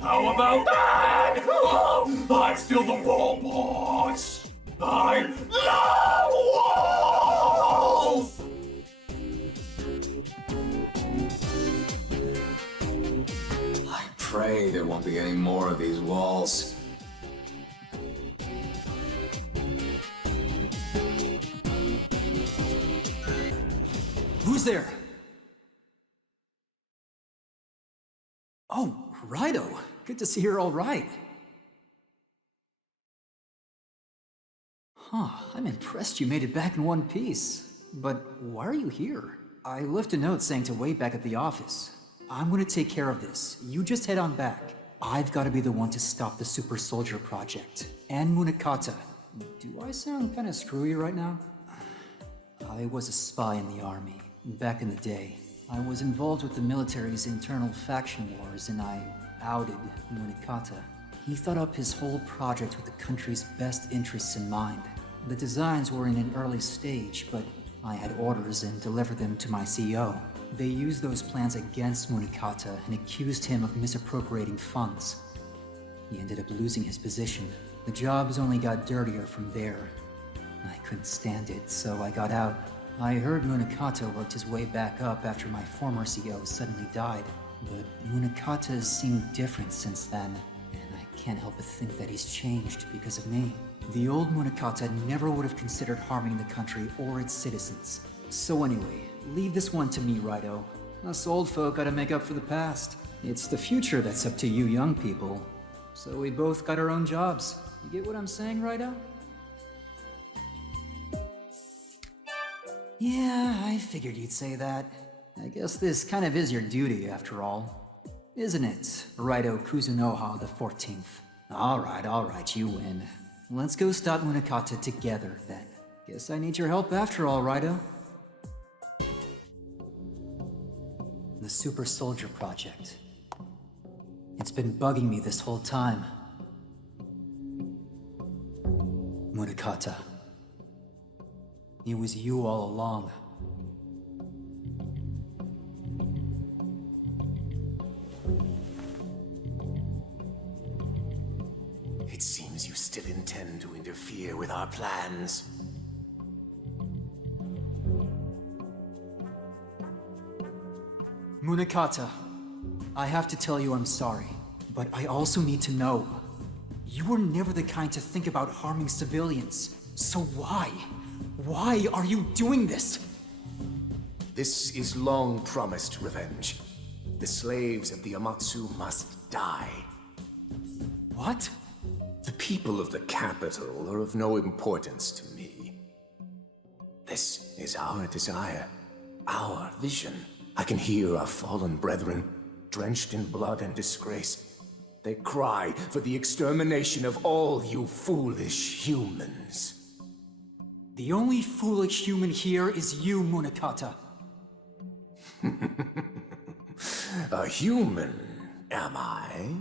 How about that? I'm still the wall boss! I love walls! I pray there won't be any more of these walls. Who's there? Oh, Raido. Good to see you're all right. Huh, I'm impressed you made it back in one piece. But why are you here? I left a note saying to wait back at the office. I'm gonna take care of this. You just head on back. I've gotta be the one to stop the Super Soldier Project. And Munakata. Do I sound kinda screwy right now? I was a spy in the army, back in the day. I was involved with the military's internal faction wars, and I outed Munakata. He thought up his whole project with the country's best interests in mind. The designs were in an early stage, but I had orders and delivered them to my CEO. They used those plans against Munakata and accused him of misappropriating funds. He ended up losing his position. The jobs only got dirtier from there. I couldn't stand it, so I got out. I heard Munakata worked his way back up after my former CEO suddenly died. But Munakata seemed different since then, and I can't help but think that he's changed because of me. The old Munakata never would have considered harming the country or its citizens. So anyway, leave this one to me, Raido. Us old folk gotta make up for the past. It's the future that's up to you young people. So we both got our own jobs. You get what I'm saying, Raido? Yeah, I figured you'd say that. I guess this kind of is your duty, after all. Isn't it, Raido Kuzunoha the 14th? Alright, you win. Let's go stop Munakata together, then. Guess I need your help after all, Raido. The Super Soldier Project. It's been bugging me this whole time. Munakata. It was you all along. It seems you still intend to interfere with our plans. Munakata, I have to tell you I'm sorry, but I also need to know. You were never the kind to think about harming civilians, so why? Why are you doing this? This is long-promised revenge. The slaves of the Amatsu must die. What? The people of the capital are of no importance to me. This is our desire, our vision. I can hear our fallen brethren, drenched in blood and disgrace. They cry for the extermination of all you foolish humans. The only foolish human here is you, Munakata. A human, am I?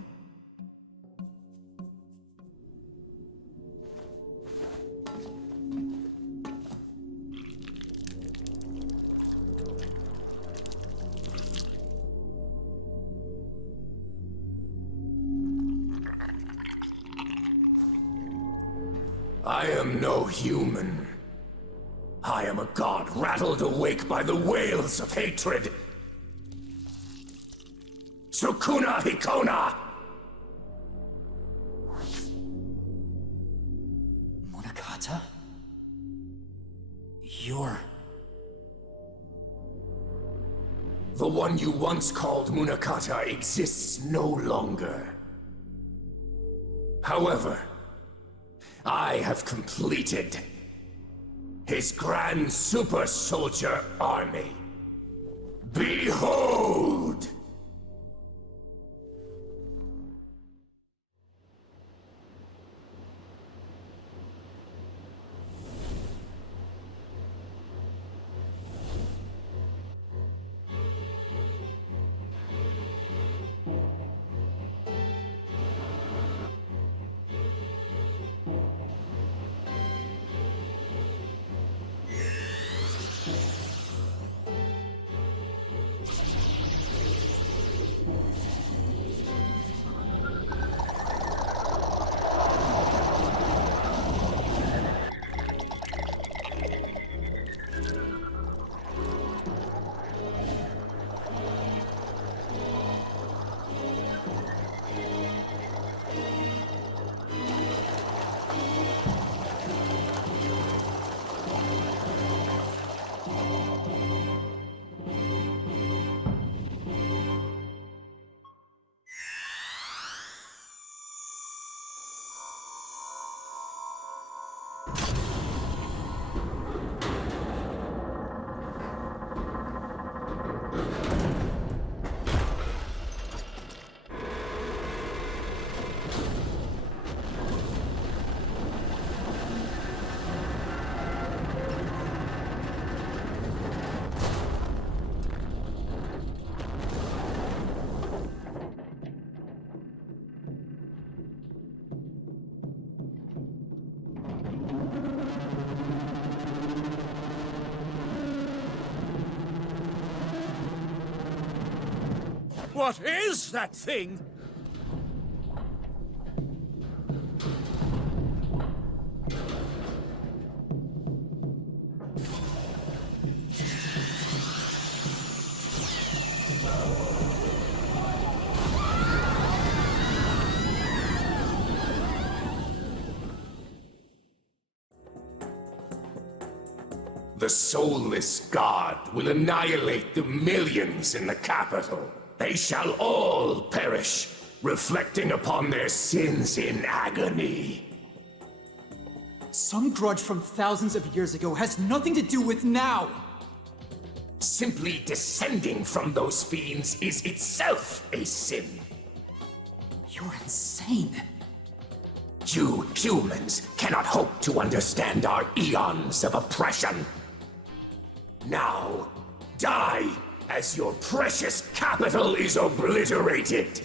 I am no human. I am a god rattled awake by the wails of hatred. Sukuna Hikona! Munakata. Munakata? You're... The one you once called Munakata exists no longer. However, I have completed his grand super soldier army. Behold! What is that thing? The soulless god will annihilate the millions in the capital. They shall all perish, reflecting upon their sins in agony. Some grudge from thousands of years ago has nothing to do with now! Simply descending from those fiends is itself a sin. You're insane. You humans cannot hope to understand our eons of oppression. Now, die as your precious capital is obliterated!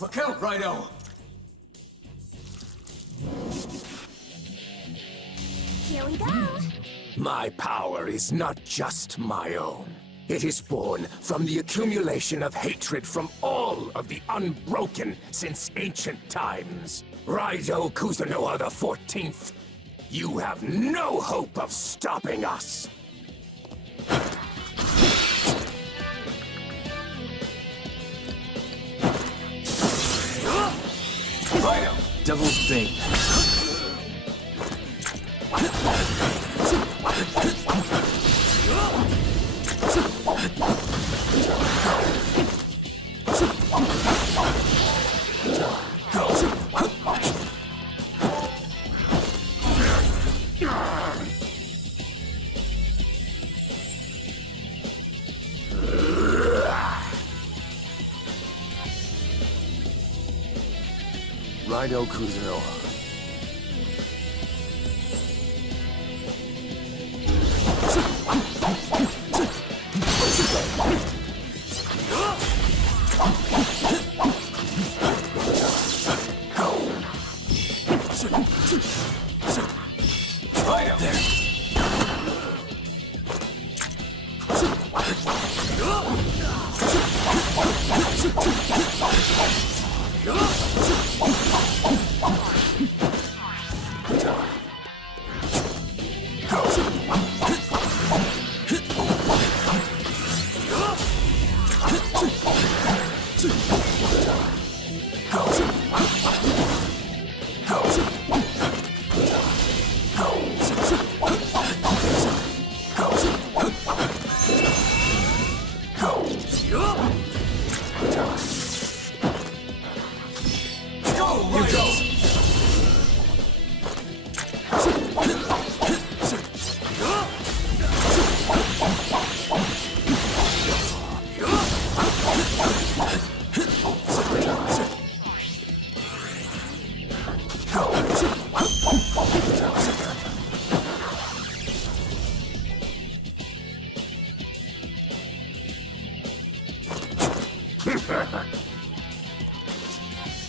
Look out, Raido! Here we go! My power is not just my own. It is born from the accumulation of hatred from all of the Unbroken since ancient times. RAIDOU KUZUNOHA the 14th, you have no hope of stopping us! RAIDOU, Devil's Bait. RAIDOU KUZUNOHA.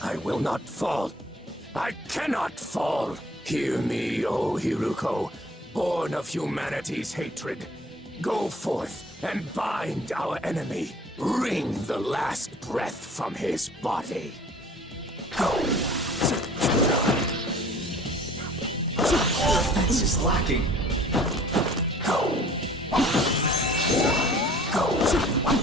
I will not fall. I cannot fall. Hear me, O Hiruko, born of humanity's hatred. Go forth and bind our enemy. Wring the last breath from his body. Go. Defense is lacking. Go. Go. Go.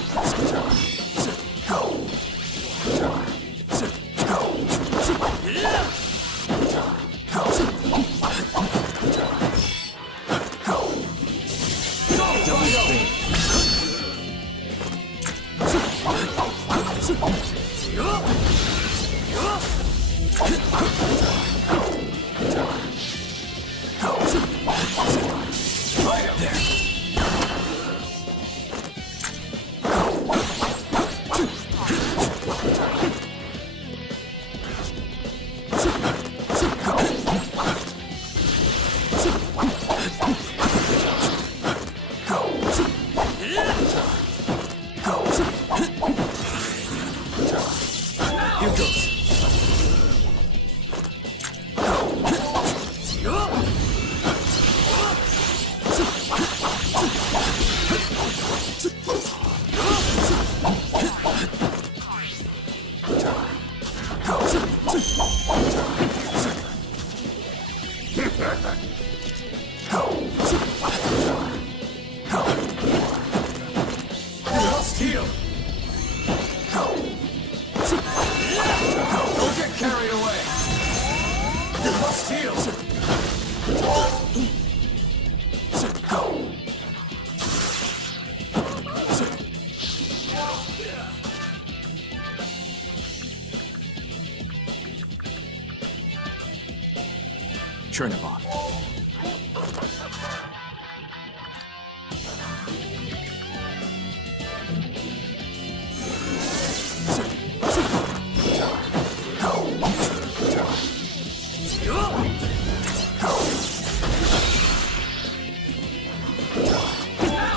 Chernobog.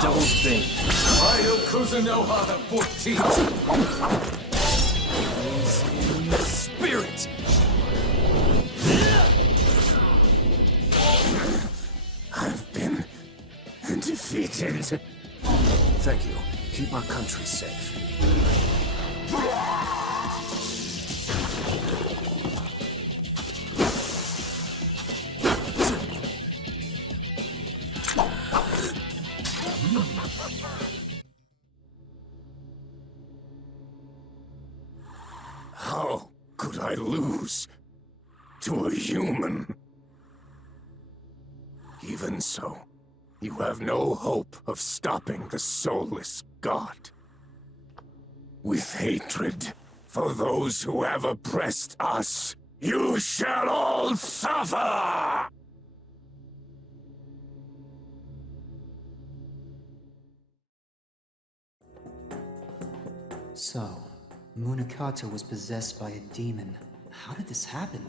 Double spin. RAIDOU KUZUNOHA the 14th. Spirit. I've been defeated. Thank you. Keep our country safe. How could I lose to a human? Even so, you have no hope of stopping the soulless god. With hatred for those who have oppressed us, you shall all suffer! So, Munakata was possessed by a demon. How did this happen?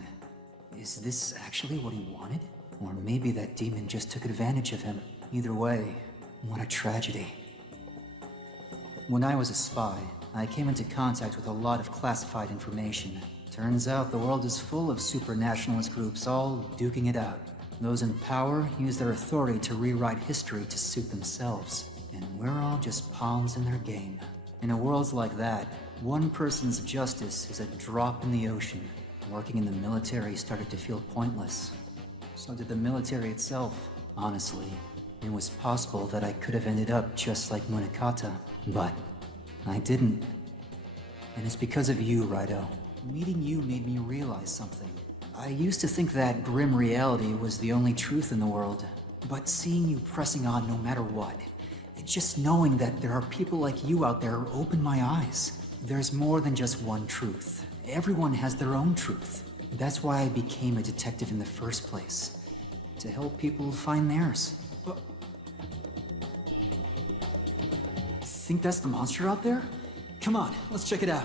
Is this actually what he wanted? Or maybe that demon just took advantage of him. Either way, what a tragedy. When I was a spy, I came into contact with a lot of classified information. Turns out the world is full of supranationalist groups all duking it out. Those in power use their authority to rewrite history to suit themselves. And we're all just pawns in their game. In a world like that, one person's justice is a drop in the ocean. Working in the military started to feel pointless. So did the military itself. Honestly, it was possible that I could have ended up just like Munakata, but I didn't. And it's because of you, Raido. Meeting you made me realize something. I used to think that grim reality was the only truth in the world. But seeing you pressing on no matter what, just knowing that there are people like you out there opened my eyes. There's more than just one truth. Everyone has their own truth. That's why I became a detective in the first place. To help people find theirs. Think that's the monster out there? Come on, let's check it out.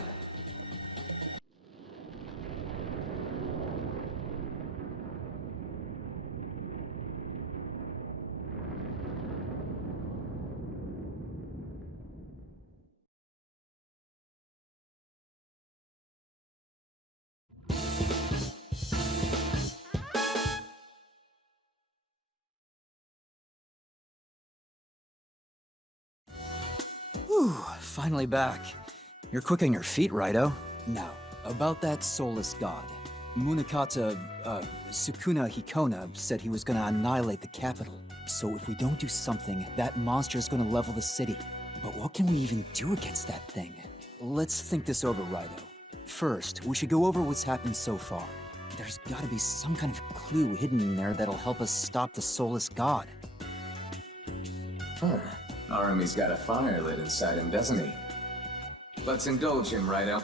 Whew, finally back. You're quick on your feet, Raido. Now, about that soulless god. Munakata, Sukuna Hikona said he was gonna annihilate the capital. So if we don't do something, that monster is gonna level the city. But what can we even do against that thing? Let's think this over, Raido. First, we should go over what's happened so far. There's gotta be some kind of clue hidden in there that'll help us stop the soulless god. Harumi's got a fire lit inside him, doesn't he? Let's indulge him, Raido.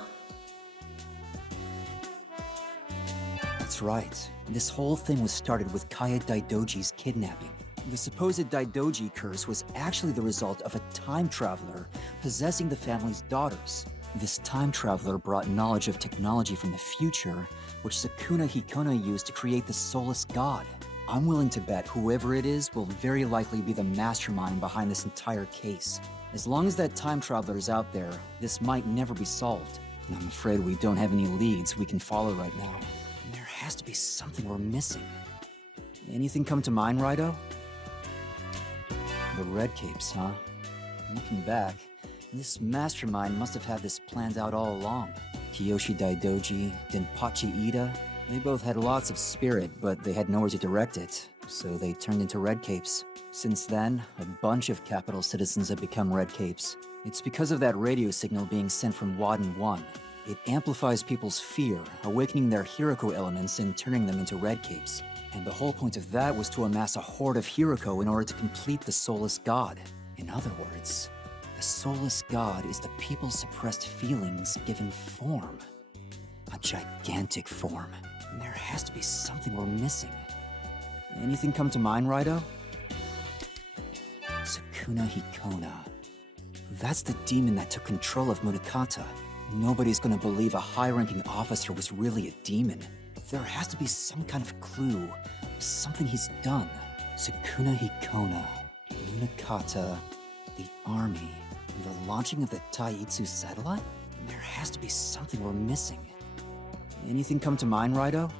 That's right. This whole thing was started with Kaya Daidoji's kidnapping. The supposed Daidoji curse was actually the result of a time traveler possessing the family's daughters. This time traveler brought knowledge of technology from the future, which Sukuna Hikona used to create the soulless god. I'm willing to bet whoever it is will very likely be the mastermind behind this entire case. As long as that time traveler is out there, this might never be solved. And I'm afraid we don't have any leads we can follow right now. And there has to be something we're missing. Anything come to mind, Raido? The Red Capes, huh? Looking back, this mastermind must have had this planned out all along. Kiyoshi Daidoji, Denpachi Ida, they both had lots of spirit, but they had nowhere to direct it, so they turned into Red Capes. Since then, a bunch of capital citizens have become Red Capes. It's because of that radio signal being sent from Wadden 1. It amplifies people's fear, awakening their Hiroko elements and turning them into Red Capes. And the whole point of that was to amass a horde of Hiroko in order to complete the Soulless God. In other words, the Soulless God is the people's suppressed feelings given form. A gigantic form. And there has to be something we're missing. Anything come to mind, Raido? Sukuna Hikona. That's the demon that took control of Munakata. Nobody's gonna believe a high-ranking officer was really a demon. There has to be some kind of clue, something he's done. Sukuna Hikona, Munakata, the army, the launching of the Taitsu satellite? There has to be something we're missing. Anything come to mind, Raido?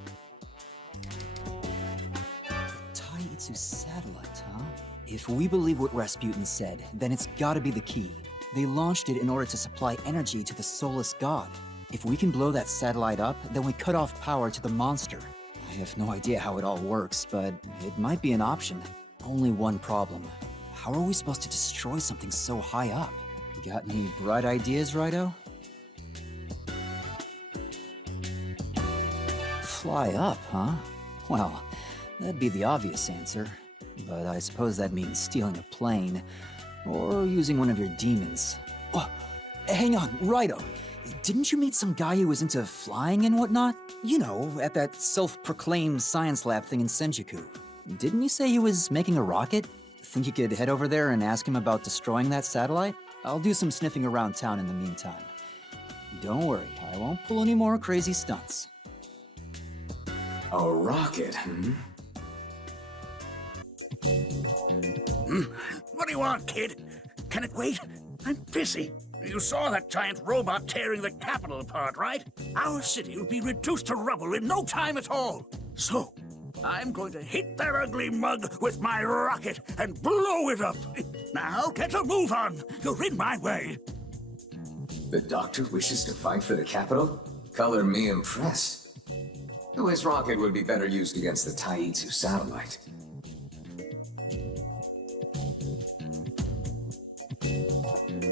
The Taitsu satellite, huh? If we believe what Rasputin said, then it's gotta be the key. They launched it in order to supply energy to the Soulless God. If we can blow that satellite up, then we cut off power to the monster. I have no idea how it all works, but it might be an option. Only one problem. How are we supposed to destroy something so high up? Got any bright ideas, Raido? Fly up, huh? Well, that'd be the obvious answer. But I suppose that means stealing a plane, or using one of your demons. Oh, hang on, Raido. Didn't you meet some guy who was into flying and whatnot? You know, at that self-proclaimed science lab thing in Senjuku. Didn't you say he was making a rocket? Think you could head over there and ask him about destroying that satellite? I'll do some sniffing around town in the meantime. Don't worry, I won't pull any more crazy stunts. A rocket, hmm? What do you want, kid? Can it wait? I'm busy. You saw that giant robot tearing the capital apart, right? Our city will be reduced to rubble in no time at all. So, I'm going to hit that ugly mug with my rocket and blow it up. Now, get a move on. You're in my way. The doctor wishes to fight for the capital? Color me impressed. His rocket would be better used against the Taitsu satellite.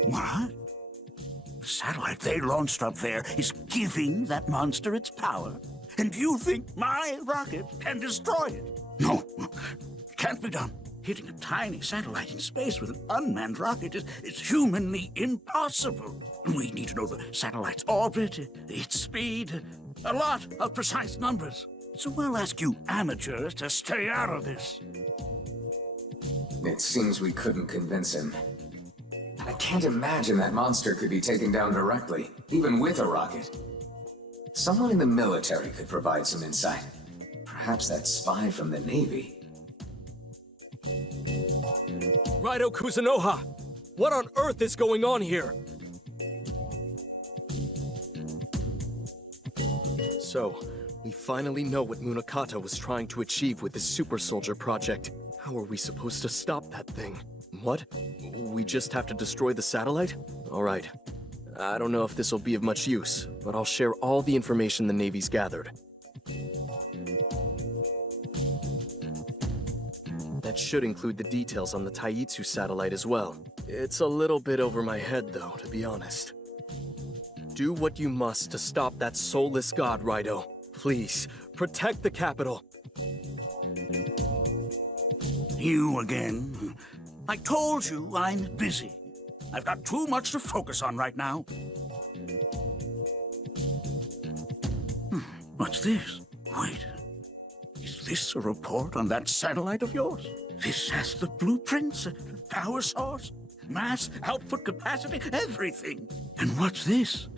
What? satellite they launched up there is giving that monster its power. And you think my rocket can destroy it? No, it can't be done. Hitting a tiny satellite in space with an unmanned rocket is humanly impossible. We need to know the satellite's orbit, its speed, a lot of precise numbers. So we'll ask you amateurs to stay out of this. It seems we couldn't convince him. I can't imagine that monster could be taken down directly, even with a rocket. Someone in the military could provide some insight. Perhaps that spy from the Navy. RAIDOU KUZUNOHA! What on earth is going on here? So, we finally know what Munakata was trying to achieve with the Super Soldier project. How are we supposed to stop that thing? What? We just have to destroy the satellite? Alright. I don't know if this will be of much use, but I'll share all the information the Navy's gathered. That should include the details on the Taitsu satellite as well. It's a little bit over my head, though, to be honest. Do what you must to stop that soulless god, RAIDOU. Please, protect the capital. You again? I told you I'm busy. I've got too much to focus on right now. What's this? Wait. Is this a report on that satellite of yours? This has the blueprints, power source, mass, output capacity, everything. And what's this?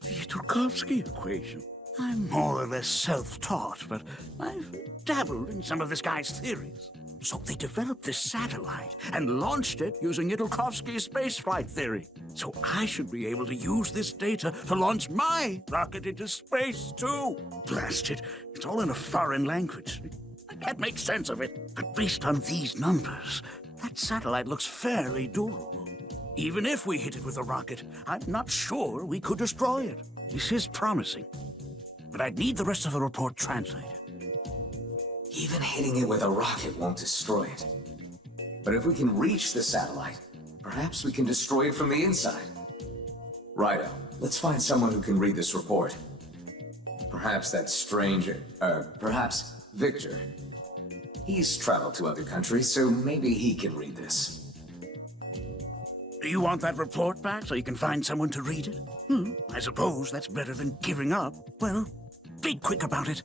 The Tarkovsky equation. I'm more or less self-taught, but I've dabbled in some of this guy's theories. So they developed this satellite and launched it using Tarkovsky's spaceflight theory. So I should be able to use this data to launch my rocket into space, too. Blast it. It's all in a foreign language. I can't make sense of it. But based on these numbers, that satellite looks fairly doable. Even if we hit it with a rocket, I'm not sure we could destroy it. This is promising. But I'd need the rest of the report translated. Even hitting it with a rocket won't destroy it. But if we can reach the satellite, perhaps we can destroy it from the inside. RAIDOU, let's find someone who can read this report. Perhaps that stranger, perhaps Victor. He's traveled to other countries, so maybe he can read this. Do you want that report back so you can find someone to read it? I suppose that's better than giving up. Well, be quick about it.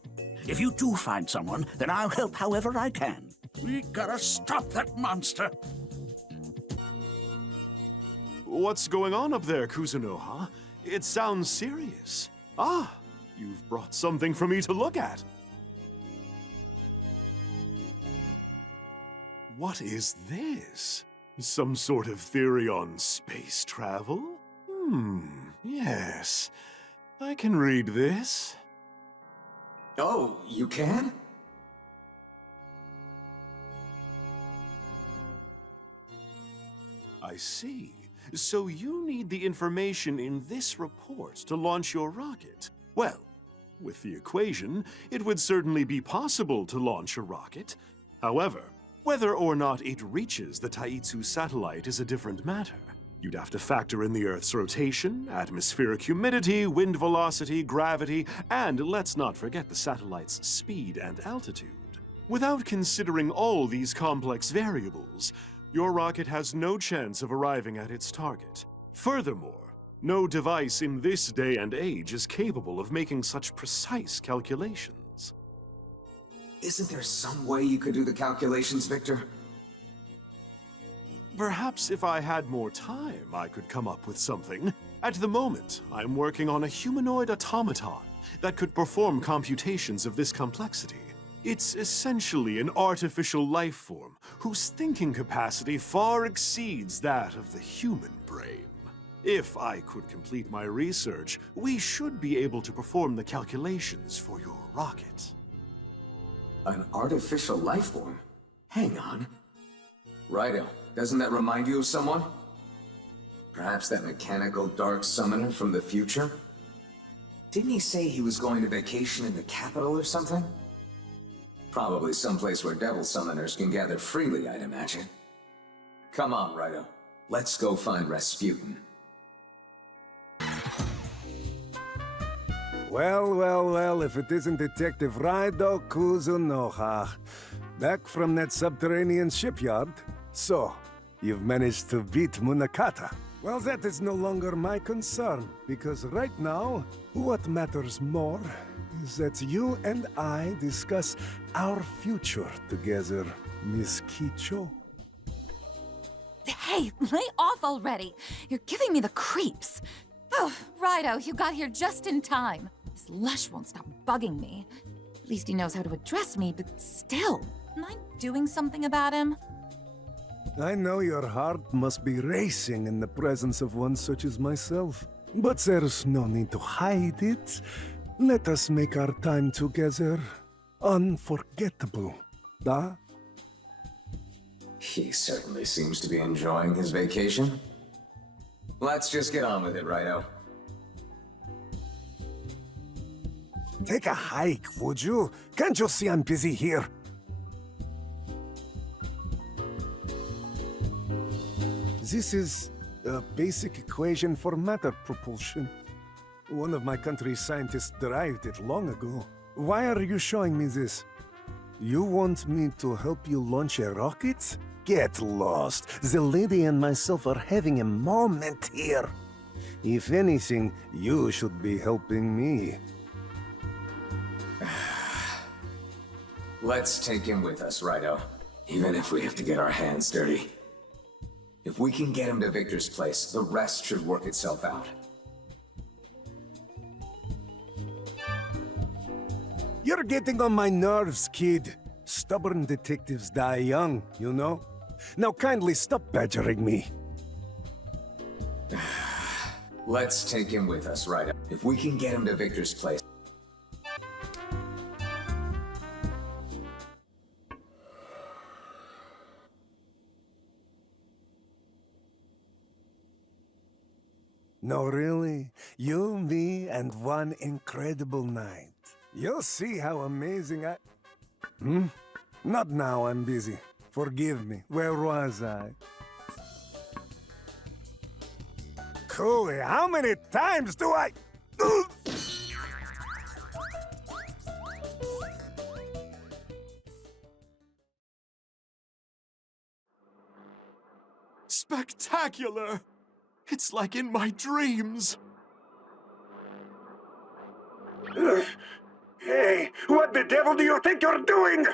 If you do find someone, then I'll help however I can. We gotta stop that monster. What's going on up there, Kuzunoha? It sounds serious. Ah, you've brought something for me to look at. What is this? Some sort of theory on space travel? Yes. I can read this. Oh, you can? I see. So you need the information in this report to launch your rocket. Well, with the equation, it would certainly be possible to launch a rocket. However, whether or not it reaches the Taitsu satellite is a different matter. You'd have to factor in the Earth's rotation, atmospheric humidity, wind velocity, gravity, and let's not forget the satellite's speed and altitude. Without considering all these complex variables, your rocket has no chance of arriving at its target. Furthermore, no device in this day and age is capable of making such precise calculations. Isn't there some way you could do the calculations, Victor? Perhaps if I had more time, I could come up with something. At the moment, I'm working on a humanoid automaton that could perform computations of this complexity. It's essentially an artificial life form whose thinking capacity far exceeds that of the human brain. If I could complete my research, we should be able to perform the calculations for your rocket. An artificial life form? Hang on. RAIDOU, doesn't that remind you of someone? Perhaps that mechanical dark summoner from the future? Didn't he say he was going to vacation in the capital or something? Probably someplace where devil summoners can gather freely, I'd imagine. Come on, RAIDOU. Let's go find Rasputin. Well, well, well, if it isn't Detective RAIDOU KUZUNOHA, back from that subterranean shipyard. So, you've managed to beat Munakata. Well, that is no longer my concern, because right now, what matters more is that you and I discuss our future together, Miss Kicho. Hey, lay off already! You're giving me the creeps. Oh, Raido, you got here just in time. This lush won't stop bugging me. At least he knows how to address me, but still, am I doing something about him? I know your heart must be racing in the presence of one such as myself, but there's no need to hide it. Let us make our time together unforgettable, da? He certainly seems to be enjoying his vacation. Let's just get on with it, Raido. Take a hike, would you? Can't you see I'm busy here? This is a basic equation for matter propulsion. One of my country's scientists derived it long ago. Why are you showing me this? You want me to help you launch a rocket? Get lost. The lady and myself are having a moment here. If anything, you should be helping me. Let's take him with us, Raido. Even if we have to get our hands dirty. If we can get him to Victor's place, the rest should work itself out. You're getting on my nerves, kid. Stubborn detectives die young, you know? Now kindly stop badgering me. Let's take him with us, Raido. If we can get him to Victor's place. No, really? You, me, and one incredible night. You'll see how amazing I... Not now, I'm busy. Forgive me. Where was I? Cooley, how many times do I... Spectacular! It's like in my dreams. Hey, what the devil do you think you're doing?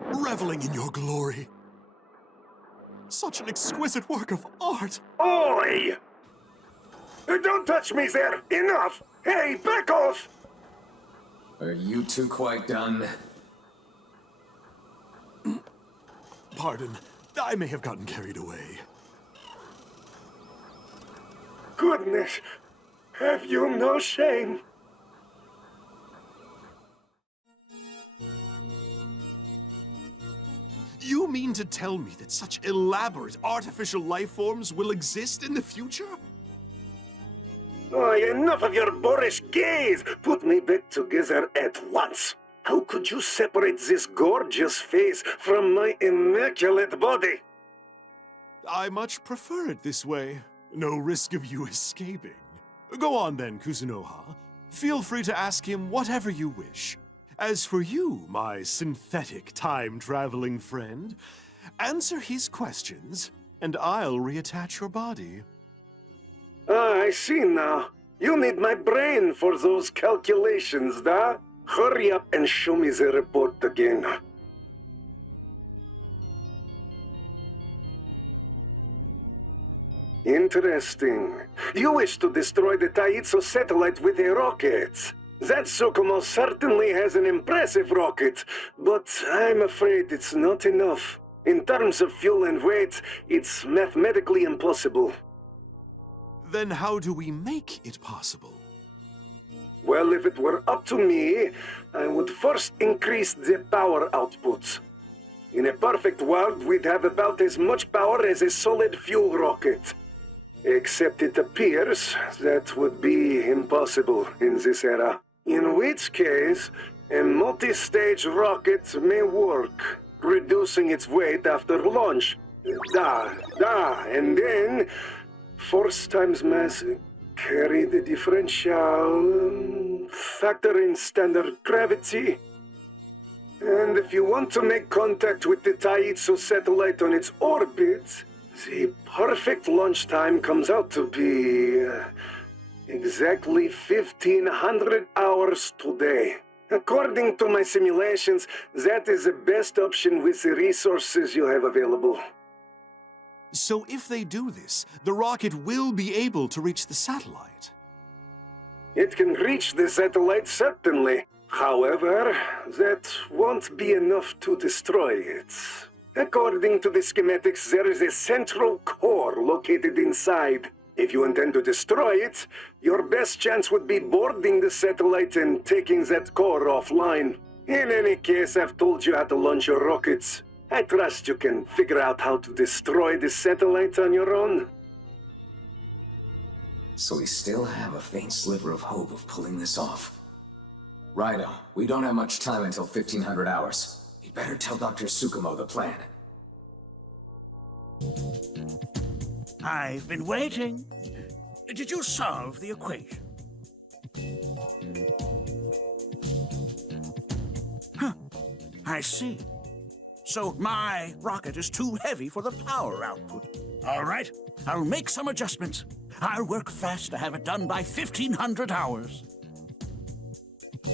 Reveling in your glory. Such an exquisite work of art. Oi! Don't touch me there! Enough! Hey, back off! Are you two quite done? Pardon, I may have gotten carried away. Goodness, have you no shame? You mean to tell me that such elaborate artificial life forms will exist in the future? Oh, enough of your boorish gaze! Put me back together at once! How could you separate this gorgeous face from my immaculate body? I much prefer it this way. No risk of you escaping. Go on then, Kuzunoha. Feel free to ask him whatever you wish. As for you, my synthetic time-traveling friend, answer his questions, and I'll reattach your body. Ah, I see now. You need my brain for those calculations, da? Hurry up and show me the report again. Interesting. You wish to destroy the Taitsu satellite with a rocket. That Tsukumo certainly has an impressive rocket, but I'm afraid it's not enough. In terms of fuel and weight, it's mathematically impossible. Then how do we make it possible? Well, if it were up to me, I would first increase the power output. In a perfect world, we'd have about as much power as a solid fuel rocket. Except it appears that would be impossible in this era. In which case, a multi-stage rocket may work, reducing its weight after launch. And then, force times mass... carry the differential, factor in standard gravity. And if you want to make contact with the Taitsu satellite on its orbit, the perfect launch time comes out to be exactly 1500 hours today. According to my simulations, that is the best option with the resources you have available. So if they do this, the rocket will be able to reach the satellite. It can reach the satellite, certainly. However, that won't be enough to destroy it. According to the schematics, there is a central core located inside. If you intend to destroy it, your best chance would be boarding the satellite and taking that core offline. In any case, I've told you how to launch your rockets. I trust you can figure out how to destroy the satellite on your own. So we still have a faint sliver of hope of pulling this off. Raido, we don't have much time until 1500 hours. You better tell Dr. Tsukumo the plan. I've been waiting. Did you solve the equation? Huh. I see. So my rocket is too heavy for the power output. All right, I'll make some adjustments. I'll work fast to have it done by 1500 hours.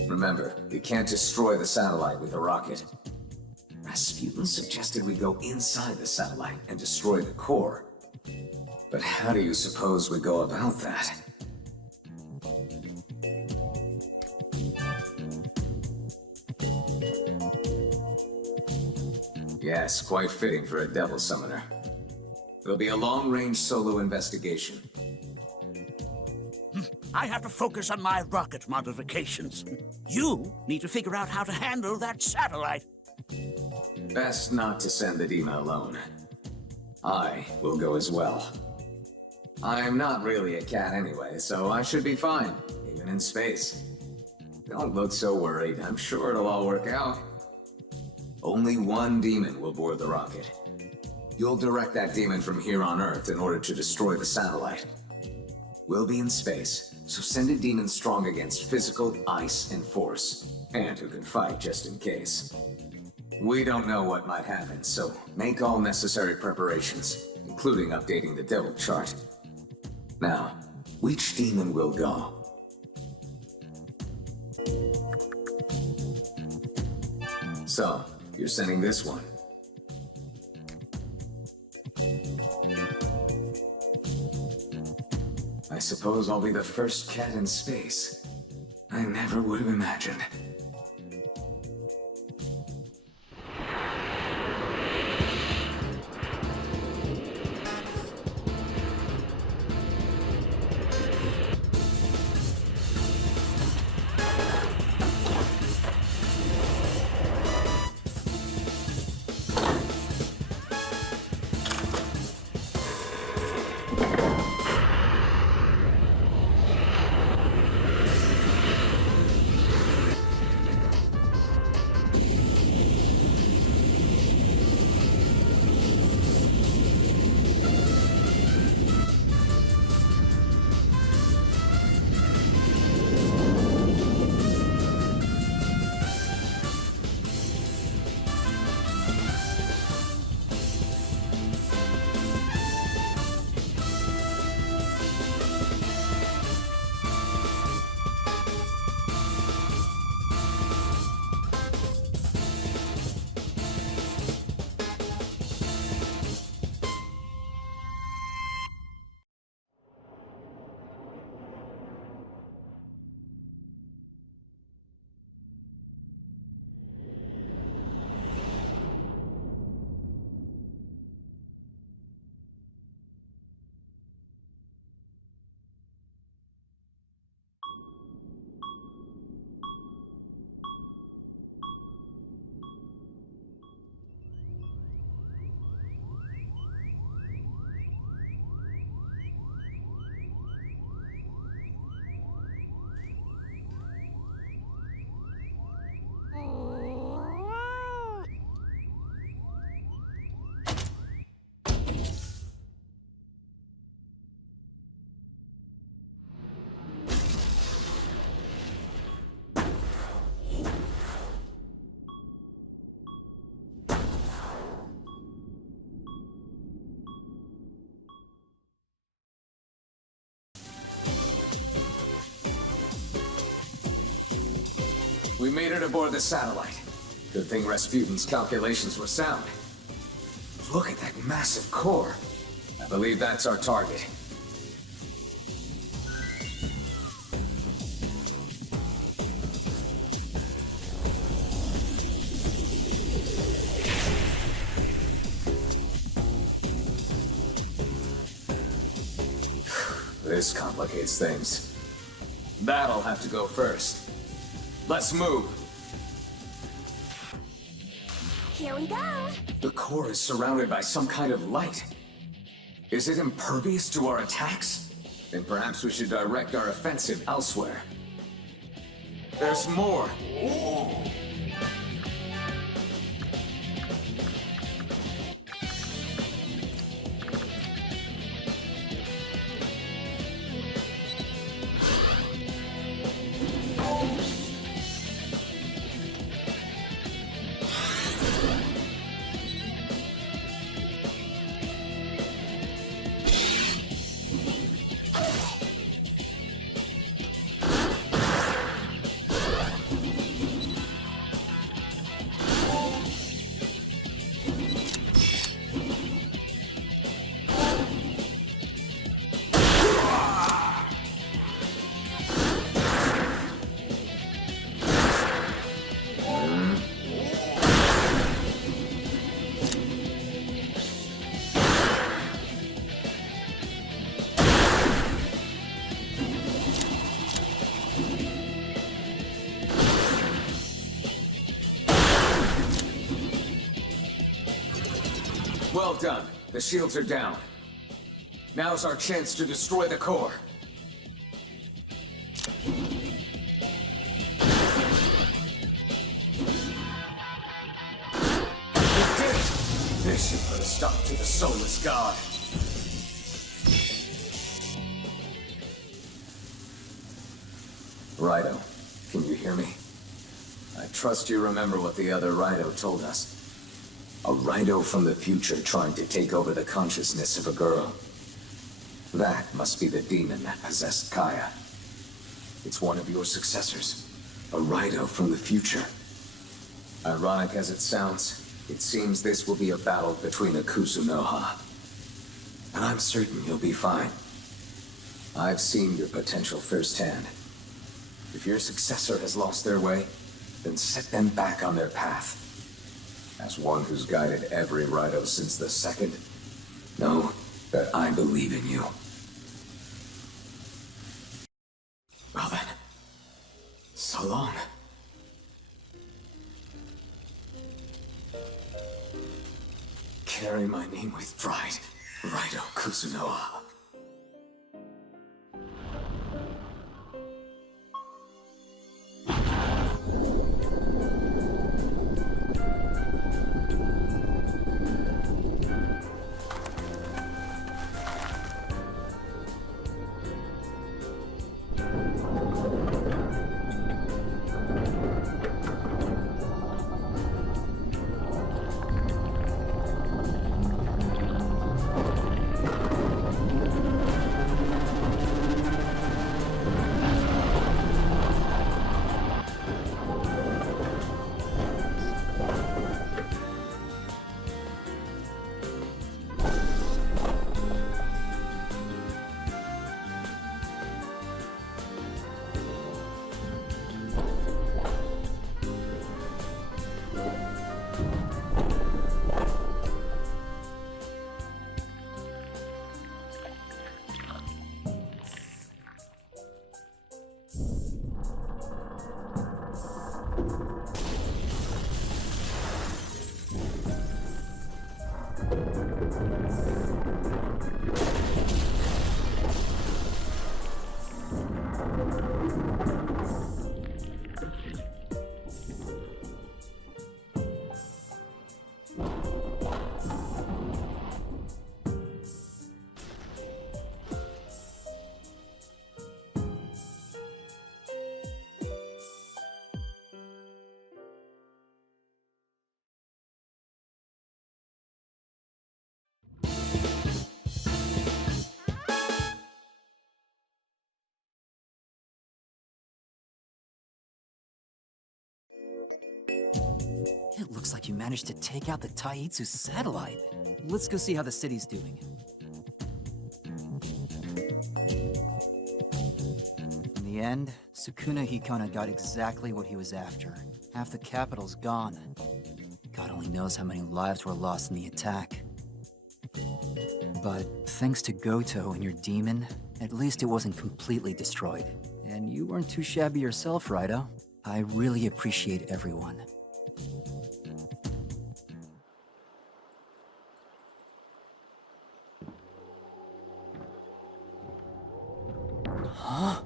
Remember, you can't destroy the satellite with a rocket. Rasputin suggested we go inside the satellite and destroy the core. But how do you suppose we go about that? Yes, quite fitting for a devil summoner. It'll be a long-range solo investigation. I have to focus on my rocket modifications. You need to figure out how to handle that satellite. Best not to send the demon alone. I will go as well. I'm not really a cat anyway, so I should be fine, even in space. Don't look so worried. I'm sure it'll all work out. Only one demon will board the rocket. You'll direct that demon from here on Earth in order to destroy the satellite. We'll be in space, so send a demon strong against physical, ice, and force, and who can fight just in case. We don't know what might happen, so make all necessary preparations, including updating the devil chart. Now, which demon will go? So, you're sending this one. I suppose I'll be the first cat in space. I never would have imagined. We made it aboard the satellite. Good thing Rasputin's calculations were sound. Look at that massive core. I believe that's our target. This complicates things. That'll have to go first. Let's move. Here we go. The core is surrounded by some kind of light. Is it impervious to our attacks? Then perhaps we should direct our offensive elsewhere. There's more. Well done. The shields are down. Now's our chance to destroy the core. We did it! This should put a stop to the Soulless God. Raido, can you hear me? I trust you remember what the other Raido told us. A Raido from the future trying to take over the consciousness of a girl. That must be the demon that possessed Kaya. It's one of your successors. A Raido from the future. Ironic as it sounds, it seems this will be a battle between the Kuzunoha. And I'm certain you'll be fine. I've seen your potential firsthand. If your successor has lost their way, then set them back on their path. As one who's guided every Raido since the second, know that I believe in you. Well then, so long. Carry my name with pride, RAIDOU KUZUNOHA. It looks like you managed to take out the Taitsu satellite. Let's go see how the city's doing. In the end, Sukuna Hikona got exactly what he was after. Half the capital's gone. God only knows how many lives were lost in the attack. But thanks to Goto and your demon, at least it wasn't completely destroyed. And you weren't too shabby yourself, Raido. I really appreciate everyone. Huh?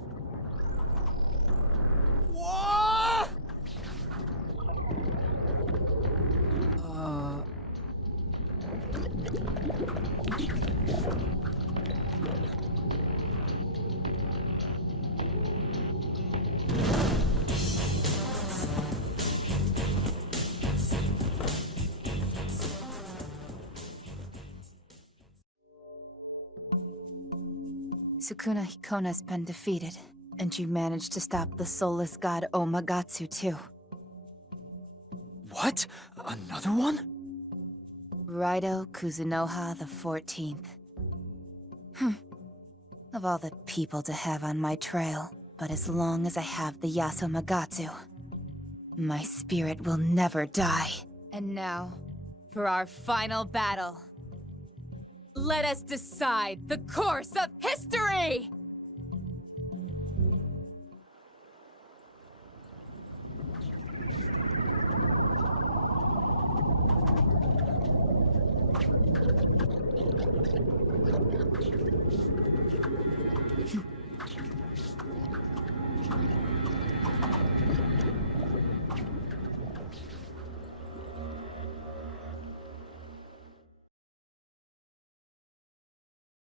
Sukuna Hikona's been defeated, and you managed to stop the soulless god Omagatsu too. What? Another one? Raido Kuzunoha the 14th. Of all the people to have on my trail, but as long as I have the Yasumagatsu, my spirit will never die. And now, for our final battle. Let us decide the course of history!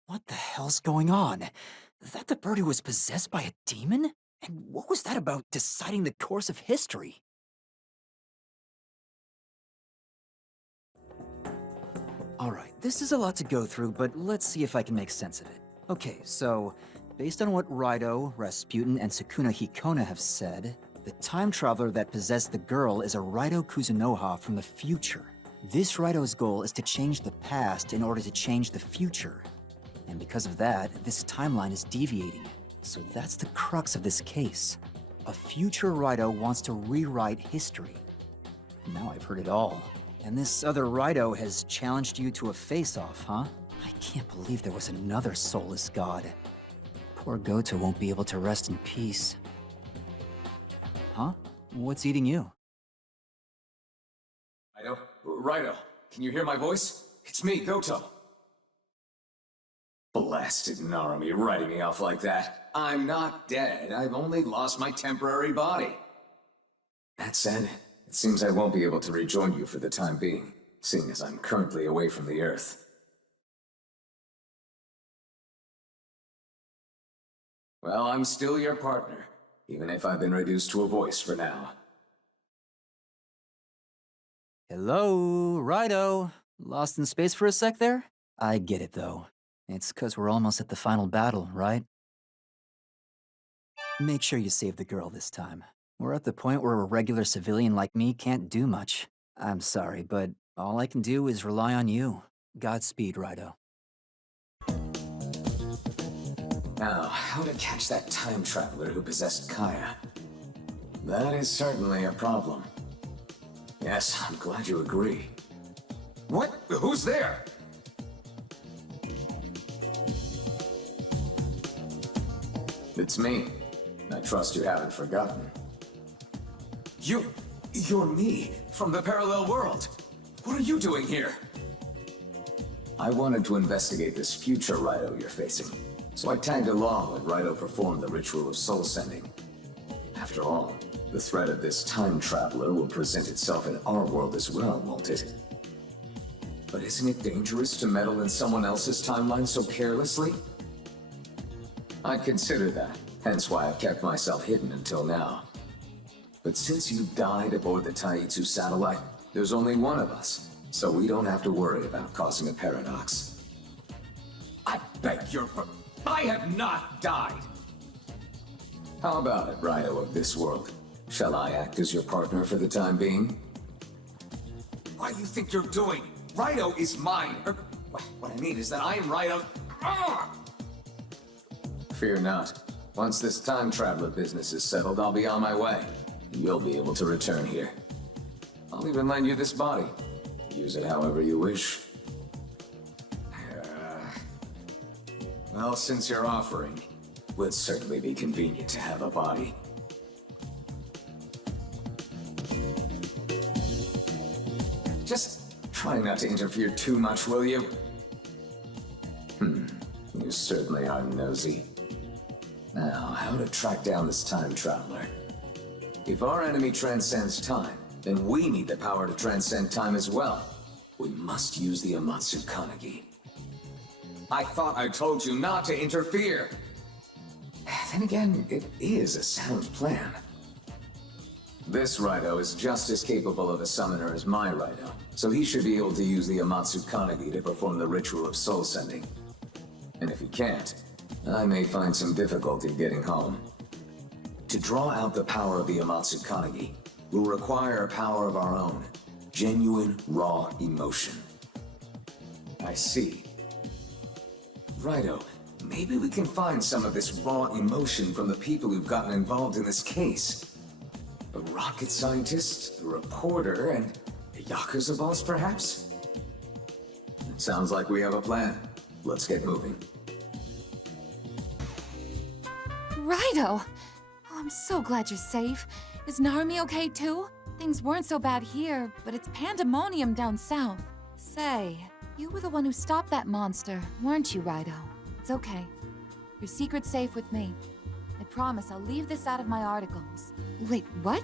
What the hell's going on? That the bird who was possessed by a demon? And what was that about deciding the course of history? Alright, this is a lot to go through, but let's see if I can make sense of it. Okay, so, based on what Raido, Rasputin, and Sukuna Hikona have said, the time traveler that possessed the girl is a Raido Kuzunoha from the future. This Raido's goal is to change the past in order to change the future. And because of that, this timeline is deviating. So that's the crux of this case. A future Raido wants to rewrite history. Now I've heard it all. And this other Raido has challenged you to a face-off, huh? I can't believe there was another soulless god. Poor Goto won't be able to rest in peace. Huh? What's eating you? Raido, can you hear my voice? It's me, Goto. Blasted Narumi writing me off like that. I'm not dead, I've only lost my temporary body. That said, it seems I won't be able to rejoin you for the time being, seeing as I'm currently away from the Earth. Well, I'm still your partner, even if I've been reduced to a voice for now. Hello, Raido. Lost in space for a sec there? I get it, though. It's 'cause we're almost at the final battle, right? Make sure you save the girl this time. We're at the point where a regular civilian like me can't do much. I'm sorry, but all I can do is rely on you. Godspeed, Raido. Now, how to catch that time traveler who possessed Kaya? That is certainly a problem. Yes, I'm glad you agree. What? Who's there? It's me. I trust you haven't forgotten. You're me, from the parallel world. What are you doing here? I wanted to investigate this future Raido you're facing, so I tagged along when Raido performed the ritual of soul sending. After all, the threat of this time traveler will present itself in our world as well, won't it? But isn't it dangerous to meddle in someone else's timeline so carelessly? I'd consider that, hence why I've kept myself hidden until now. But since you died aboard the Taitsu satellite, there's only one of us, so we don't have to worry about causing a paradox. I beg your I have not died! How about it, Raido of this world? Shall I act as your partner for the time being? What do you think you're doing? Raido is mine. What I mean is that I am Raido. Fear not. Once this time traveler business is settled, I'll be on my way. And you'll be able to return here. I'll even lend you this body. Use it however you wish. Well, since you're offering, it would certainly be convenient to have a body. Just try not to interfere too much, will you? You certainly are nosy. Now, how to track down this time traveler? If our enemy transcends time, then we need the power to transcend time as well. We must use the Amatsu Kanagi. I thought I told you not to interfere! Then again, it is a sound plan. This Raido is just as capable of a summoner as my Raido, so he should be able to use the Amatsu Kanagi to perform the ritual of soul sending. And if he can't, I may find some difficulty getting home. To draw out the power of the Amatsu Kanagi, we'll require a power of our own. Genuine, raw emotion. I see. Raido, maybe we can find some of this raw emotion from the people who've gotten involved in this case. A rocket scientist, a reporter, and a Yakuza boss, perhaps? It sounds like we have a plan. Let's get moving. Raido! Oh, I'm so glad you're safe. Is Narumi okay too? Things weren't so bad here, but it's pandemonium down south. Say, you were the one who stopped that monster, weren't you, Raido? It's okay. Your secret's safe with me. I promise I'll leave this out of my articles. Wait, what?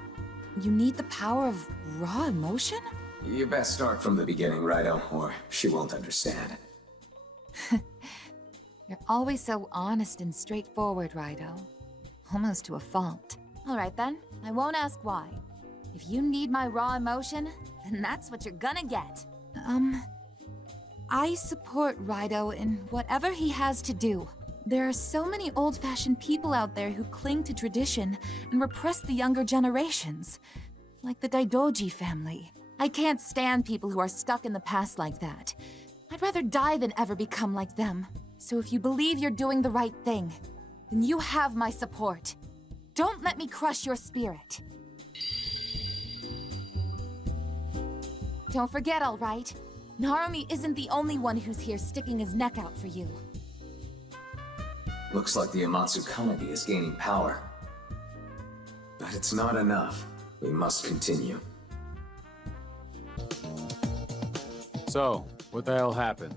You need the power of raw emotion? You best start from the beginning, Raido, or she won't understand. You're always so honest and straightforward, Raido. Almost to a fault. Alright then, I won't ask why. If you need my raw emotion, then that's what you're gonna get. I support Raido in whatever he has to do. There are so many old-fashioned people out there who cling to tradition and repress the younger generations. Like the Daidoji family. I can't stand people who are stuck in the past like that. I'd rather die than ever become like them. So if you believe you're doing the right thing, then you have my support. Don't let me crush your spirit. Don't forget, all right? Narumi isn't the only one who's here sticking his neck out for you. Looks like the Amatsu Kanagi is gaining power. But it's not enough. We must continue. So, what the hell happened?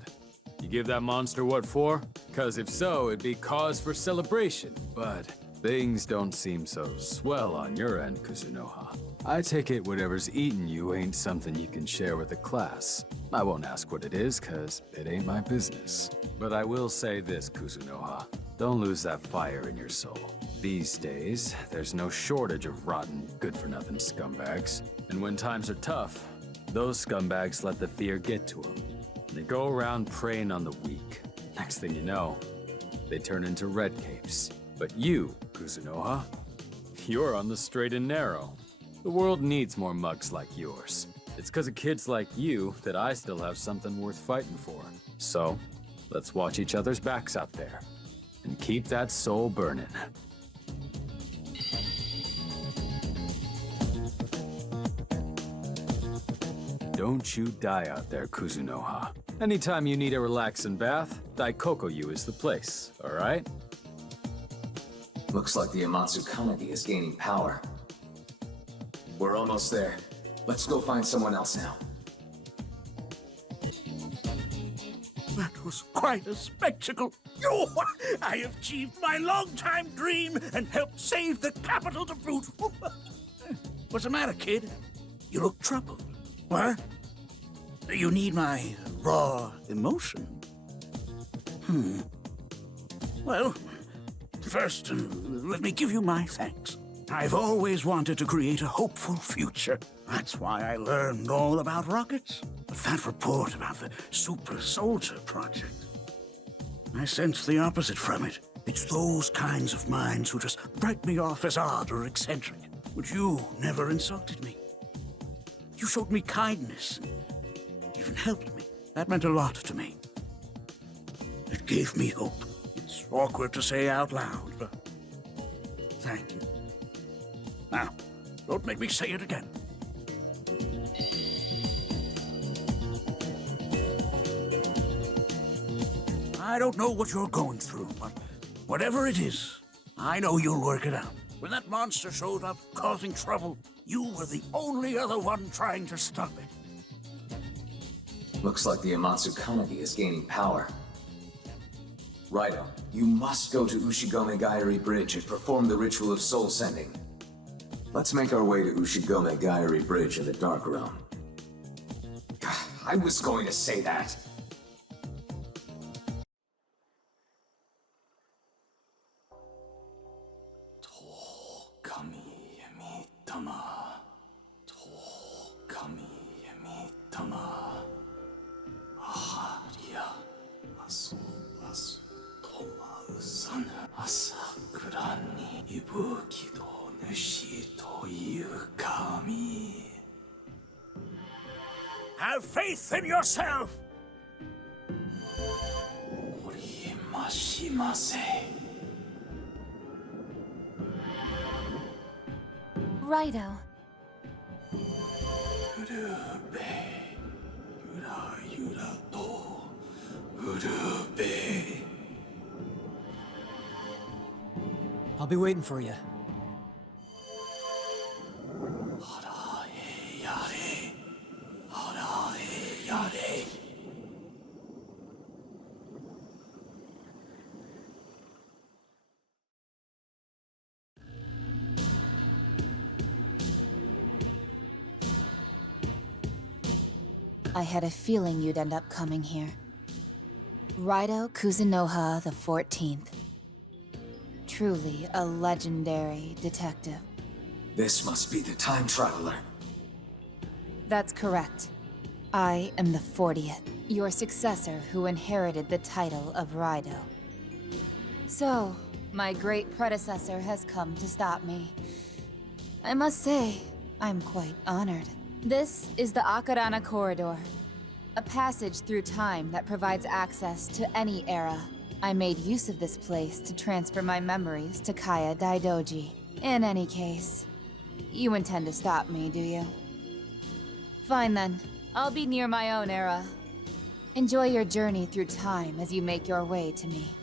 You give that monster what for? Cause if so, it'd be cause for celebration, but things don't seem so swell on your end, Kuzunoha. I take it whatever's eating you ain't something you can share with the class. I won't ask what it is, cause it ain't my business. But I will say this, Kuzunoha. Don't lose that fire in your soul. These days, there's no shortage of rotten, good-for-nothing scumbags. And when times are tough, those scumbags let the fear get to them. They go around preying on the weak. Next thing you know, they turn into red capes. But you, Kuzunoha, you're on the straight and narrow. The world needs more mugs like yours. It's because of kids like you that I still have something worth fighting for. So, let's watch each other's backs out there. And keep that soul burning. Don't you die out there, Kuzunoha. Anytime you need a relaxing bath, Daikoku-yu is the place, alright? Looks like the Amatsu Kanagi is gaining power. We're almost there. Let's go find someone else now. That was quite a spectacle. Oh, I have achieved my long-time dream and helped save the capital to boot. What's the matter, kid? You look troubled. What? You need my raw emotion? Well, first, let me give you my thanks. I've always wanted to create a hopeful future. That's why I learned all about rockets. But that report about the Super Soldier Project, I sense the opposite from it. It's those kinds of minds who just write me off as odd or eccentric. But you never insulted me. You showed me kindness, even helped me. That meant a lot to me. It gave me hope. It's awkward to say out loud, but thank you. Now, don't make me say it again. I don't know what you're going through, but whatever it is, I know you'll work it out. When that monster showed up, causing trouble, you were the only other one trying to stop it. Looks like the Amatsu Kanagi is gaining power. Raido, you must go to Ushigome Gairi Bridge and perform the ritual of soul sending. Let's make our way to Ushigome Gairi Bridge in the Dark Realm. I was going to say that. Have faith in yourself! Raido. I'll be waiting for you. I had a feeling you'd end up coming here. RAIDOU KUZUNOHA the 14th. Truly a legendary detective. This must be the time traveler. That's correct. I am the 40th, your successor who inherited the title of RAIDOU. So, my great predecessor has come to stop me. I must say, I'm quite honored. This is the Akarana Corridor, a passage through time that provides access to any era. I made use of this place to transfer my memories to Kaya Daidoji. In any case, you intend to stop me, do you? Fine then. I'll be near my own era. Enjoy your journey through time as you make your way to me.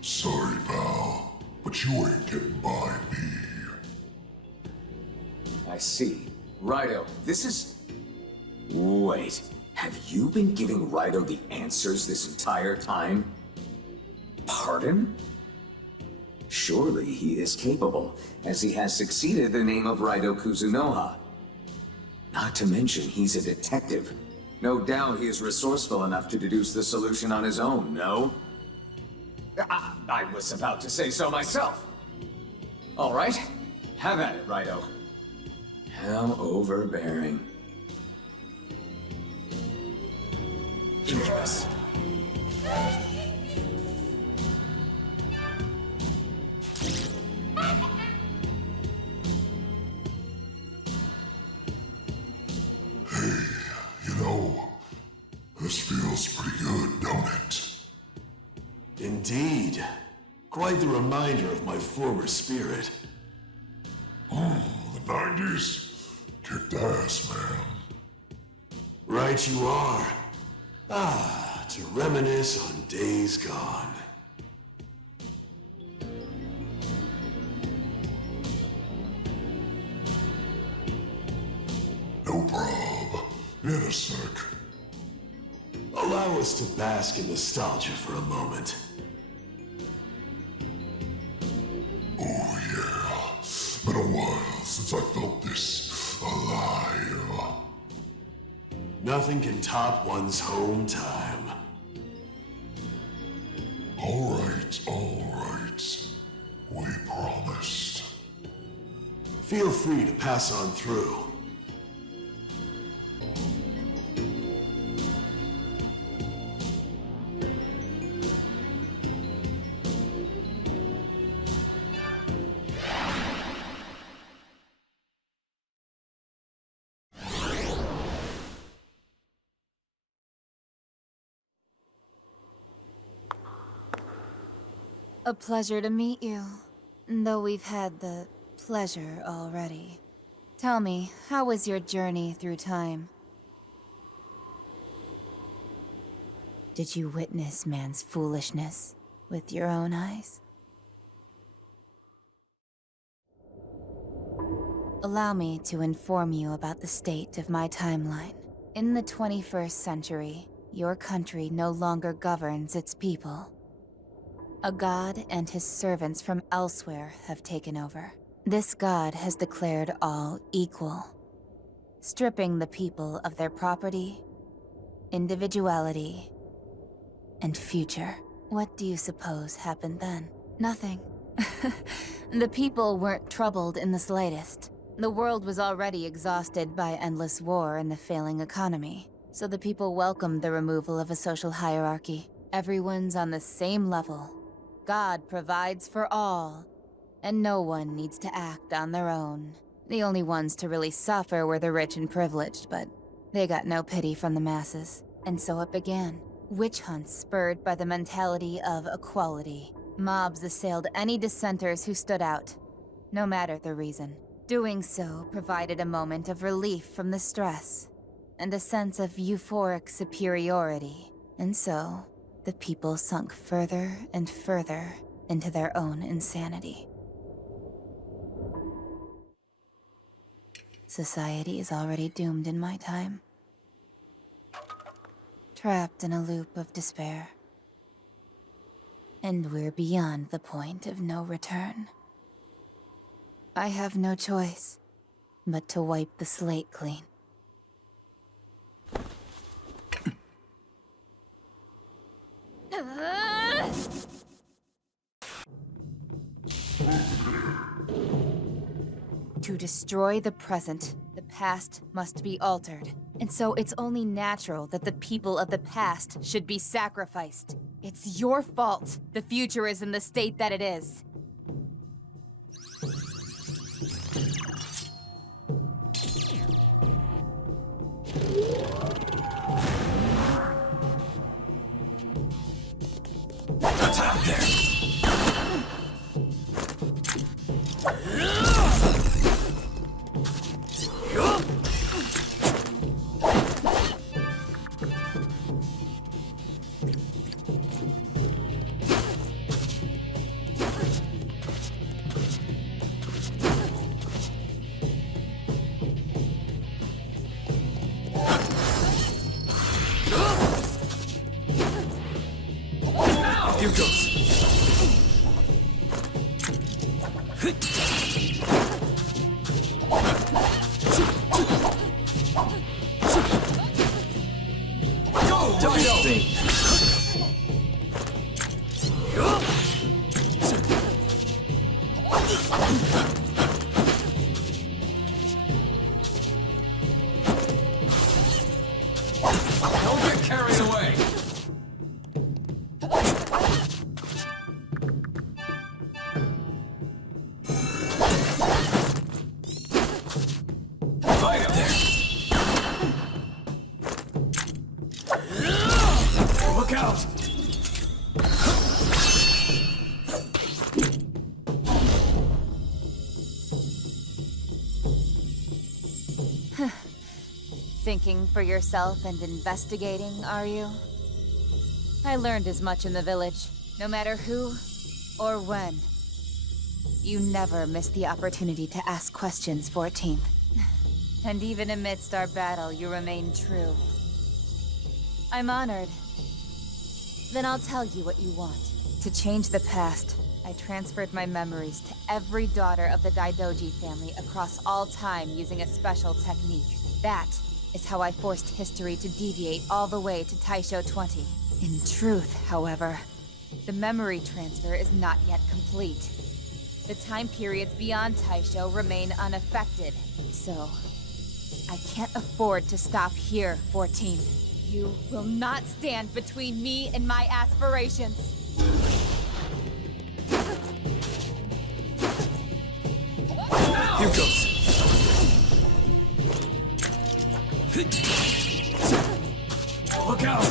Sorry, pal, but you ain't getting by me. I see. Raido, this is... Wait, have you been giving Raido the answers this entire time? Pardon? Surely he is capable, as he has succeeded the name of RAIDOU KUZUNOHA. Not to mention, he's a detective. No doubt he is resourceful enough to deduce the solution on his own, no? I was about to say so myself. All right, have at it, Raido. How overbearing. Incubus. You know, this feels pretty good, don't it? Indeed. Quite the reminder of my former spirit. The 90s kicked ass, man. Right you are. Ah, to reminisce on days gone. No prob. In a sec. Allow us to bask in nostalgia for a moment. Oh yeah. Been a while since I felt this alive. Nothing can top one's home time. All right. We promised. Feel free to pass on through. A pleasure to meet you. Though we've had the pleasure already. Tell me, how was your journey through time? Did you witness man's foolishness with your own eyes? Allow me to inform you about the state of my timeline. In the 21st century, your country no longer governs its people. A god and his servants from elsewhere have taken over. This god has declared all equal, stripping the people of their property, individuality, and future. What do you suppose happened then? Nothing. The people weren't troubled in the slightest. The world was already exhausted by endless war and the failing economy, so the people welcomed the removal of a social hierarchy. Everyone's on the same level. God provides for all, and no one needs to act on their own. The only ones to really suffer were the rich and privileged, but they got no pity from the masses. And so it began. Witch hunts spurred by the mentality of equality. Mobs assailed any dissenters who stood out, no matter the reason. Doing so provided a moment of relief from the stress, and a sense of euphoric superiority. And so, the people sunk further and further into their own insanity. Society is already doomed in my time. Trapped in a loop of despair. And we're beyond the point of no return. I have no choice but to wipe the slate clean. To destroy the present, the past must be altered. And so it's only natural that the people of the past should be sacrificed. It's your fault the future is in the state that it is. What's out there? Here goes. Go, double spin. Don't get carried away. Look out! Thinking for yourself and investigating, are you? I learned as much in the village. No matter who or when, you never miss the opportunity to ask questions, 14th. And even amidst our battle, you remain true. I'm honored. Then I'll tell you what you want. To change the past, I transferred my memories to every daughter of the Daidoji family across all time using a special technique. That is how I forced history to deviate all the way to Taisho 20. In truth, however, the memory transfer is not yet complete. The time periods beyond Taisho remain unaffected, so I can't afford to stop here, 14. You will not stand between me and my aspirations. Here goes. Look out!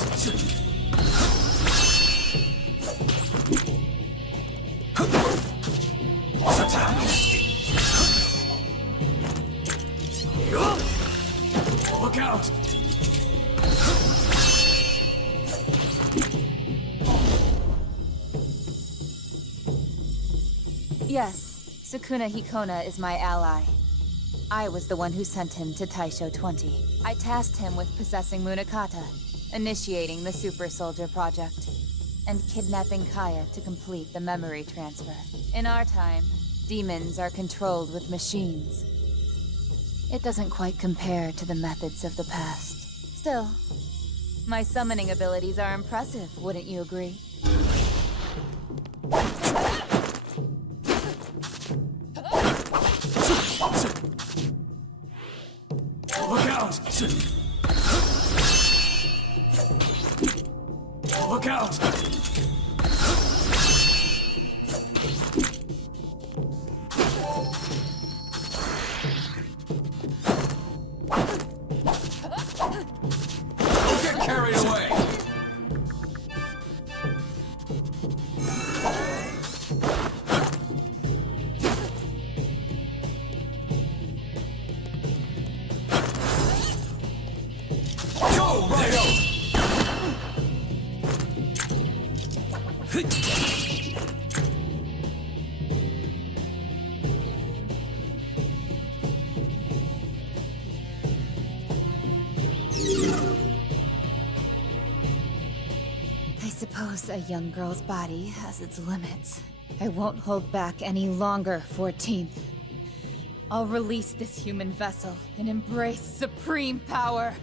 out! Yes, Sukuna Hikona is my ally. I was the one who sent him to Taisho 20. I tasked him with possessing Munakata, initiating the Super Soldier Project, and kidnapping Kaya to complete the memory transfer. In our time, demons are controlled with machines. It doesn't quite compare to the methods of the past. Still, my summoning abilities are impressive, wouldn't you agree? Look out! Look out! Don't get carried away! Go, Raido! I suppose a young girl's body has its limits. I won't hold back any longer, 14th. I'll release this human vessel and embrace supreme power.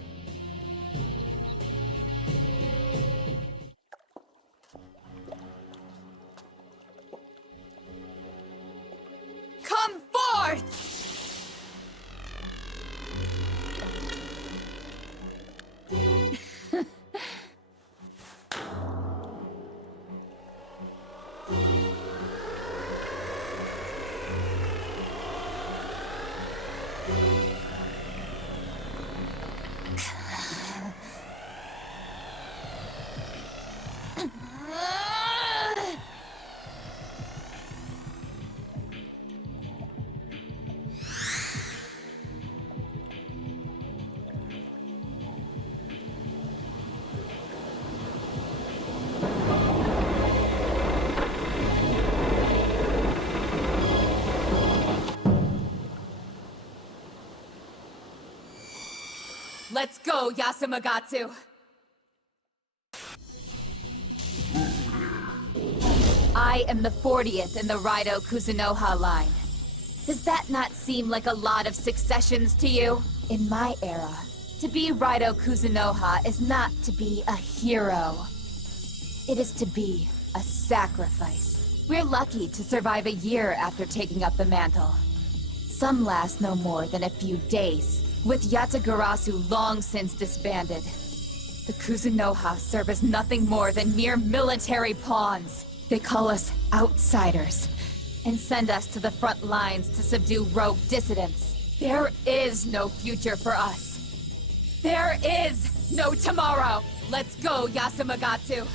Come forth! Let's go, Yasumagatsu! I am the 40th in the RAIDOU KUZUNOHA line. Does that not seem like a lot of successions to you? In my era, to be RAIDOU KUZUNOHA is not to be a hero. It is to be a sacrifice. We're lucky to survive a year after taking up the mantle. Some last no more than a few days, with Yatagarasu long since disbanded. The Kuzunoha serve as nothing more than mere military pawns. They call us outsiders, and send us to the front lines to subdue rogue dissidents. There is no future for us. There is no tomorrow. Let's go, Yasumagatsu.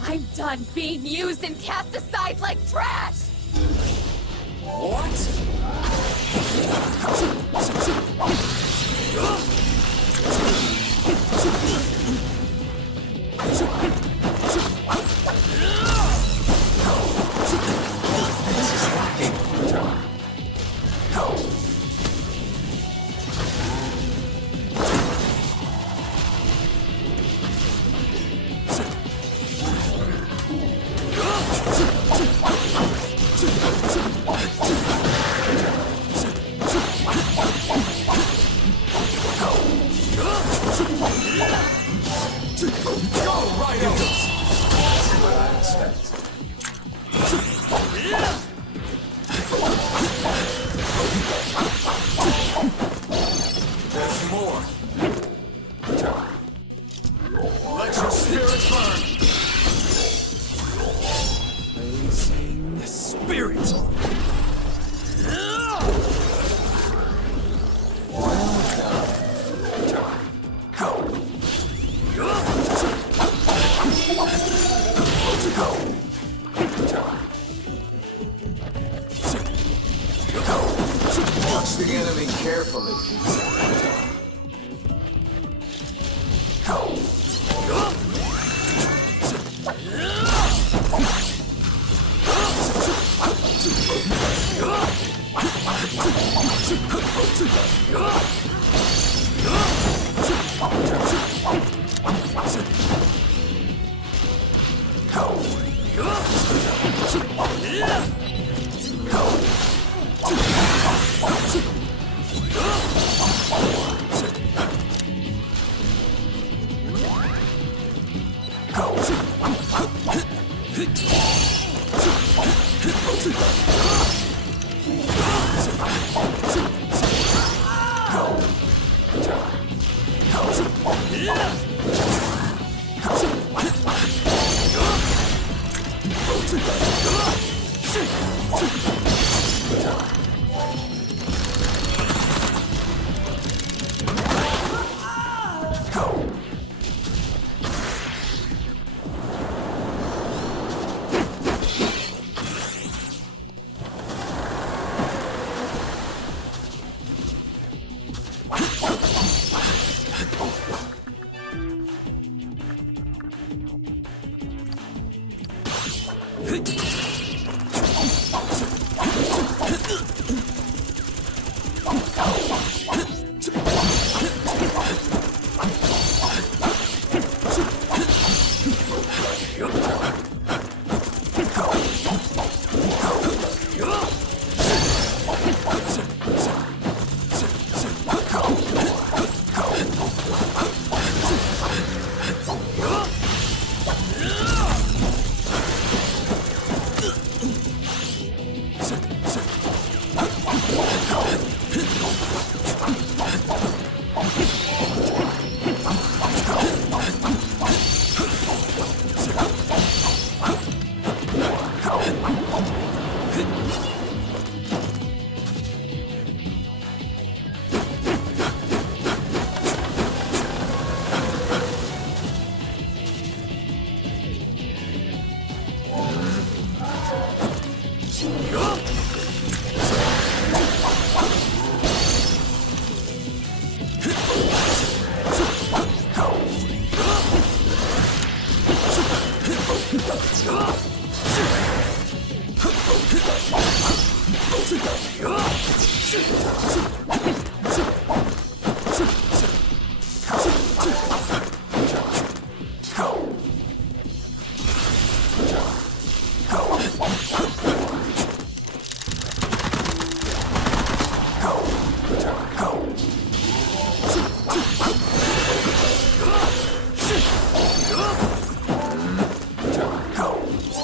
I'm done being used and cast aside like trash! What? There's more. Let your spirit burn. Blazing spirit. Watch the enemy carefully.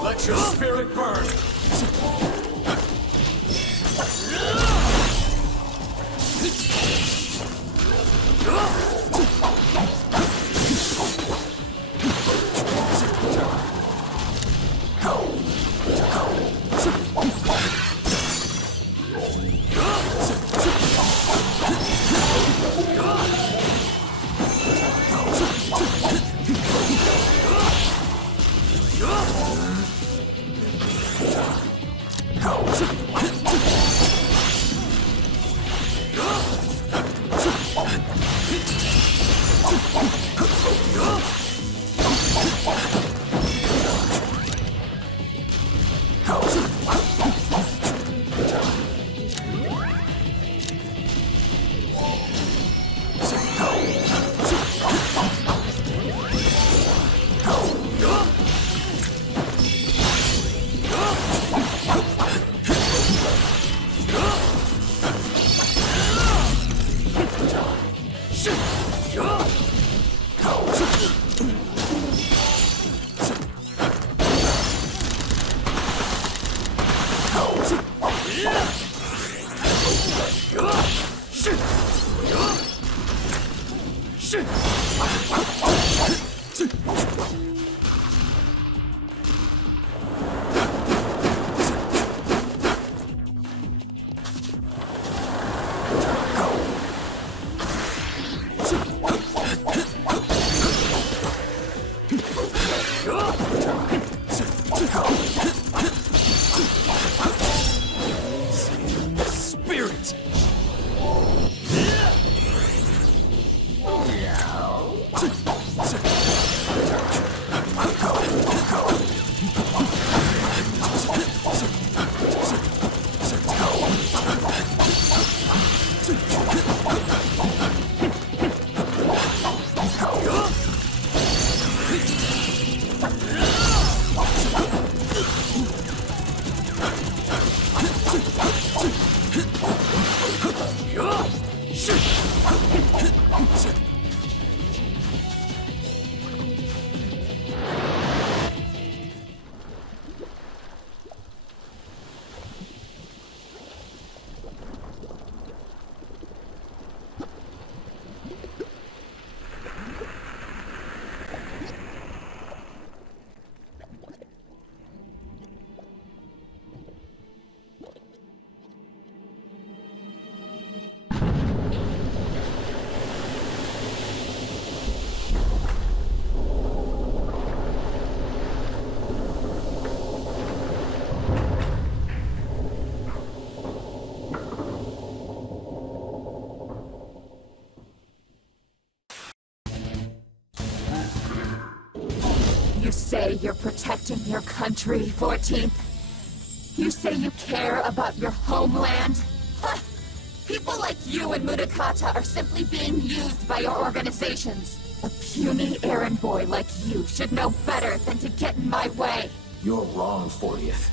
Let your spirit burn! say you're protecting your country, 14th? You say you care about your homeland? Huh. People like you and Munakata are simply being used by your organizations. A puny errand boy like you should know better than to get in my way. You're wrong, 40th.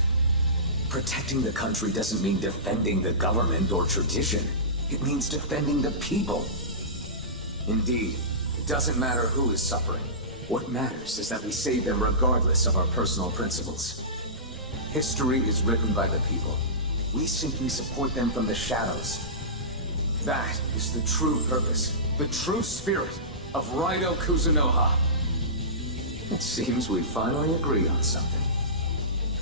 Protecting the country doesn't mean defending the government or tradition. It means defending the people. Indeed, it doesn't matter who is suffering. What matters is that we save them regardless of our personal principles. History is written by the people. We simply support them from the shadows. That is the true purpose, the true spirit of RAIDOU KUZUNOHA. It seems we finally agree on something.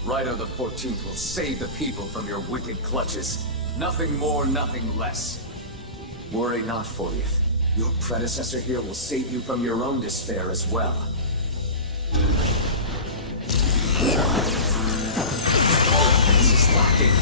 RAIDOU the 14th will save the people from your wicked clutches. Nothing more, nothing less. Worry not, 40th. Your predecessor here will save you from your own despair as well. This is lacking.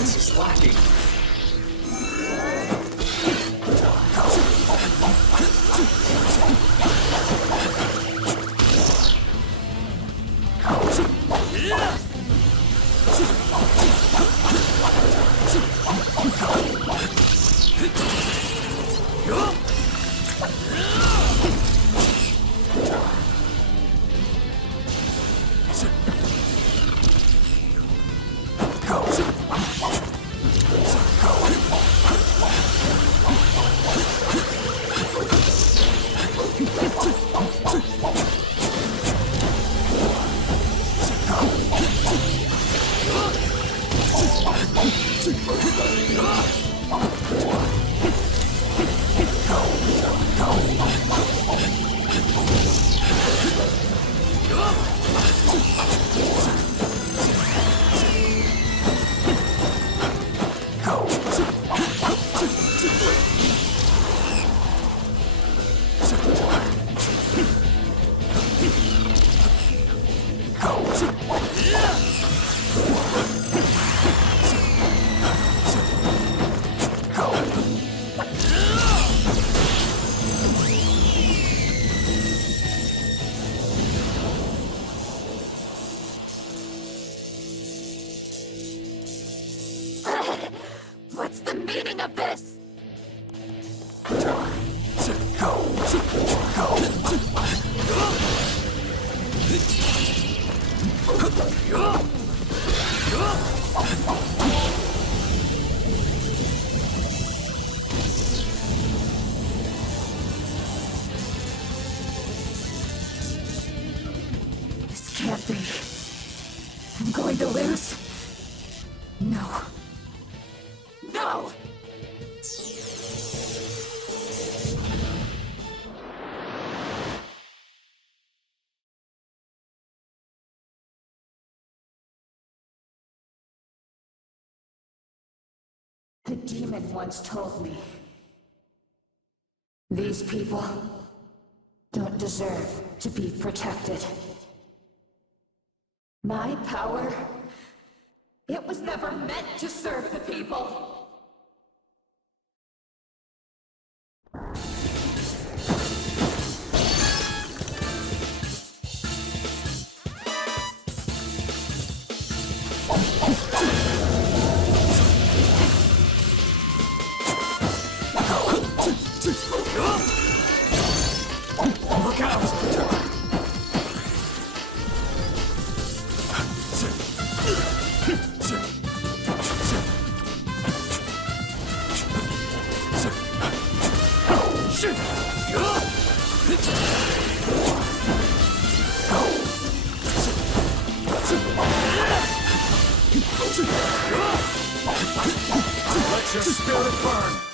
This is lacking. What's the meaning of this? This can't be. I'm going to lose. No. No! The demon once told me, these people don't deserve to be protected. My power, it was never meant to serve the people. Look out! Let your spirit burn!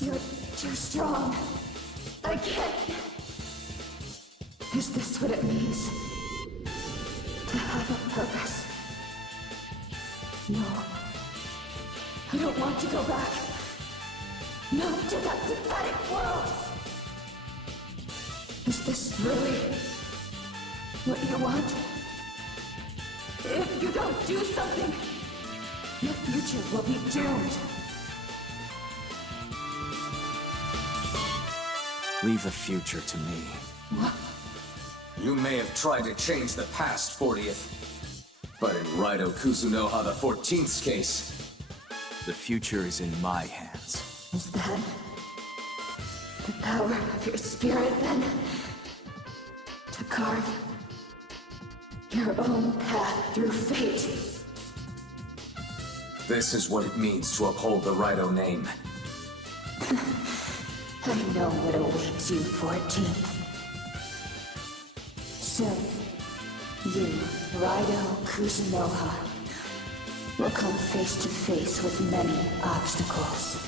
You're too strong. I can't. Is this what it means? To have a purpose? No. I don't want to go back. Not to that pathetic world. Is this really what you want? If you don't do something, your future will be doomed. Leave the future to me. What? You may have tried to change the past, 40th. But in RAIDOU KUZUNOHA the 14th's case, the future is in my hands. Is that the power of your spirit, then? To carve your own path through fate? this is what it means to uphold the RAIDOU name. I know what awaits you, 14th. Soon, you, RAIDOU KUZUNOHA, will come face to face with many obstacles.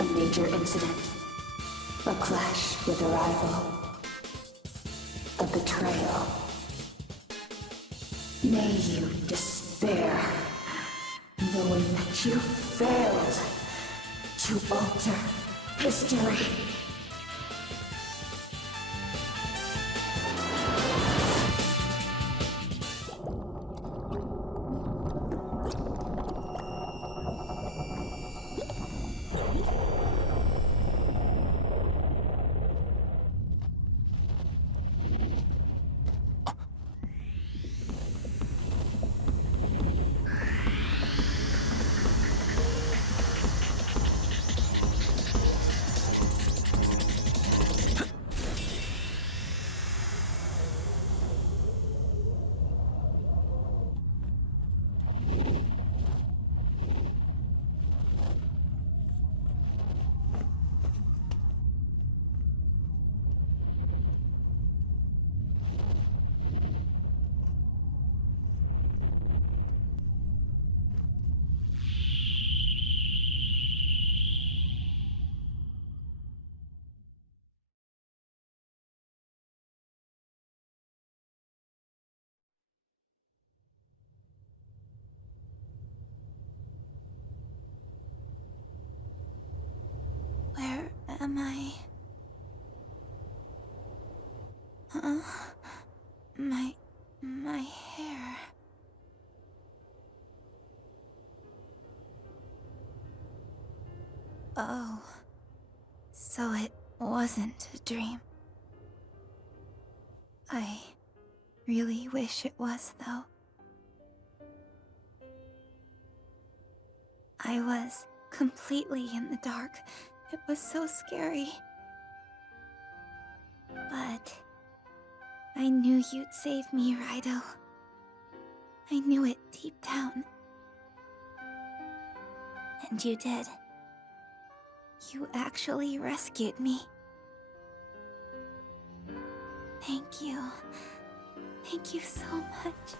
A major incident, a clash with a rival, a betrayal. May you despair, knowing that you failed to alter history. am I? My hair. Oh, so it wasn't a dream. I really wish it was, though. I was completely in the dark. It was so scary. But I knew you'd save me, Raido. I knew it deep down. And you did. You actually rescued me. Thank you. Thank you so much.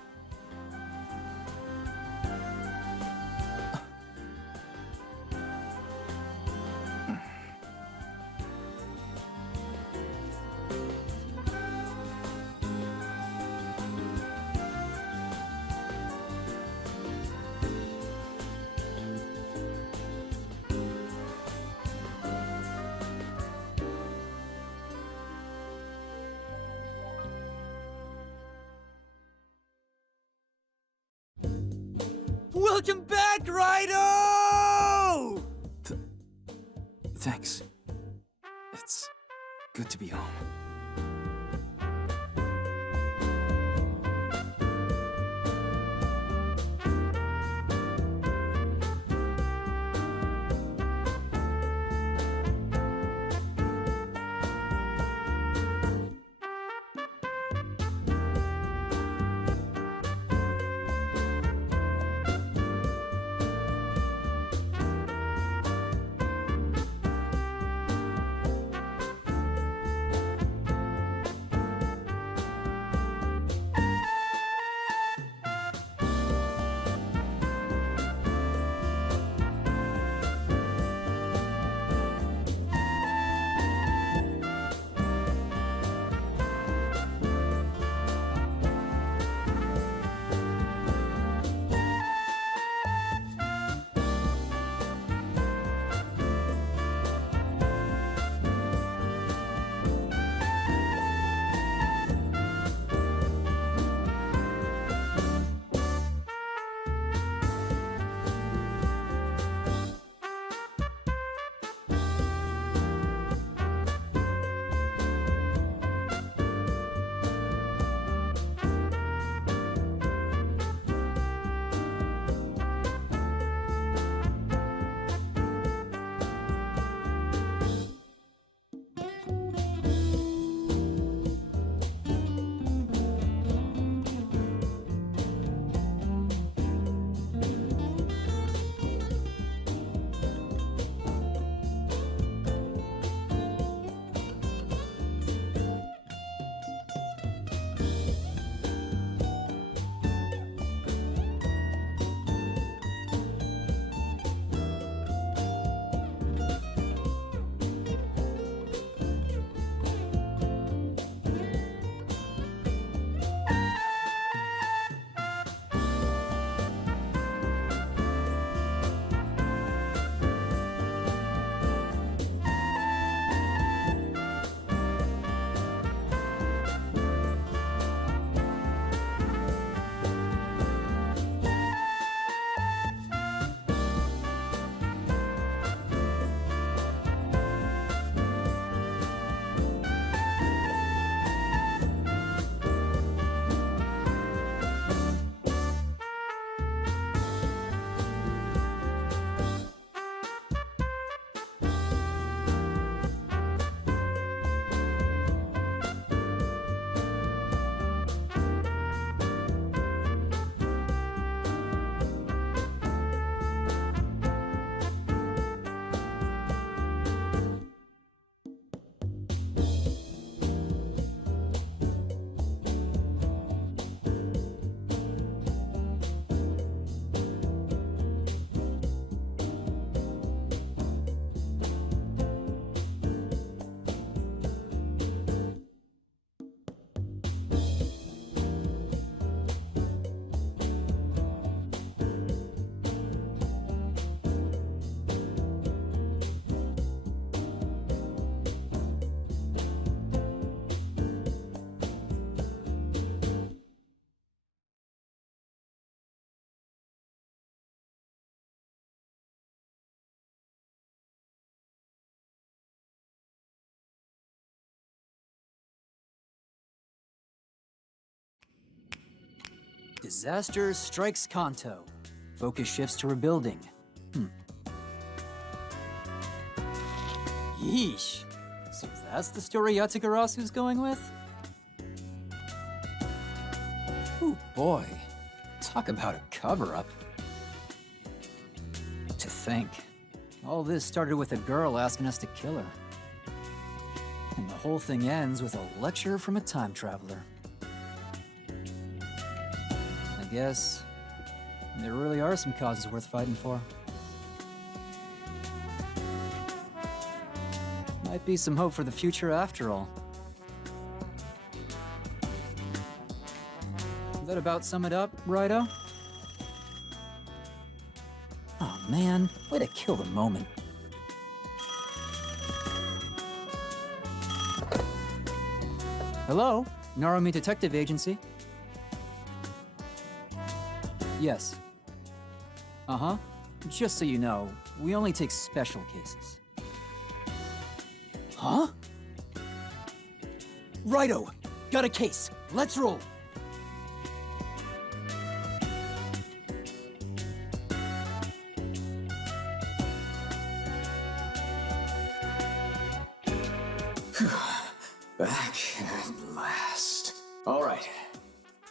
Welcome back, Raido! Thanks. It's good to be home. Disaster strikes Kanto. Focus shifts to rebuilding. Yeesh. So that's the story Yatsugarasu's going with? Ooh, boy. Talk about a cover-up. To think, all this started with a girl asking us to kill her. And the whole thing ends with a lecture from a time traveler. I guess there really are some causes worth fighting for. Might be some hope for the future after all. Does that about sum it up, Raido? Oh man, way to kill the moment. Hello? Narumi Detective Agency? Yes. Uh-huh. Just so you know, we only take special cases. Huh? Raido! Got a case. Let's roll! Back at last. All right.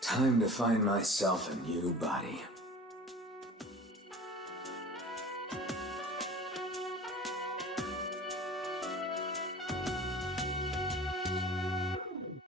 Time to find myself a new body.